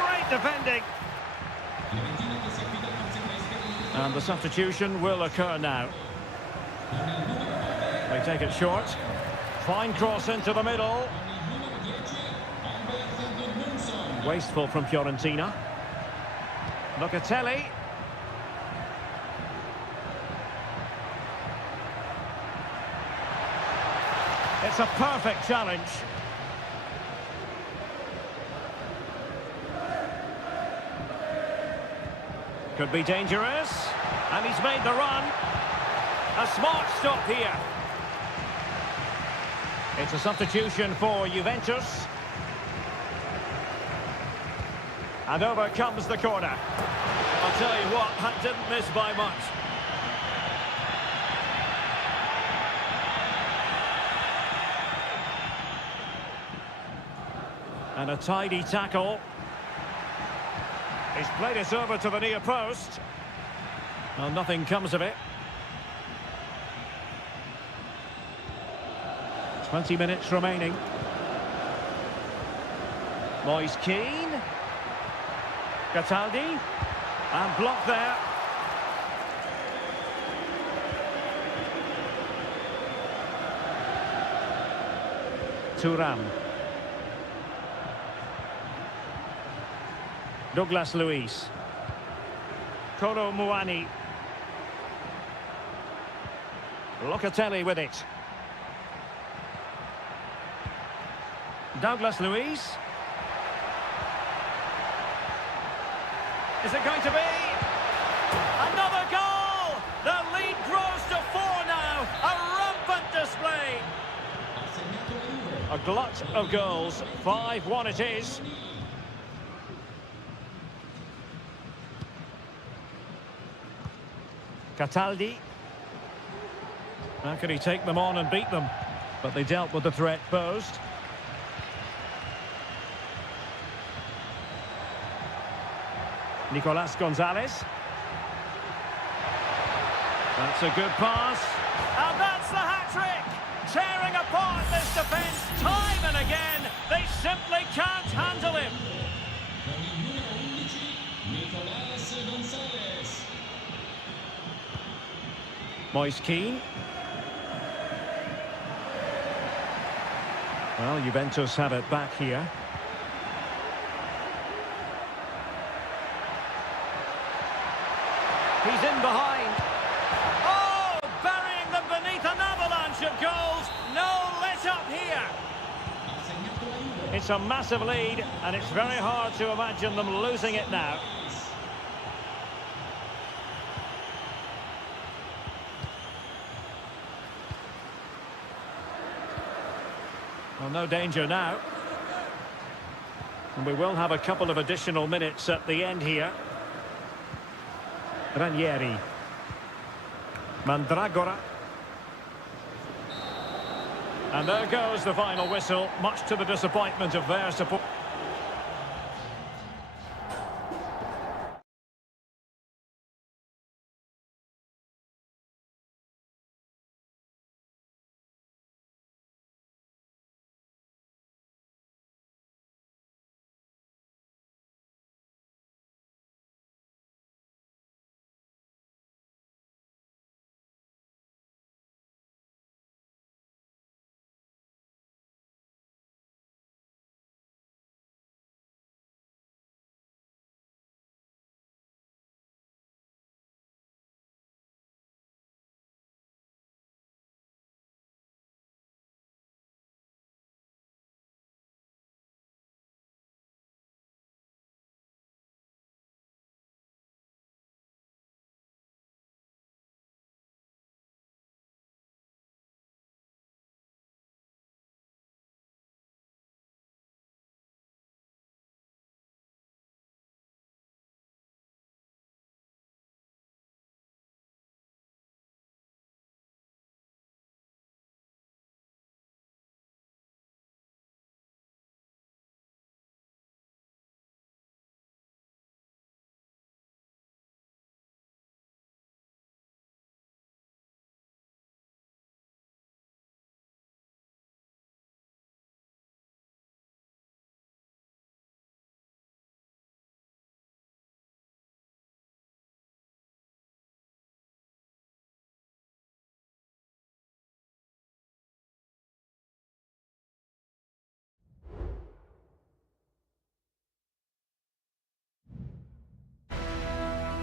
Great defending. And the substitution will occur now. They take it short. Fine cross into the middle. Wasteful from Fiorentina. Locatelli. It's a perfect challenge. Could be dangerous. And he's made the run. A smart stop here. It's a substitution for Juventus. And over comes the corner. I'll tell you what, that didn't miss by much. And a tidy tackle. He's played it over to the near post. Well, nothing comes of it. 20 minutes remaining. Moise Keane. Cataldi. And blocked there. Turam. Douglas Luiz. Koro Muani. Locatelli with it. Douglas Luiz. Is it going to be? Another goal! The lead grows to 4 now. A rampant display. A glut of goals. 5-1 it is. Cataldi. How can he take them on and beat them? But they dealt with the threat posed. Nicolas Gonzalez. That's a good pass. And that's the hat-trick! Tearing apart this defence time and again. They simply can't handle him. Moise Keane. Well, Juventus have it back here. He's in behind. Oh, burying them beneath an avalanche of goals. No let up here. It's a massive lead, and it's very hard to imagine them losing it now. Well, no danger now. And we will have a couple of additional minutes at the end here. Ranieri. Mandragora. And there goes the final whistle, much to the disappointment of their support.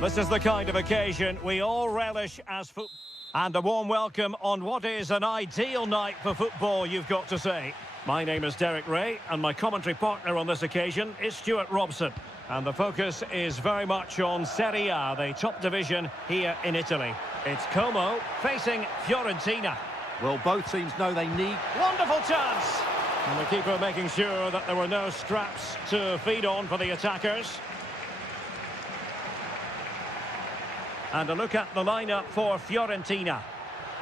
This is the kind of occasion we all relish as football. And a warm welcome on what is an ideal night for football, you've got to say. My name is Derek Ray, and my commentary partner on this occasion is Stuart Robson. And the focus is very much on Seria, the top division here in Italy. It's Como facing Fiorentina. Well, both teams know they need... Wonderful chance! And the keeper making sure that there were no scraps to feed on for the attackers. And a look at the lineup for Fiorentina.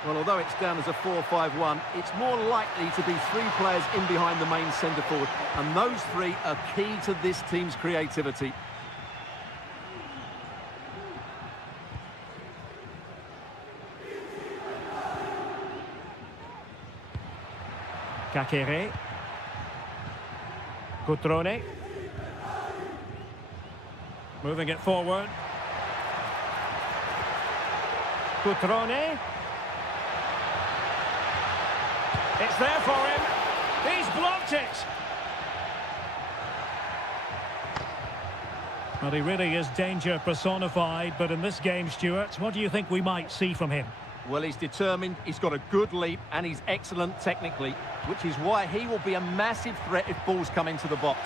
Well, although it's down as a 4-5-1, it's more likely to be three players in behind the main centre-forward. And those three are key to this team's creativity. Kakere. Cutrone. Moving it forward. Cutrone. It's there for him. He's blocked it. Well, he really is danger personified, but in this game, Stuart, what do you think we might see from him? Well, he's determined, he's got a good leap, and he's excellent technically, which is why he will be a massive threat if balls come into the box.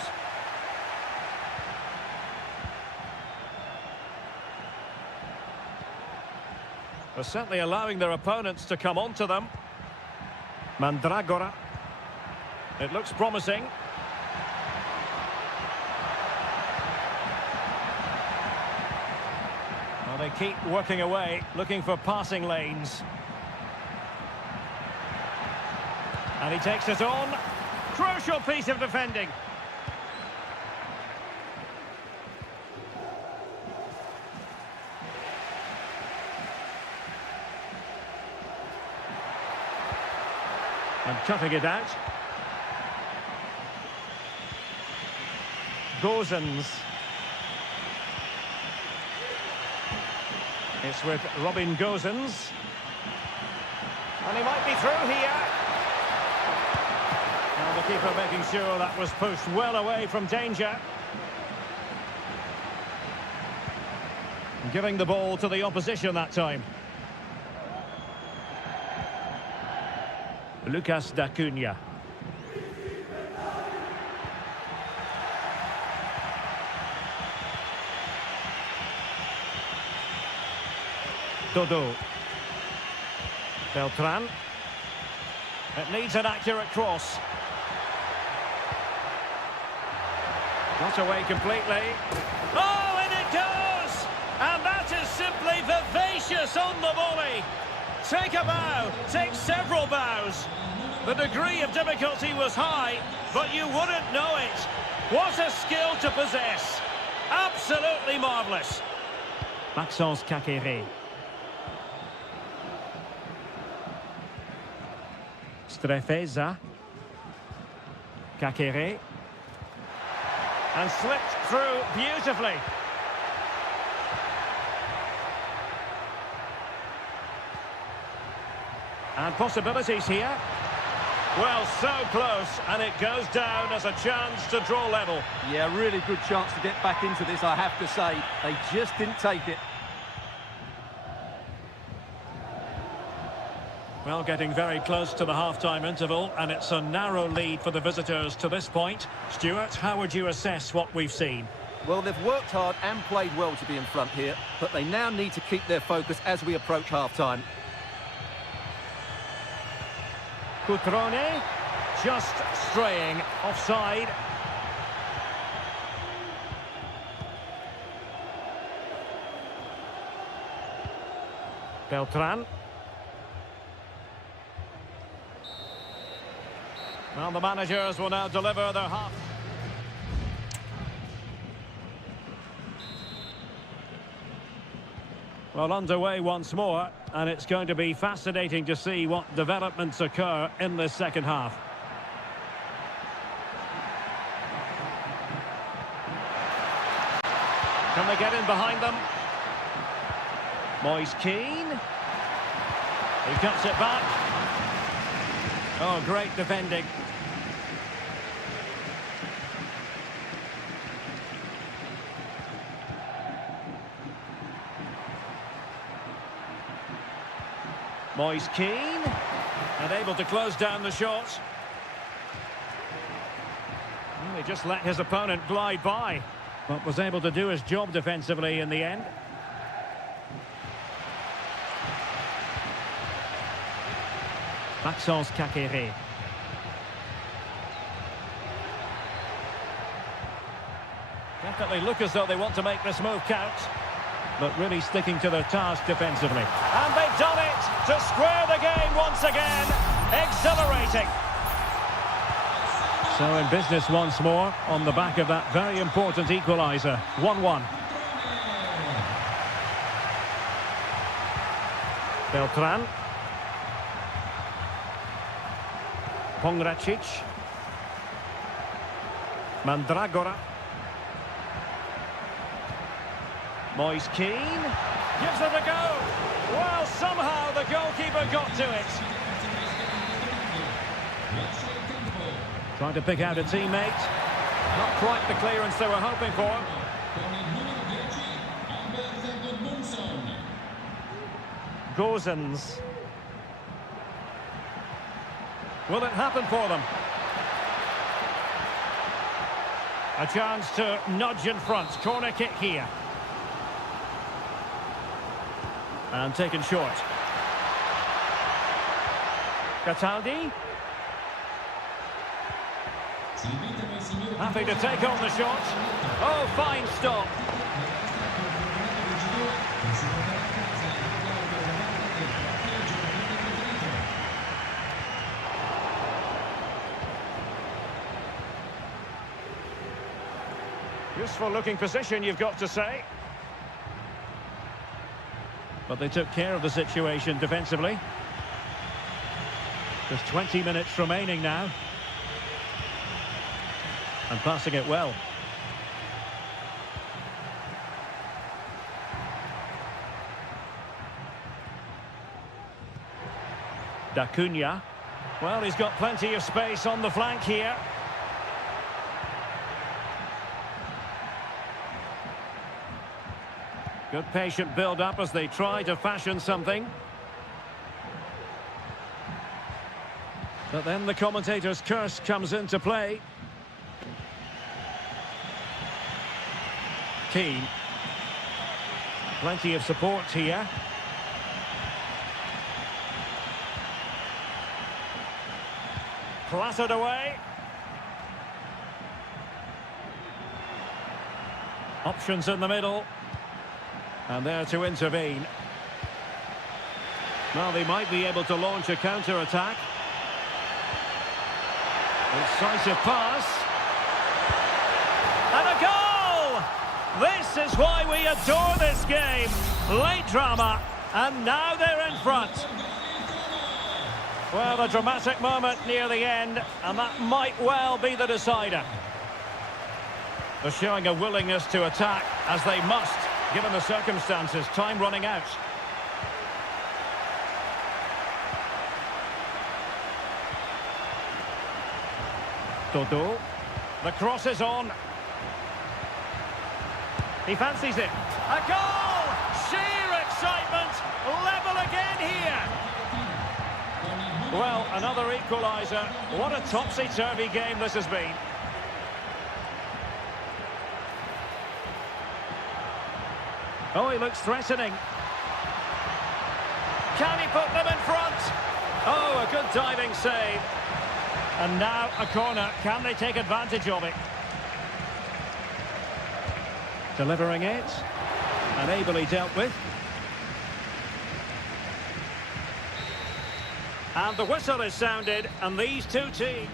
They're certainly allowing their opponents to come onto them. Mandragora. It looks promising. Well, they keep working away, looking for passing lanes. And he takes it on. Crucial piece of defending. And cutting it out. Gozens. It's with Robin Gozens. And he might be through here. Now the keeper making sure that was pushed well away from danger. Giving the ball to the opposition that time. Lucas D'Acunha. Dodo. Beltran. It needs an accurate cross. Got away completely. Oh, and it goes! And that is simply vivacious on the volley. Take a bow, take several bows. The degree of difficulty was high, but you wouldn't know it. What a skill to possess. Absolutely marvellous. Maxence Kakere. Strefeza. Kakere. And slipped through beautifully. And possibilities here. Well, so close, and it goes down as a chance to draw level. Yeah, really good chance to get back into this, I have to say. They just didn't take it. Well, getting very close to the half-time interval, and it's a narrow lead for the visitors to this point. Stuart, how would you assess what we've seen? Well, they've worked hard and played well to be in front here, but they now need to keep their focus as we approach half-time. Cutrone, just straying offside. Beltran. Well, the managers will now deliver their half. Well, underway once more, and it's going to be fascinating to see what developments occur in this second half. Can they get in behind them? Moise Keane. He cuts it back. Oh, great defending. Moise Keane, and able to close down the shots. Well, he just let his opponent glide by, but was able to do his job defensively in the end. Maxence Kakere. Definitely look as though they want to make this move count, but really sticking to their task defensively. And they've done it to square the game once again. Exhilarating. So in business once more on the back of that very important equaliser. 1-1. Beltran. Pongracic. Mandragora. Moise Keane gives it a go. Well, somehow the goalkeeper got to it. Trying to pick out a teammate. Not quite the clearance they were hoping for. Gozens. Will it happen for them? A chance to nudge in front. Corner kick here. And taken short. Cataldi. Happy to take on the shot. Oh, fine stop. Useful looking position, you've got to say. But they took care of the situation defensively. There's 20 minutes remaining now. And passing it well. D'Acunha. Well, he's got plenty of space on the flank here. Good patient build-up as they try to fashion something. But then the commentator's curse comes into play. Keane. Plenty of support here. Clattered away. Options in the middle. And there to intervene. Well, they might be able to launch a counter-attack. Incisive pass. And a goal! This is why we adore this game. Late drama, and now they're in front. Well, a dramatic moment near the end, and that might well be the decider. They're showing a willingness to attack, as they must, given the circumstances. Time running out. Dodo. The cross is on. He fancies it. A goal! Sheer excitement! Level again here! Well, another equaliser. What a topsy-turvy game this has been. Oh, he looks threatening. Can he put them in front? Oh, a good diving save. And now a corner. Can they take advantage of it? Delivering it. And ably dealt with. And the whistle is sounded, and these two teams...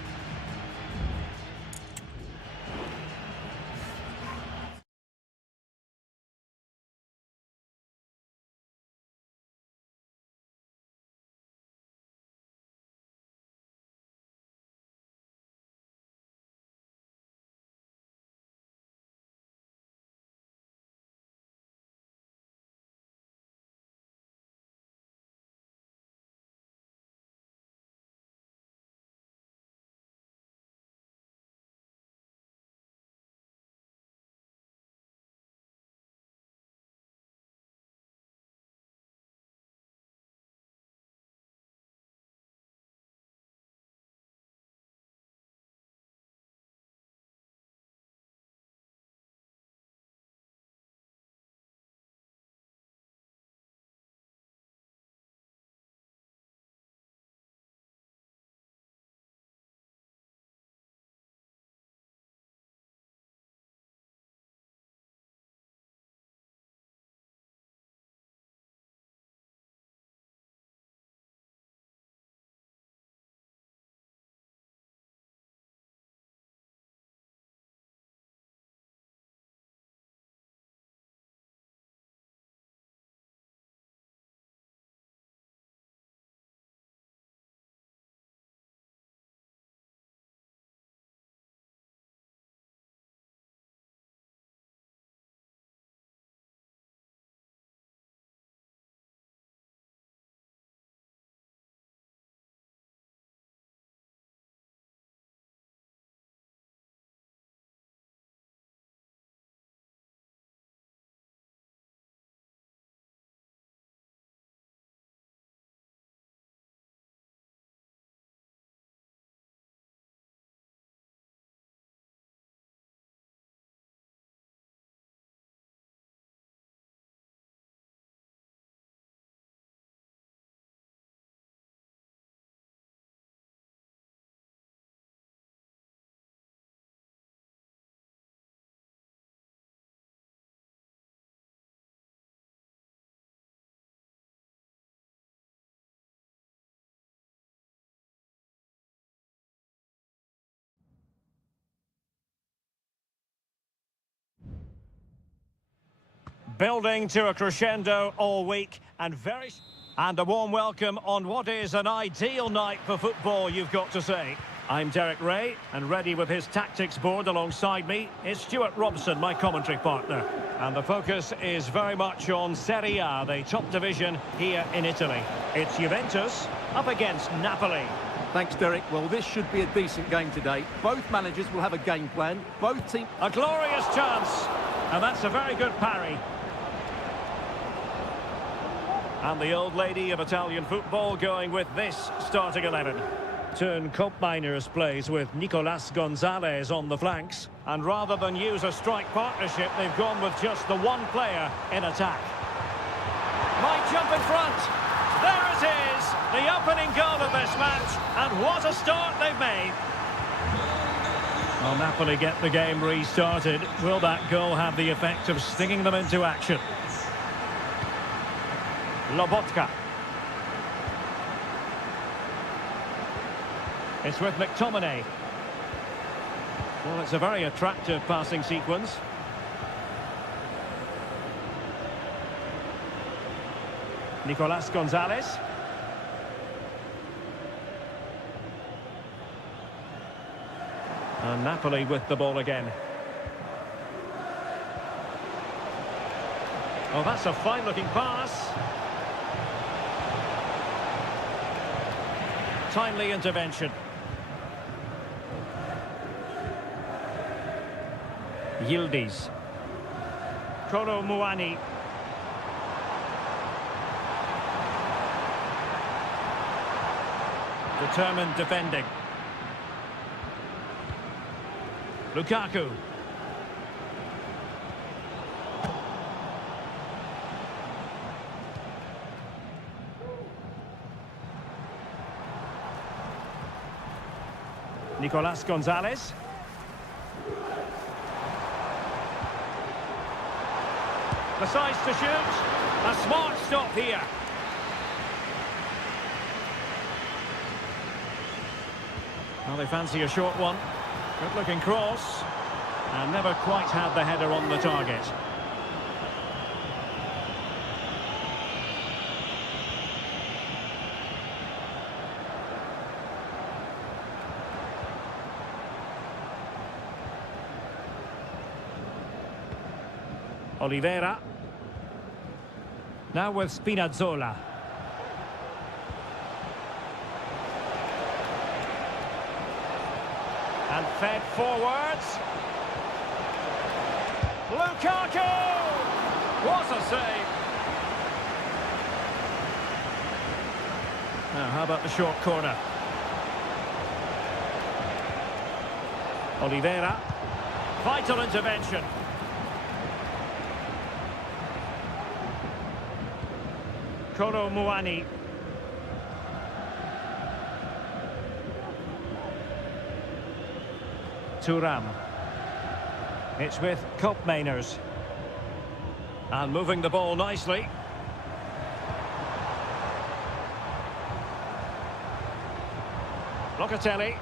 Building to a crescendo all week, and a warm welcome on what is an ideal night for football, you've got to say. I'm Derek Ray, and ready with his tactics board alongside me is Stuart Robson, my commentary partner. And the focus is very much on Seria, the top division here in Italy. It's Juventus up against Napoli. Thanks, Derek. Well, this should be a decent game today. Both managers will have a game plan. Both teams... A glorious chance, and that's a very good parry. And the old lady of Italian football going with this starting 11. Turn Miners plays with Nicolas Gonzalez on the flanks. And rather than use a strike partnership, they've gone with just the one player in attack. Might jump in front. There it is, the opening goal of this match. And what a start they've made. Well, Napoli get the game restarted. Will that goal have the effect of stinging them into action? Lobotka. It's with McTominay. Well, it's a very attractive passing sequence. Nicolas Gonzalez. And Napoli with the ball again. Oh, that's a fine-looking pass. Timely intervention. Yildiz. Kolo Muani. Determined defending. Lukaku. Nicolas Gonzalez. Decides to shoot. A smart stop here. Well, they fancy a short one. Good-looking cross. And never quite had the header on the target. Oliveira. Now with Spinazzola. And fed forwards. Lukaku! What a save! Now, how about the short corner? Oliveira. Vital intervention. Kolo Muani. Thuram. It's with Koopmeiners. And moving the ball nicely. Locatelli.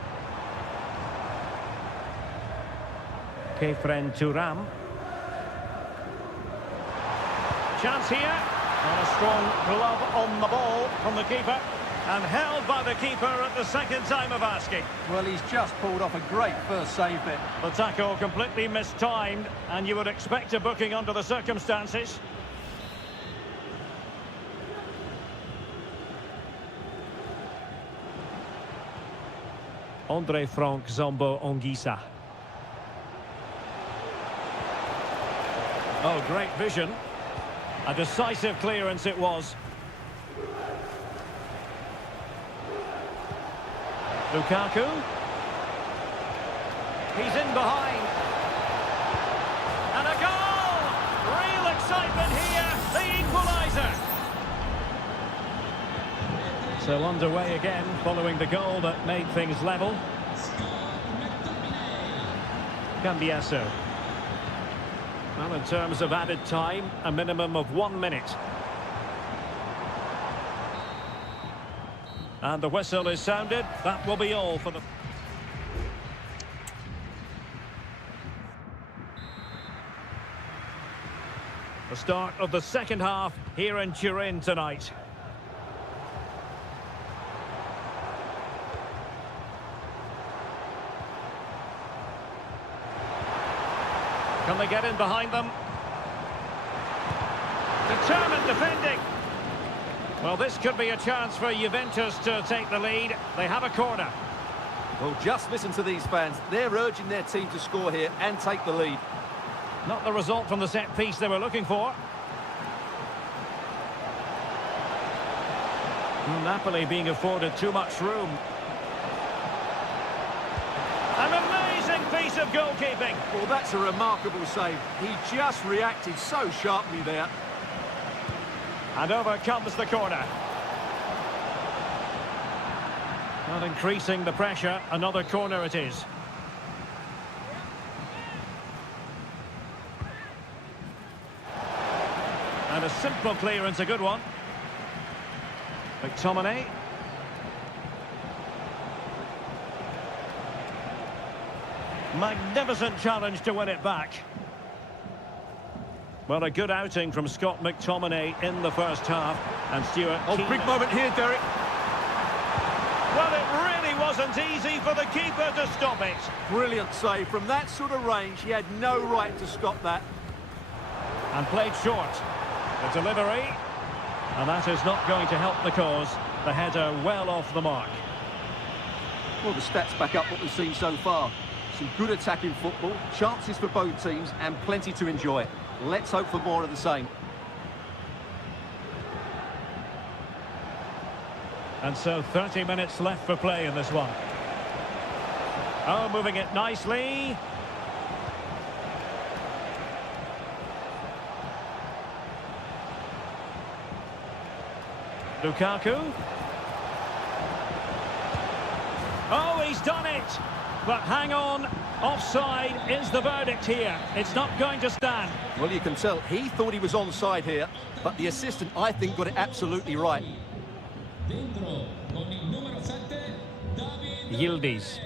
Kefren Thuram. Chance here. And a strong glove on the ball from the keeper. And held by the keeper at the second time of asking. Well, he's just pulled off a great first save there. The tackle completely mistimed, and you would expect a booking under the circumstances. Andre Frank Zombo Ongisa. Oh, great vision. A decisive clearance it was. Lukaku. He's in behind. And a goal! Real excitement here, the equaliser. So underway again, following the goal that made things level. Cambiasso. Well, in terms of added time, a minimum of 1 minute. And the whistle is sounded. That will be all for the... The start of the second half here in Turin tonight. Can they get in behind them? Determined defending. Well, this could be a chance for Juventus to take the lead. They have a corner. Well, just listen to these fans. They're urging their team to score here and take the lead. Not the result from the set piece they were looking for. Napoli being afforded too much room. An amazing piece of goalkeeping. Well, that's a remarkable save. He just reacted so sharply there. And over comes the corner. Not increasing the pressure. Another corner it is. And a simple clearance, a good one. McTominay. Magnificent challenge to win it back. Well, a good outing from Scott McTominay in the first half. And Stuart... Oh, big moment here, Derek. Well, it really wasn't easy for the keeper to stop it. Brilliant save. From that sort of range, he had no right to stop that. And played short. The delivery. And that is not going to help the cause. The header well off the mark. Well, the stats back up what we've seen so far. Some good attacking football, chances for both teams, and plenty to enjoy. Let's hope for more of the same. And so 30 minutes left for play in this one. Oh, moving it nicely. Lukaku. Oh, he's done it. But hang on, offside is the verdict here. It's not going to stand. Well, you can tell he thought he was onside here, but the assistant, I think, got it absolutely right. Dentro con il numero 7 David Yildiz.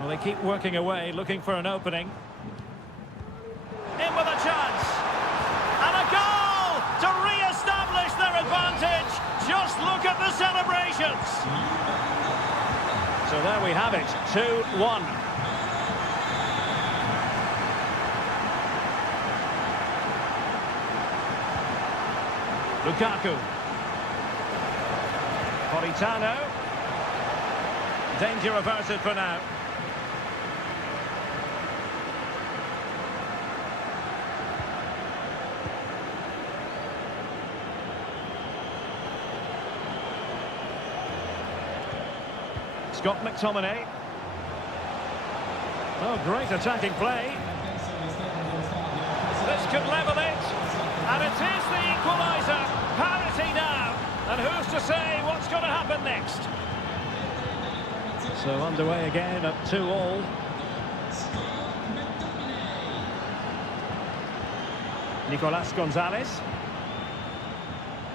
Well, they keep working away, looking for an opening. In with a chance. And a goal to re-establish their advantage. Just look at the celebrations. So there we have it, 2-1. Lukaku. Politano. Danger averted for now. Scott McTominay. Oh, great attacking play. This could level it. And it is the equaliser. Parity now. And who's to say what's going to happen next? So underway again at 2-2. Nicolas Gonzalez.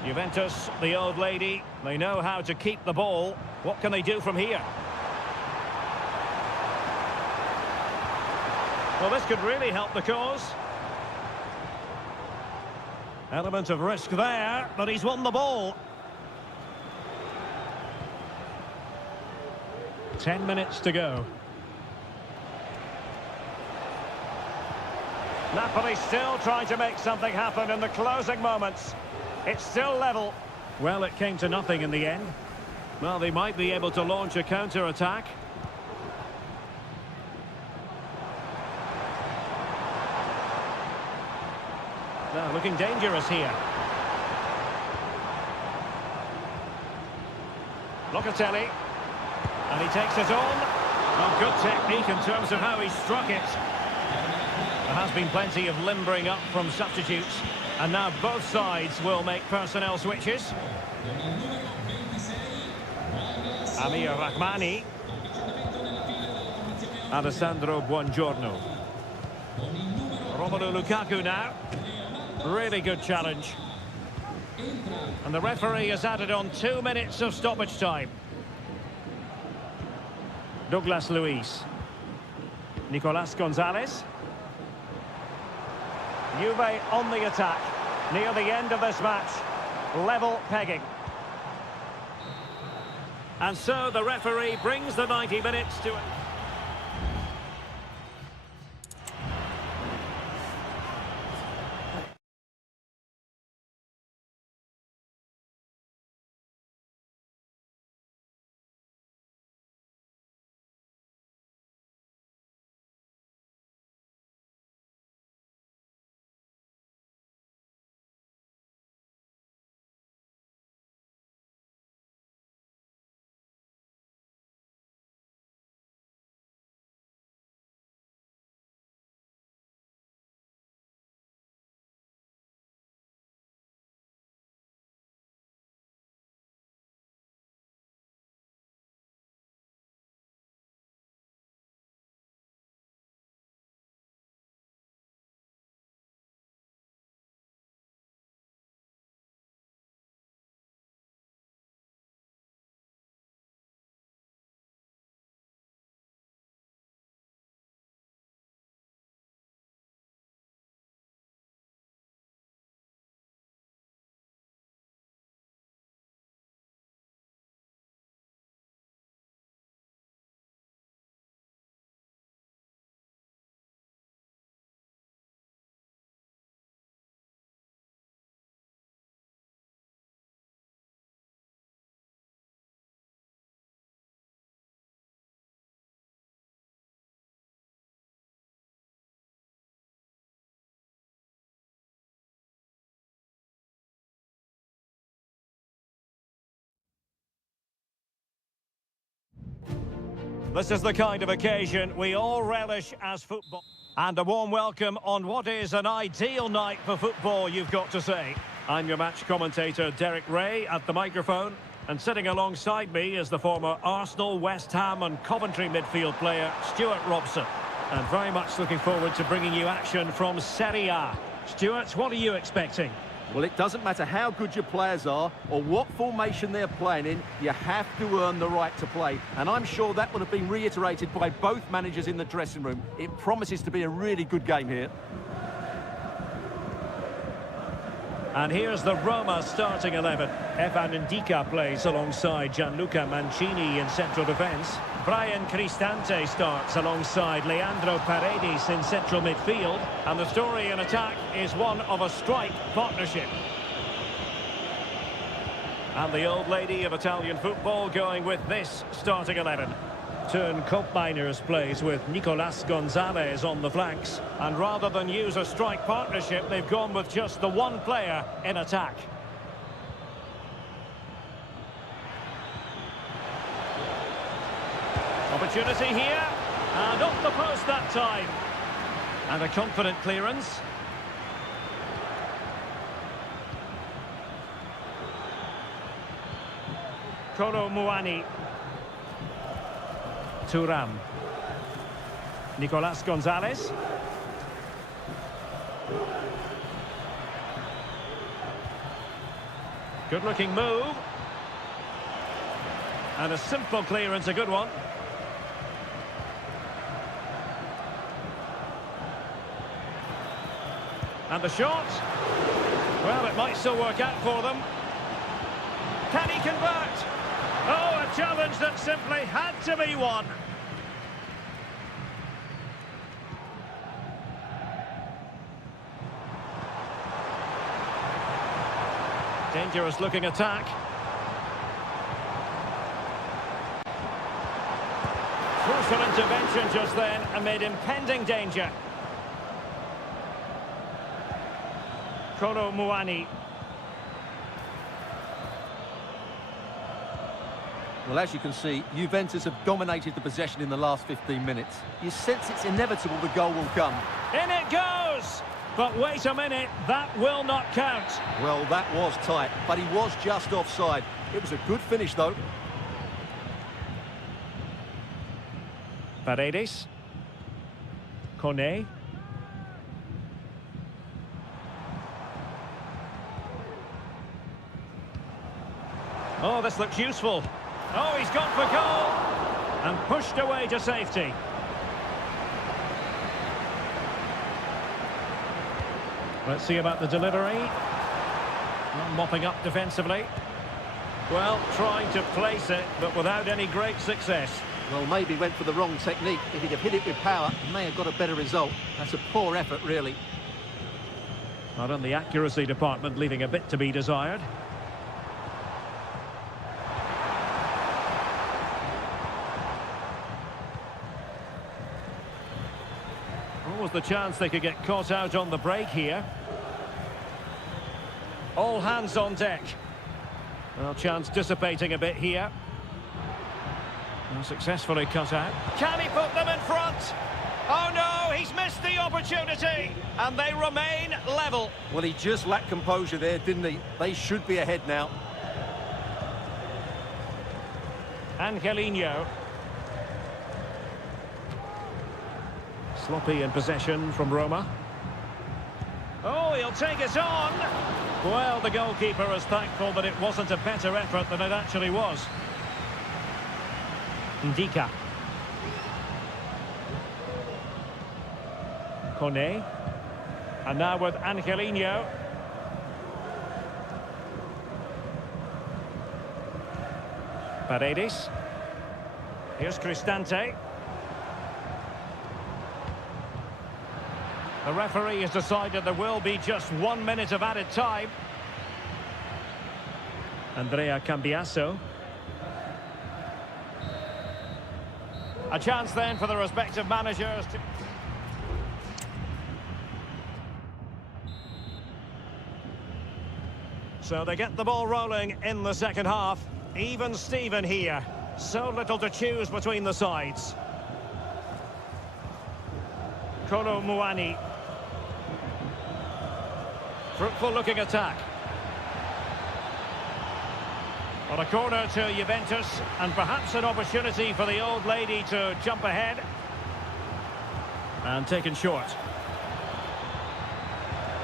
Juventus, the old lady, they know how to keep the ball. What can they do from here? Well, this could really help the cause. Element of risk there, but he's won the ball. 10 minutes to go. Napoli still trying to make something happen in the closing moments. It's still level. Well, it came to nothing in the end. Well, they might be able to launch a counter-attack. Now, looking dangerous here. Locatelli. And he takes it on. Well, good technique in terms of how he struck it. There has been plenty of limbering up from substitutes. And now both sides will make personnel switches. Amir Rahmani. Alessandro Buongiorno. Romelu Lukaku now. Really good challenge. And the referee has added on 2 minutes of stoppage time. Douglas Luiz. Nicolas Gonzalez. Juve on the attack. Near the end of this match. Level pegging. And so the referee brings the 90 minutes to an This is the kind of occasion we all relish as football. And a warm welcome on what is an ideal night for football, you've got to say. I'm your match commentator, Derek Ray, at the microphone. And sitting alongside me is the former Arsenal, West Ham and Coventry midfield player, Stuart Robson. And very much looking forward to bringing you action from Seria. Stuart, what are you expecting? Well, it doesn't matter how good your players are or what formation they're playing in, you have to earn the right to play. And I'm sure that will have been reiterated by both managers in the dressing room. It promises to be a really good game here. And here's the Roma starting 11. Evan Ndika plays alongside Gianluca Mancini in central defence. Brian Cristante starts alongside Leandro Paredes in central midfield. And the story in attack is one of a strike partnership. And the old lady of Italian football going with this starting 11. Turn Koopmeiners plays with Nicolas Gonzalez on the flanks. And rather than use a strike partnership, they've gone with just the one player in attack. Opportunity here. And off the post that time. And a confident clearance. Kolo Muani. Thuram. Nicolas Gonzalez. Good-looking move. And a simple clearance, a good one. And the shot. Well, it might still work out for them. Can he convert? Oh, a challenge that simply had to be won. Dangerous looking attack. Crucial intervention just then amid impending danger. Kolo Muani. Well, as you can see, Juventus have dominated the possession in the last 15 minutes. You sense it's inevitable the goal will come. In it goes! But wait a minute, that will not count. Well, that was tight, but he was just offside. It was a good finish, though. Paredes. Kone. Oh, this looks useful. Oh, he's gone for goal. And pushed away to safety. Let's see about the delivery. Not mopping up defensively. Well, trying to place it, but without any great success. Well, maybe went for the wrong technique. If he'd have hit it with power, he may have got a better result. That's a poor effort, really. Not in the accuracy department, leaving a bit to be desired. Was the chance they could get caught out on the break here. All hands on deck. Well, chance dissipating a bit here. Well, successfully cut out. Can he put them in front? Oh no, he's missed the opportunity. And they remain level. Well, he just lacked composure there, didn't he? They should be ahead now. Angelino. Sloppy in possession from Roma. Oh, he'll take it on. Well, the goalkeeper is thankful that it wasn't a better effort than it actually was. Ndika. Kone. And now with Angelino. Paredes. Here's Cristante. The referee has decided there will be just 1 minute of added time. Andrea Cambiasso. A chance then for the respective managers to... So they get the ball rolling in the second half. Even Steven here. So little to choose between the sides. Kolo Muani. Fruitful looking attack. On a corner to Juventus, and perhaps an opportunity for the old lady to jump ahead. And taken short.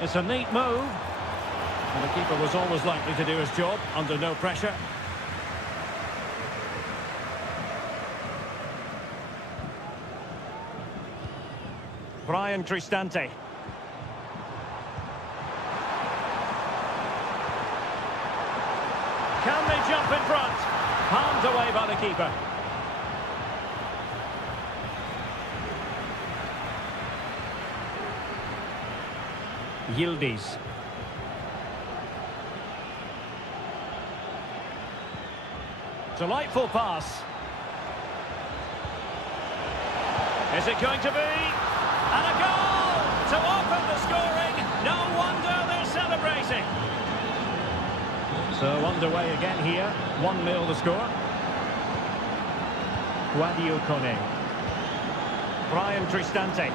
It's a neat move. And the keeper was always likely to do his job under no pressure. Brian Cristante. Can they jump in front? Palmed away by the keeper. Yildiz. Delightful pass. Is it going to be? And a goal to open the scoring. No wonder they're celebrating. So underway again here. 1-0 the score. Guadio Kone. Brian Cristante.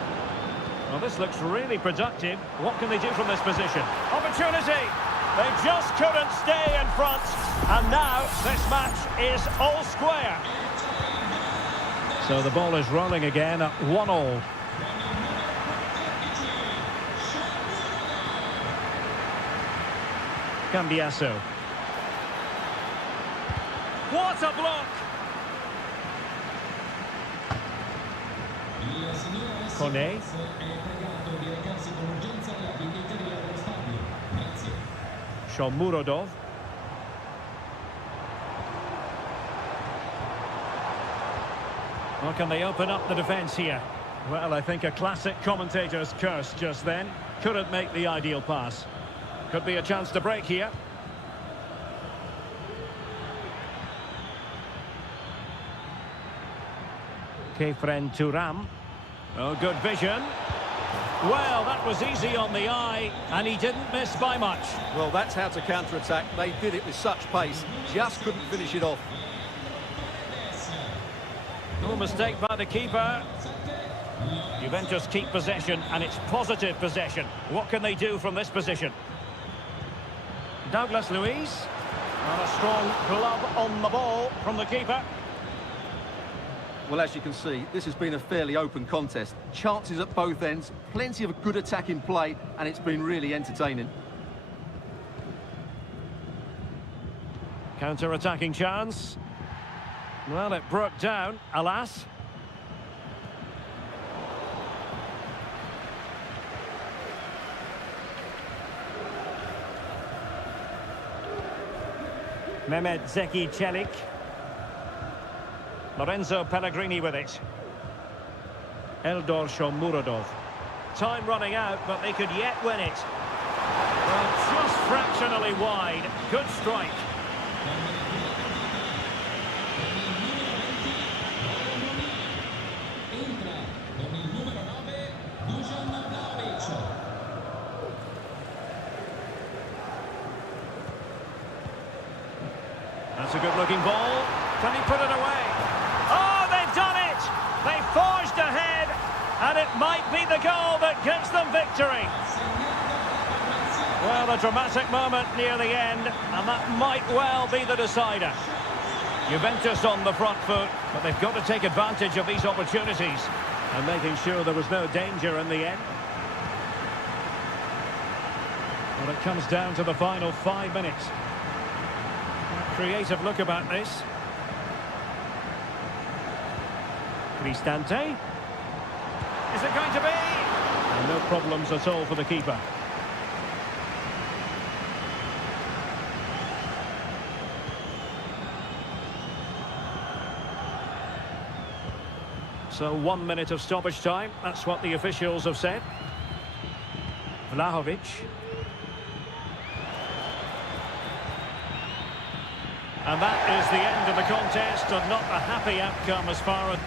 Well, this looks really productive. What can they do from this position? Opportunity! They just couldn't stay in front. And now this match is all square. So the ball is rolling again at 1-1. Cambiasso. What a block! Kone. Shomurodov. Well, can they open up the defence here? Well, I think a classic commentator's curse just then. Couldn't make the ideal pass. Could be a chance to break here. Kefren Turam. Oh, good vision. Well, that was easy on the eye, and he didn't miss by much. Well, that's how to counter-attack. They did it with such pace, just couldn't finish it off. No mistake by the keeper. Juventus keep possession, and it's positive possession. What can they do from this position? Douglas Luiz. And a strong glove on the ball from the keeper. Well, as you can see, this has been a fairly open contest. Chances at both ends, plenty of good attack in play, and it's been really entertaining. Counter-attacking chance. Well, it broke down, alas. Mehmet Zeki Çelik. Lorenzo Pellegrini with it. Eldor Shomurodov. Time running out, but they could yet win it. Well, just fractionally wide. Good strike. That's a good-looking ball. Can he put it away? Oh, they've done it! They forged ahead, and it might be the goal that gives them victory. Well, a dramatic moment near the end, and that might well be the decider. Juventus on the front foot, but they've got to take advantage of these opportunities and making sure there was no danger in the end. Well, it comes down to the final 5 minutes. Creative look about this. Cristante. Is it going to be? And no problems at all for the keeper. So 1 minute of stoppage time. That's what the officials have said. Vlahovic. And that is the end of the contest, and not a happy outcome as far as...